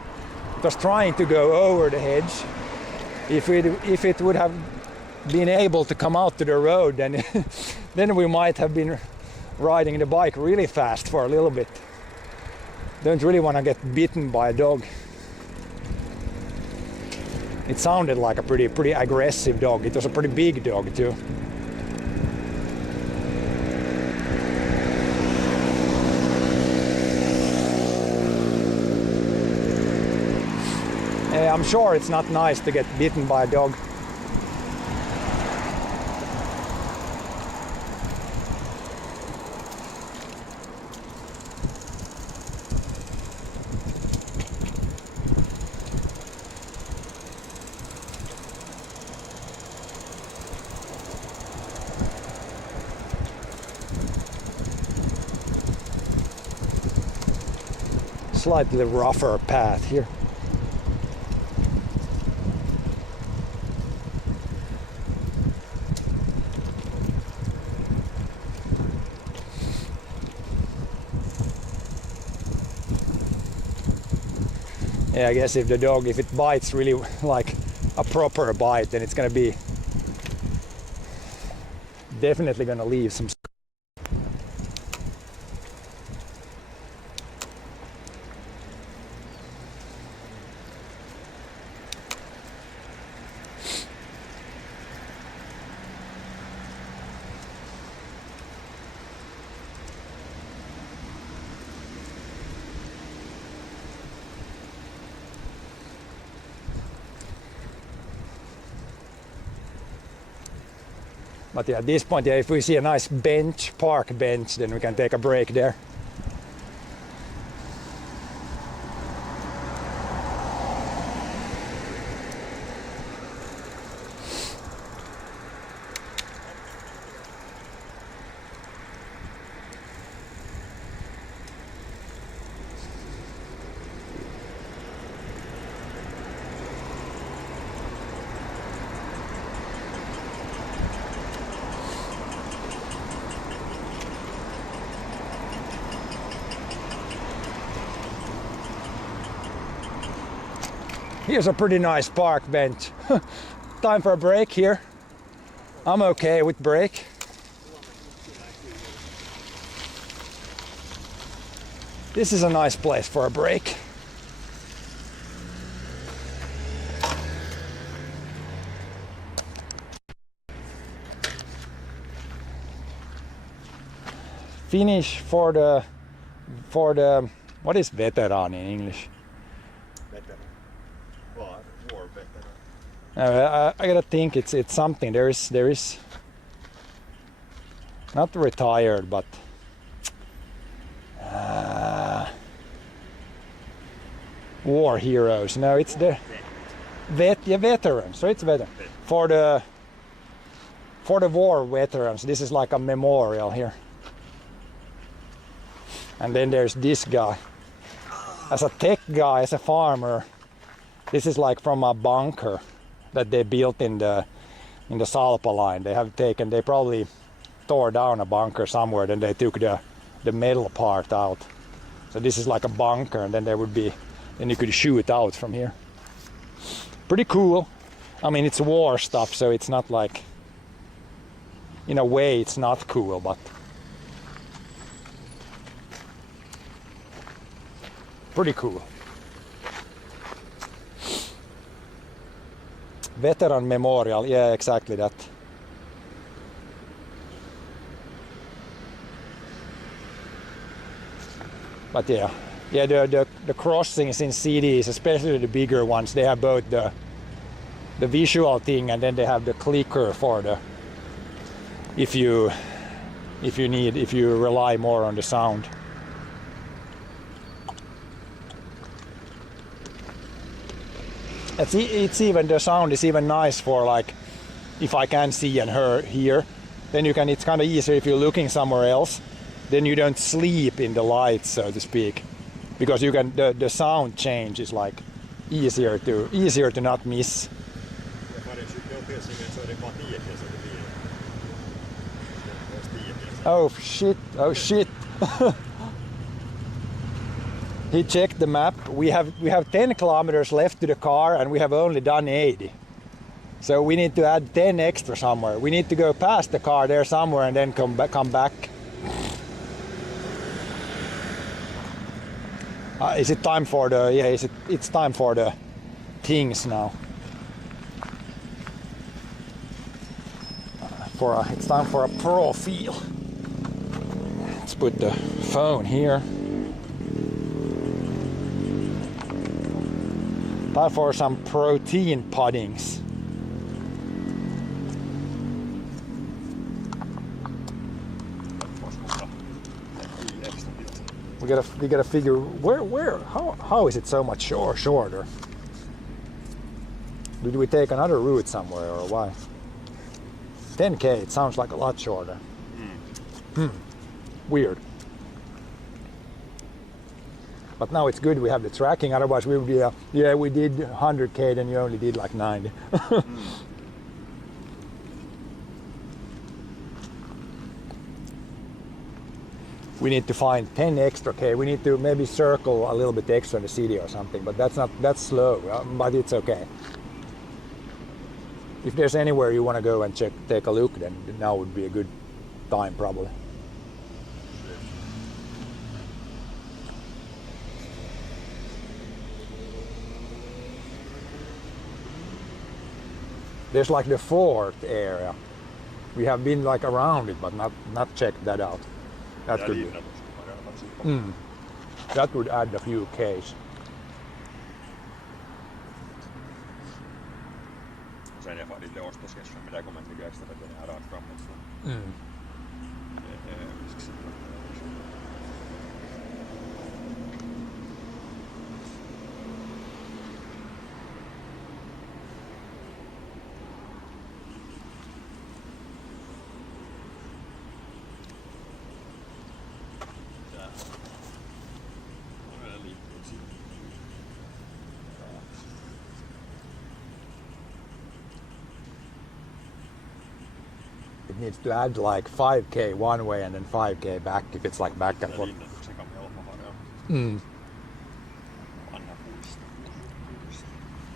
It was trying to go over the hedge. If it would have been able to come out to the road, then then we might have been riding the bike really fast for a little bit. Don't really want to get bitten by a dog. It sounded like a pretty aggressive dog. It was a pretty big dog too. Yeah, I'm sure it's not nice to get bitten by a dog. Slightly rougher path here. Yeah, I guess if the dog, if it bites really like a proper bite, then it's gonna be definitely gonna leave some. But yeah, at this point, yeah, if we see a nice bench, park bench, then we can take a break there. Here's a pretty nice park bench. Time for a break here. I'm okay with break. This is a nice place for a break. Finnish for the what is veteran in English? War veteran. I gotta think it's something. There is not retired, but war heroes. No, it's the veterans. So it's veteran for the war veterans. This is like a memorial here. And then there's this guy. As a tech guy, as a farmer, this is like from a bunker that they built in the Salpa line. They probably tore down a bunker somewhere, then they took the metal part out. So this is like a bunker, and then then you could shoot out from here. Pretty cool. I mean, it's war stuff, so it's not like, in a way it's not cool, but pretty cool. Veteran Memorial, yeah, exactly that. But yeah, the crossings in cities, especially the bigger ones, they have both the visual thing, and then they have the clicker for the if you rely more on the sound. It's even, the sound is even nice for, like, if I can see and hear, then it's kind of easier if you're looking somewhere else, then you don't sleep in the lights, so to speak, because you can the sound change is like easier to not miss. Oh shit. He checked the map. We have 10 kilometers left to the car, and we have only done 80. So we need to add 10 extra somewhere. We need to go past the car there somewhere and then come back. Is it time for the? Yeah, it's time for the things now. It's time for a profile. Let's put the phone here. Time for some protein puddings. We gotta figure how is it so much shorter? Did we take another route somewhere or why? 10k, it sounds like a lot shorter. Weird. But now it's good we have the tracking, otherwise we would be, yeah, we did 100k, then you only did like 90. We need to find 10 extra k. We need to maybe circle a little bit extra in the city or something, but that's slow, but it's okay. If there's anywhere you want to go and take a look, then now would be a good time probably. There's like the fort area. We have been like around it, but not checked that out. That could be. That would add a few Ks. Sen jag var lite ostoskessan, men där kommer inte extra för den här rakt framåt. It needs to add like 5k one way and then 5k back if it's like back and forth.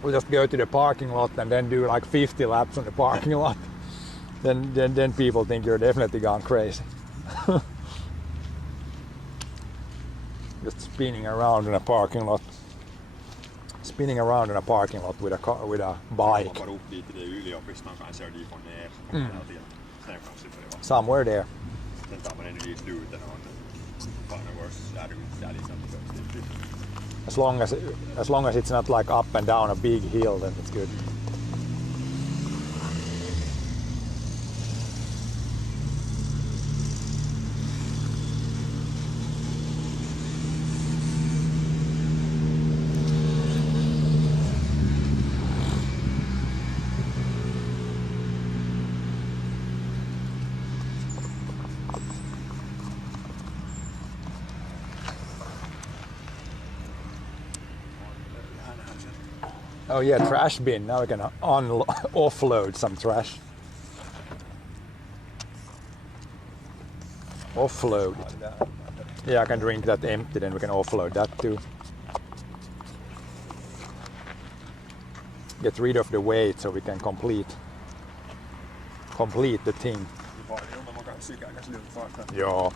We'll just go to the parking lot and then do like 50 laps on the parking lot. Then people think you're definitely gone crazy. Just spinning around in a parking lot. Spinning around in a parking lot with a bike. Somewhere there. As long as it's not like up and down a big hill, then it's good. Oh yeah, trash bin. Now we can offload some trash. Offload it. Yeah, I can drink that empty, then we can offload that too. Get rid of the weight so we can complete the thing. Joo.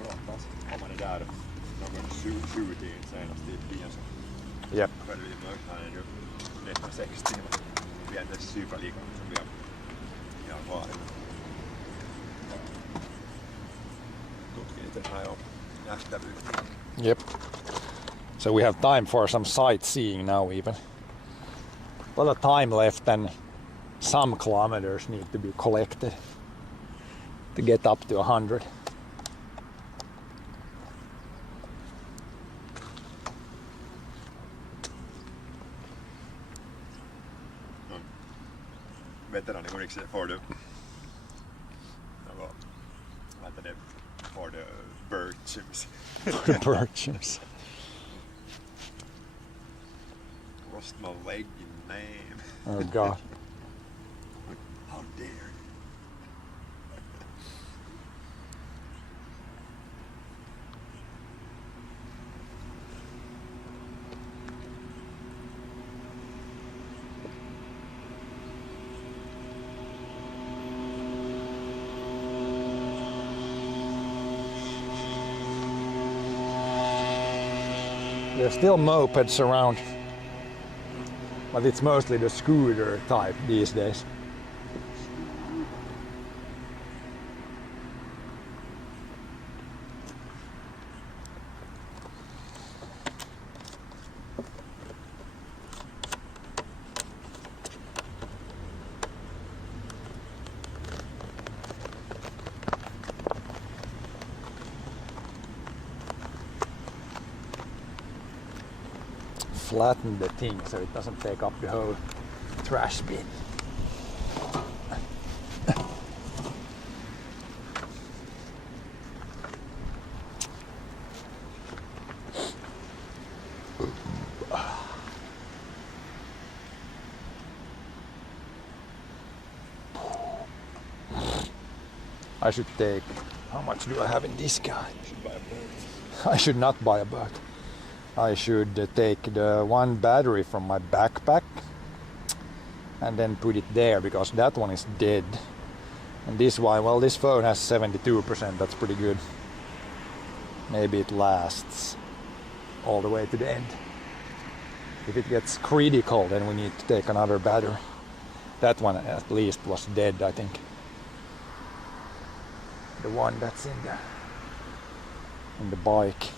Yep. Yep. So we have time for some sightseeing now even. A lot of time left and some kilometers need to be collected to get up to 100. Veteraani kuninksi for the Birchims. For the Birchims. Lost my leg in name. Oh god. How dare you? There's still mopeds around, but it's mostly the scooter type these days. flatten the thing so it doesn't take up the whole trash bin. I should take, how much do I have in this guy? I should not buy a boat. I should take the one battery from my backpack and then put it there because that one is dead. And this one, well, this phone has 72%, that's pretty good. Maybe it lasts all the way to the end. If it gets critical, then we need to take another battery. That one at least was dead, I think. The one that's in the bike.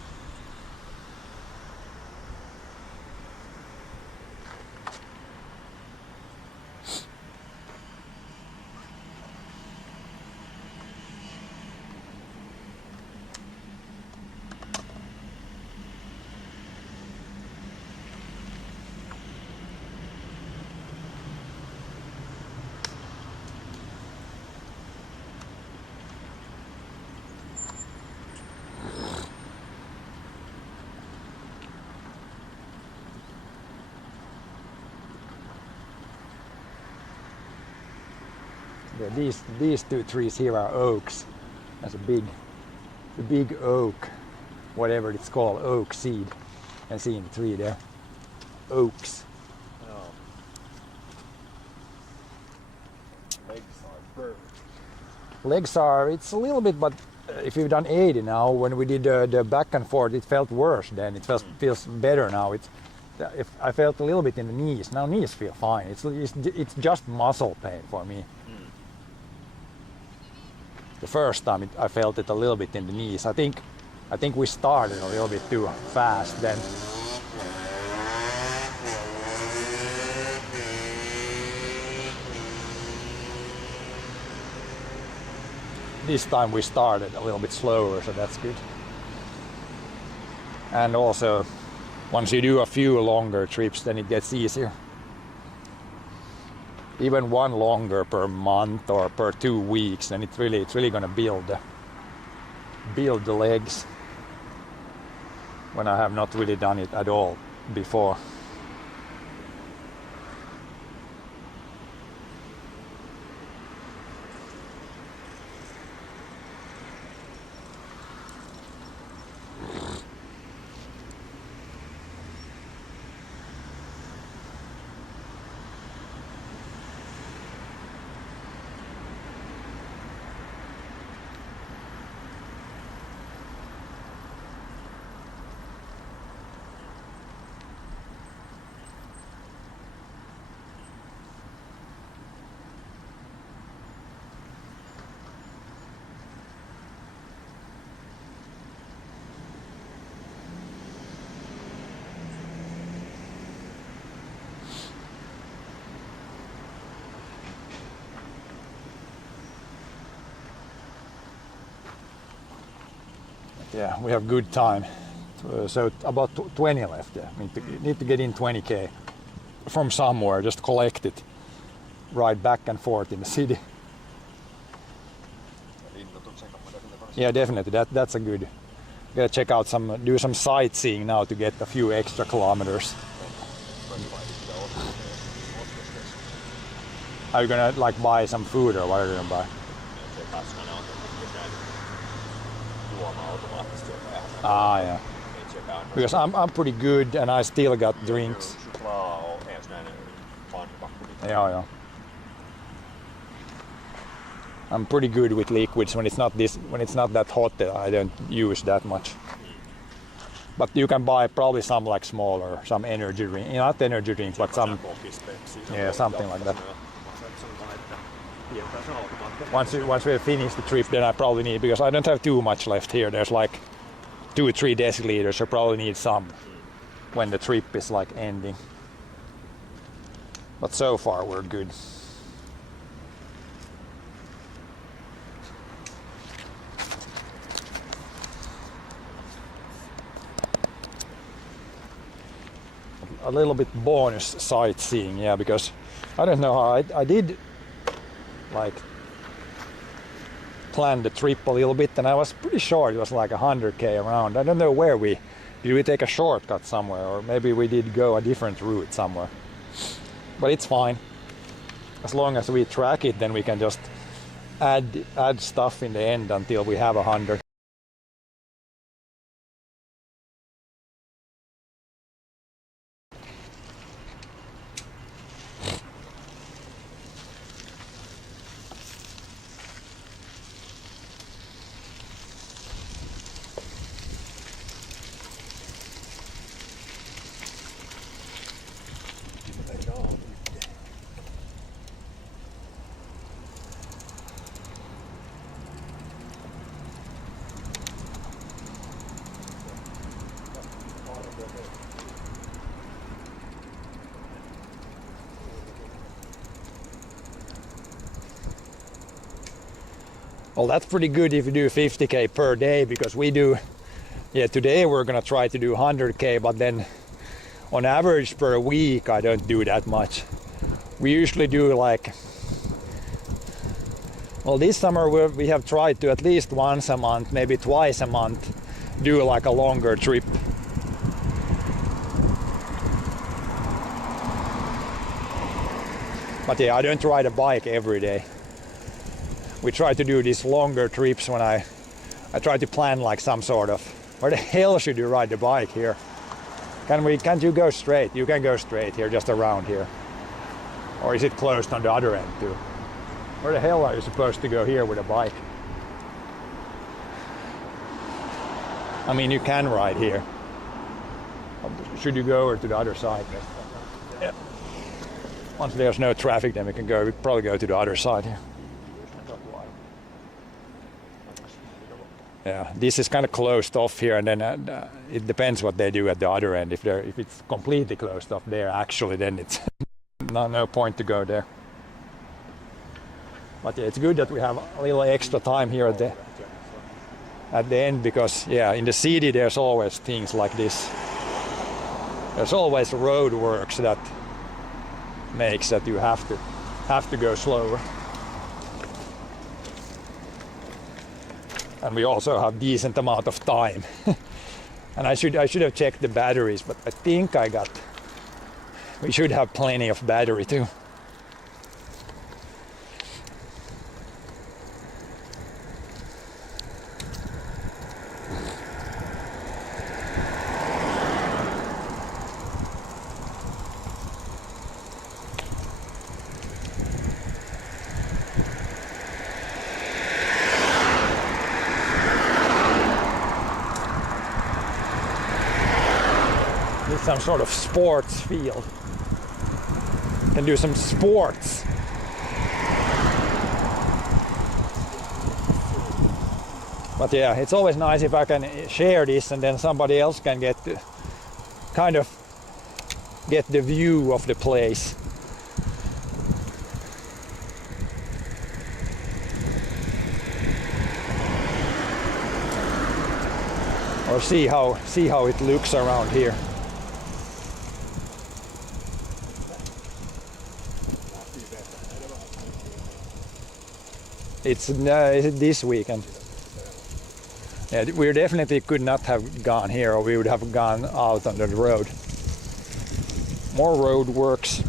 Yeah, these two trees here are oaks. That's a big oak, whatever it's called, oak seed. I see in the tree there. Oaks. Joo. Legs are burnt. Legs are, it's a little bit, but if you've done 80 now, when we did the back and forth, it felt worse then. It feels better now. If I felt a little bit in the knees. Now knees feel fine. It's just muscle pain for me. The first time I felt it a little bit in the knees. I think we started a little bit too fast then. This time we started a little bit slower, so that's good. And also, once you do a few longer trips, then it gets easier. Even one longer per month or per 2 weeks, then it's really gonna build the legs. When I have not really done it at all before. Yeah, we have good time. So about 20 left. Yeah, need to get in 20k from somewhere. Just collect it, ride back and forth in the city. Yeah, definitely. That's a good. Gotta check out do some sightseeing now to get a few extra kilometers. Are you gonna like buy some food or what are you gonna buy? Ah, yeah. Because I'm pretty good and I still got drinks. Yeah. I'm pretty good with liquids when it's not that hot. I don't use that much. But you can buy probably some like smaller, some energy drink, not energy drinks, but some, yeah, something like that. Once we finish the trip, then I probably need, because I don't have too much left here. There's like 2-3 deciliters. I probably need some when the trip is like ending. But so far we're good. a little bit bonus sightseeing, yeah, because I don't know how I did like plan the trip a little bit, and I was pretty sure it was like 100k around. I don't know where did we take a shortcut somewhere, or maybe we did go a different route somewhere. But it's fine. As long as we track it, then we can just add stuff in the end until we have 100. Well, that's pretty good if you do 50k per day, because we do, yeah, today we're gonna try to do 100k, but then on average per week I don't do that much. We usually do like, well, this summer we have tried to at least once a month, maybe twice a month, do like a longer trip. But yeah, I don't ride a bike every day. We try to do these longer trips when I try to plan like some sort of, where the hell should you ride the bike here? Can't you go straight? You can go straight here, just around here. Or is it closed on the other end too? Where the hell are you supposed to go here with a bike? I mean, you can ride here. Should you go over to the other side? Yeah. Once there's no traffic, then we probably go to the other side here. Yeah, this is kind of closed off here, and then it depends what they do at the other end. If it's completely closed off there, actually, then it's no point to go there. But yeah, it's good that we have a little extra time here at the end, because yeah, in the city there's always things like this. There's always road works that makes that you have to go slower. And we also have decent amount of time. And I should have checked the batteries, but I think we should have plenty of battery too. Some sort of sports field. Can do some sports. But yeah, it's always nice if I can share this, and then somebody else can get the view of the place. Or see how it looks around here. It's this weekend. Yeah, we definitely could not have gone here, or we would have gone out on the road. More road works.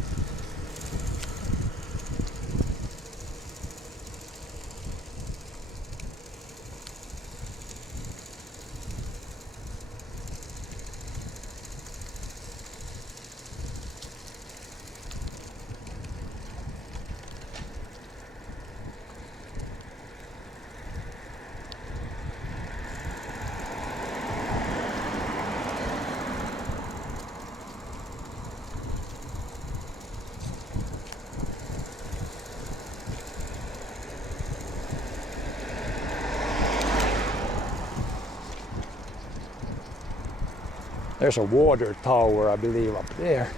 There's a water tower, I believe, up there,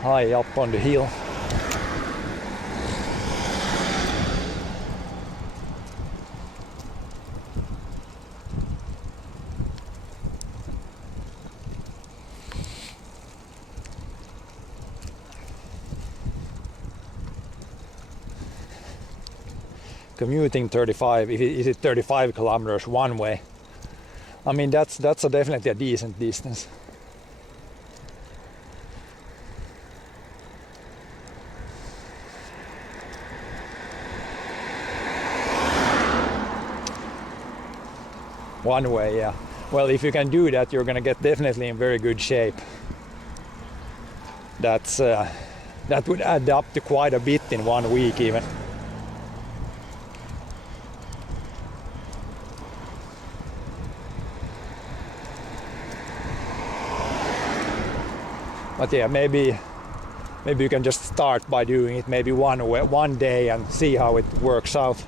high up on the hill. commuting 35, is it 35 kilometers one way? I mean, that's definitely a decent distance. One way, yeah. Well, if you can do that, you're gonna get definitely in very good shape. That would add up to quite a bit in 1 week even. But yeah, maybe you can just start by doing it maybe one day and see how it works out.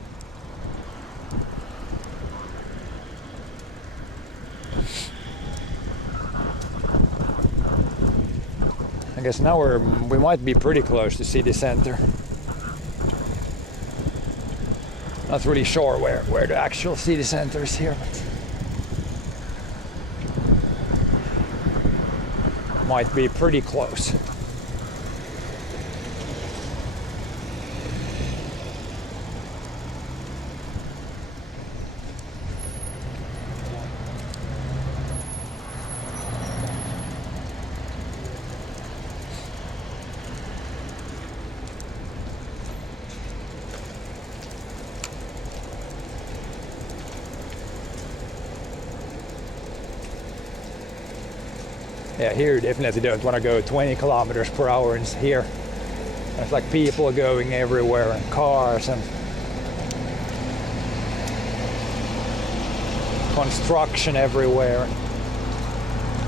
I guess now we might be pretty close to city center. Not really sure where the actual city center is here, but might be pretty close. Yeah, here you definitely don't want to go 20 kilometers per hour in here. There's like people going everywhere and cars and construction everywhere.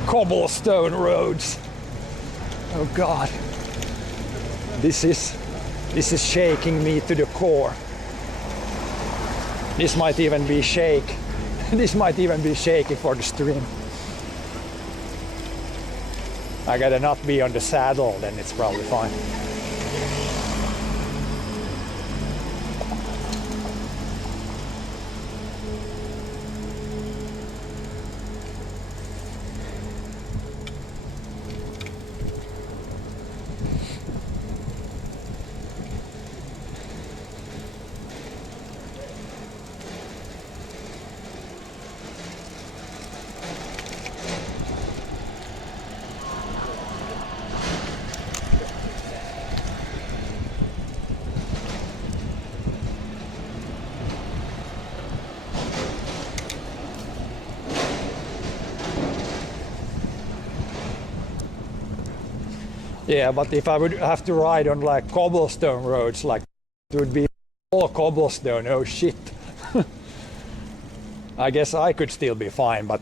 Cobblestone roads. Oh God. This is shaking me to the core. This might even be This might even be shaky for the stream. I gotta not be on the saddle, then it's probably fine. Yeah, but if I would have to ride on like cobblestone roads, like it would be all cobblestone. Oh shit. I guess I could still be fine, but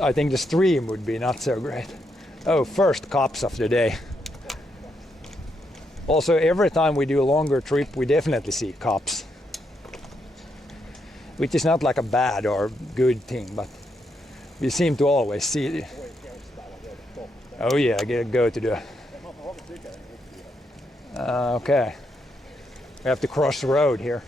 I think the stream would be not so great. Oh, first cops of the day. Also, every time we do a longer trip, we definitely see cops. Which is not like a bad or good thing, but we seem to always see. Oh yeah, go to the. Okay. We have to cross the road here.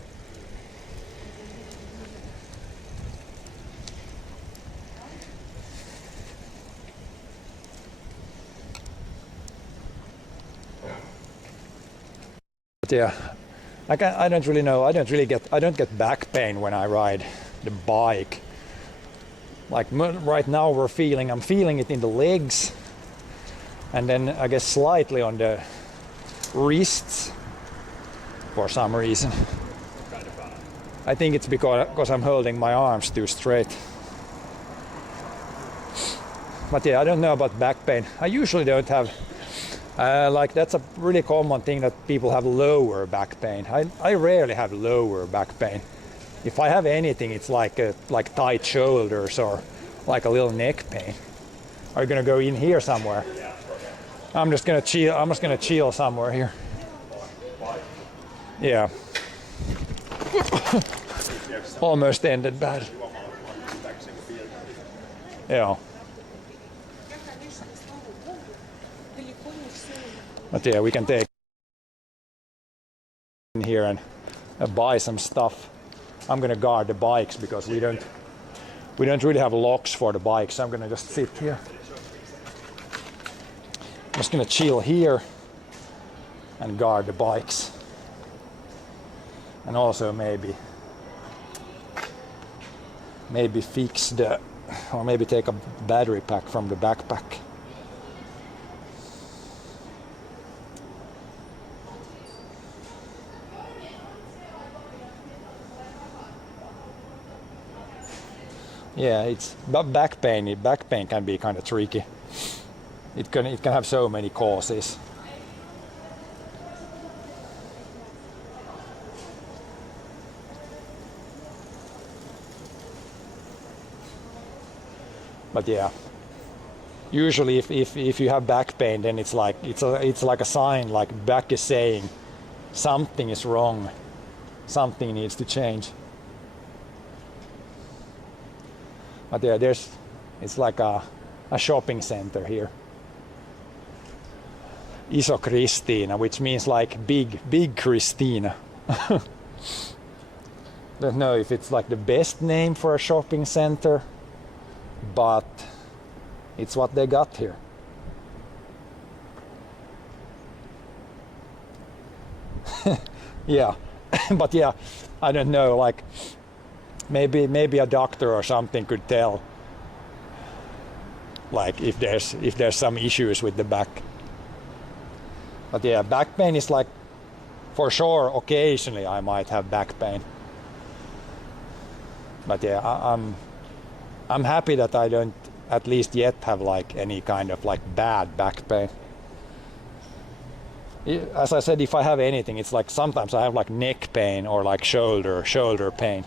But yeah, I don't really know. I don't get back pain when I ride the bike. Like right now I'm feeling it in the legs, and then I guess slightly on the wrists for some reason. I think it's because I'm holding my arms too straight. But yeah, I don't know about back pain. I usually don't have like that's a really common thing that people have lower back pain. I rarely have lower back pain. If I have anything, it's like tight shoulders or like a little neck pain. Are you gonna go in here somewhere? I'm just gonna chill somewhere here. Yeah. Almost ended bad. Yeah. But yeah, we can take in here and buy some stuff. I'm gonna guard the bikes because we don't really have locks for the bikes. I'm gonna just sit here. I'm just gonna chill here and guard the bikes. And also maybe maybe fix the, or maybe take a battery pack from the backpack. Yeah, it's back pain. Back pain can be kind of tricky. It can have so many causes. But yeah, usually if you have back pain, then it's like a sign, like back is saying something is wrong, something needs to change. But yeah, it's like a shopping center here. Iso Kristiina, which means like big Christina. Don't know if it's like the best name for a shopping center, but it's what they got here. Yeah, but yeah, I don't know, like maybe a doctor or something could tell, like if there's some issues with the back. But yeah, back pain is like, for sure, occasionally I might have back pain. But yeah, I'm happy that I don't, at least yet, have like any kind of like bad back pain. As I said, if I have anything, it's like sometimes I have like neck pain or like shoulder pain.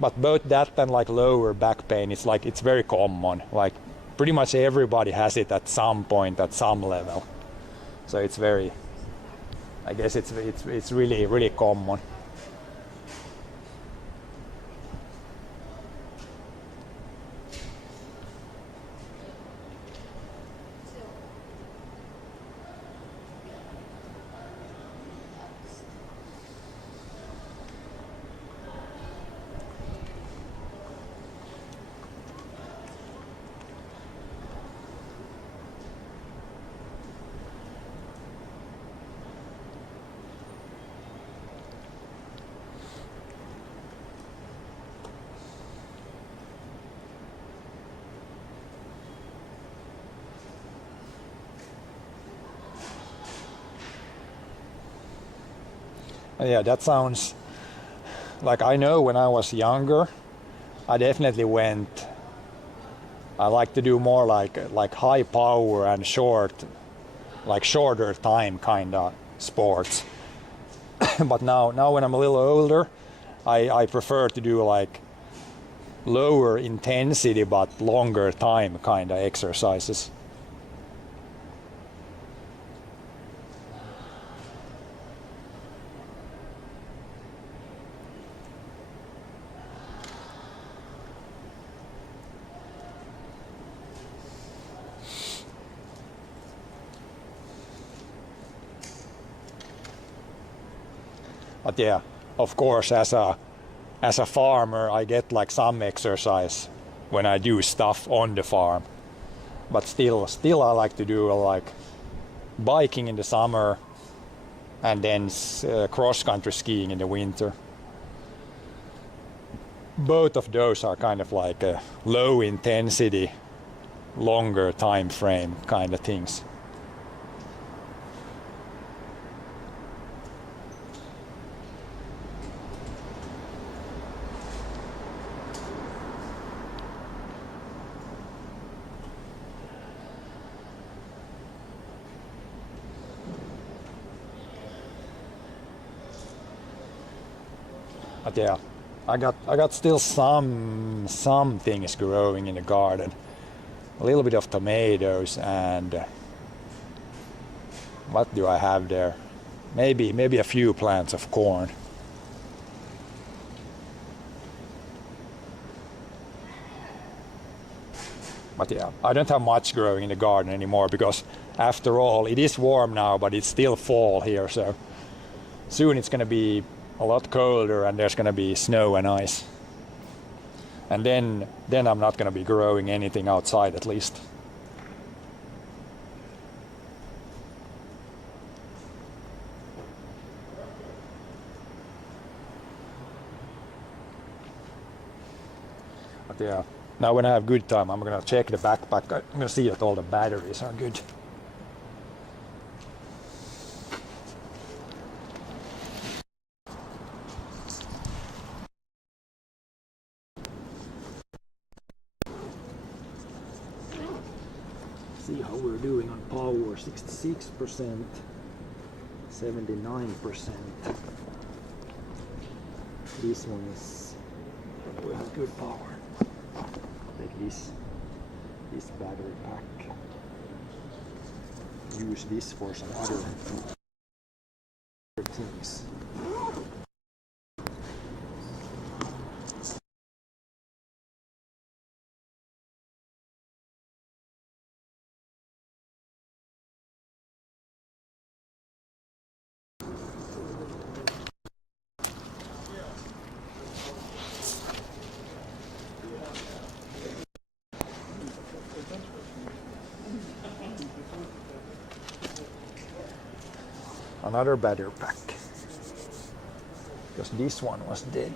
But both that and like lower back pain, it's like it's very common. Like pretty much everybody has it at some point, at some level. So it's very, I guess it's really common. Yeah, that sounds like, I know when I was younger, I definitely went, I like to do more like high power and shorter time kind of sports. But now when I'm a little older, I prefer to do like lower intensity but longer time kind of exercises. But yeah, of course, as a farmer, I get like some exercise when I do stuff on the farm. But still I like to do like biking in the summer and then cross-country skiing in the winter. Both of those are kind of like a low intensity, longer time frame kind of things. But yeah, I got still some things growing in the garden. A little bit of tomatoes and what do I have there? Maybe a few plants of corn. But yeah, I don't have much growing in the garden anymore because after all, it is warm now, but it's still fall here, so soon it's gonna be a lot colder and there's gonna be snow and ice. And then I'm not gonna be growing anything outside, at least. But yeah, now when I have good time, I'm gonna check the backpack. I'm gonna see that all the batteries are good. See how we're doing on power. 66%, 79%. This one is, we have good power. Take this battery pack. Use this for some other things. Another battery pack, because this one was dead.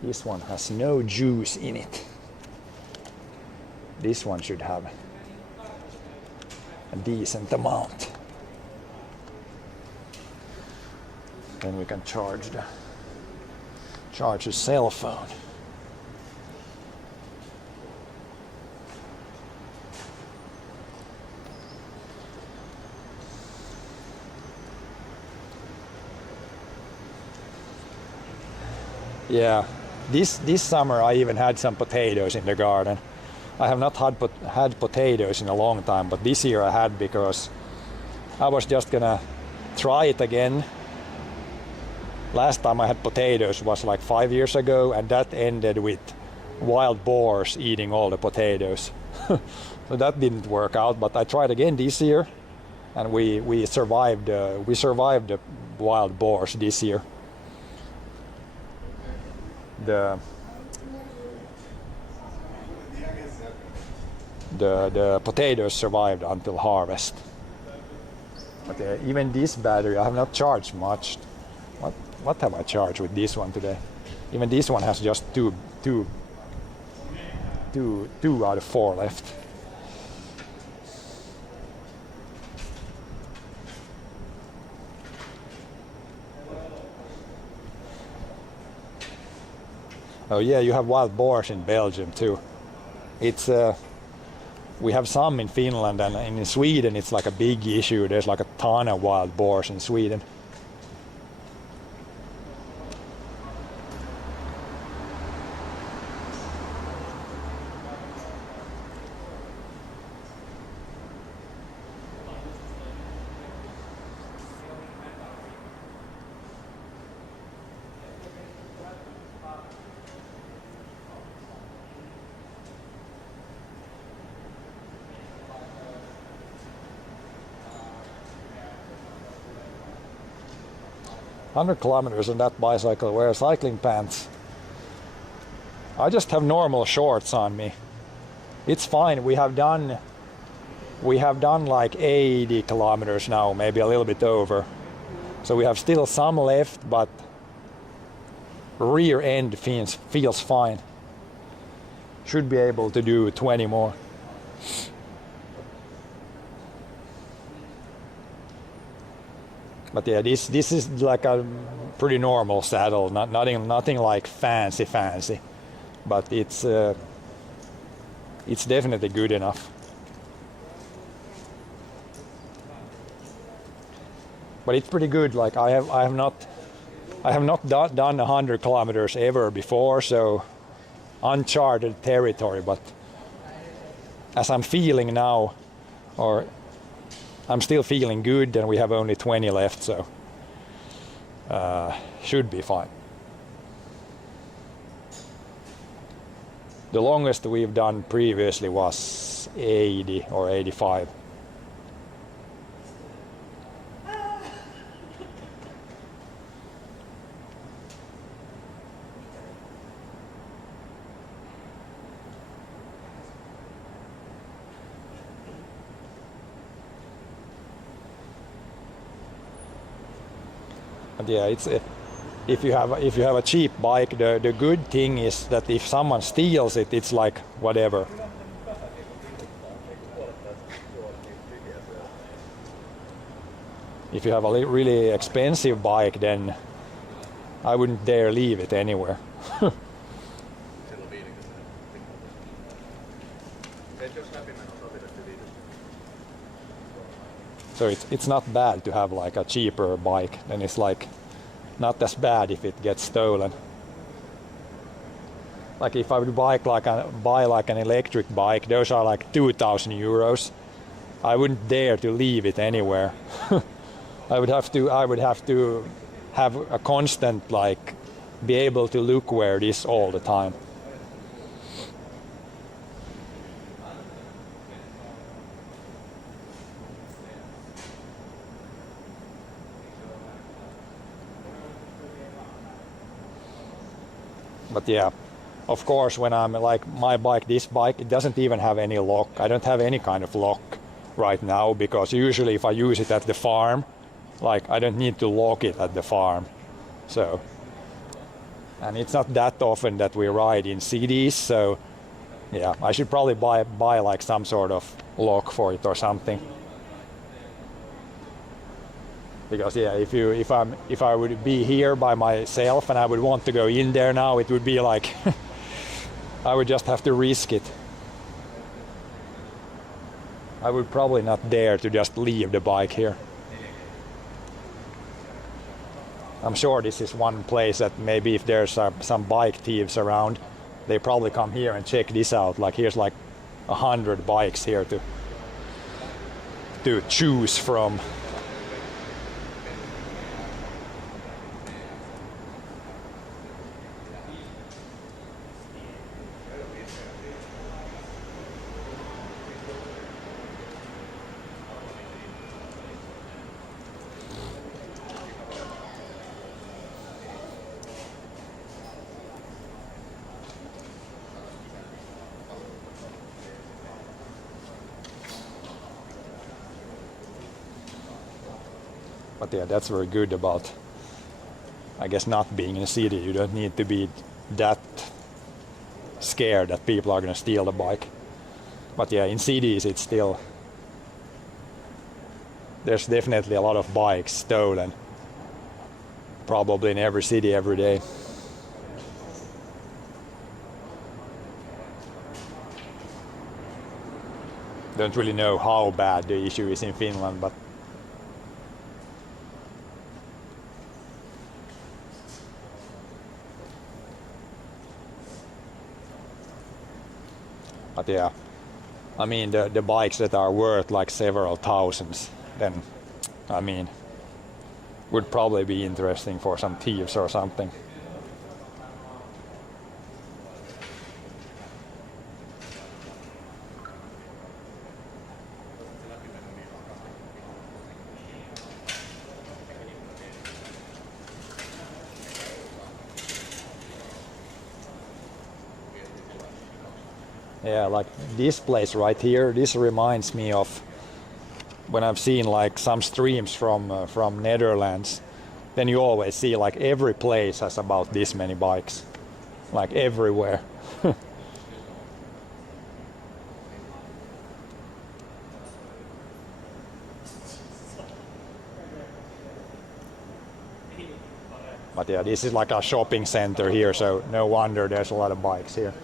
This one has no juice in it. This one should have a decent amount. Then we can charge the cell phone. Yeah, this summer I even had some potatoes in the garden. I have not had potatoes in a long time, but this year I had because I was just gonna try it again. Last time I had potatoes was like 5 years ago, and that ended with wild boars eating all the potatoes. So that didn't work out, but I tried again this year, and we survived the wild boars this year. The potatoes survived until harvest. But even this battery, I have not charged much. What have I charged with this one today? Even this one has just two out of 4 left. Oh yeah, you have wild boars in Belgium too. It's we have some in Finland, and in Sweden it's like a big issue. There's like a ton of wild boars in Sweden. "100 kilometers on that bicycle, wear cycling pants." I just have normal shorts on me. It's fine. We have done like 80 kilometers now, maybe a little bit over. So we have still some left, but rear end feels fine. Should be able to do 20 more. But yeah, this is like a pretty normal saddle, nothing like fancy, but it's definitely good enough. But it's pretty good. Like I have not done 100 kilometers ever before, so uncharted territory. But as I'm feeling now, or I'm still feeling good, and we have only 20 left, so should be fine. The longest we've done previously was 80 or 85. But yeah, if you have a cheap bike, the good thing is that if someone steals it, it's like whatever. If you have a really expensive bike, then I wouldn't dare leave it anywhere. So it's not bad to have like a cheaper bike, then it's like not as bad if it gets stolen. Like if I would buy like an electric bike, those are like 2,000 euros. I wouldn't dare to leave it anywhere. I would have to have a constant, like, be able to look where it is all the time. But yeah, of course, when I'm like my bike, this bike, it doesn't even have any lock. I don't have any kind of lock right now, because usually if I use it at the farm, like I don't need to lock it at the farm. So, and it's not that often that we ride in cities, so yeah, I should probably buy like some sort of lock for it or something. Because yeah, if I would be here by myself and I would want to go in there now, it would be like I would just have to risk it. I would probably not dare to just leave the bike here. I'm sure this is one place that maybe if there's some bike thieves around, they probably come here and check this out. Like here's like 100 bikes here to choose from. But yeah, that's very good about, I guess, not being in a city. You don't need to be that scared that people are going to steal the bike. But yeah, in cities it's still, there's definitely a lot of bikes stolen. Probably in every city every day. Don't really know how bad the issue is in Finland, but yeah, I mean the bikes that are worth like several thousands, then I mean would probably be interesting for some thieves or something. Yeah, like this place right here, this reminds me of when I've seen like some streams from Netherlands. Then you always see like every place has about this many bikes, like everywhere. But yeah, this is like a shopping center here, so no wonder there's a lot of bikes here.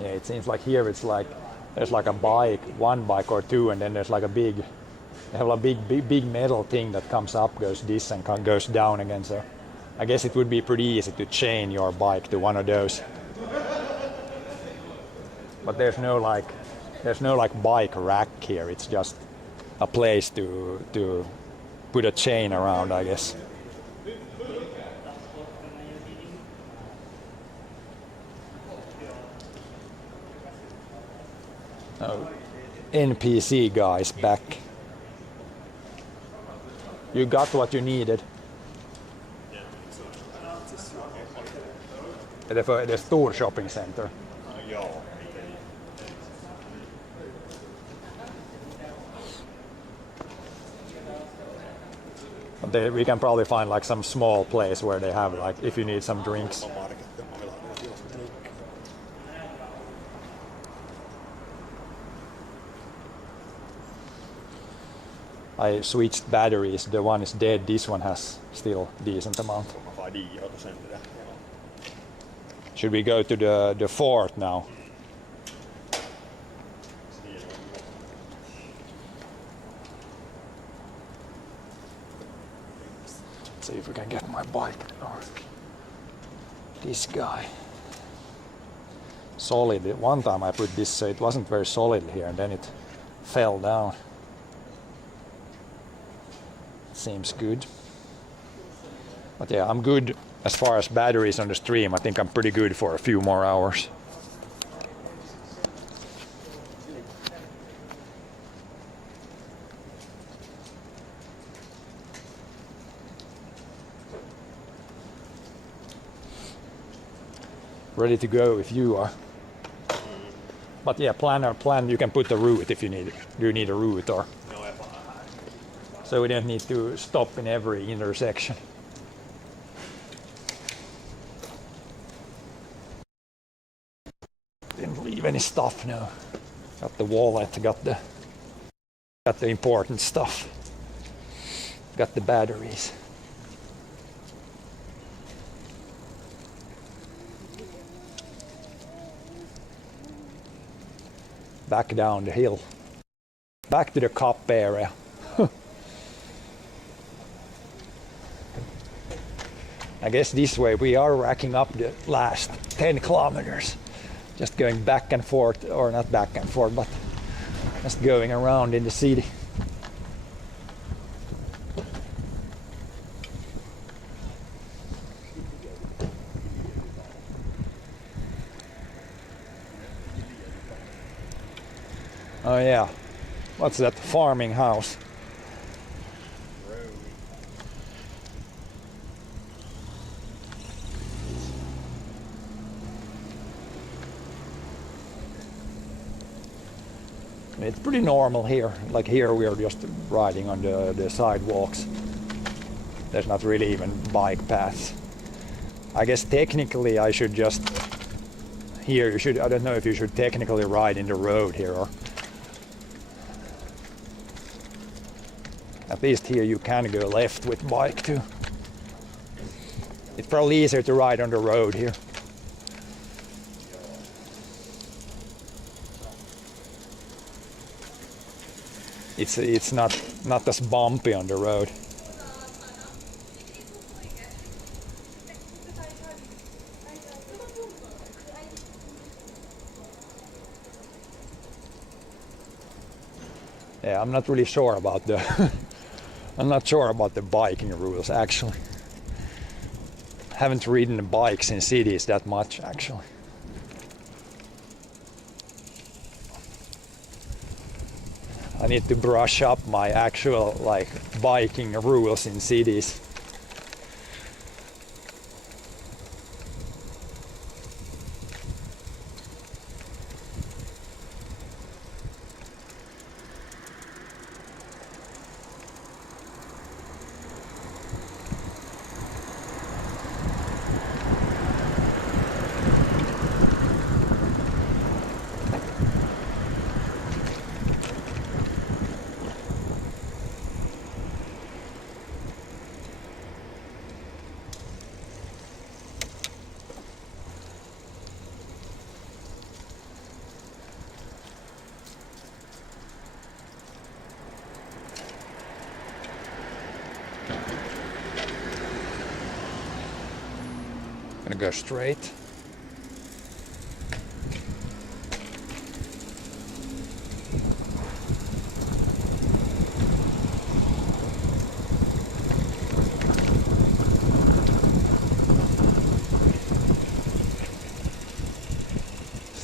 Yeah, it seems like here it's like there's like a bike, one bike or two, and then there's like they have a big metal thing that comes up, goes this, and goes down again. So I guess it would be pretty easy to chain your bike to one of those. But there's no like bike rack here. It's just a place to put a chain around, I guess. Oh, NPC guys back. You got what you needed. Är det stor shopping center? Ja. We can probably find like some small place where they have like if you need some drinks. I switched batteries. The one is dead. This one has still decent amount. Should we go to the fort now? Let's see if we can get my bike or this guy. Solid. One time I put this so it wasn't very solid here and then it fell down. Seems good. But yeah, I'm good as far as batteries on the stream. I think I'm pretty good for a few more hours. Ready to go if you are. But yeah, plan. You can put the route if you need it. Do you need a route or? So we don't need to stop in every intersection. Didn't leave any stuff now. Got the wallet, got the important stuff. Got the batteries. Back down the hill. Back to the cup area. I guess this way we are racking up the last 10 kilometers. Just going back and forth, or not back and forth, but just going around in the city. Oh yeah, what's that farming house? It's pretty normal here. Like here we are just riding on the sidewalks. There's not really even bike paths. I guess technically I should just... Here you should... I don't know if you should technically ride in the road here or... At least here you can go left with bike too. It's probably easier to ride on the road here. It's not as bumpy on the road. Yeah, I'm not really sure about the I'm not sure about the biking rules actually. Haven't ridden the bikes in cities that much actually. I need to brush up my actual like biking rules in cities. Gonna go straight.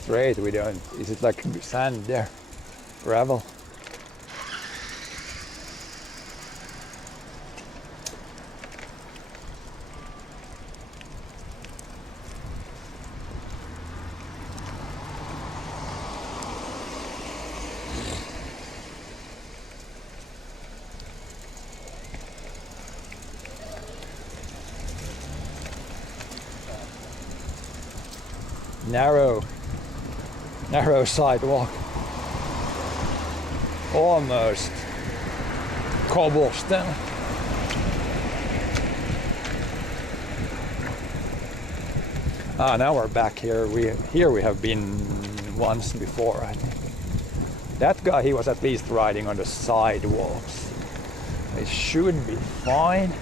straight. We don't. Is it like sand there? Gravel? Narrow sidewalk, almost cobblestone. Now we're back here. We have been once before, I think. That guy, he was at least riding on the sidewalks. It should be fine.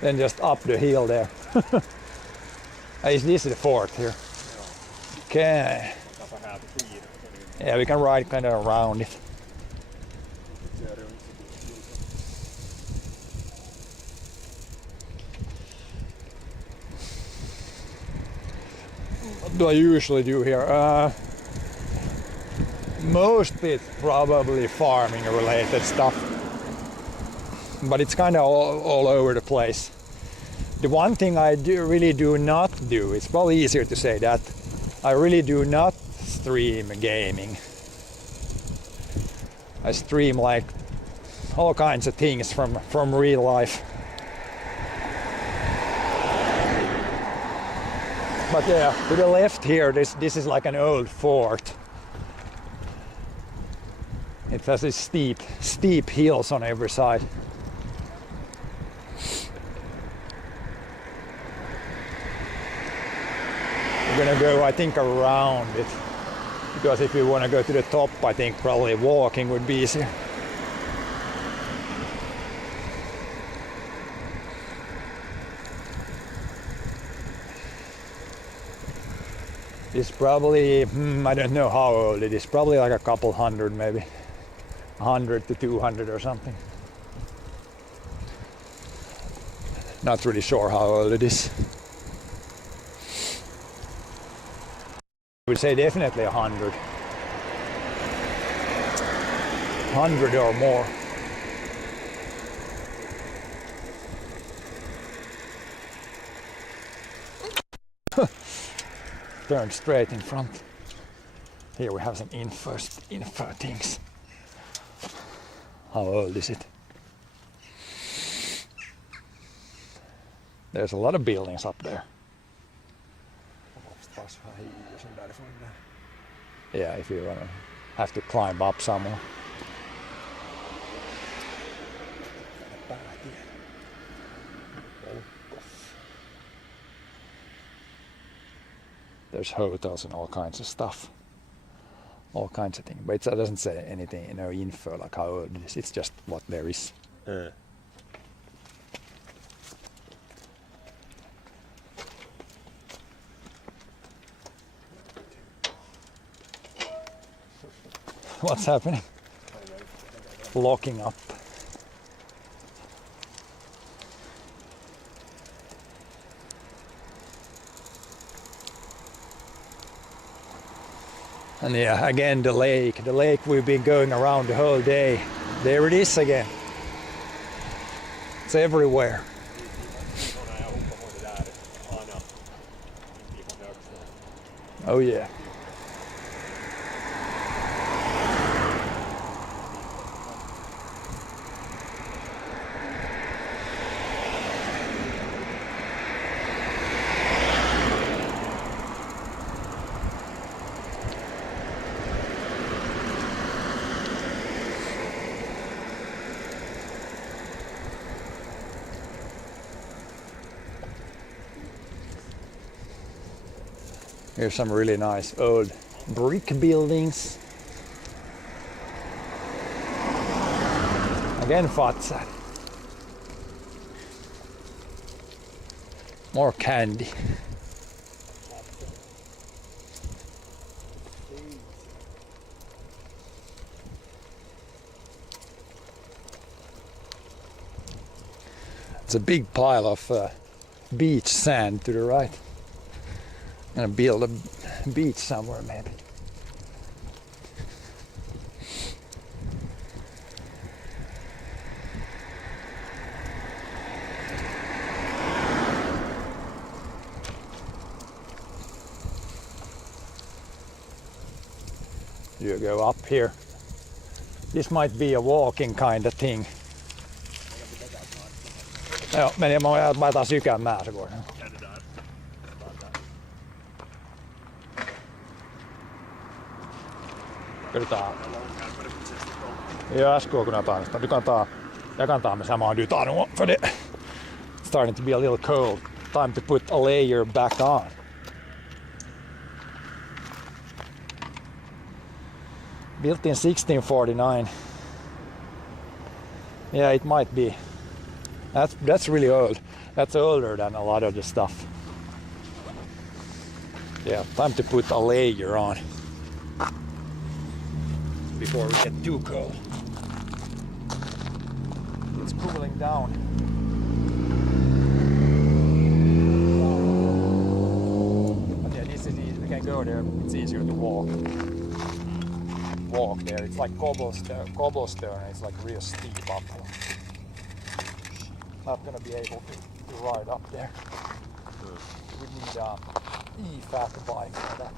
Then just up the hill there. Is this the fort here? Okay. Yeah, we can ride kind of around it. What do I usually do here? Mostly it's probably farming related stuff. But it's kind of all over the place. The one thing I really do not do, it's probably easier to say that, I really do not stream gaming. I stream like all kinds of things from real life. But yeah, to the left here, this is like an old fort. It has these steep hills on every side. We're gonna go, I think, around it, because if we want to go to the top, I think probably walking would be easier. It's probably, I don't know how old it is, probably like a couple hundred, maybe 100 to 200 or something. Not really sure how old it is. I would say definitely 100. 100 or more. Turn straight in front. Here we have some info things. How old is it? There's a lot of buildings up there. Yeah, if you wanna have to climb up somewhere. There's hotels and all kinds of stuff. All kinds of things. But it doesn't say anything, no info like how old it is. It's just what there is. What's happening? Locking up. And yeah, again the lake we've been going around the whole day. There it is again. It's everywhere. Oh yeah. Here's some really nice old brick buildings. Again Fatsat. More candy. It's a big pile of beach sand to the right. I'm gonna build a beach somewhere maybe. You go up here. This might be a walking kind of thing. Joo, meni mä taas sykäämään se voi. Yritetään. Ja äsken kun nätaan, du kan ta med samma du tar nu för det starting to be a little cold. Time to put a layer back on. Built in 1649. Yeah, it might be. That's really old. That's older than a lot of the stuff. Yeah, time to put a layer on before we get too cold. It's cooling down. But yeah, this is easy. We can go there. It's easier to walk there. It's like cobblestone. It's like real steep uphill. Not gonna be able to ride up there. We need a e-fat bike for that.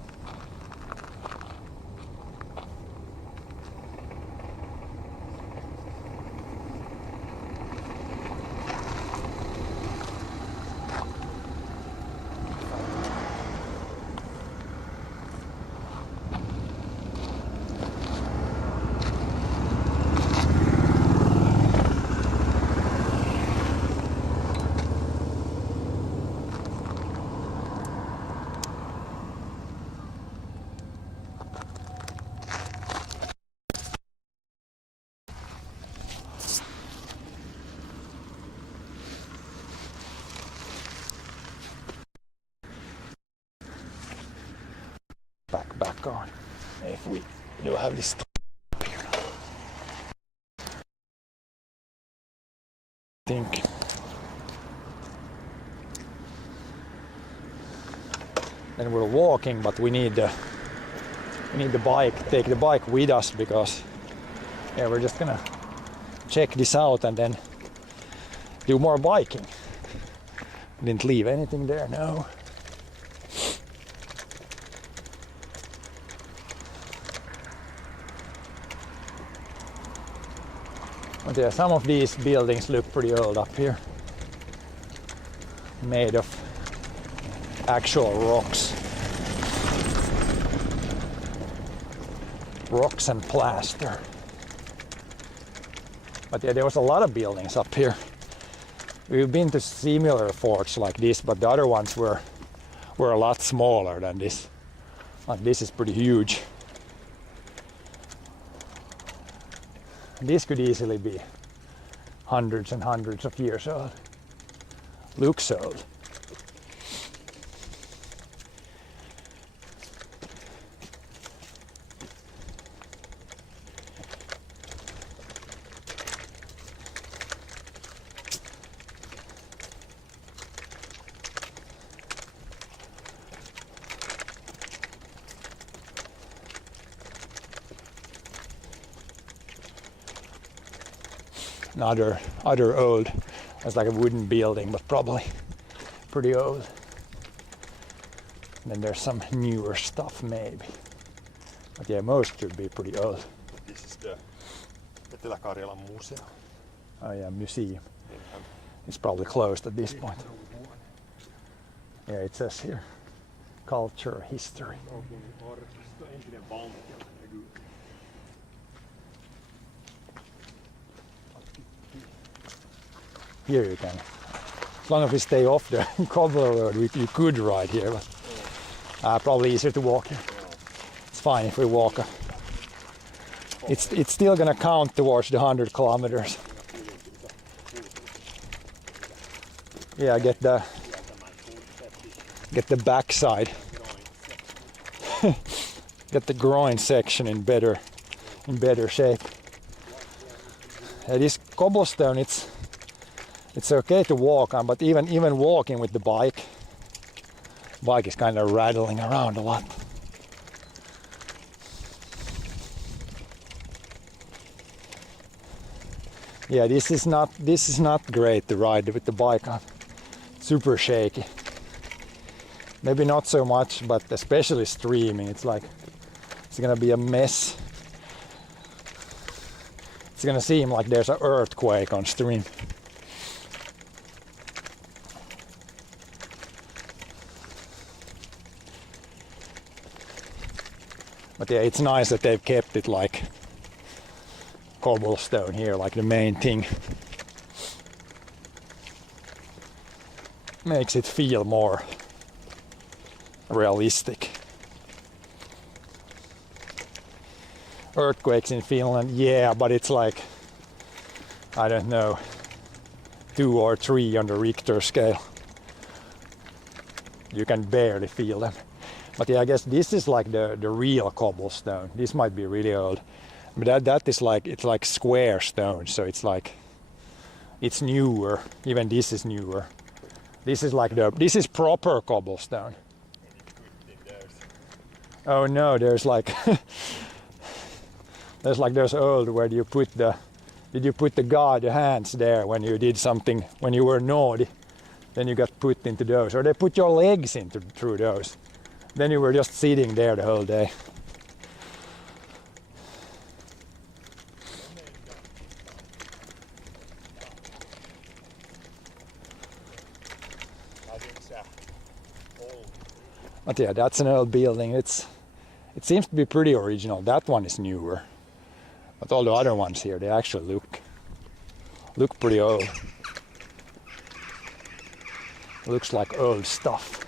Back on. If we do have this up here now. I think then we're walking, but we need the bike, take the bike with us because yeah, we're just gonna check this out and then do more biking. Didn't leave anything there, no. But yeah, some of these buildings look pretty old up here. Made of actual rocks. Rocks and plaster. But yeah, there was a lot of buildings up here. We've been to similar forts like this, but the other ones were a lot smaller than this. Like this is pretty huge. This could easily be hundreds and hundreds of years old. Looks old. Other old, it's like a wooden building, but probably pretty old. And then there's some newer stuff maybe. But yeah, most should be pretty old. This is the Etelä-Karjalan Museo. Oh yeah, museum. It's probably closed at this point. Yeah, it says here, culture, history. Here you can, as long as we stay off the cobble road, you could ride here, but Probably easier to walk here. It's fine if we walk. It's still gonna count towards the 100 kilometers. Yeah, get the backside. Get the groin section in better shape. This cobblestone, it's okay to walk on, but even walking with the bike is kind of rattling around a lot. Yeah, this is not great to ride with the bike on. Super shaky. Maybe not so much, but especially streaming, it's gonna be a mess. It's gonna seem like there's an earthquake on stream. But yeah, it's nice that they've kept it like cobblestone here, like the main thing. Makes it feel more realistic. Earthquakes in Finland, yeah, but it's like, I don't know, 2 or 3 on the Richter scale. You can barely feel them. But yeah, I guess this is like the real cobblestone. This might be really old. But that is like, it's like square stone, so it's like, it's newer. Even this is newer. This is like this is proper cobblestone. Oh no, there's like those old where you put the hands there when you did something, when you were naughty, then you got put into those, or they put your legs through those, then you were just sitting there the whole day. But yeah, that's an old building. It seems to be pretty original. That one is newer. But all the other ones here, they actually look pretty old. Looks like old stuff.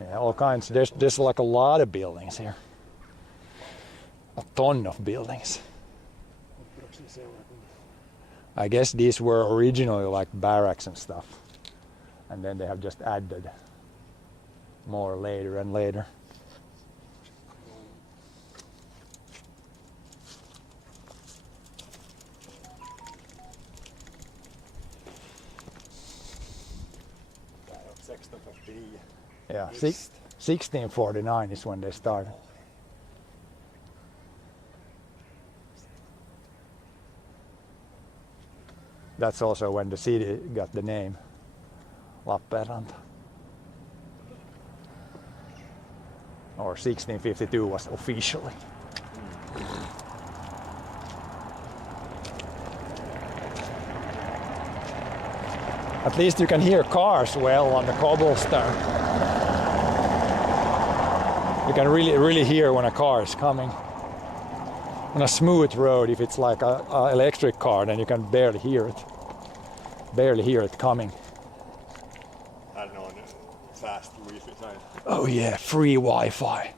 Yeah, all kinds. There's like a lot of buildings here. A ton of buildings. I guess these were originally like barracks and stuff. And then they have just added more later and later. Yeah, 1649 is when they started. That's also when the city got the name Lappeenranta. Or 1652 was officially. At least you can hear cars well on the cobblestone. You can really hear when a car is coming. On a smooth road, if it's like a electric car, then you can barely hear it. Barely hear it coming. Fast Wi-Fi sign. Oh yeah, free Wi-Fi.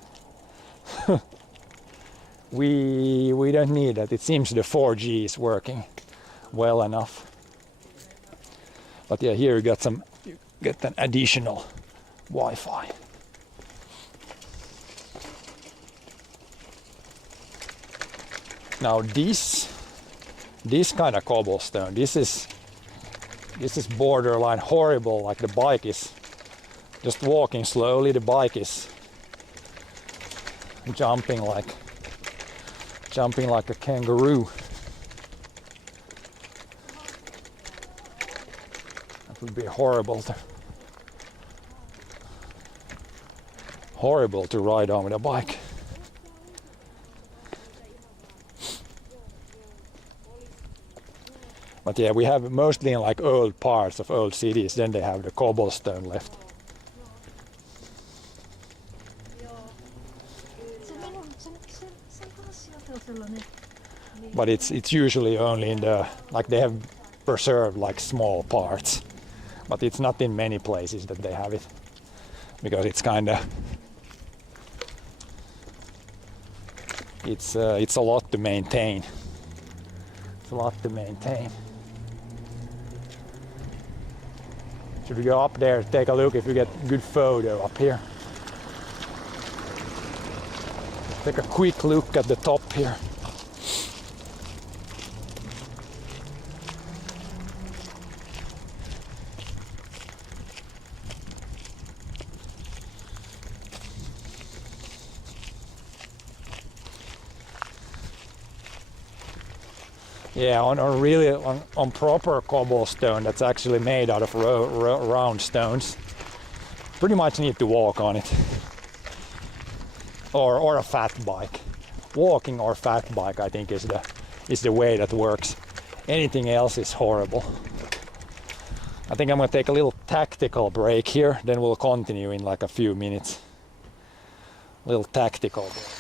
We don't need that. It seems the 4G is working well enough. But yeah, here you get an additional Wi-Fi. Now this kind of cobblestone, this is borderline horrible. Like the bike is just walking slowly, the bike is jumping like a kangaroo. That would be horrible to ride on with a bike. But yeah, we have mostly in like old parts of old cities, then they have the cobblestone left. But it's usually only in the, like they have preserved like small parts, but it's not in many places that they have it. because it's kind of it's a lot to maintain. It's a lot to maintain. Should we go up there, take a look if we get a good photo up here? Take a quick look at the top here. Yeah, on proper cobblestone that's actually made out of round stones. Pretty much need to walk on it. Or a fat bike. Walking or fat bike, I think, is the way that works. Anything else is horrible. I think I'm gonna take a little tactical break here, then we'll continue in like a few minutes. Little tactical break.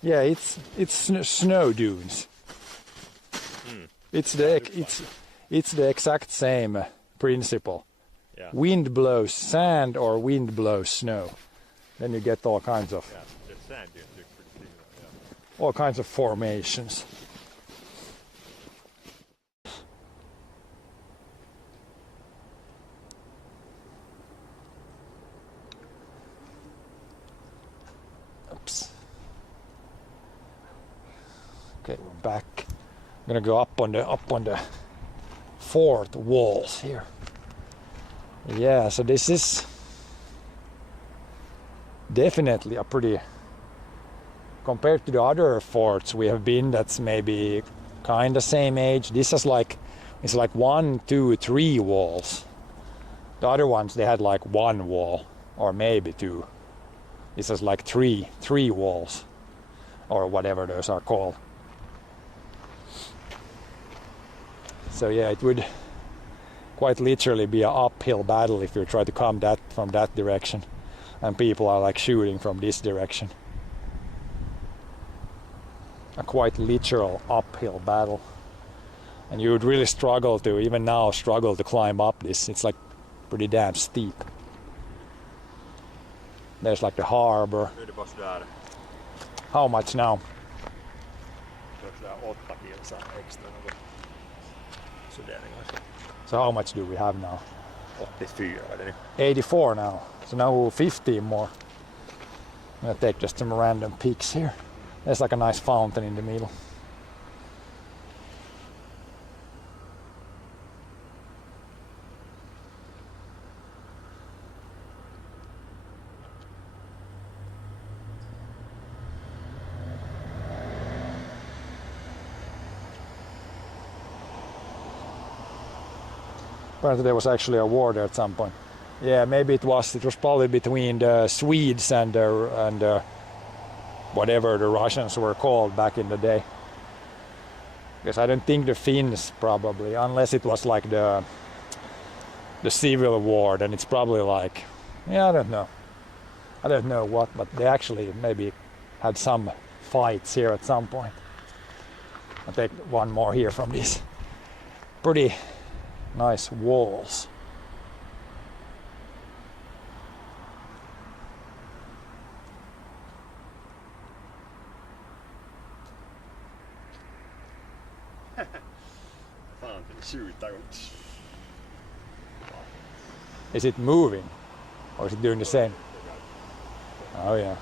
Yeah, it's snow dunes. It's the exact same principle. Yeah. Wind blows sand or wind blows snow. Then you get all kinds of The sand dunes look pretty similar. Yeah. all kinds of formations. Oops. Okay, we're back. I'm gonna go up on the fort walls here. Yeah, so this is definitely a pretty, compared to the other forts we have been, that's maybe kind of same age. This is like, it's like 1, 2, 3 walls. The other ones they had like 1 wall or maybe 2. This is like three walls or whatever those are called. So yeah, it would quite literally be an uphill battle if you try to come from that direction and people are like shooting from this direction. A quite literal uphill battle. And you would really struggle to climb up this. It's like pretty damn steep. There's like the harbor. How much now? So how much do we have now? 84 now. So now 15 more. I'm gonna take just some random peaks here. There's like a nice fountain in the middle. Apparently there was actually a war there at some point. Yeah, maybe it was probably between the Swedes and whatever the Russians were called back in the day. Because I don't think the Finns probably, unless it was like the Civil War, then it's probably like, yeah, I don't know what, but they actually maybe had some fights here at some point. I'll take one more here from these pretty nice walls. Is it moving or is it doing the same? Oh yeah.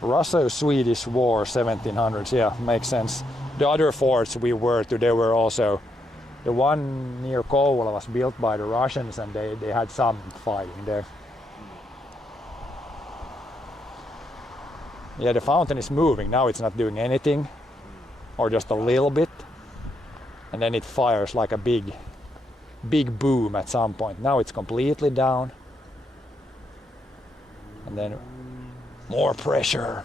Russo-Swedish War 1700s, yeah, makes sense. The other forts we were to, they were also, the one near Kouvola was built by the Russians and they had some fighting there. Yeah, the fountain is moving. Now it's not doing anything, or just a little bit. And then it fires like a big boom at some point. Now it's completely down. And then more pressure.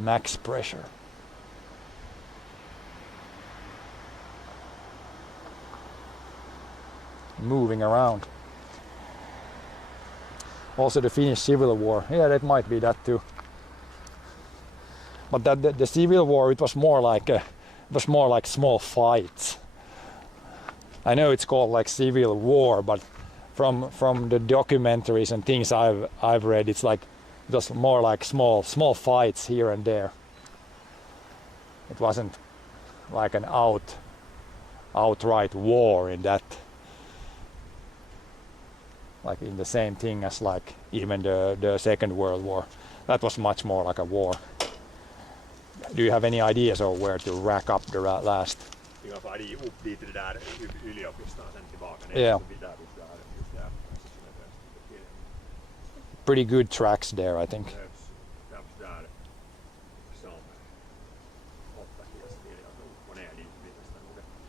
max pressure. Moving around. Also the Finnish Civil War, yeah, that might be that too. But that the Civil War, it was more like small fights. I know it's called like Civil War, but from the documentaries and things I've read, it's like just more like small fights here and there. It wasn't like an outright war in that, like in the same thing as like even the Second World War. That was much more like a war. Do you have any ideas of where to rack up the last? Yeah. Pretty good tracks there, I think.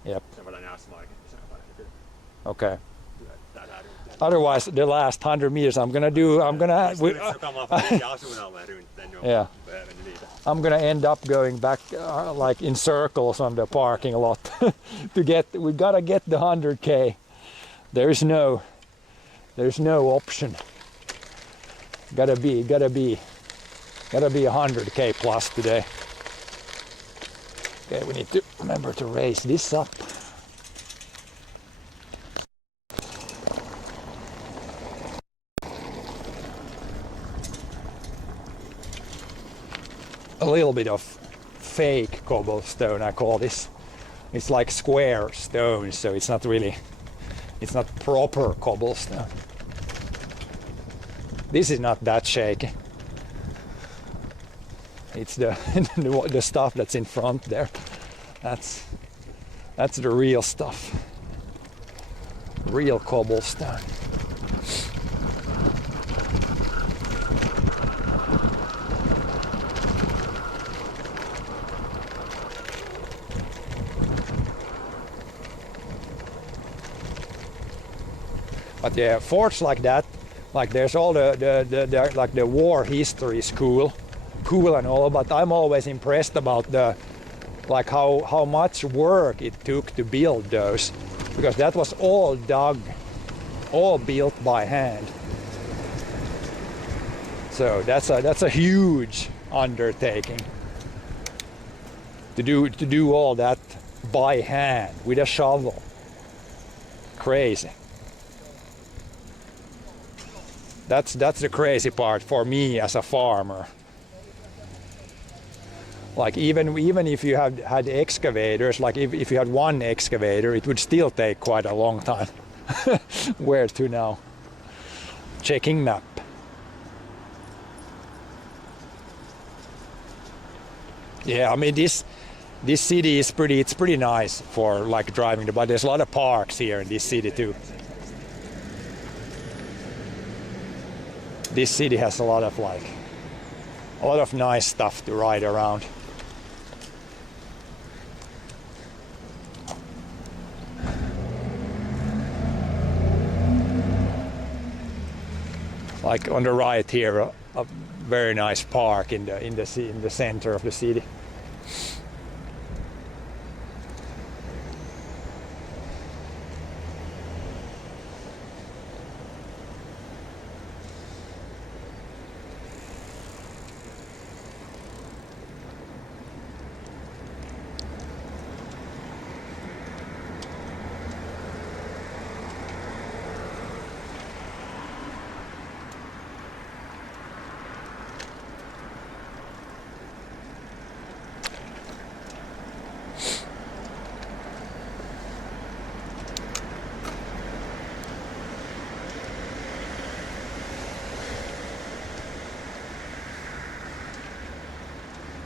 Yep. Okay. Otherwise, the last 100 meters yeah. I'm gonna end up going back like in circles on the parking lot we gotta get the 100k. There's no option. Gotta be 100k plus today. Okay, we need to remember to raise this up. A little bit of fake cobblestone, I call this. It's like square stone, so it's not proper cobblestone. This is not that shaky. It's the stuff that's in front there. That's the real stuff. Real cobblestone. But yeah, forts like that, like there's all the like the war history is cool and all, but I'm always impressed about how much work it took to build those, because that was all dug, all built by hand. So that's a huge undertaking to do all that by hand with a shovel. Crazy. That's the crazy part for me as a farmer. Like even if you had excavators, like if you had one excavator, it would still take quite a long time. Where to now? Checking map. Yeah, I mean this city is pretty nice for like driving, but there's a lot of parks here in this city too. This city has a lot of nice stuff to ride around. Like on the right here, a very nice park in the center of the city.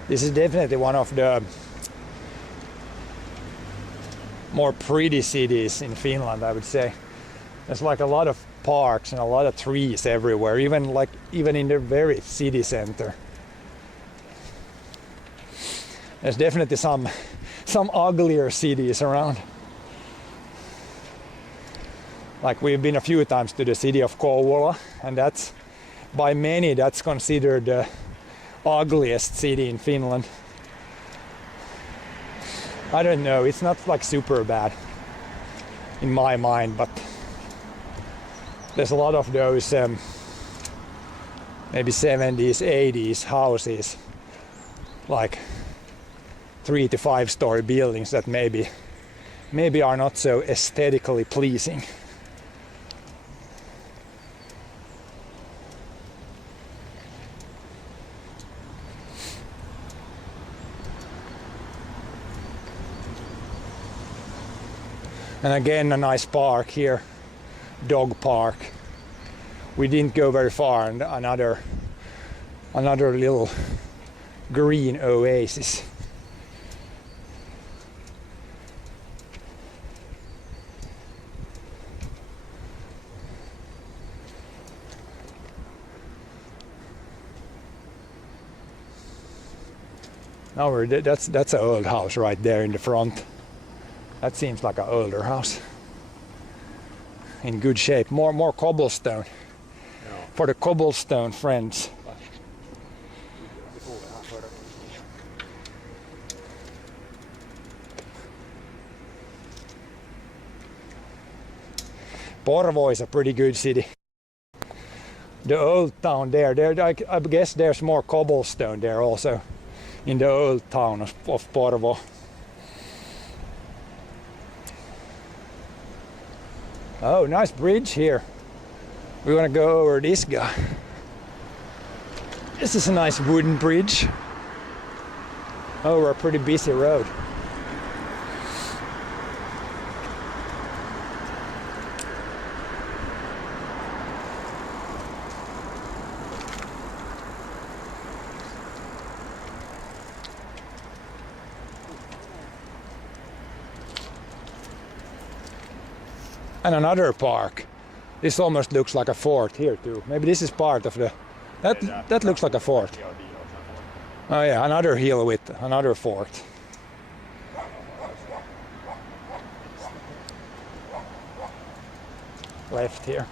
This is definitely one of the more pretty cities in Finland, I would say. There's like a lot of parks and a lot of trees everywhere, even in the very city center. There's definitely some uglier cities around. Like we've been a few times to the city of Kouvola, and that's by many that's considered ugliest city in Finland. I don't know, it's not like super bad in my mind, but there's a lot of those maybe 70s, 80s houses, like 3 to 5 story buildings that maybe are not so aesthetically pleasing. And again, a nice park here, dog park. We didn't go very far, and another little green oasis. Now that's an old house right there in the front. That seems like an older house. In good shape. More cobblestone. Joo. For the cobblestone friends. Porvoo is a pretty good city. The old town there, I guess there's more cobblestone there also in the old town of Porvoo. Oh, nice bridge here. We're gonna go over this guy. This is a nice wooden bridge over a pretty busy road. And another park. This almost looks like a fort here too. Maybe this is part of the... That looks like a fort. Oh yeah, another hill with another fort. Left here.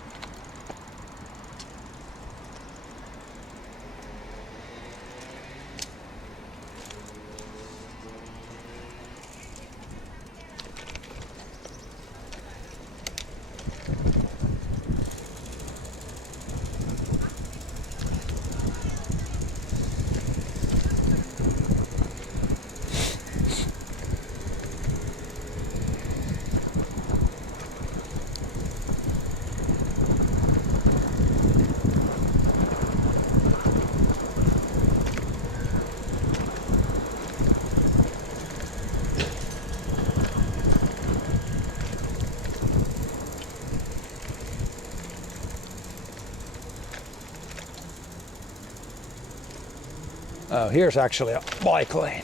Oh, here's actually a bike lane.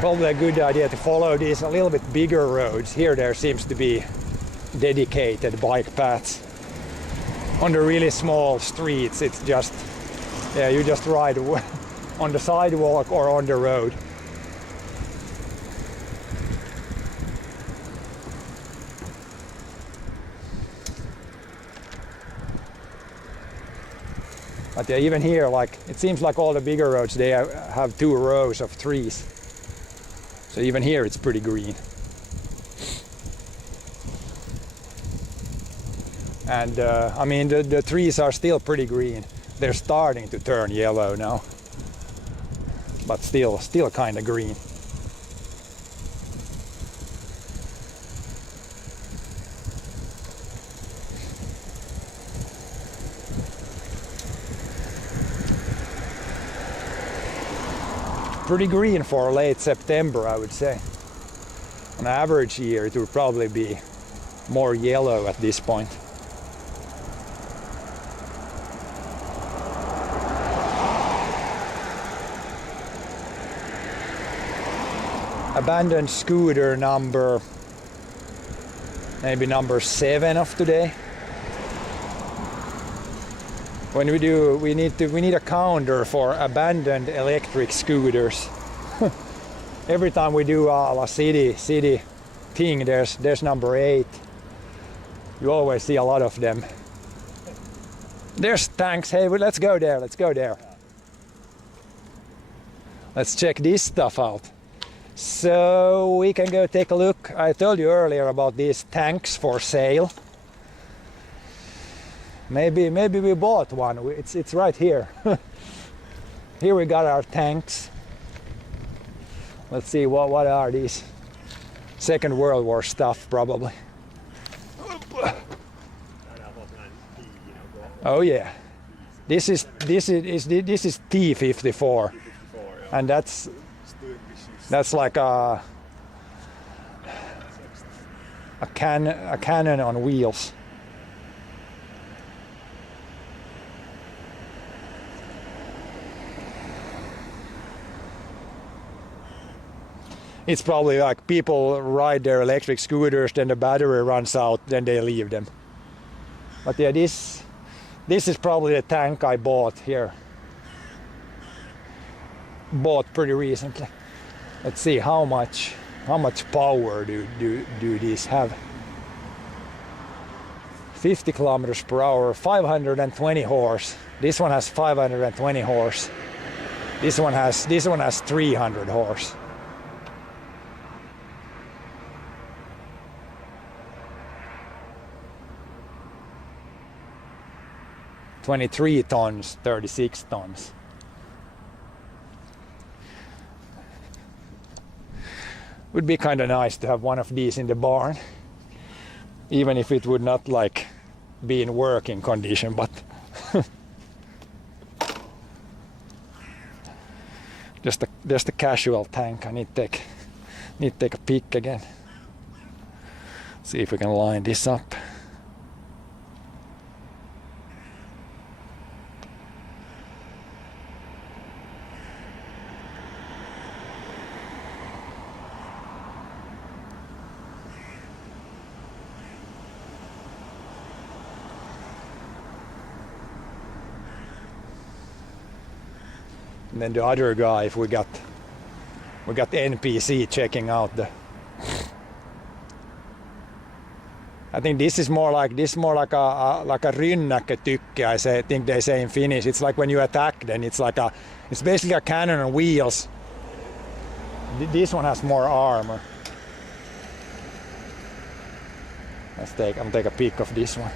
Probably a good idea to follow these a little bit bigger roads. Here there seems to be dedicated bike paths. On the really small streets, it's just, yeah, you just ride on the sidewalk or on the road. But yeah, even here, like, it seems like all the bigger roads, they have 2 rows of trees. So even here it's pretty green. And I mean, the trees are still pretty green. They're starting to turn yellow now, but still kind of green. Pretty green for late September, I would say. On average year, it would probably be more yellow at this point. Abandoned scooter number, maybe number 7 of today. when we need a counter for abandoned electric scooters. Every time we do a city thing, there's number 8. You always see a lot of them. There's tanks. Hey, let's go there. Let's check this stuff out. So we can go take a look. I told you earlier about these tanks for sale. Maybe we bought one. It's right here. Here we got our tanks. Let's see what are these. Second World War stuff probably. Oh yeah. This is T-54. And that's like a cannon on wheels. It's probably like people ride their electric scooters, then the battery runs out, then they leave them. But yeah, this is probably the tank I bought here. Bought pretty recently. Let's see how much power do these have. 50 kilometers per hour, 520 horse. This one has 520 horse. This one has 300 horse. $23 tons, 36 tons. Would be kind of nice to have one of these in the barn, even if it would not like be in working condition, but just a casual tank. I need to take a peek again. See if we can line this up. And then the other guy, if we got the NPC checking out the. I think this is more like a rynnäkkötykkä. I think they say in Finnish. It's like when you attack, then it's basically a cannon on wheels. This one has more armor. I'm take a peek of this one.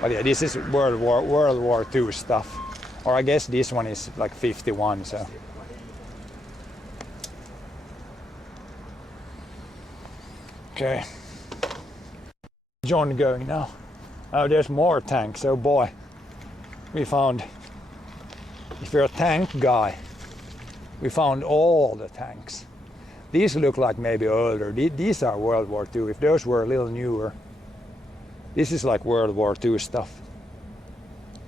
But yeah, this is World War II stuff. Or I guess this one is like 51, so. Okay. John going now. Oh, there's more tanks. Oh boy. We found, if you're a tank guy, we found all the tanks. These look like maybe older. These are World War II. If those were a little newer. This is like World War II stuff.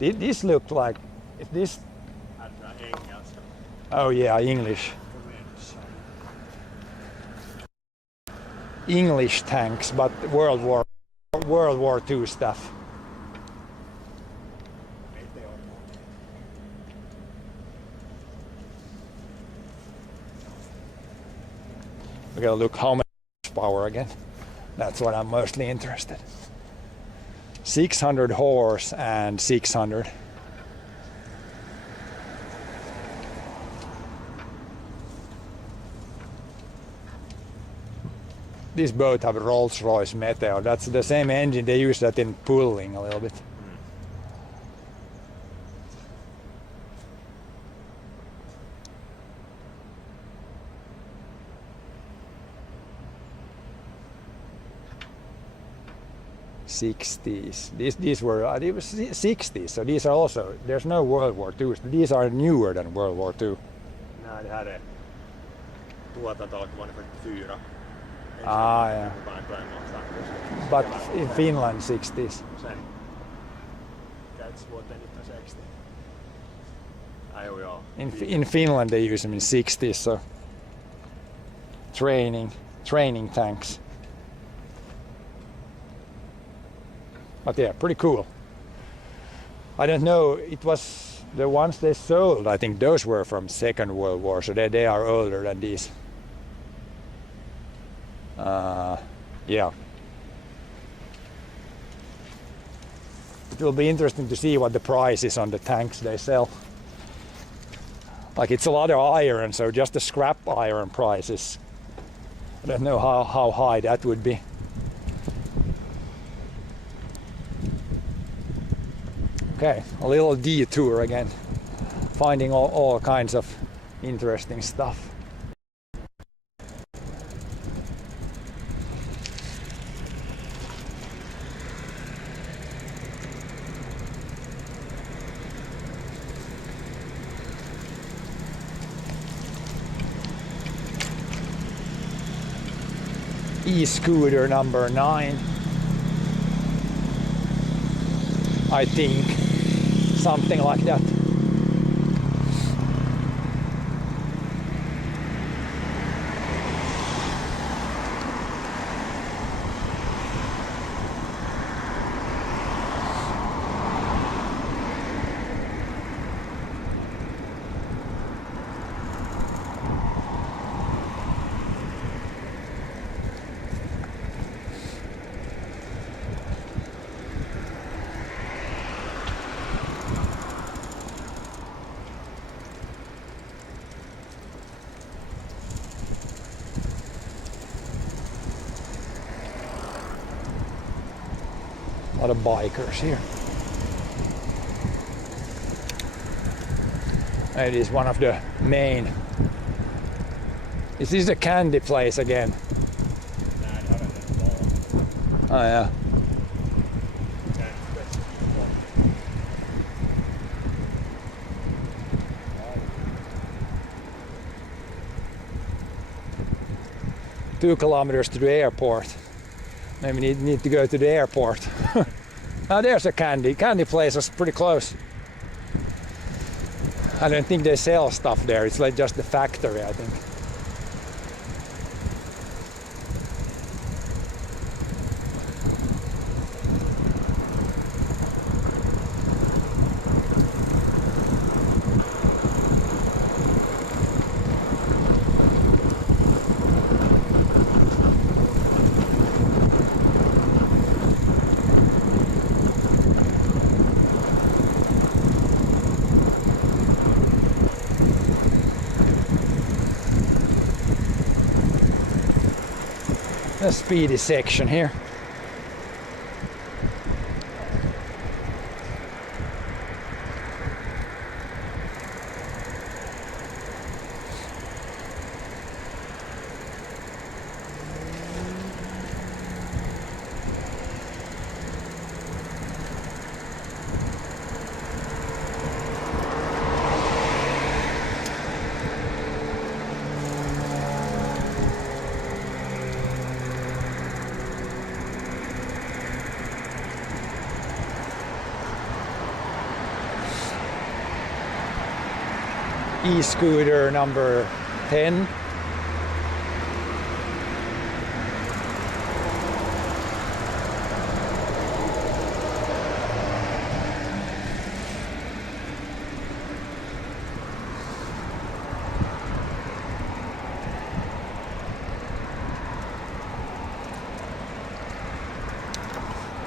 This looked like, if this. Oh yeah, English tanks, but World War II stuff. We gotta look how much power again. That's what I'm mostly interested. 600 horse and 600. These both have Rolls-Royce Meteor. That's the same engine. They use that in pulling a little bit. '60s. These were 60s, so these are also, there's no World War II. These are newer than World War II. Nej, det här är tuotanto alkoi vuonna 44. Ah, yeah. But in Finland, 60s. Sen käytös vuoteen 1960. Ai joo. In Finland they use them in 60s, so training tanks. But yeah, pretty cool. I don't know, it was the ones they sold, I think those were from Second World War, so they are older than these. Yeah. It will be interesting to see what the price is on the tanks they sell. Like it's a lot of iron, so just the scrap iron price is, I don't know how high that would be. Okay, a little detour again, finding all kinds of interesting stuff. E-scooter number 9, I think, something like that. A lot of bikers here. It is one of the main. Is this the candy place again? Oh yeah. Two kilometers to the airport. Maybe need to go to the airport. Now there's a candy place is pretty close. I don't think they sell stuff there. It's like just the factory, I think. A speedy section here. E-scooter number 10.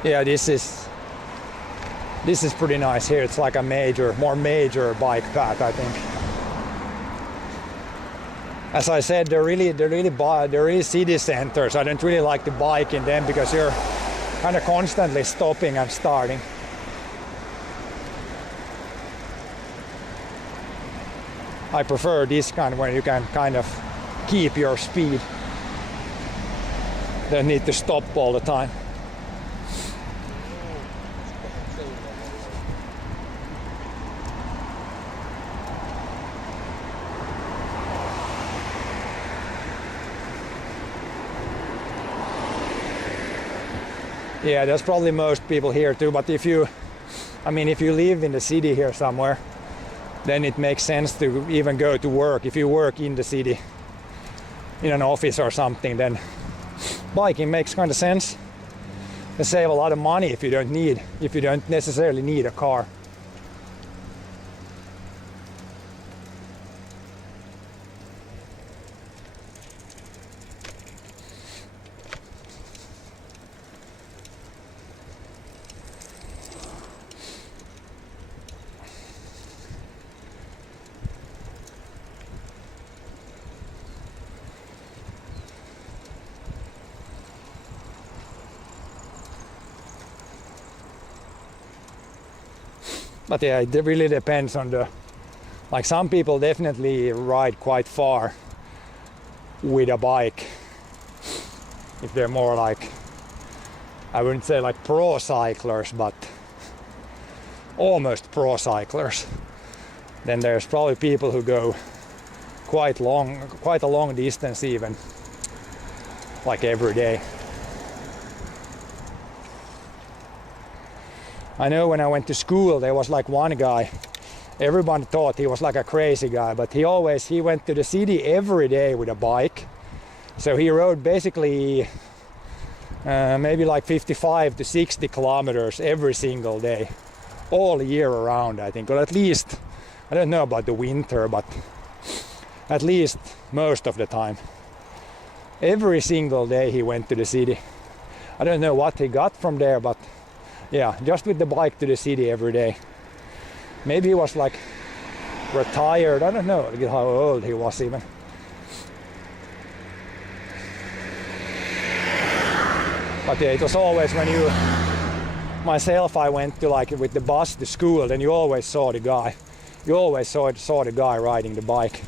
Yeah, this is pretty nice here. It's like a more major bike path, I think. As I said, they're really city centers. I don't really like to bike in them because you're kind of constantly stopping and starting. I prefer this kind where you can kind of keep your speed. Don't need to stop all the time. Yeah, there's probably most people here too, but if you live in the city here somewhere, then it makes sense to even go to work if you work in the city. in an office or something, then biking makes kind of sense. You save a lot of money if you don't necessarily need a car. But yeah, it really depends on like some people definitely ride quite far with a bike. If they're more like, I wouldn't say like pro cyclers, but almost pro cyclers. Then there's probably people who go quite a long distance even, like every day. I know when I went to school there was like one guy, everyone thought he was like a crazy guy, but he went to the city every day with a bike. So he rode basically maybe like 55 to 60 kilometers every single day, all year around I think, or at least, I don't know about the winter, but at least most of the time. Every single day he went to the city. I don't know what he got from there, but yeah, just with the bike to the city every day. Maybe he was like retired, I don't know how old he was even. But yeah, it was always when I went to like with the bus to school, then you always saw the guy. You always saw the guy riding the bike.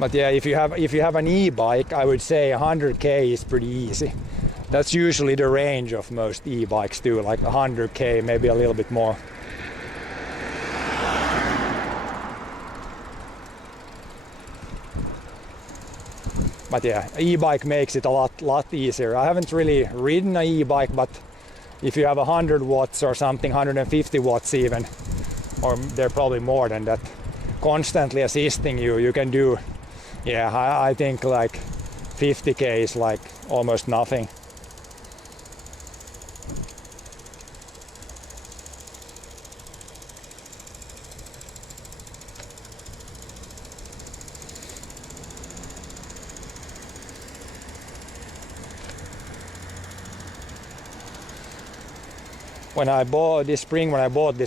But yeah, if you have an e-bike, I would say 100k is pretty easy. That's usually the range of most e-bikes too, like 100k, maybe a little bit more. But yeah, e-bike makes it a lot easier. I haven't really ridden an e-bike, but if you have 100 watts or something, 150 watts even, or they're probably more than that, constantly assisting you, you can do, yeah, I think like 50k is like almost nothing. When I bought this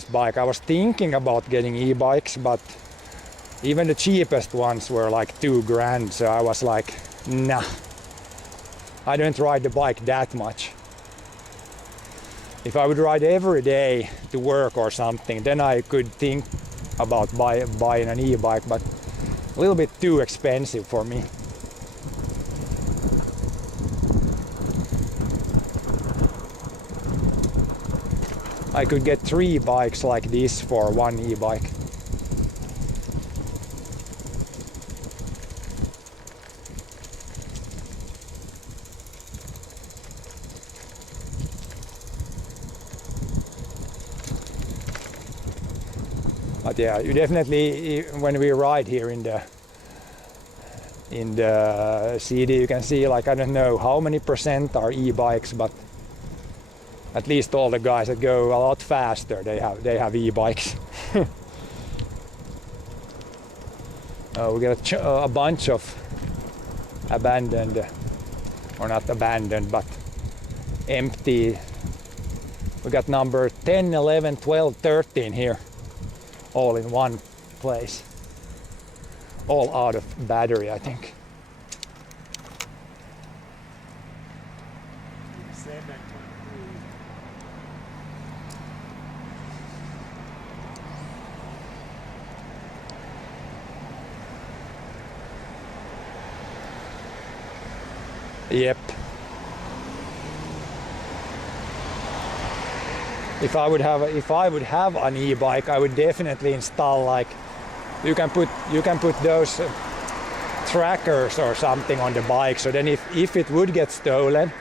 bike, I was thinking about getting e-bikes, but even the cheapest ones were like $2,000, so I was like, nah, I don't ride the bike that much. If I would ride every day to work or something, then I could think about buying an e-bike, but a little bit too expensive for me. I could get 3 bikes like this for 1 e-bike. But yeah, you definitely, when we ride here in the city, you can see like, I don't know how many percent are e-bikes, but at least all the guys that go a lot faster, they have e-bikes. We got a bunch of abandoned, or not abandoned, but empty. We got number 10, 11, 12, 13 here, all in one place. All out of battery, I think. Yep. If I would have an e-bike, I would definitely install like you can put those trackers or something on the bike, so then if it would get stolen,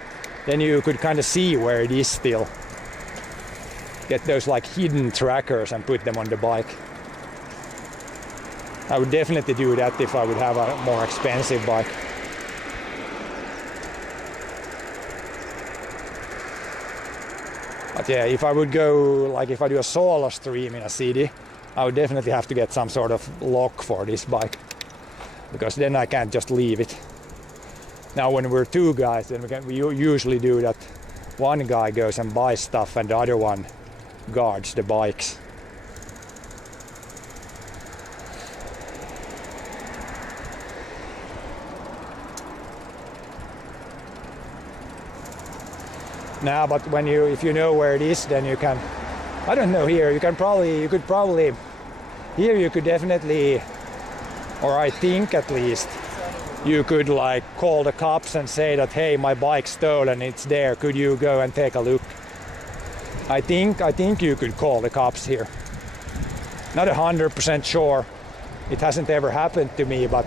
then you could kind of see where it is still. Get those like hidden trackers and put them on the bike. I would definitely do that if I would have a more expensive bike. But yeah, if I would go, like if I do a solo stream in a city, I would definitely have to get some sort of lock for this bike, because then I can't just leave it. Now when we're two guys, then we usually do that. One guy goes and buys stuff and the other one guards the bikes. Now, but if you know where it is, then you can, I don't know, here you could probably here you could definitely, or I think at least, you could like call the cops and say that, hey, my bike's stolen, it's there, could you go and take a look? I think you could call the cops here. Not 100% sure. It hasn't ever happened to me, but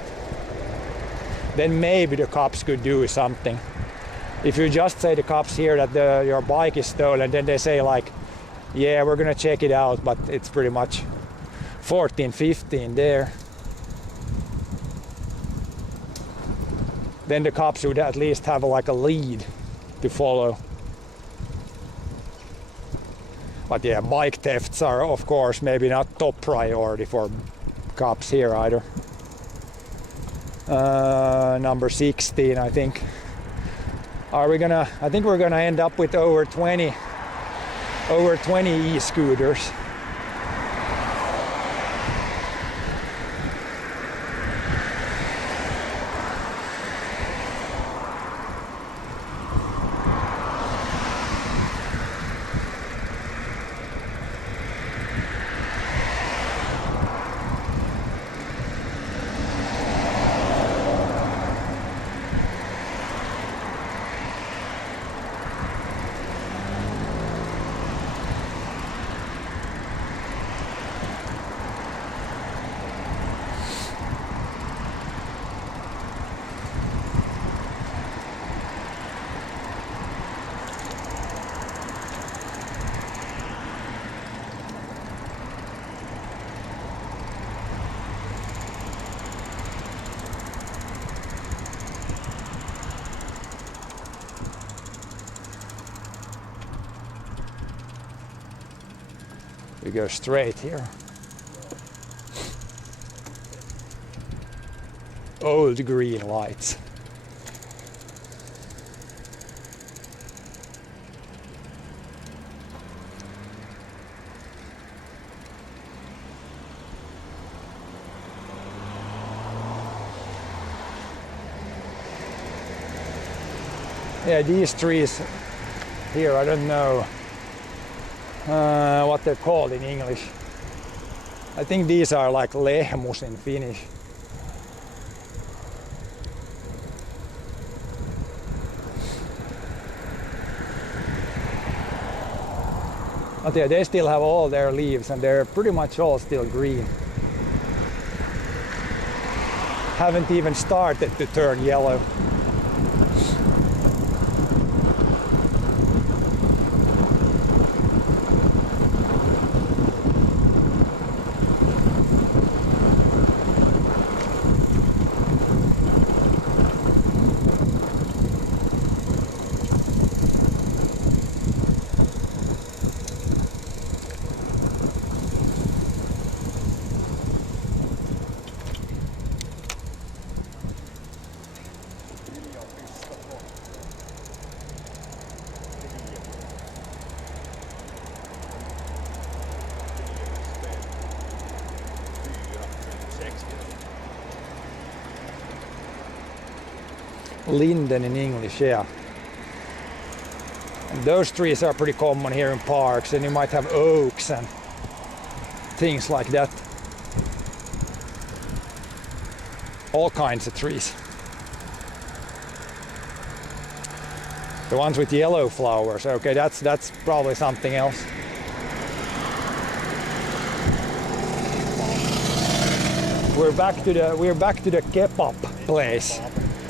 then maybe the cops could do something. If you just say to the cops here that your bike is stolen, then they say like, yeah, we're gonna check it out, but it's pretty much 14, 15 there. Then the cops would at least have like a lead to follow. But yeah, bike thefts are of course maybe not top priority for cops here either. Number 16, I think. I think we're gonna end up with over 20 e-scooters. We go straight here. Old green lights. Yeah, these trees here, I don't know what they're called in English. I think these are like lehmus in Finnish. But yeah, they still have all their leaves and they're pretty much all still green. Haven't even started to turn yellow. Linden in English, yeah. And those trees are pretty common here in parks, and you might have oaks and things like that. All kinds of trees. The ones with yellow flowers, okay, that's probably something else. We're back to the kebab place.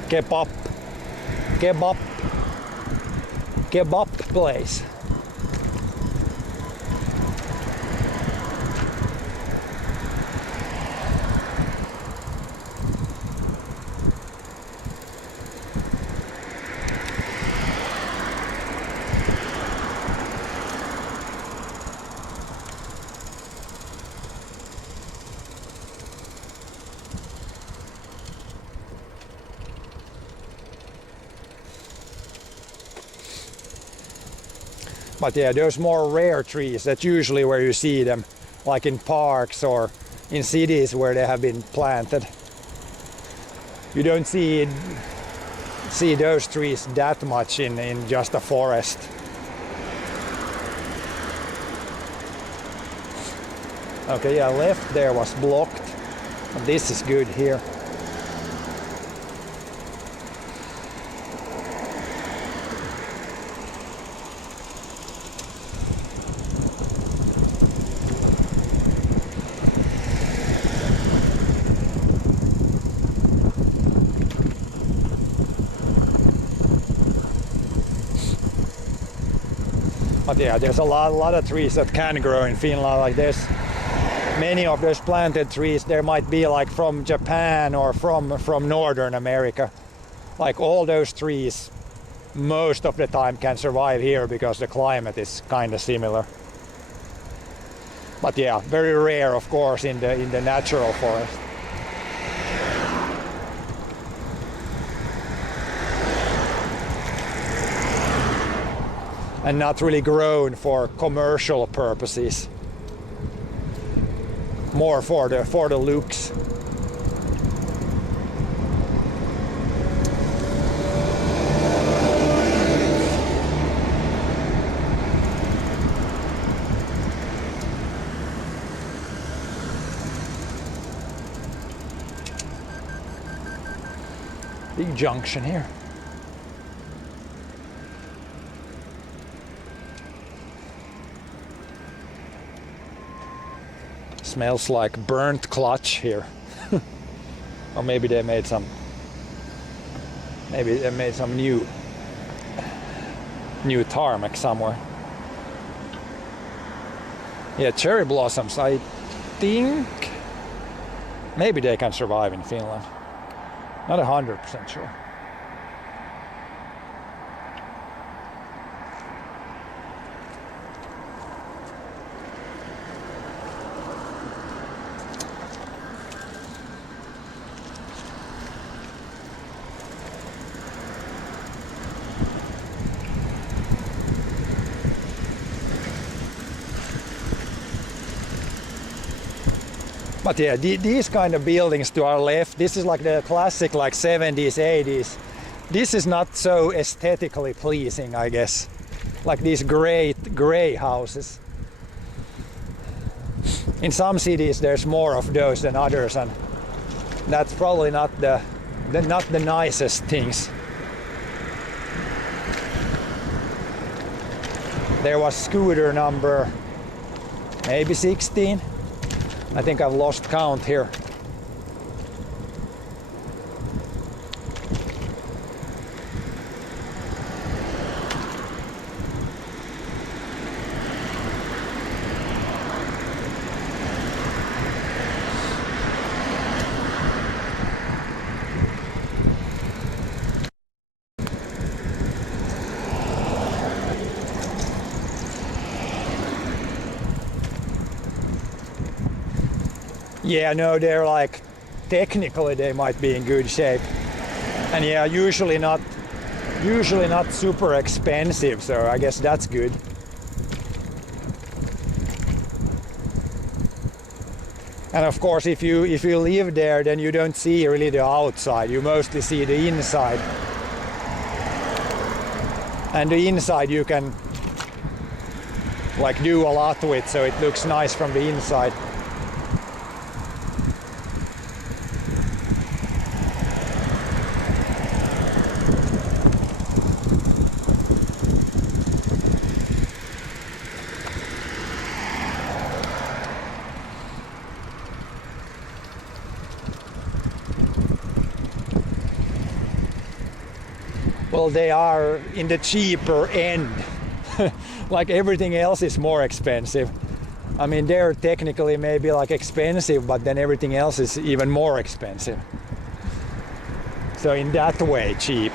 Kebab place. But yeah, those more rare trees, that's usually where you see them, like in parks or in cities where they have been planted. You don't see those trees that much in just a forest. Okay, yeah, left there was blocked. But this is good here. But yeah, there's a lot of trees that can grow in Finland. Like there's many of those planted trees. There might be like from Japan or from Northern America. Like all those trees, most of the time can survive here because the climate is kind of similar. But yeah, very rare, of course, in the natural forest. And not really grown for commercial purposes. More for the looks. Big junction here. Smells like burnt clutch here. Or maybe they made some new tarmac somewhere. Yeah, cherry blossoms, I think maybe they can survive in Finland. Not 100% sure. But yeah, these kind of buildings to our left, this is like the classic like 70s, 80s. This is not so aesthetically pleasing, I guess. Like these gray houses. In some cities there's more of those than others, and that's probably not the nicest things. There was scooter number maybe 16. I think I've lost count here. Yeah, no, they're like, technically they might be in good shape. And yeah, usually not super expensive, so I guess that's good. And of course, if you live there, then you don't see really the outside, you mostly see the inside. and the inside you can like do a lot with, so it looks nice from the inside. Well, they are in the cheaper end. Like everything else is more expensive. I mean, they're technically maybe like expensive, but then everything else is even more expensive. So in that way, cheap.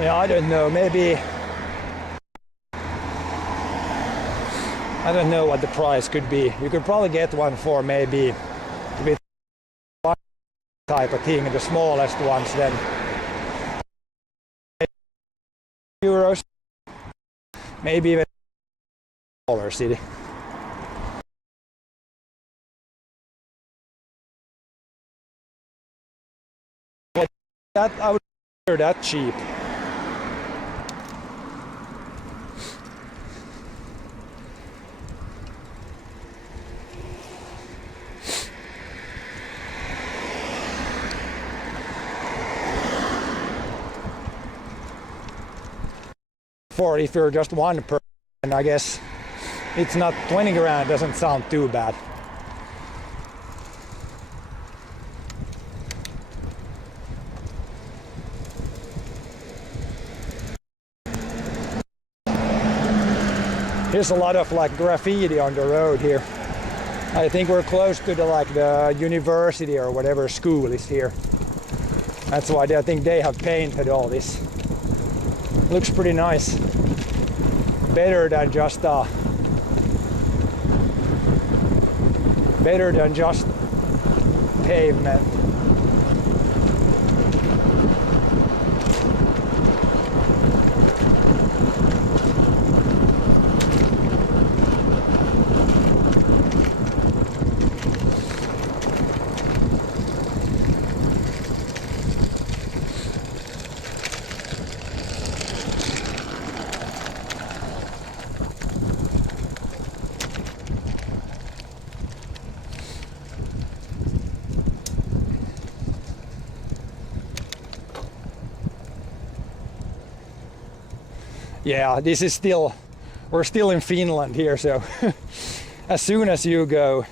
Yeah, I don't know, maybe, I don't know what the price could be. You could probably get one for maybe a bit type of thing, the smallest ones then euros, maybe even smaller city. But that, I would consider that cheap. For if you're just one person, I guess it's not 20 grand, doesn't sound too bad. Here's a lot of like graffiti on the road here. I think we're close to the university or whatever school is here. That's why I think they have painted all this. Looks pretty nice. Better than just pavement. Yeah, this is still, we're still in Finland here, so as soon as you go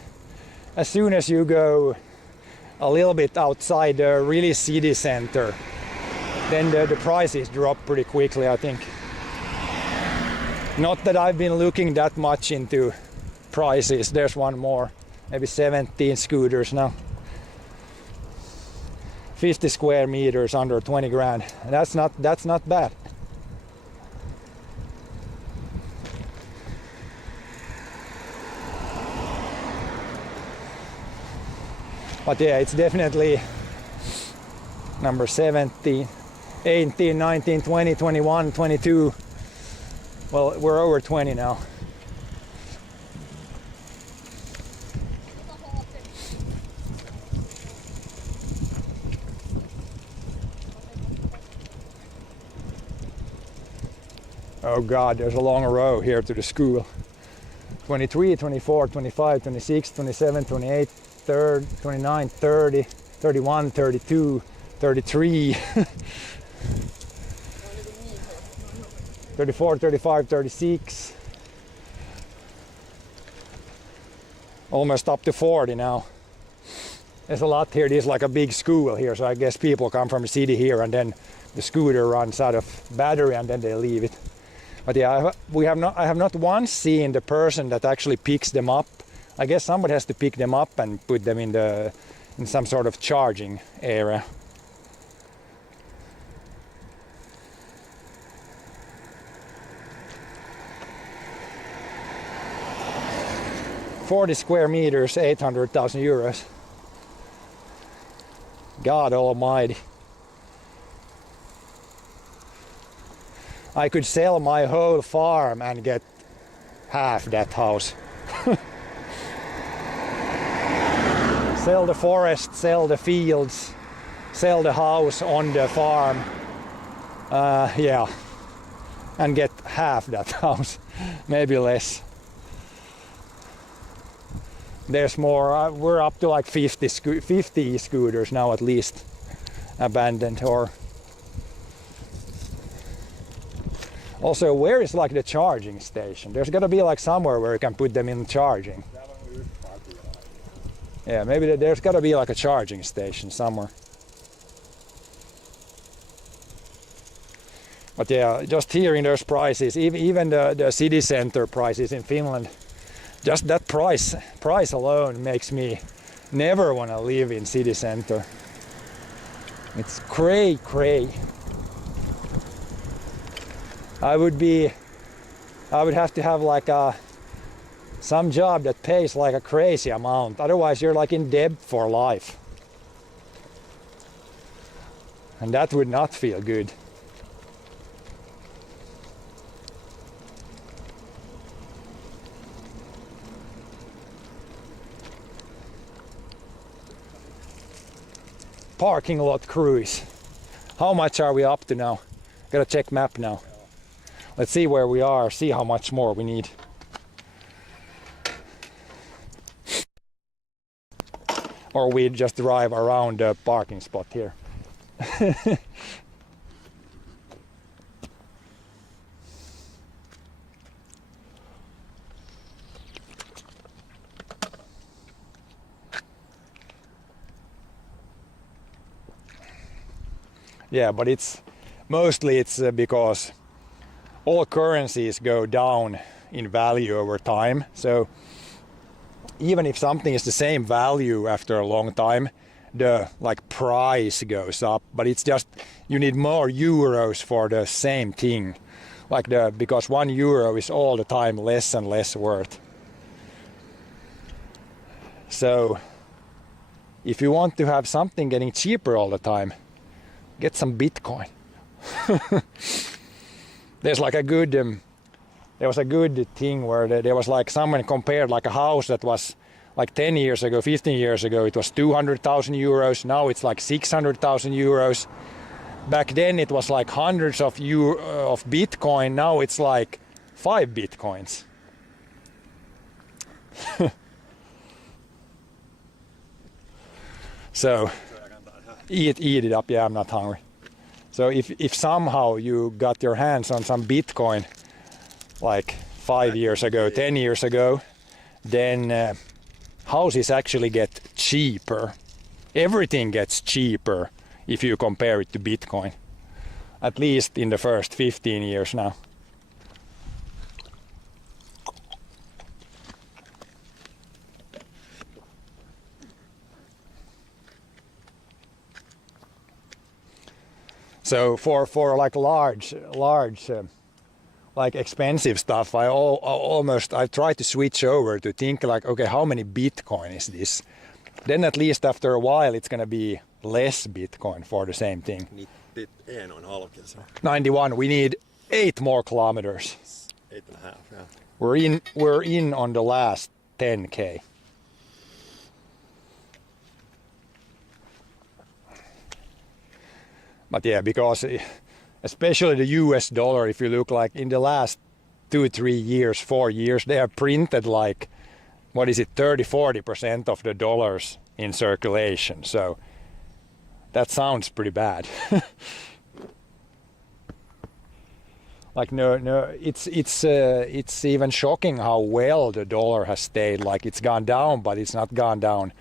a little bit outside the really city center, then the prices drop pretty quickly, I think. Not that I've been looking that much into prices. There's one more, maybe 17 scooters now. 50 square meters under 20 grand. That's not bad. But yeah, it's definitely number 17, 18, 19, 20, 21, 22. Well, we're over 20 now. Oh God, there's a long row here to the school. 23, 24, 25, 26, 27, 28, 30, 29, 30, 31, 32, 33, 34, 35, 36. Almost up to 40 now. There's a lot here. This is like a big school here, so I guess people come from the city here and then the scooter runs out of battery and then they leave it. But yeah, I have not once seen the person that actually picks them up. I guess somebody has to pick them up and put them in some sort of charging area. 40 square meters, 800,000 euros. God almighty. I could sell my whole farm and get half that house. Sell the forest, sell the fields, sell the house on the farm. Yeah, and get half that house, maybe less. There's more, we're up to like 50 scooters now at least abandoned. Or also, where is like the charging station? There's gotta be like somewhere where you can put them in charging. Yeah, maybe there's gotta be like a charging station somewhere. But yeah, just hearing those prices, even the city center prices in Finland, just that price alone makes me never want to live in city center. It's cray. I would have to have like some job that pays like a crazy amount. Otherwise you're like in debt for life. And that would not feel good. Parking lot cruise. How much are we up to now? Gotta check map now. Let's see where we are, see how much more we need. Or we just drive around the parking spot here. Yeah, but it's mostly because all currencies go down in value over time. So even if something is the same value after a long time, the like price goes up. But it's just you need more euros for the same thing, because €1 is all the time less and less worth. So if you want to have something getting cheaper all the time, get some Bitcoin. There's like there was a good thing where there was like someone compared like a house that was like 10 years ago, 15 years ago, it was 200,000 euros. Now it's like 600,000 euros. Back then it was like hundreds of Bitcoin. Now it's like 5 Bitcoins. So eat it up. Yeah, I'm not hungry. So if somehow you got your hands on some Bitcoin like 5 years ago, 10 years ago, then houses actually get cheaper. Everything gets cheaper if you compare it to Bitcoin. At least in the first 15 years now. So for like large like expensive stuff, I try to switch over to think like, okay, how many Bitcoin is this? Then at least after a while it's gonna be less Bitcoin for the same thing. 91. We need 8 more kilometers. 8.5. Yeah. We're in on the last 10k. But yeah, because especially the US dollar, if you look like in the last 2, 3 years, 4 years, they have printed like, 30-40% of the dollars in circulation. So that sounds pretty bad. Like no, it's even shocking how well the dollar has stayed. Like it's gone down, but it's not gone down.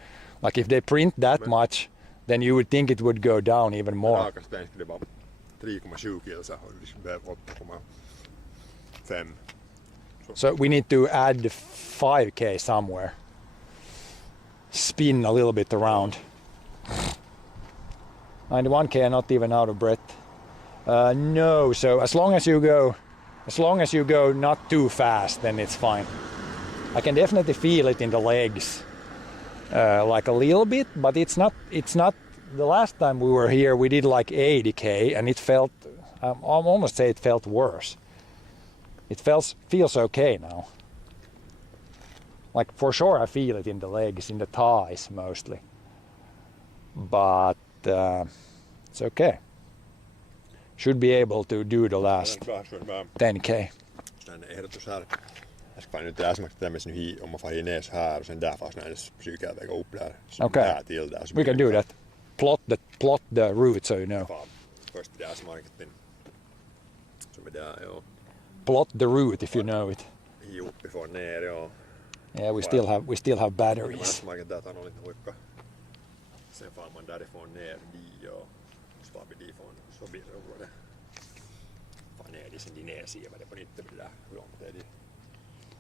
Like if they print that much, then you would think it would go down even more. 3,7 kilsa och liksom behöver 8,5. So we need to add 5k somewhere. Spin a little bit around. 91k, not even out of breath. No, so as long as you go not too fast, then it's fine. I can definitely feel it in the legs, like a little bit, but it's not. The last time we were here, we did like 80k, and it felt. I'll almost say it felt worse. It feels okay now. Like for sure, I feel it in the legs, in the thighs mostly. But it's okay. Should be able to do the last 10k. Ehdotus här. Jag ska fan inte alls tämmöisen hi om man får ner så här och sen där fast när det psykar väga upp där. Okay. Till där. We can do that. Plot the route so you know. Först där smarketin. Så med där, ja. Plot the route if you know it. Hi uppifrån ner, ja. Yeah, we still have batteries. Smarket där tar nog lite huikka. Sen far man därifrån ner dit och så tar vi dit från så blir det far ner dit sen din nedsida det på inte det där hur långt är det.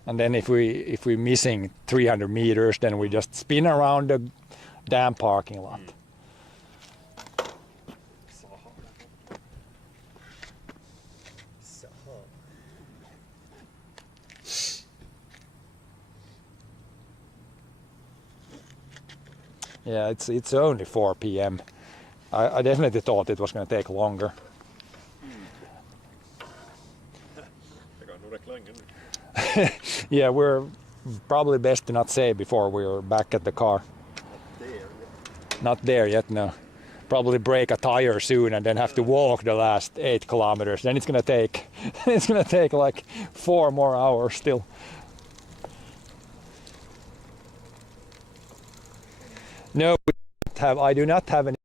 And then if we're missing 300 meters, then we just spin around the dam parking lot. Yeah, it's only 4 p.m. I definitely thought it was going to take longer. Yeah, we're probably best to not say before we're back at the car. Not there yet, no. Probably break a tire soon and then have to walk the last 8 kilometers. Then it's gonna take like 4 more hours still. No, I do not have any.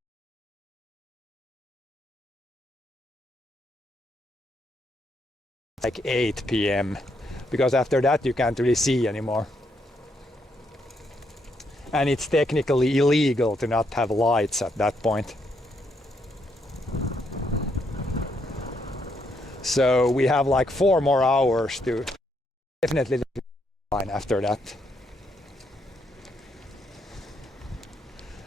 Like 8 p.m. because after that you can't really see anymore. And it's technically illegal to not have lights at that point. So we have like 4 more hours to definitely line after that.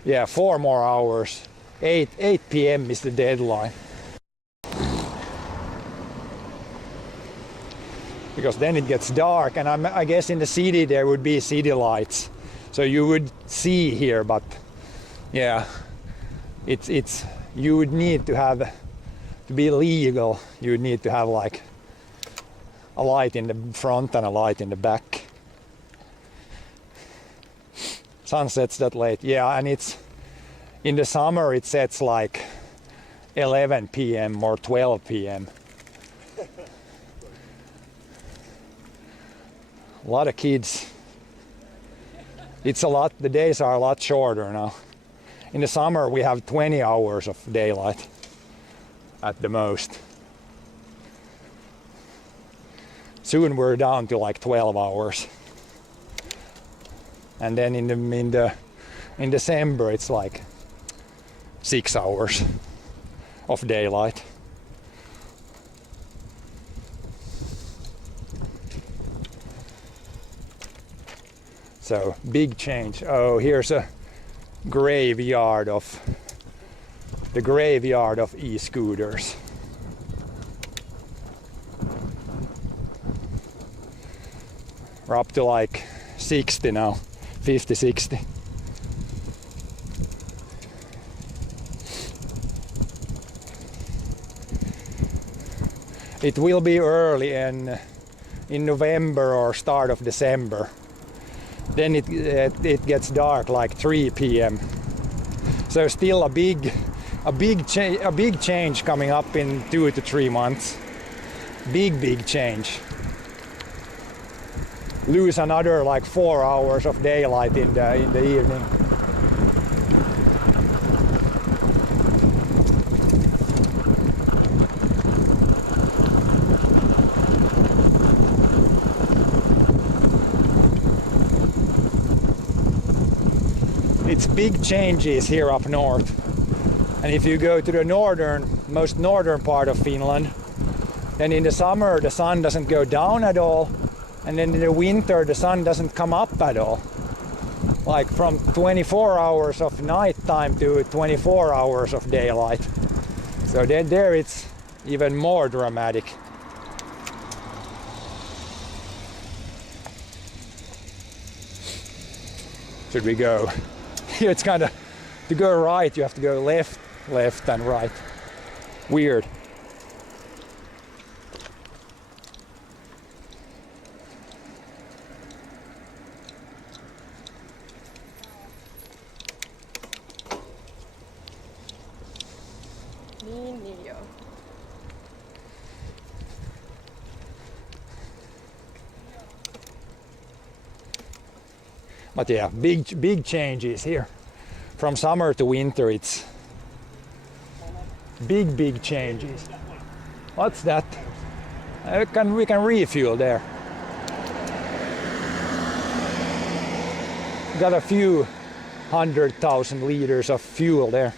Yeah, 4 more hours. 8 p.m. is the deadline. Because then it gets dark, and I guess in the city there would be city lights, so you would see here. But yeah, it's you would need to have to be legal. You would need to have like a light in the front and a light in the back. Sun sets that late, yeah, and it's in the summer it sets like 11 p.m. or 12 p.m. A lot of kids. The days are a lot shorter now. In the summer we have 20 hours of daylight at the most. Soon we're down to like 12 hours. And then in December it's like 6 hours of daylight. So big change. Oh, here's a graveyard of e-scooters. We're up to like 60 now, 50, 60. It will be early in November or start of December. Then it gets dark like 3 p.m. So still a big change coming up in 2 to 3 months. Big change. Lose another like 4 hours of daylight in the evening. It's big changes here up north. And if you go to the most northern part of Finland, then in the summer the sun doesn't go down at all, and then in the winter the sun doesn't come up at all. Like from 24 hours of nighttime to 24 hours of daylight. So there it's even more dramatic. should we go? Here it's kind of, to go right you have to go left, left and right. Weird. Niin joo. But yeah, big changes here. From summer to winter it's big changes. What's that? We can refuel there. Got a few 100,000 liters of fuel there.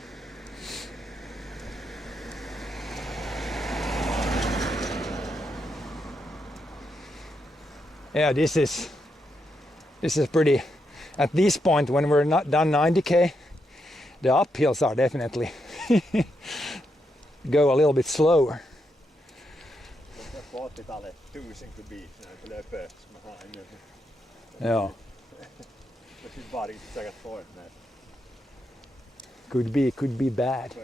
Yeah, this is pretty. At this point, when we're not done 90k, the uphills are definitely go a little bit slower. Yeah. Could be bad.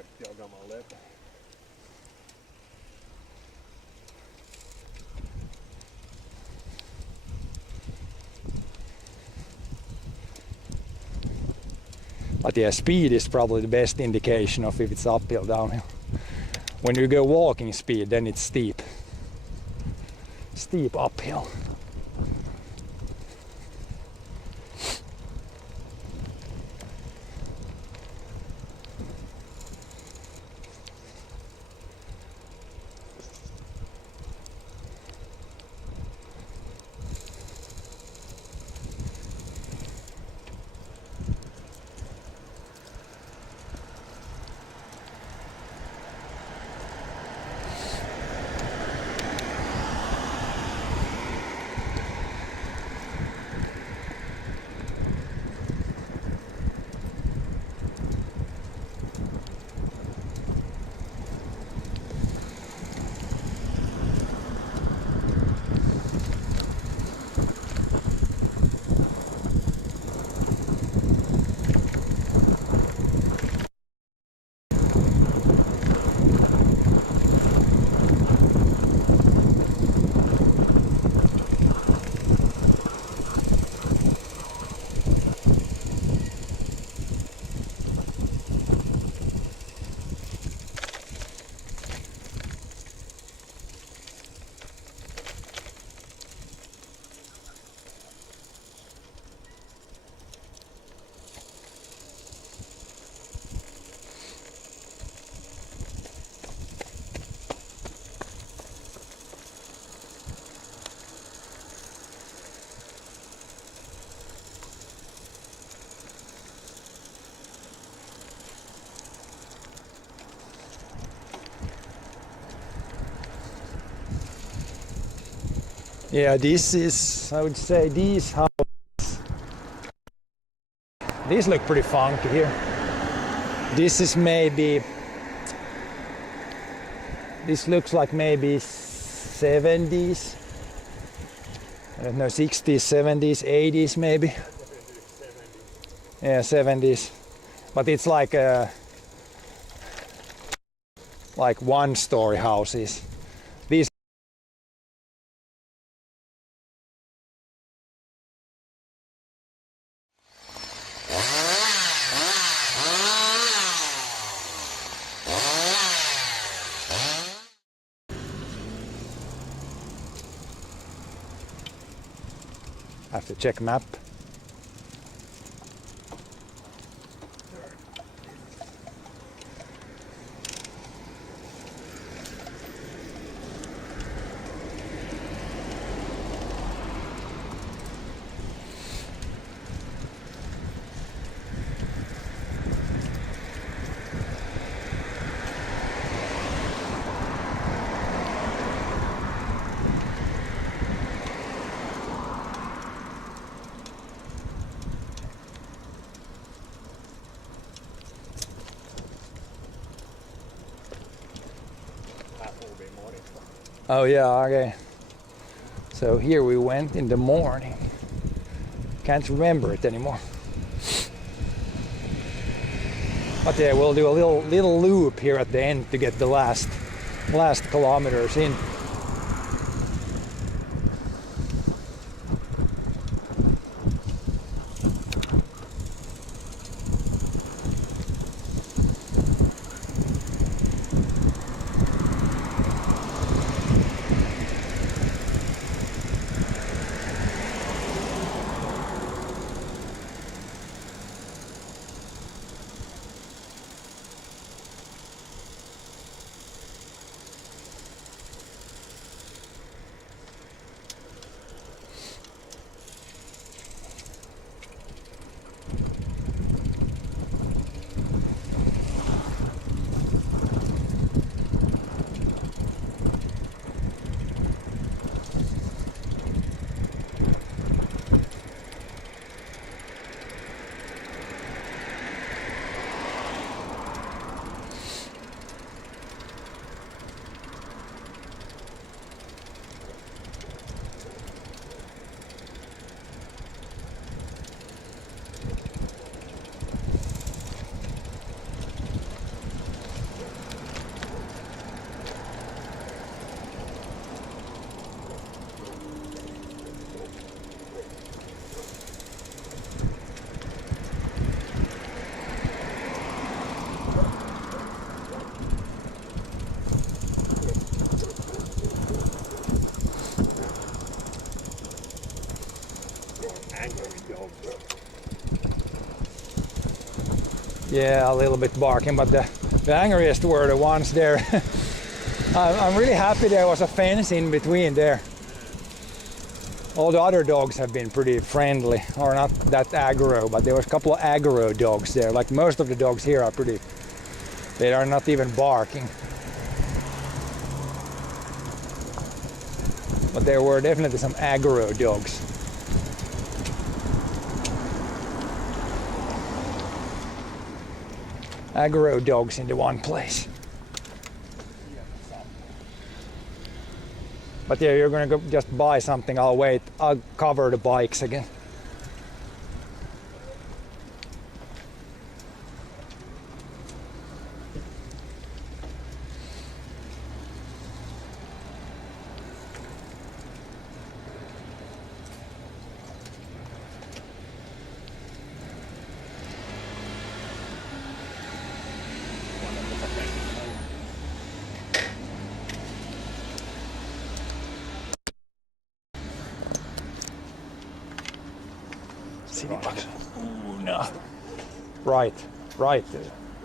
But yeah, speed is probably the best indication of if it's uphill, downhill. When you go walking speed, then it's steep. Steep uphill. Yeah, this is, I would say, these houses, these look pretty funky here. This is maybe, this looks like maybe 70s, I don't know, 60s, 70s, 80s maybe. Yeah, 70s. But it's like one-story houses. These I have to check map. Oh yeah, okay. So here we went in the morning. Can't remember it anymore. But yeah, we'll do a little loop here at the end to get the last kilometers in. Yeah, a little bit barking, but the angriest were the ones there. I'm really happy there was a fence in between there. All the other dogs have been pretty friendly, or not that aggro, but there was a couple of aggro dogs there. Like most of the dogs here are pretty, they are not even barking. But there were definitely some aggro dogs. Aggro dogs in the one place. But yeah, you're gonna go just buy something. I'll wait. I'll cover the bikes again. City bugs. Ooh, no. Right.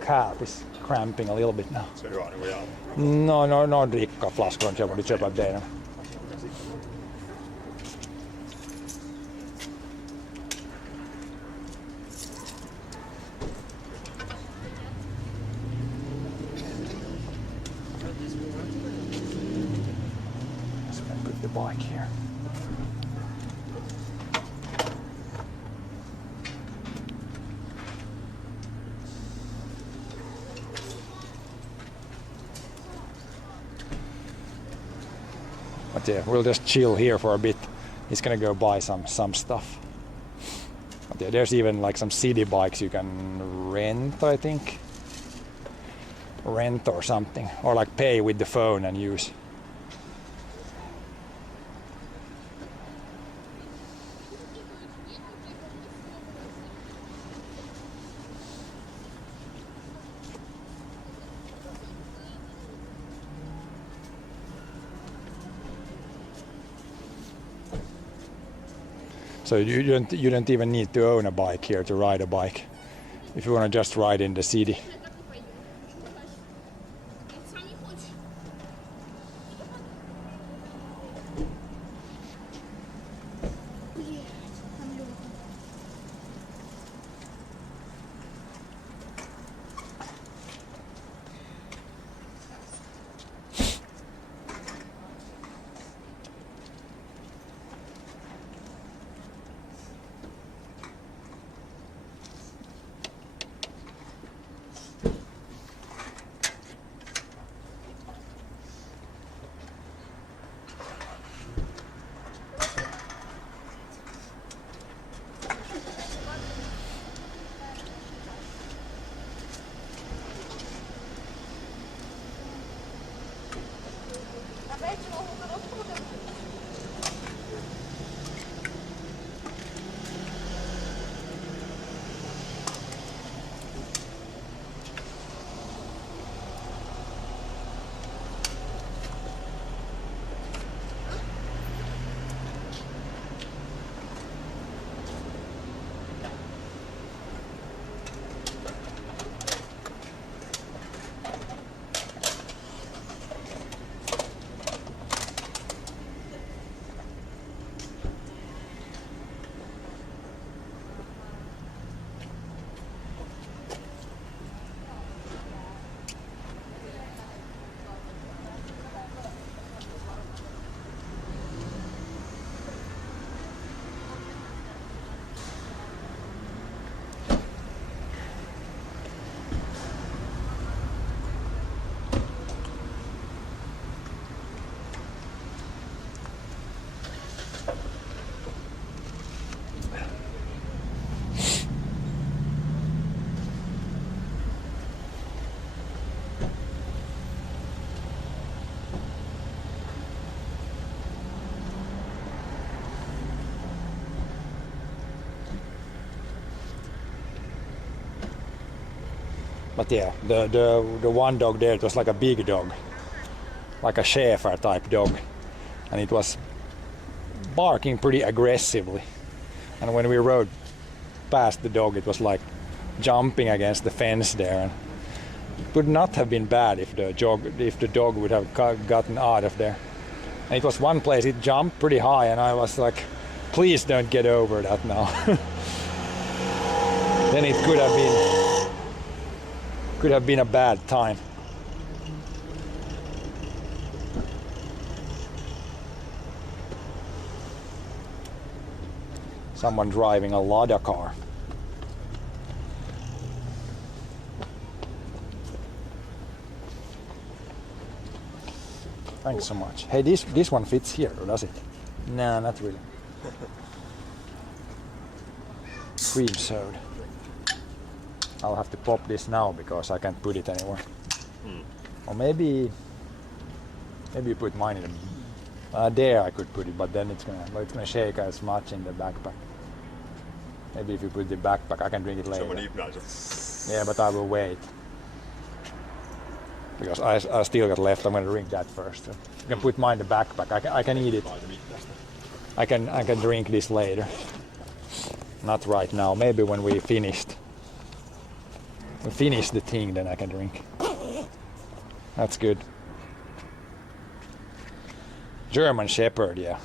Calf is cramping a little bit now. Se on hyvä niin jalka. No, dricka flaskor on köpa, köpa benen. Let's put the bike here. But yeah, we'll just chill here for a bit. He's gonna go buy some stuff. But yeah, there's even like some city bikes you can rent, I think. Rent or something. Or like pay with the phone and use. So you don't even need to own a bike here to ride a bike. If you want to just ride in the city. But yeah, the one dog there, it was like a big dog, like a Schäfer type dog, and it was barking pretty aggressively. And when we rode past the dog, it was like jumping against the fence there. And it would not have been bad if the dog would have gotten out of there. And it was one place it jumped pretty high, and I was like, please don't get over that now. Then it could have been a bad time. Someone driving a Lada car. Thanks so much. Hey, this one fits here, or does it? Nah, not really. Cream soda. I'll have to pop this now because I can't put it anywhere. Or maybe put mine in there I could put it, but then it's gonna shake as much in the backpack. Maybe if you put the backpack, I can drink it later. Yeah, but I will wait. Because I still got left, I'm gonna drink that first. You can put mine in the backpack, I can eat it. I can drink this later. Not right now, maybe when we finish the thing, then I can drink. That's good. German Shepherd, yeah.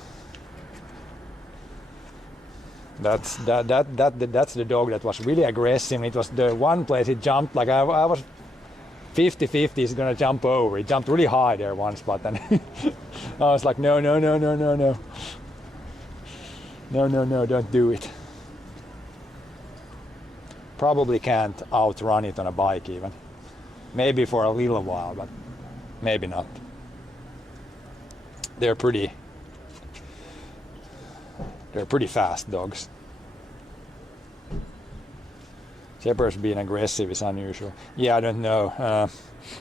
That's the dog that was really aggressive. It was the one place it jumped like I was 50-50 he's gonna jump over. He jumped really high there once, but then I was like, no, don't do it. Probably can't outrun it on a bike even. Maybe for a little while, but maybe not. They're pretty fast dogs. Shepherds being aggressive is unusual. Yeah, I don't know.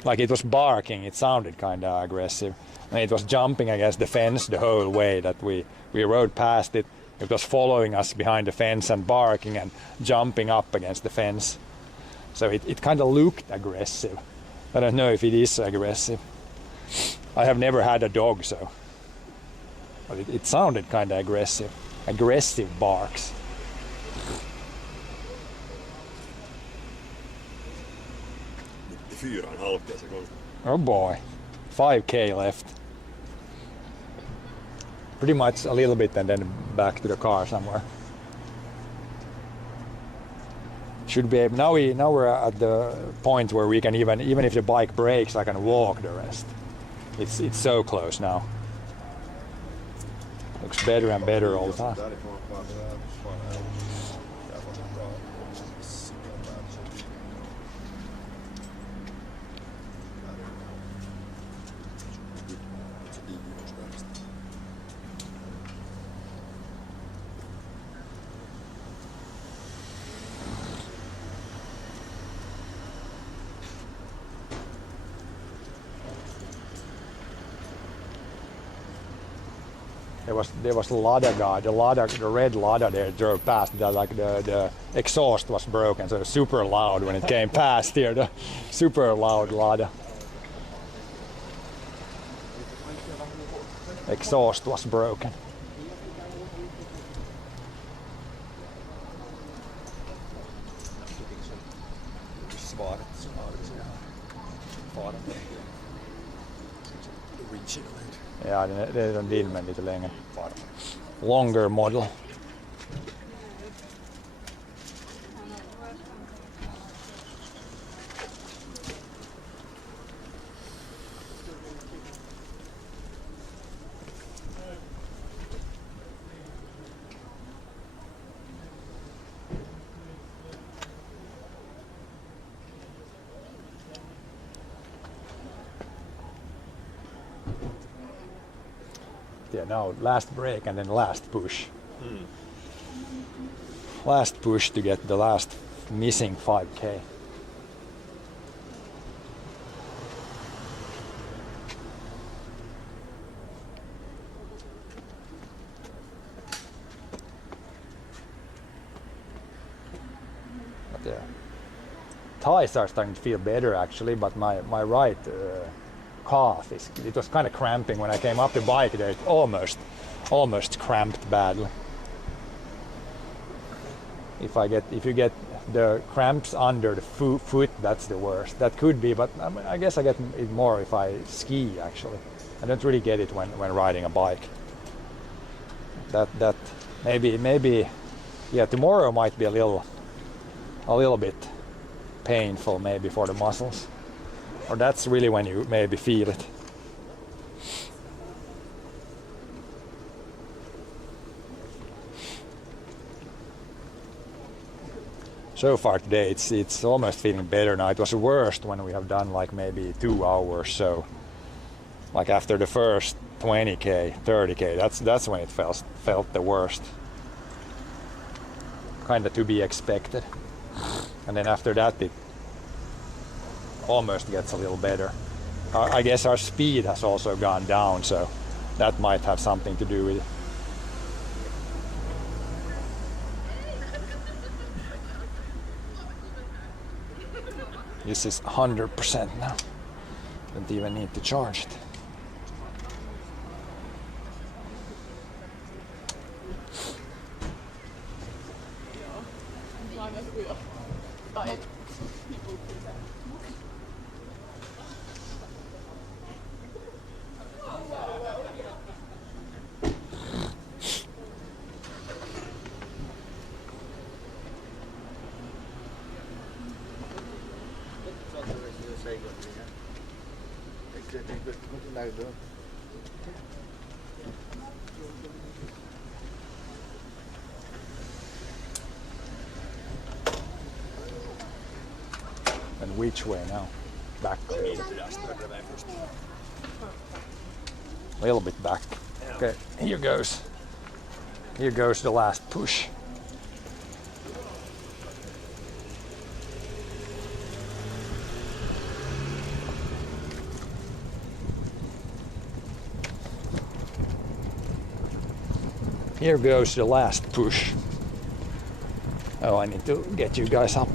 Like it was barking, it sounded kind of aggressive. And it was jumping against the fence the whole way that we rode past it. It was following us behind the fence and barking and jumping up against the fence. So it kind of looked aggressive. I don't know if it is aggressive. I have never had a dog, so. But it sounded kind of aggressive. Aggressive barks. Oh boy. 5k left. Pretty much a little bit and then back to the car somewhere. Should be able, now we're at the point where we can even if the bike breaks, I can walk the rest. It's so close now. Looks better and better all the time. There was a Lada guy, the red Lada there drove past. The exhaust was broken, so it was super loud when it came past here. The super loud Lada. Exhaust was broken. Ja, det är en bil med lite längre. Longer model. Yeah, no, last brake and then last push. Last push to get the last missing 5k. But yeah, thighs are starting to feel better actually, but my right calf it was kind of cramping when I came up the bike there. It almost cramped badly. If you get the cramps under the foot, that's the worst. That could be, but I guess I get it more if I ski actually. I don't really get it when riding a bike. That maybe yeah, tomorrow might be a little bit painful maybe for the muscles. Or that's really when you maybe feel it. So far today it's almost feeling better now. It was worst when we have done like maybe 2 hours, so like after the first 20k, 30k, that's when it felt the worst. Kinda to be expected. And then after that it almost gets a little better. I guess our speed has also gone down, so that might have something to do with it. This is 100% now. Don't even need to charge it. And which way now? Back. A little bit back. Okay, here goes. Here goes the last push. Here goes the last push. Oh, I need to get you guys up.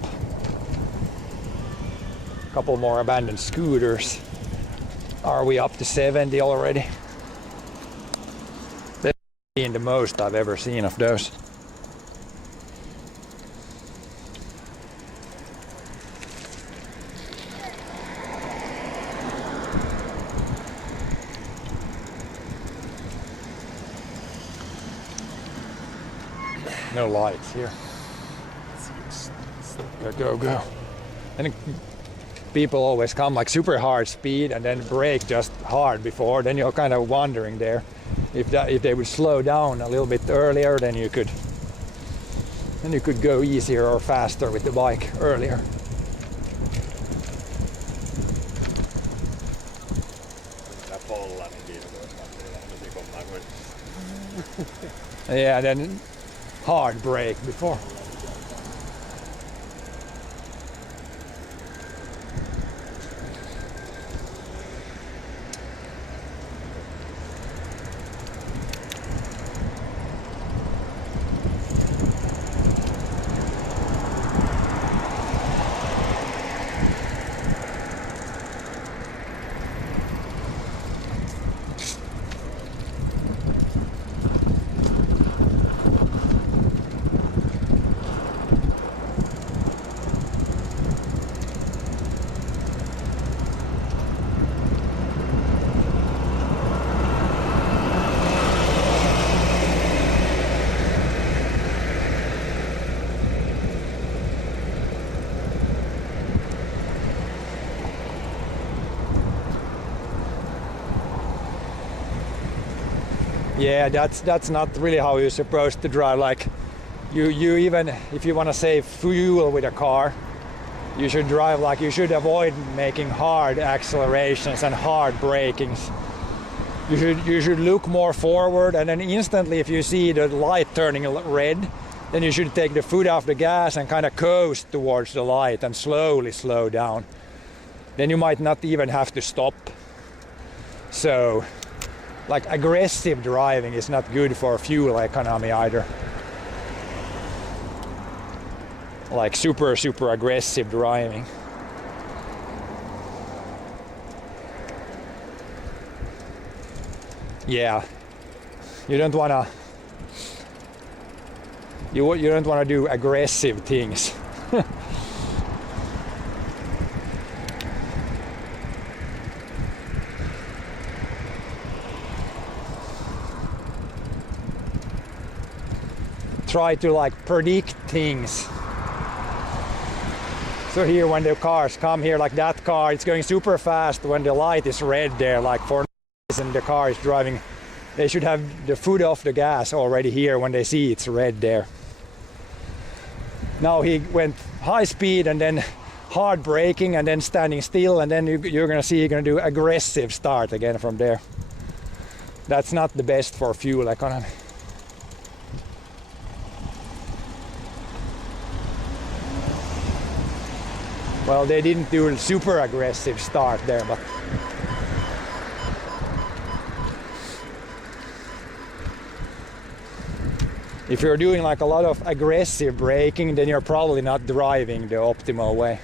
Couple more abandoned scooters. Are we up to 70 already? That's been the most I've ever seen of those. No lights here. Go. And people always come like super hard speed and then brake just hard before. Then you're kind of wondering there if they would slow down a little bit earlier, then you could go easier or faster with the bike earlier. Yeah, then hard brake before. Yeah, that's not really how you're supposed to drive. Like, you even if you want to save fuel with a car, you should drive like you should avoid making hard accelerations and hard brakings. You should look more forward, and then instantly if you see the light turning red, then you should take the foot off the gas and kind of coast towards the light and slowly slow down. Then you might not even have to stop. So, like, aggressive driving is not good for fuel economy either. Like super aggressive driving. Yeah, you don't wanna do aggressive things. Try to like predict things. So here when the cars come here, like that car, it's going super fast when the light is red there, like for and the car is driving, they should have the foot off the gas already here when they see it's red there. Now he went high speed and then hard braking and then standing still, and then you're gonna see you're gonna do aggressive start again from there. That's not the best for fuel economy. Well, they didn't do a super aggressive start there, but if you're doing like a lot of aggressive braking, then you're probably not driving the optimal way.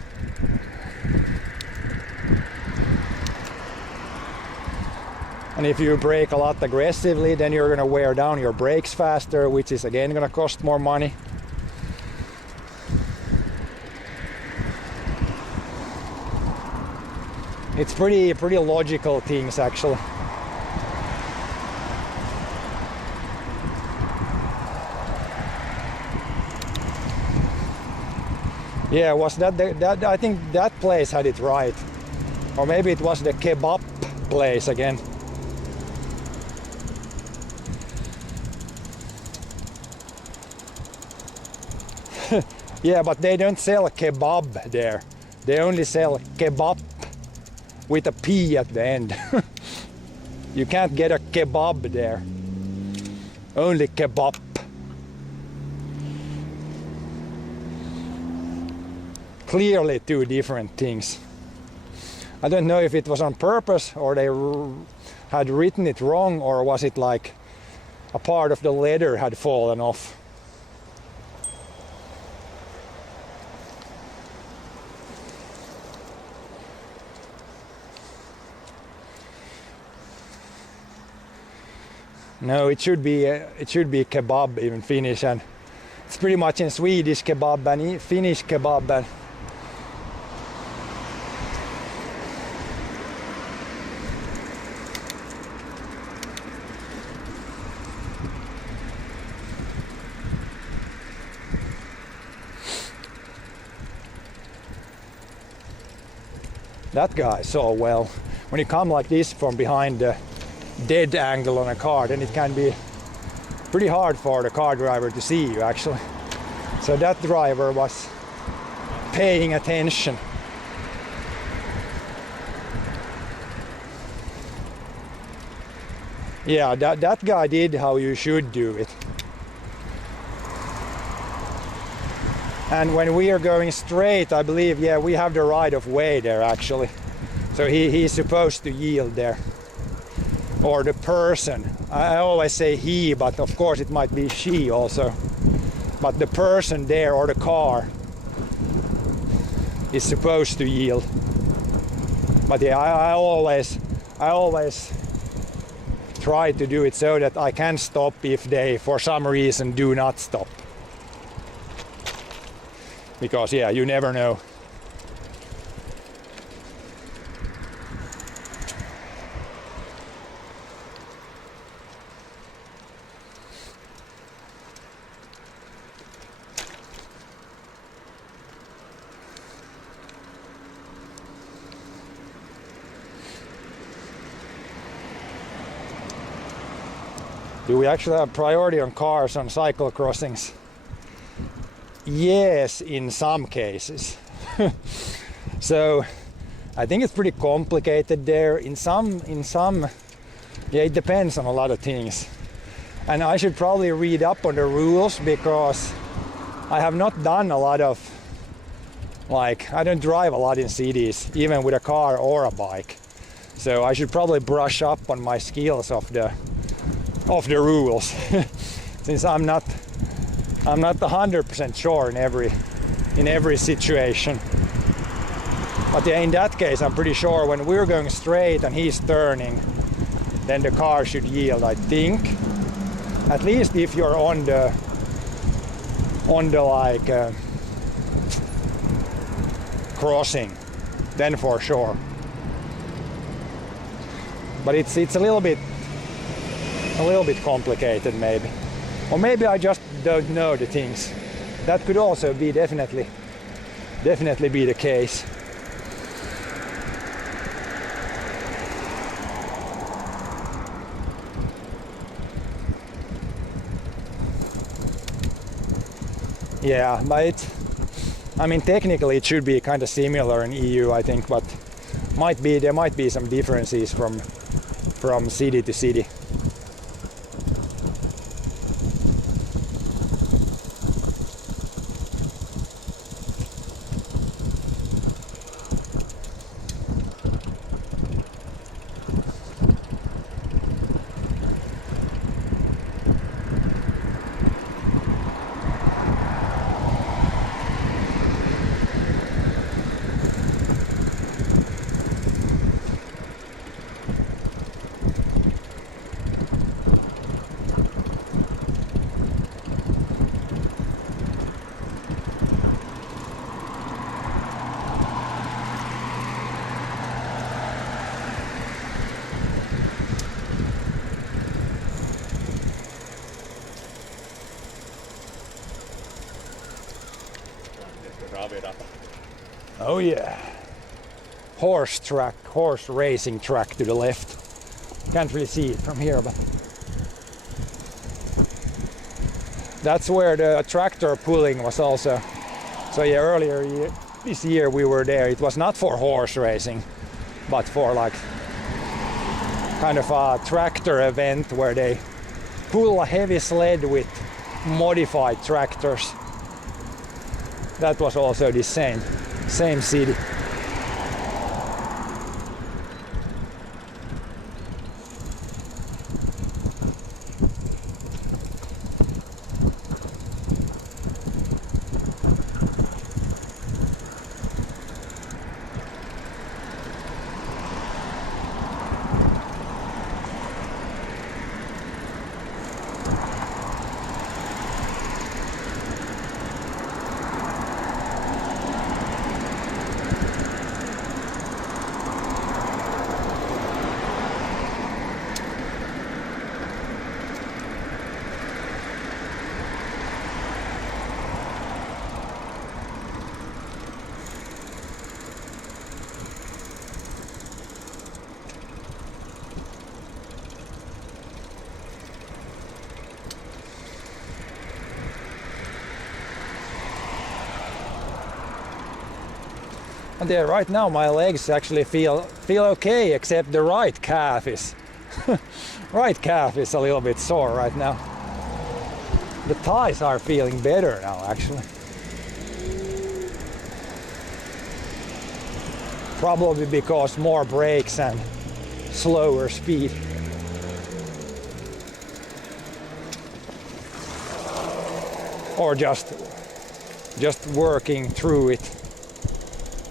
And if you brake a lot aggressively, then you're gonna wear down your brakes faster, which is again gonna cost more money. It's pretty logical things actually. Yeah, was that I think that place had it right. Or maybe it was the kebab place again. Yeah, but they don't sell kebab there. They only sell kebab with a P at the end. You can't get a kebab there. Only kebab. Clearly two different things. I don't know if it was on purpose or they had written it wrong, or was it like a part of the letter had fallen off. No, it should be kebab in Finnish, and it's pretty much in Swedish kebab and Finnish kebab. And that guy saw well. When you come like this from behind the dead angle on a car, then it can be pretty hard for the car driver to see you actually. So that driver was paying attention. Yeah, that guy did how you should do it. And when we are going straight, I believe, yeah, we have the right of way there actually. So he's supposed to yield there. Or the person. I always say he, but of course it might be she also. But the person there or the car is supposed to yield. But yeah, I always try to do it so that I can stop if they for some reason do not stop. Because yeah, you never know. Do we actually have priority on cars on cycle crossings? Yes, in some cases. So I think it's pretty complicated there. In some Yeah, it depends on a lot of things. And I should probably read up on the rules because I have not done a lot of, like, I don't drive a lot in cities, even with a car or a bike. So I should probably brush up on my skills of the rules, since I'm not 100% sure in every situation. But yeah, in that case, I'm pretty sure when we're going straight and he's turning, then the car should yield, I think. At least if you're on the like crossing, then for sure. But it's a little bit complicated maybe. Or maybe I just don't know the things. That could also be definitely be the case. Yeah, but I mean technically it should be kind of similar in EU, I think, but there might be some differences from city to city. Oh yeah. Horse racing track to the left. Can't really see it from here, but that's where the tractor pulling was also. So yeah, earlier this year we were there. It was not for horse racing, but for like kind of a tractor event where they pull a heavy sled with modified tractors. That was also the same city. And there, right now my legs actually feel okay, except the right calf is a little bit sore right now. The thighs are feeling better now actually. Probably because more brakes and slower speed. Or just working through it.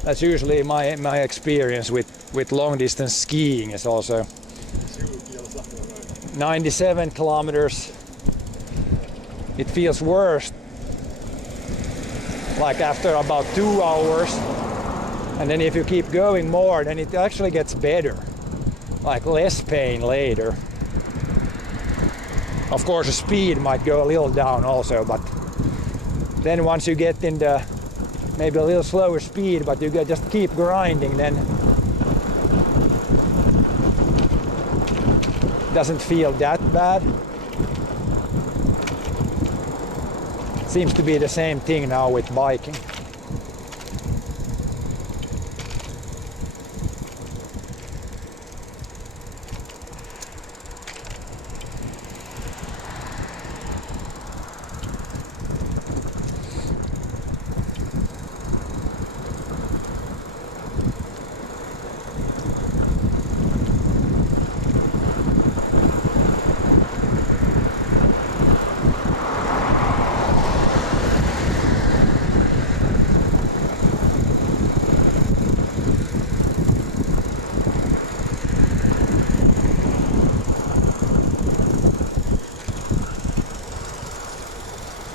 That's usually my experience with long distance skiing is also 97 kilometers. It feels worse like after about 2 hours, and then if you keep going more, then it actually gets better, like less pain later. Of course the speed might go a little down also, but then once you get in the maybe a little slower speed, but you just keep grinding, then it doesn't feel that bad. Seems to be the same thing now with biking.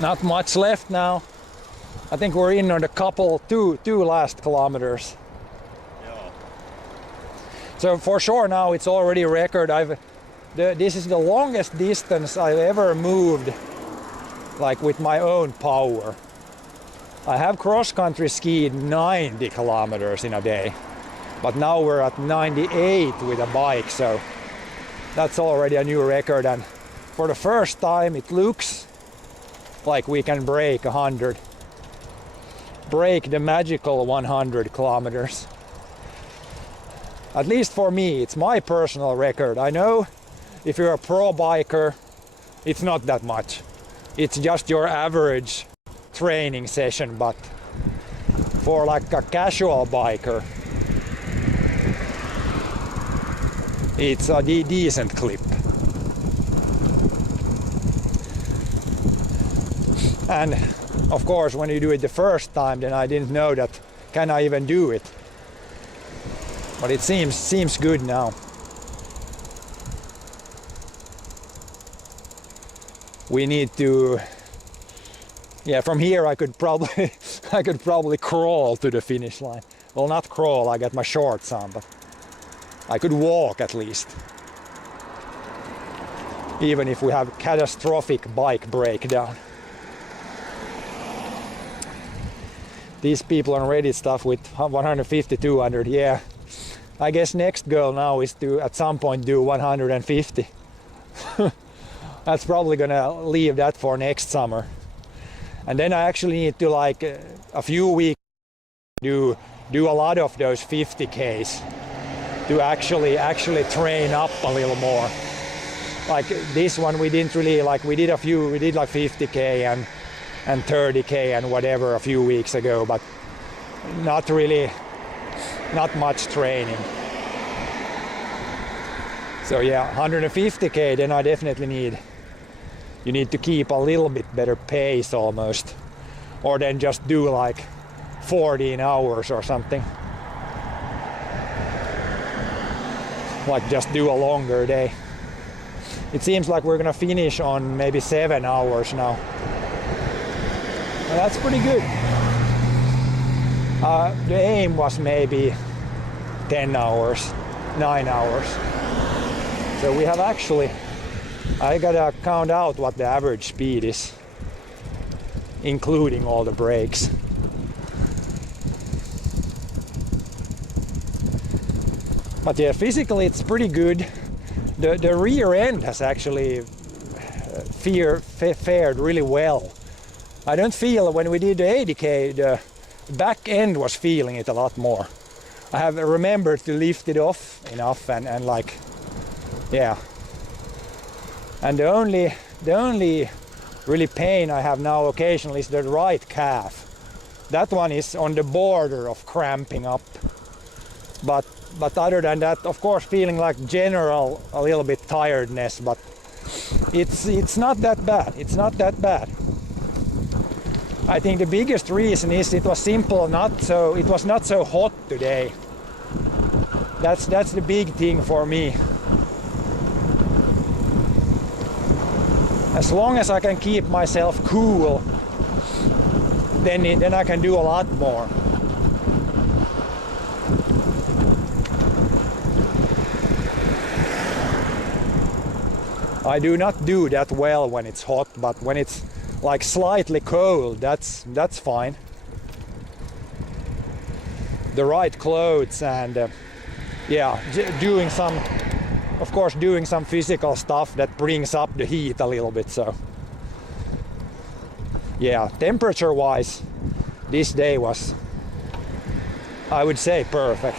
Not much left now. I think we're in on the two last kilometers. Joo. So for sure now it's already a record. This is the longest distance I've ever moved, like with my own power. I have cross-country skied 90 kilometers in a day, but now we're at 98 with a bike, so that's already a new record. And for the first time it looks like we can break 100. Break the magical 100 kilometers. At least for me, it's my personal record. I know if you're a pro biker, it's not that much. It's just your average training session, but for like a casual biker, it's a decent clip. And of course, when you do it the first time, then I didn't know that can I even do it. But it seems good now. We need to, yeah, from here I could probably crawl to the finish line. Well, not crawl, I got my shorts on, but I could walk at least. Even if we have catastrophic bike breakdown. These people on Reddit stuff with 150, 200, yeah. I guess next goal now is to at some point do 150. That's probably gonna leave that for next summer. And then I actually need to like a few weeks do a lot of those 50Ks to actually train up a little more. Like this one we didn't really like, we did like 50K and 30K and whatever a few weeks ago, but not much training. So yeah, 150K, then I definitely you need to keep a little bit better pace almost, or then just do like 14 hours or something. Like just do a longer day. It seems like we're gonna finish on maybe 7 hours now. Well, that's pretty good. The aim was maybe 10 hours, 9 hours. So we have actually, I gotta count out what the average speed is, including all the brakes. But yeah, physically it's pretty good. The rear end has actually fared really well. I don't feel, when we did the 80K, the back end was feeling it a lot more. I have remembered to lift it off enough and like, yeah. And the only really pain I have now occasionally is the right calf. That one is on the border of cramping up. But other than that, of course, feeling like general a little bit tiredness, but it's not that bad. It's not that bad. I think the biggest reason is it was simple, it was not so hot today. That's the big thing for me. As long as I can keep myself cool, then I can do a lot more. I do not do that well when it's hot, but when it's like slightly cold, that's fine. The right clothes and yeah, doing some physical stuff that brings up the heat a little bit. So yeah, temperature wise, this day was, I would say, perfect.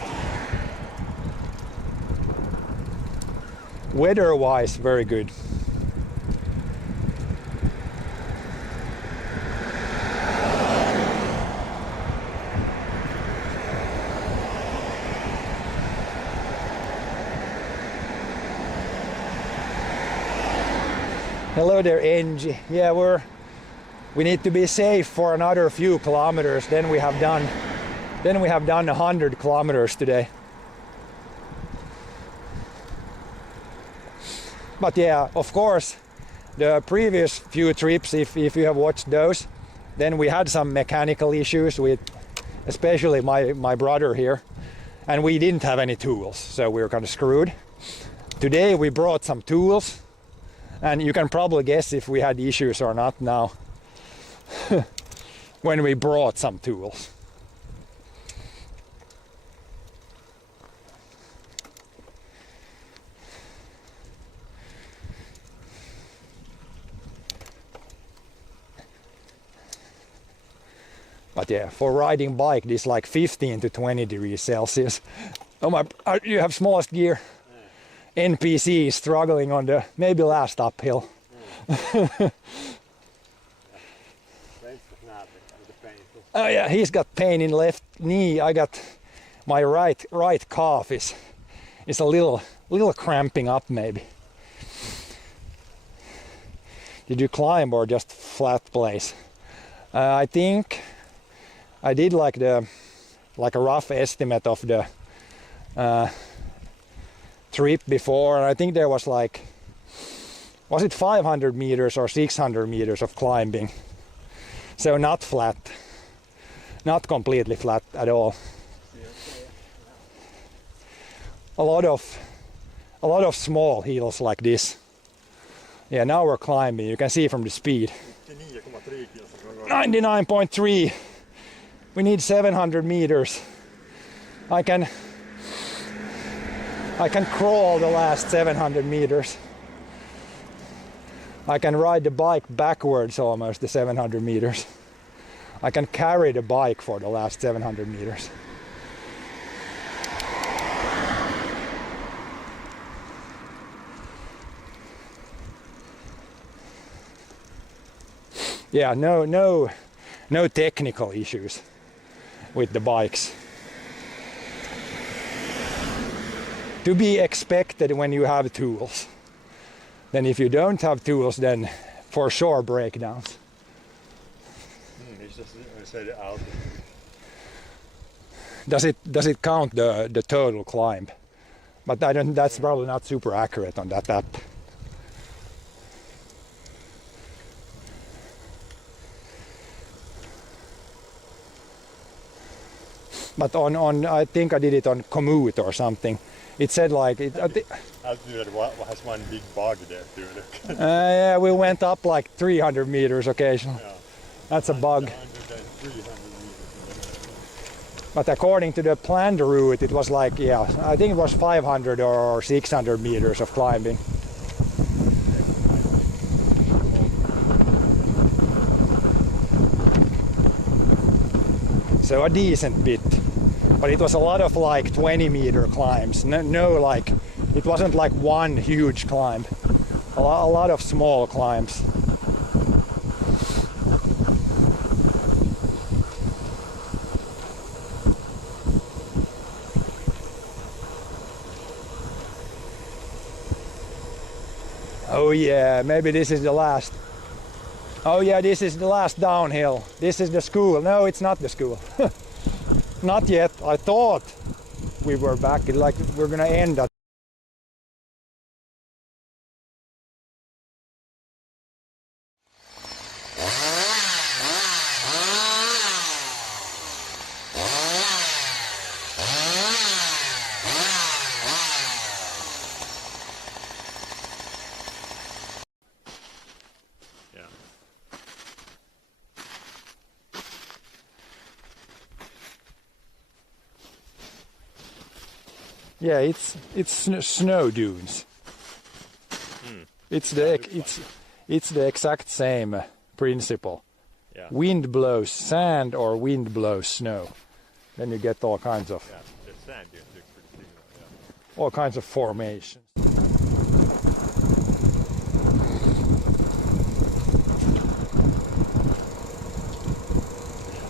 Weather wise, very good. Hello there, Angie. Yeah, we need to be safe for another few kilometers. Then we have done 100 kilometers today. But yeah, of course, The previous few trips, if you have watched those, then we had some mechanical issues with especially my brother here, and we didn't have any tools, so we were kind of screwed. Today we brought some tools, and you can probably guess if we had issues or not now when we brought some tools. But yeah, for riding bike, this like 15 to 20 degrees Celsius. Oh my, you have smallest gear. NPC is struggling on the maybe last uphill. Oh yeah, he's got pain in left knee. I got my right calf is a little cramping up maybe. Did you climb or just flat place? I think I did like a rough estimate of the trip before, and I think there was like, was it 500 meters or 600 meters of climbing? So not flat, not completely flat at all. A lot of small hills like this. Yeah, now we're climbing. You can see from the speed. 99.3. We need 700 meters. I can crawl the last 700 meters. I can ride the bike backwards almost the 700 meters. I can carry the bike for the last 700 meters. Yeah, no technical issues with the bikes. To be expected when you have tools. Then if you don't have tools, then for sure breakdowns. Does it count the total climb? But I don't. That's probably not super accurate on that app. But on I think I did it on Komoot or something. It said like it. Has one big bug there too. Yeah, we went up like 300 meters occasionally. Yeah. That's a bug. 100 and 300 meters. But according to the planned route, it was like, yeah, I think it was 500 or 600 meters of climbing. So a decent bit. But it was a lot of like 20-meter climbs. No, like, it wasn't like one huge climb. A lot of small climbs. Oh yeah, maybe this is the last. Oh yeah, this is the last downhill. This is the school. No, it's not the school. Not yet. I thought we were back. Like we're gonna end at. Yeah, it's snow dunes. It's the exact same principle. Yeah. Wind blows sand or wind blows snow. Then you get all kinds of The sand dunes look pretty similar. Yeah. all kinds of formations.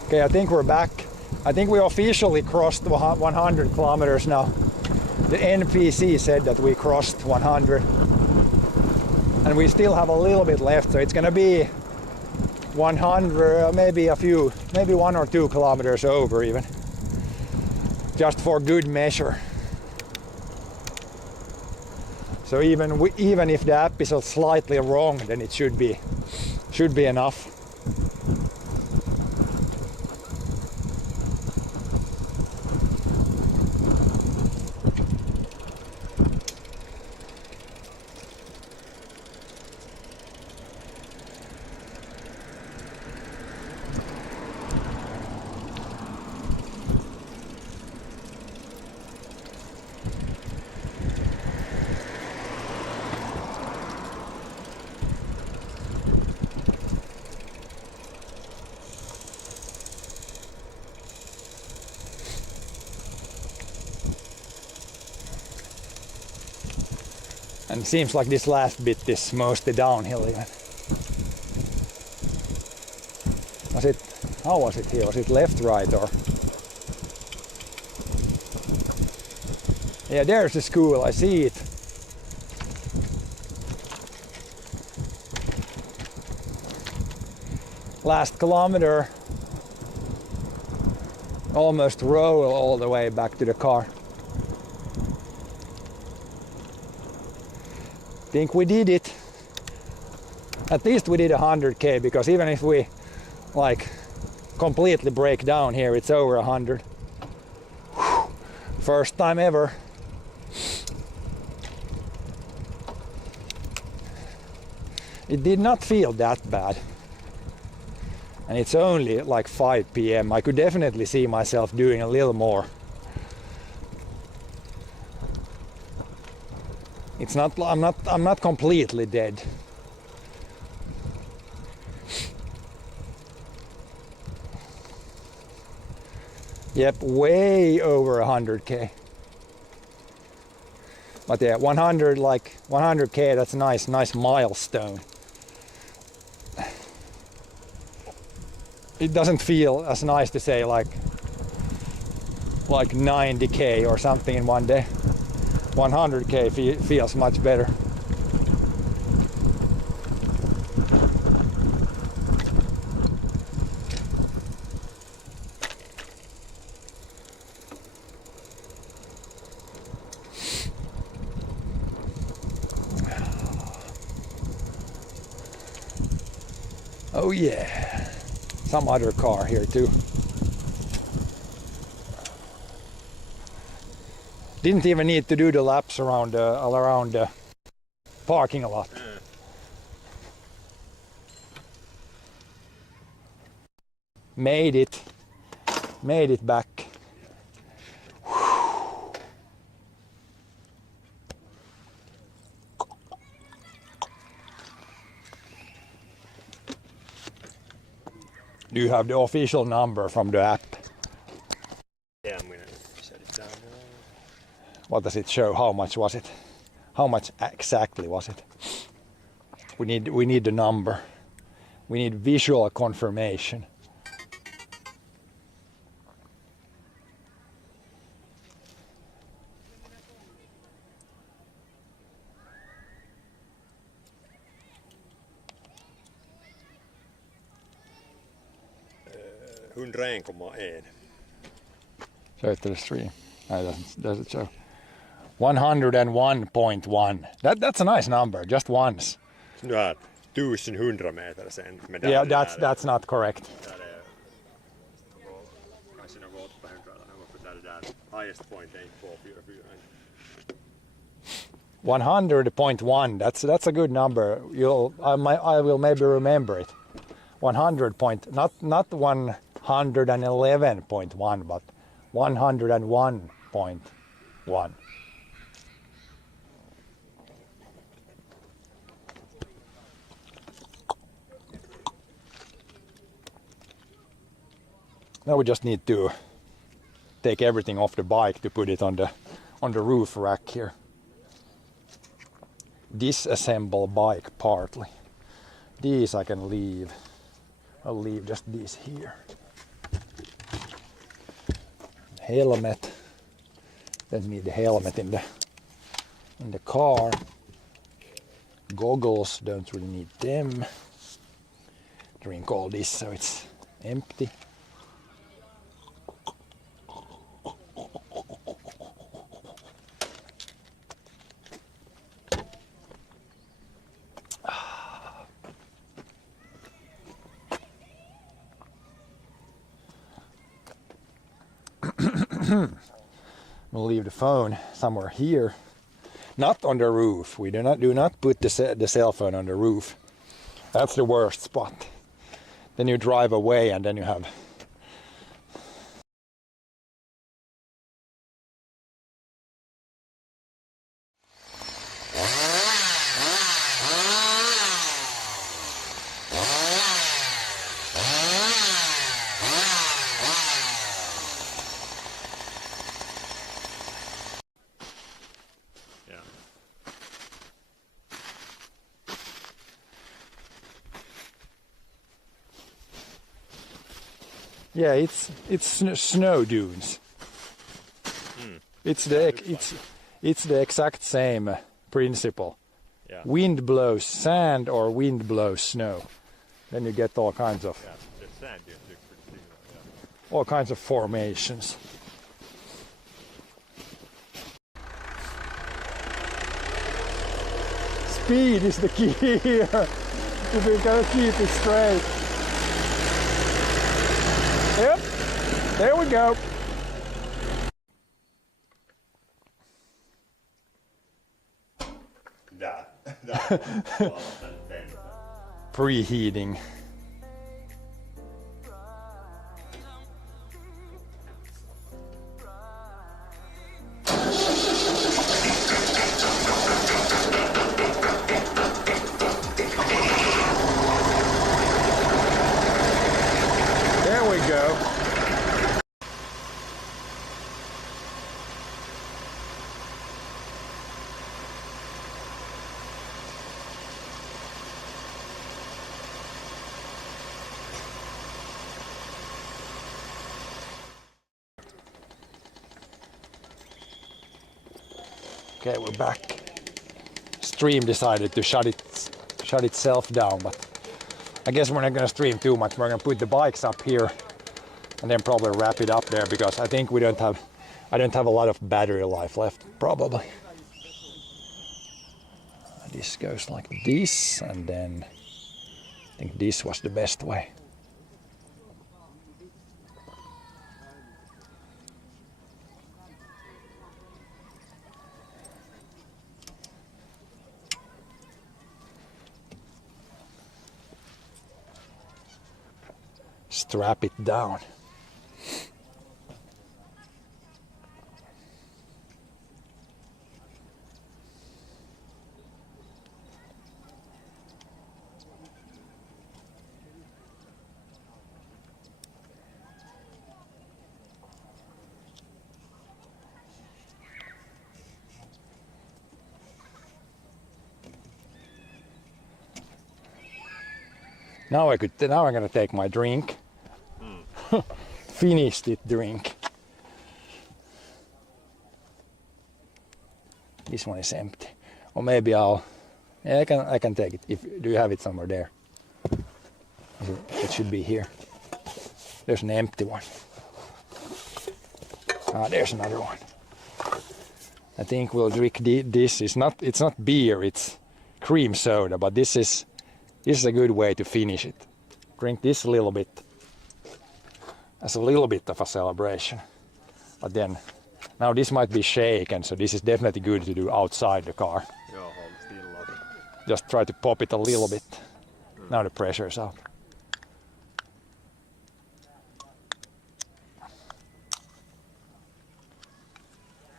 Okay, I think we're back. I think we officially crossed 100 kilometers now. The NPC said that we crossed 100. And we still have a little bit left, so it's gonna be 100, maybe 1 or 2 kilometers over even. Just for good measure. So even if the app is slightly wrong, then it should be enough. And it seems like this last bit is mostly downhill even. How was it here? Was it left, right, or? Yeah, there's the school, I see it. Last kilometer, almost roll all the way back to the car. Think we did it. At least we did 100k, because even if we like completely break down here, it's over 100. Whew. First time ever. It did not feel that bad. And it's only like 5 p.m. I could definitely see myself doing a little more. It's not, I'm not completely dead. Yep, way over 100k. But yeah, 100k, that's a nice milestone. It doesn't feel as nice to say like 90k or something in one day. 100k feels much better. Oh yeah, some other car here too. Didn't even need to do the laps around the parking lot. Made it back. Do you have the official number from the app? Yeah, I'm gonna set it down. What does it show? How much was it? How much exactly was it? We need the number. We need visual confirmation. Hundra 1,1. Show it to the stream. No, it doesn't show. 101.1. That's a nice number, just once. Nu har 1100 meter sen. Yeah, that's not correct. Där är kanske något 800 eller något, för där highest point är 244. 100.1. That's a good number. I will maybe remember it. 100 point, not 111.1, but 101.1. Now we just need to take everything off the bike to put it on the roof rack here. Disassemble bike partly. These I can leave. I'll leave just these here. Helmet. Don't need the helmet in the car. Goggles, don't really need them. Drink all this so it's empty. We'll leave the phone somewhere here. Not on the roof. We do not put the cell phone on the roof. That's the worst spot. Then you drive away and then you have... Yeah. Yeah, it's snow dunes. It's the exact same principle. Yeah. Wind blows sand or wind blows snow. Then you get all kinds of Yeah. The sand dunes look pretty similar. Yeah. all kinds of formations. Speed is the key here. If you're gonna keep it straight. Yep. There we go. Preheating. There we go. Okay, we're back. Stream decided to shut itself down, but I guess we're not gonna stream too much. We're gonna put the bikes up here and then probably wrap it up there because I think I don't have a lot of battery life left, probably. This goes like this, and then I think this was the best way. Strap it down. Now I'm gonna take my drink. Finished it drink. This one is empty. Or maybe I can take it. Do you have it somewhere there? It should be here. There's an empty one. There's another one. I think we'll drink this. It's not beer, it's cream soda, but this is a good way to finish it. Drink this a little bit as a little bit of a celebration. But then, now this might be shaken, so this is definitely good to do outside the car. Joo, hold still up. Just try to pop it a little bit. Now the pressure's out.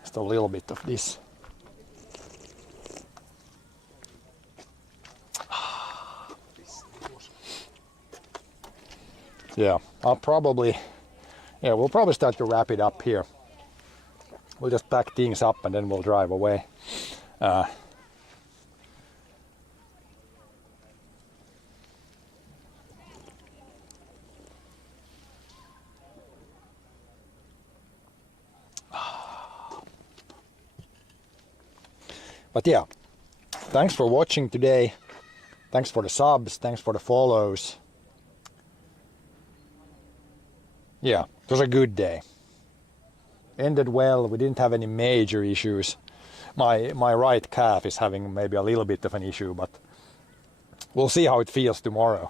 Just a little bit of this. Yeah, we'll probably start to wrap it up here. We'll just pack things up and then we'll drive away. But yeah, thanks for watching today. Thanks for the subs, thanks for the follows. Yeah, it was a good day. Ended well, we didn't have any major issues. My right calf is having maybe a little bit of an issue, but we'll see how it feels tomorrow.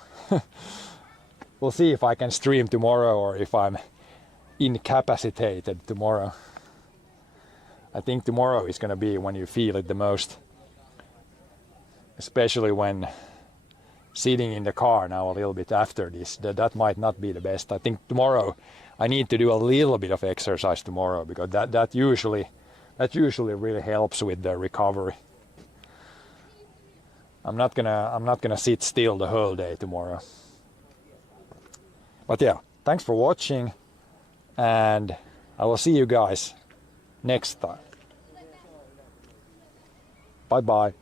We'll see if I can stream tomorrow or if I'm incapacitated tomorrow. I think tomorrow is going to be when you feel it the most, especially when sitting in the car now a little bit after this. That might not be the best. I think tomorrow I need to do a little bit of exercise tomorrow, because that usually really helps with the recovery. I'm not gonna sit still the whole day tomorrow. But yeah, thanks for watching, and I will see you guys next time. Bye bye.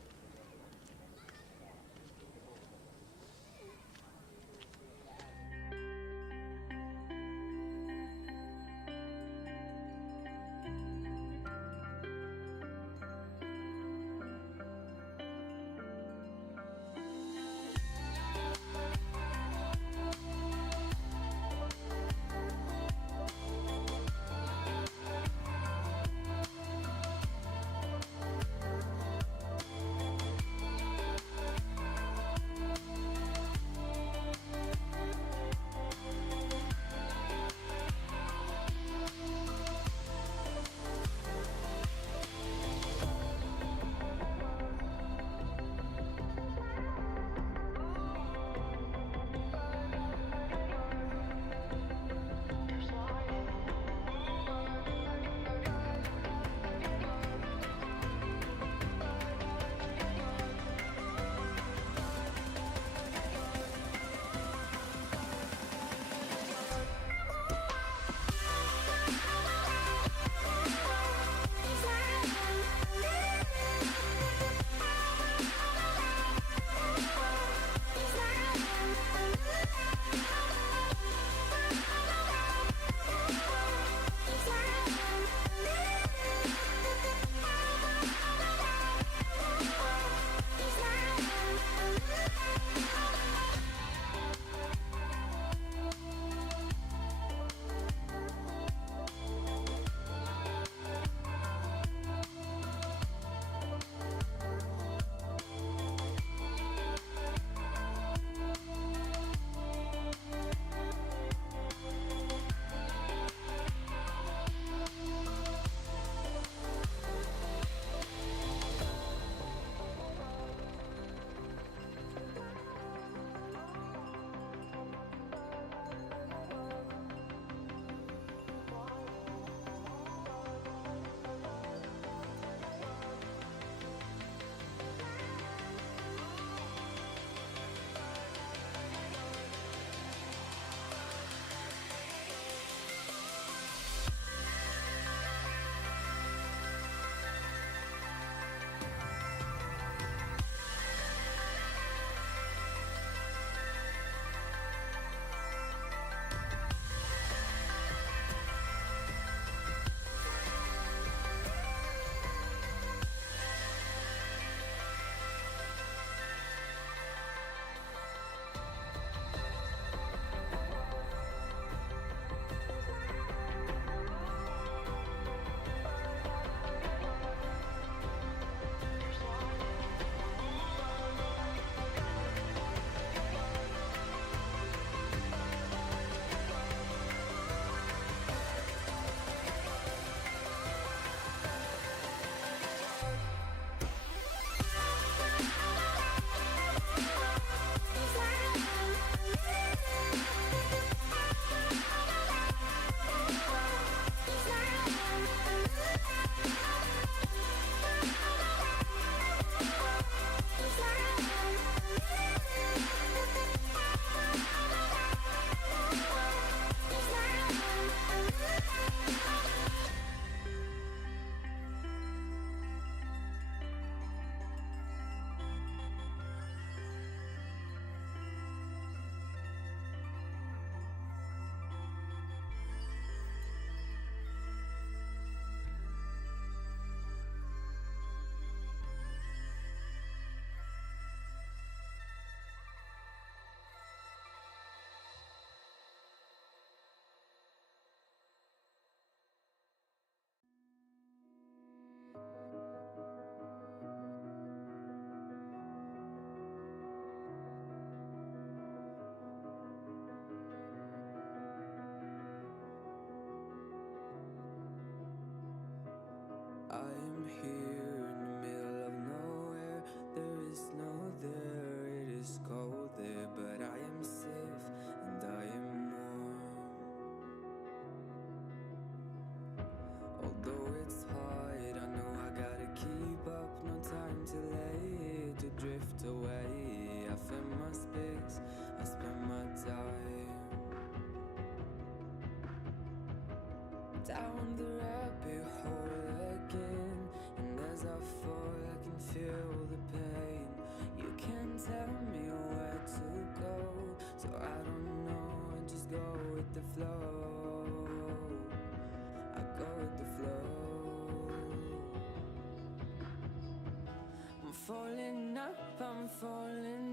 flow. I go with the flow. I'm falling up, I'm falling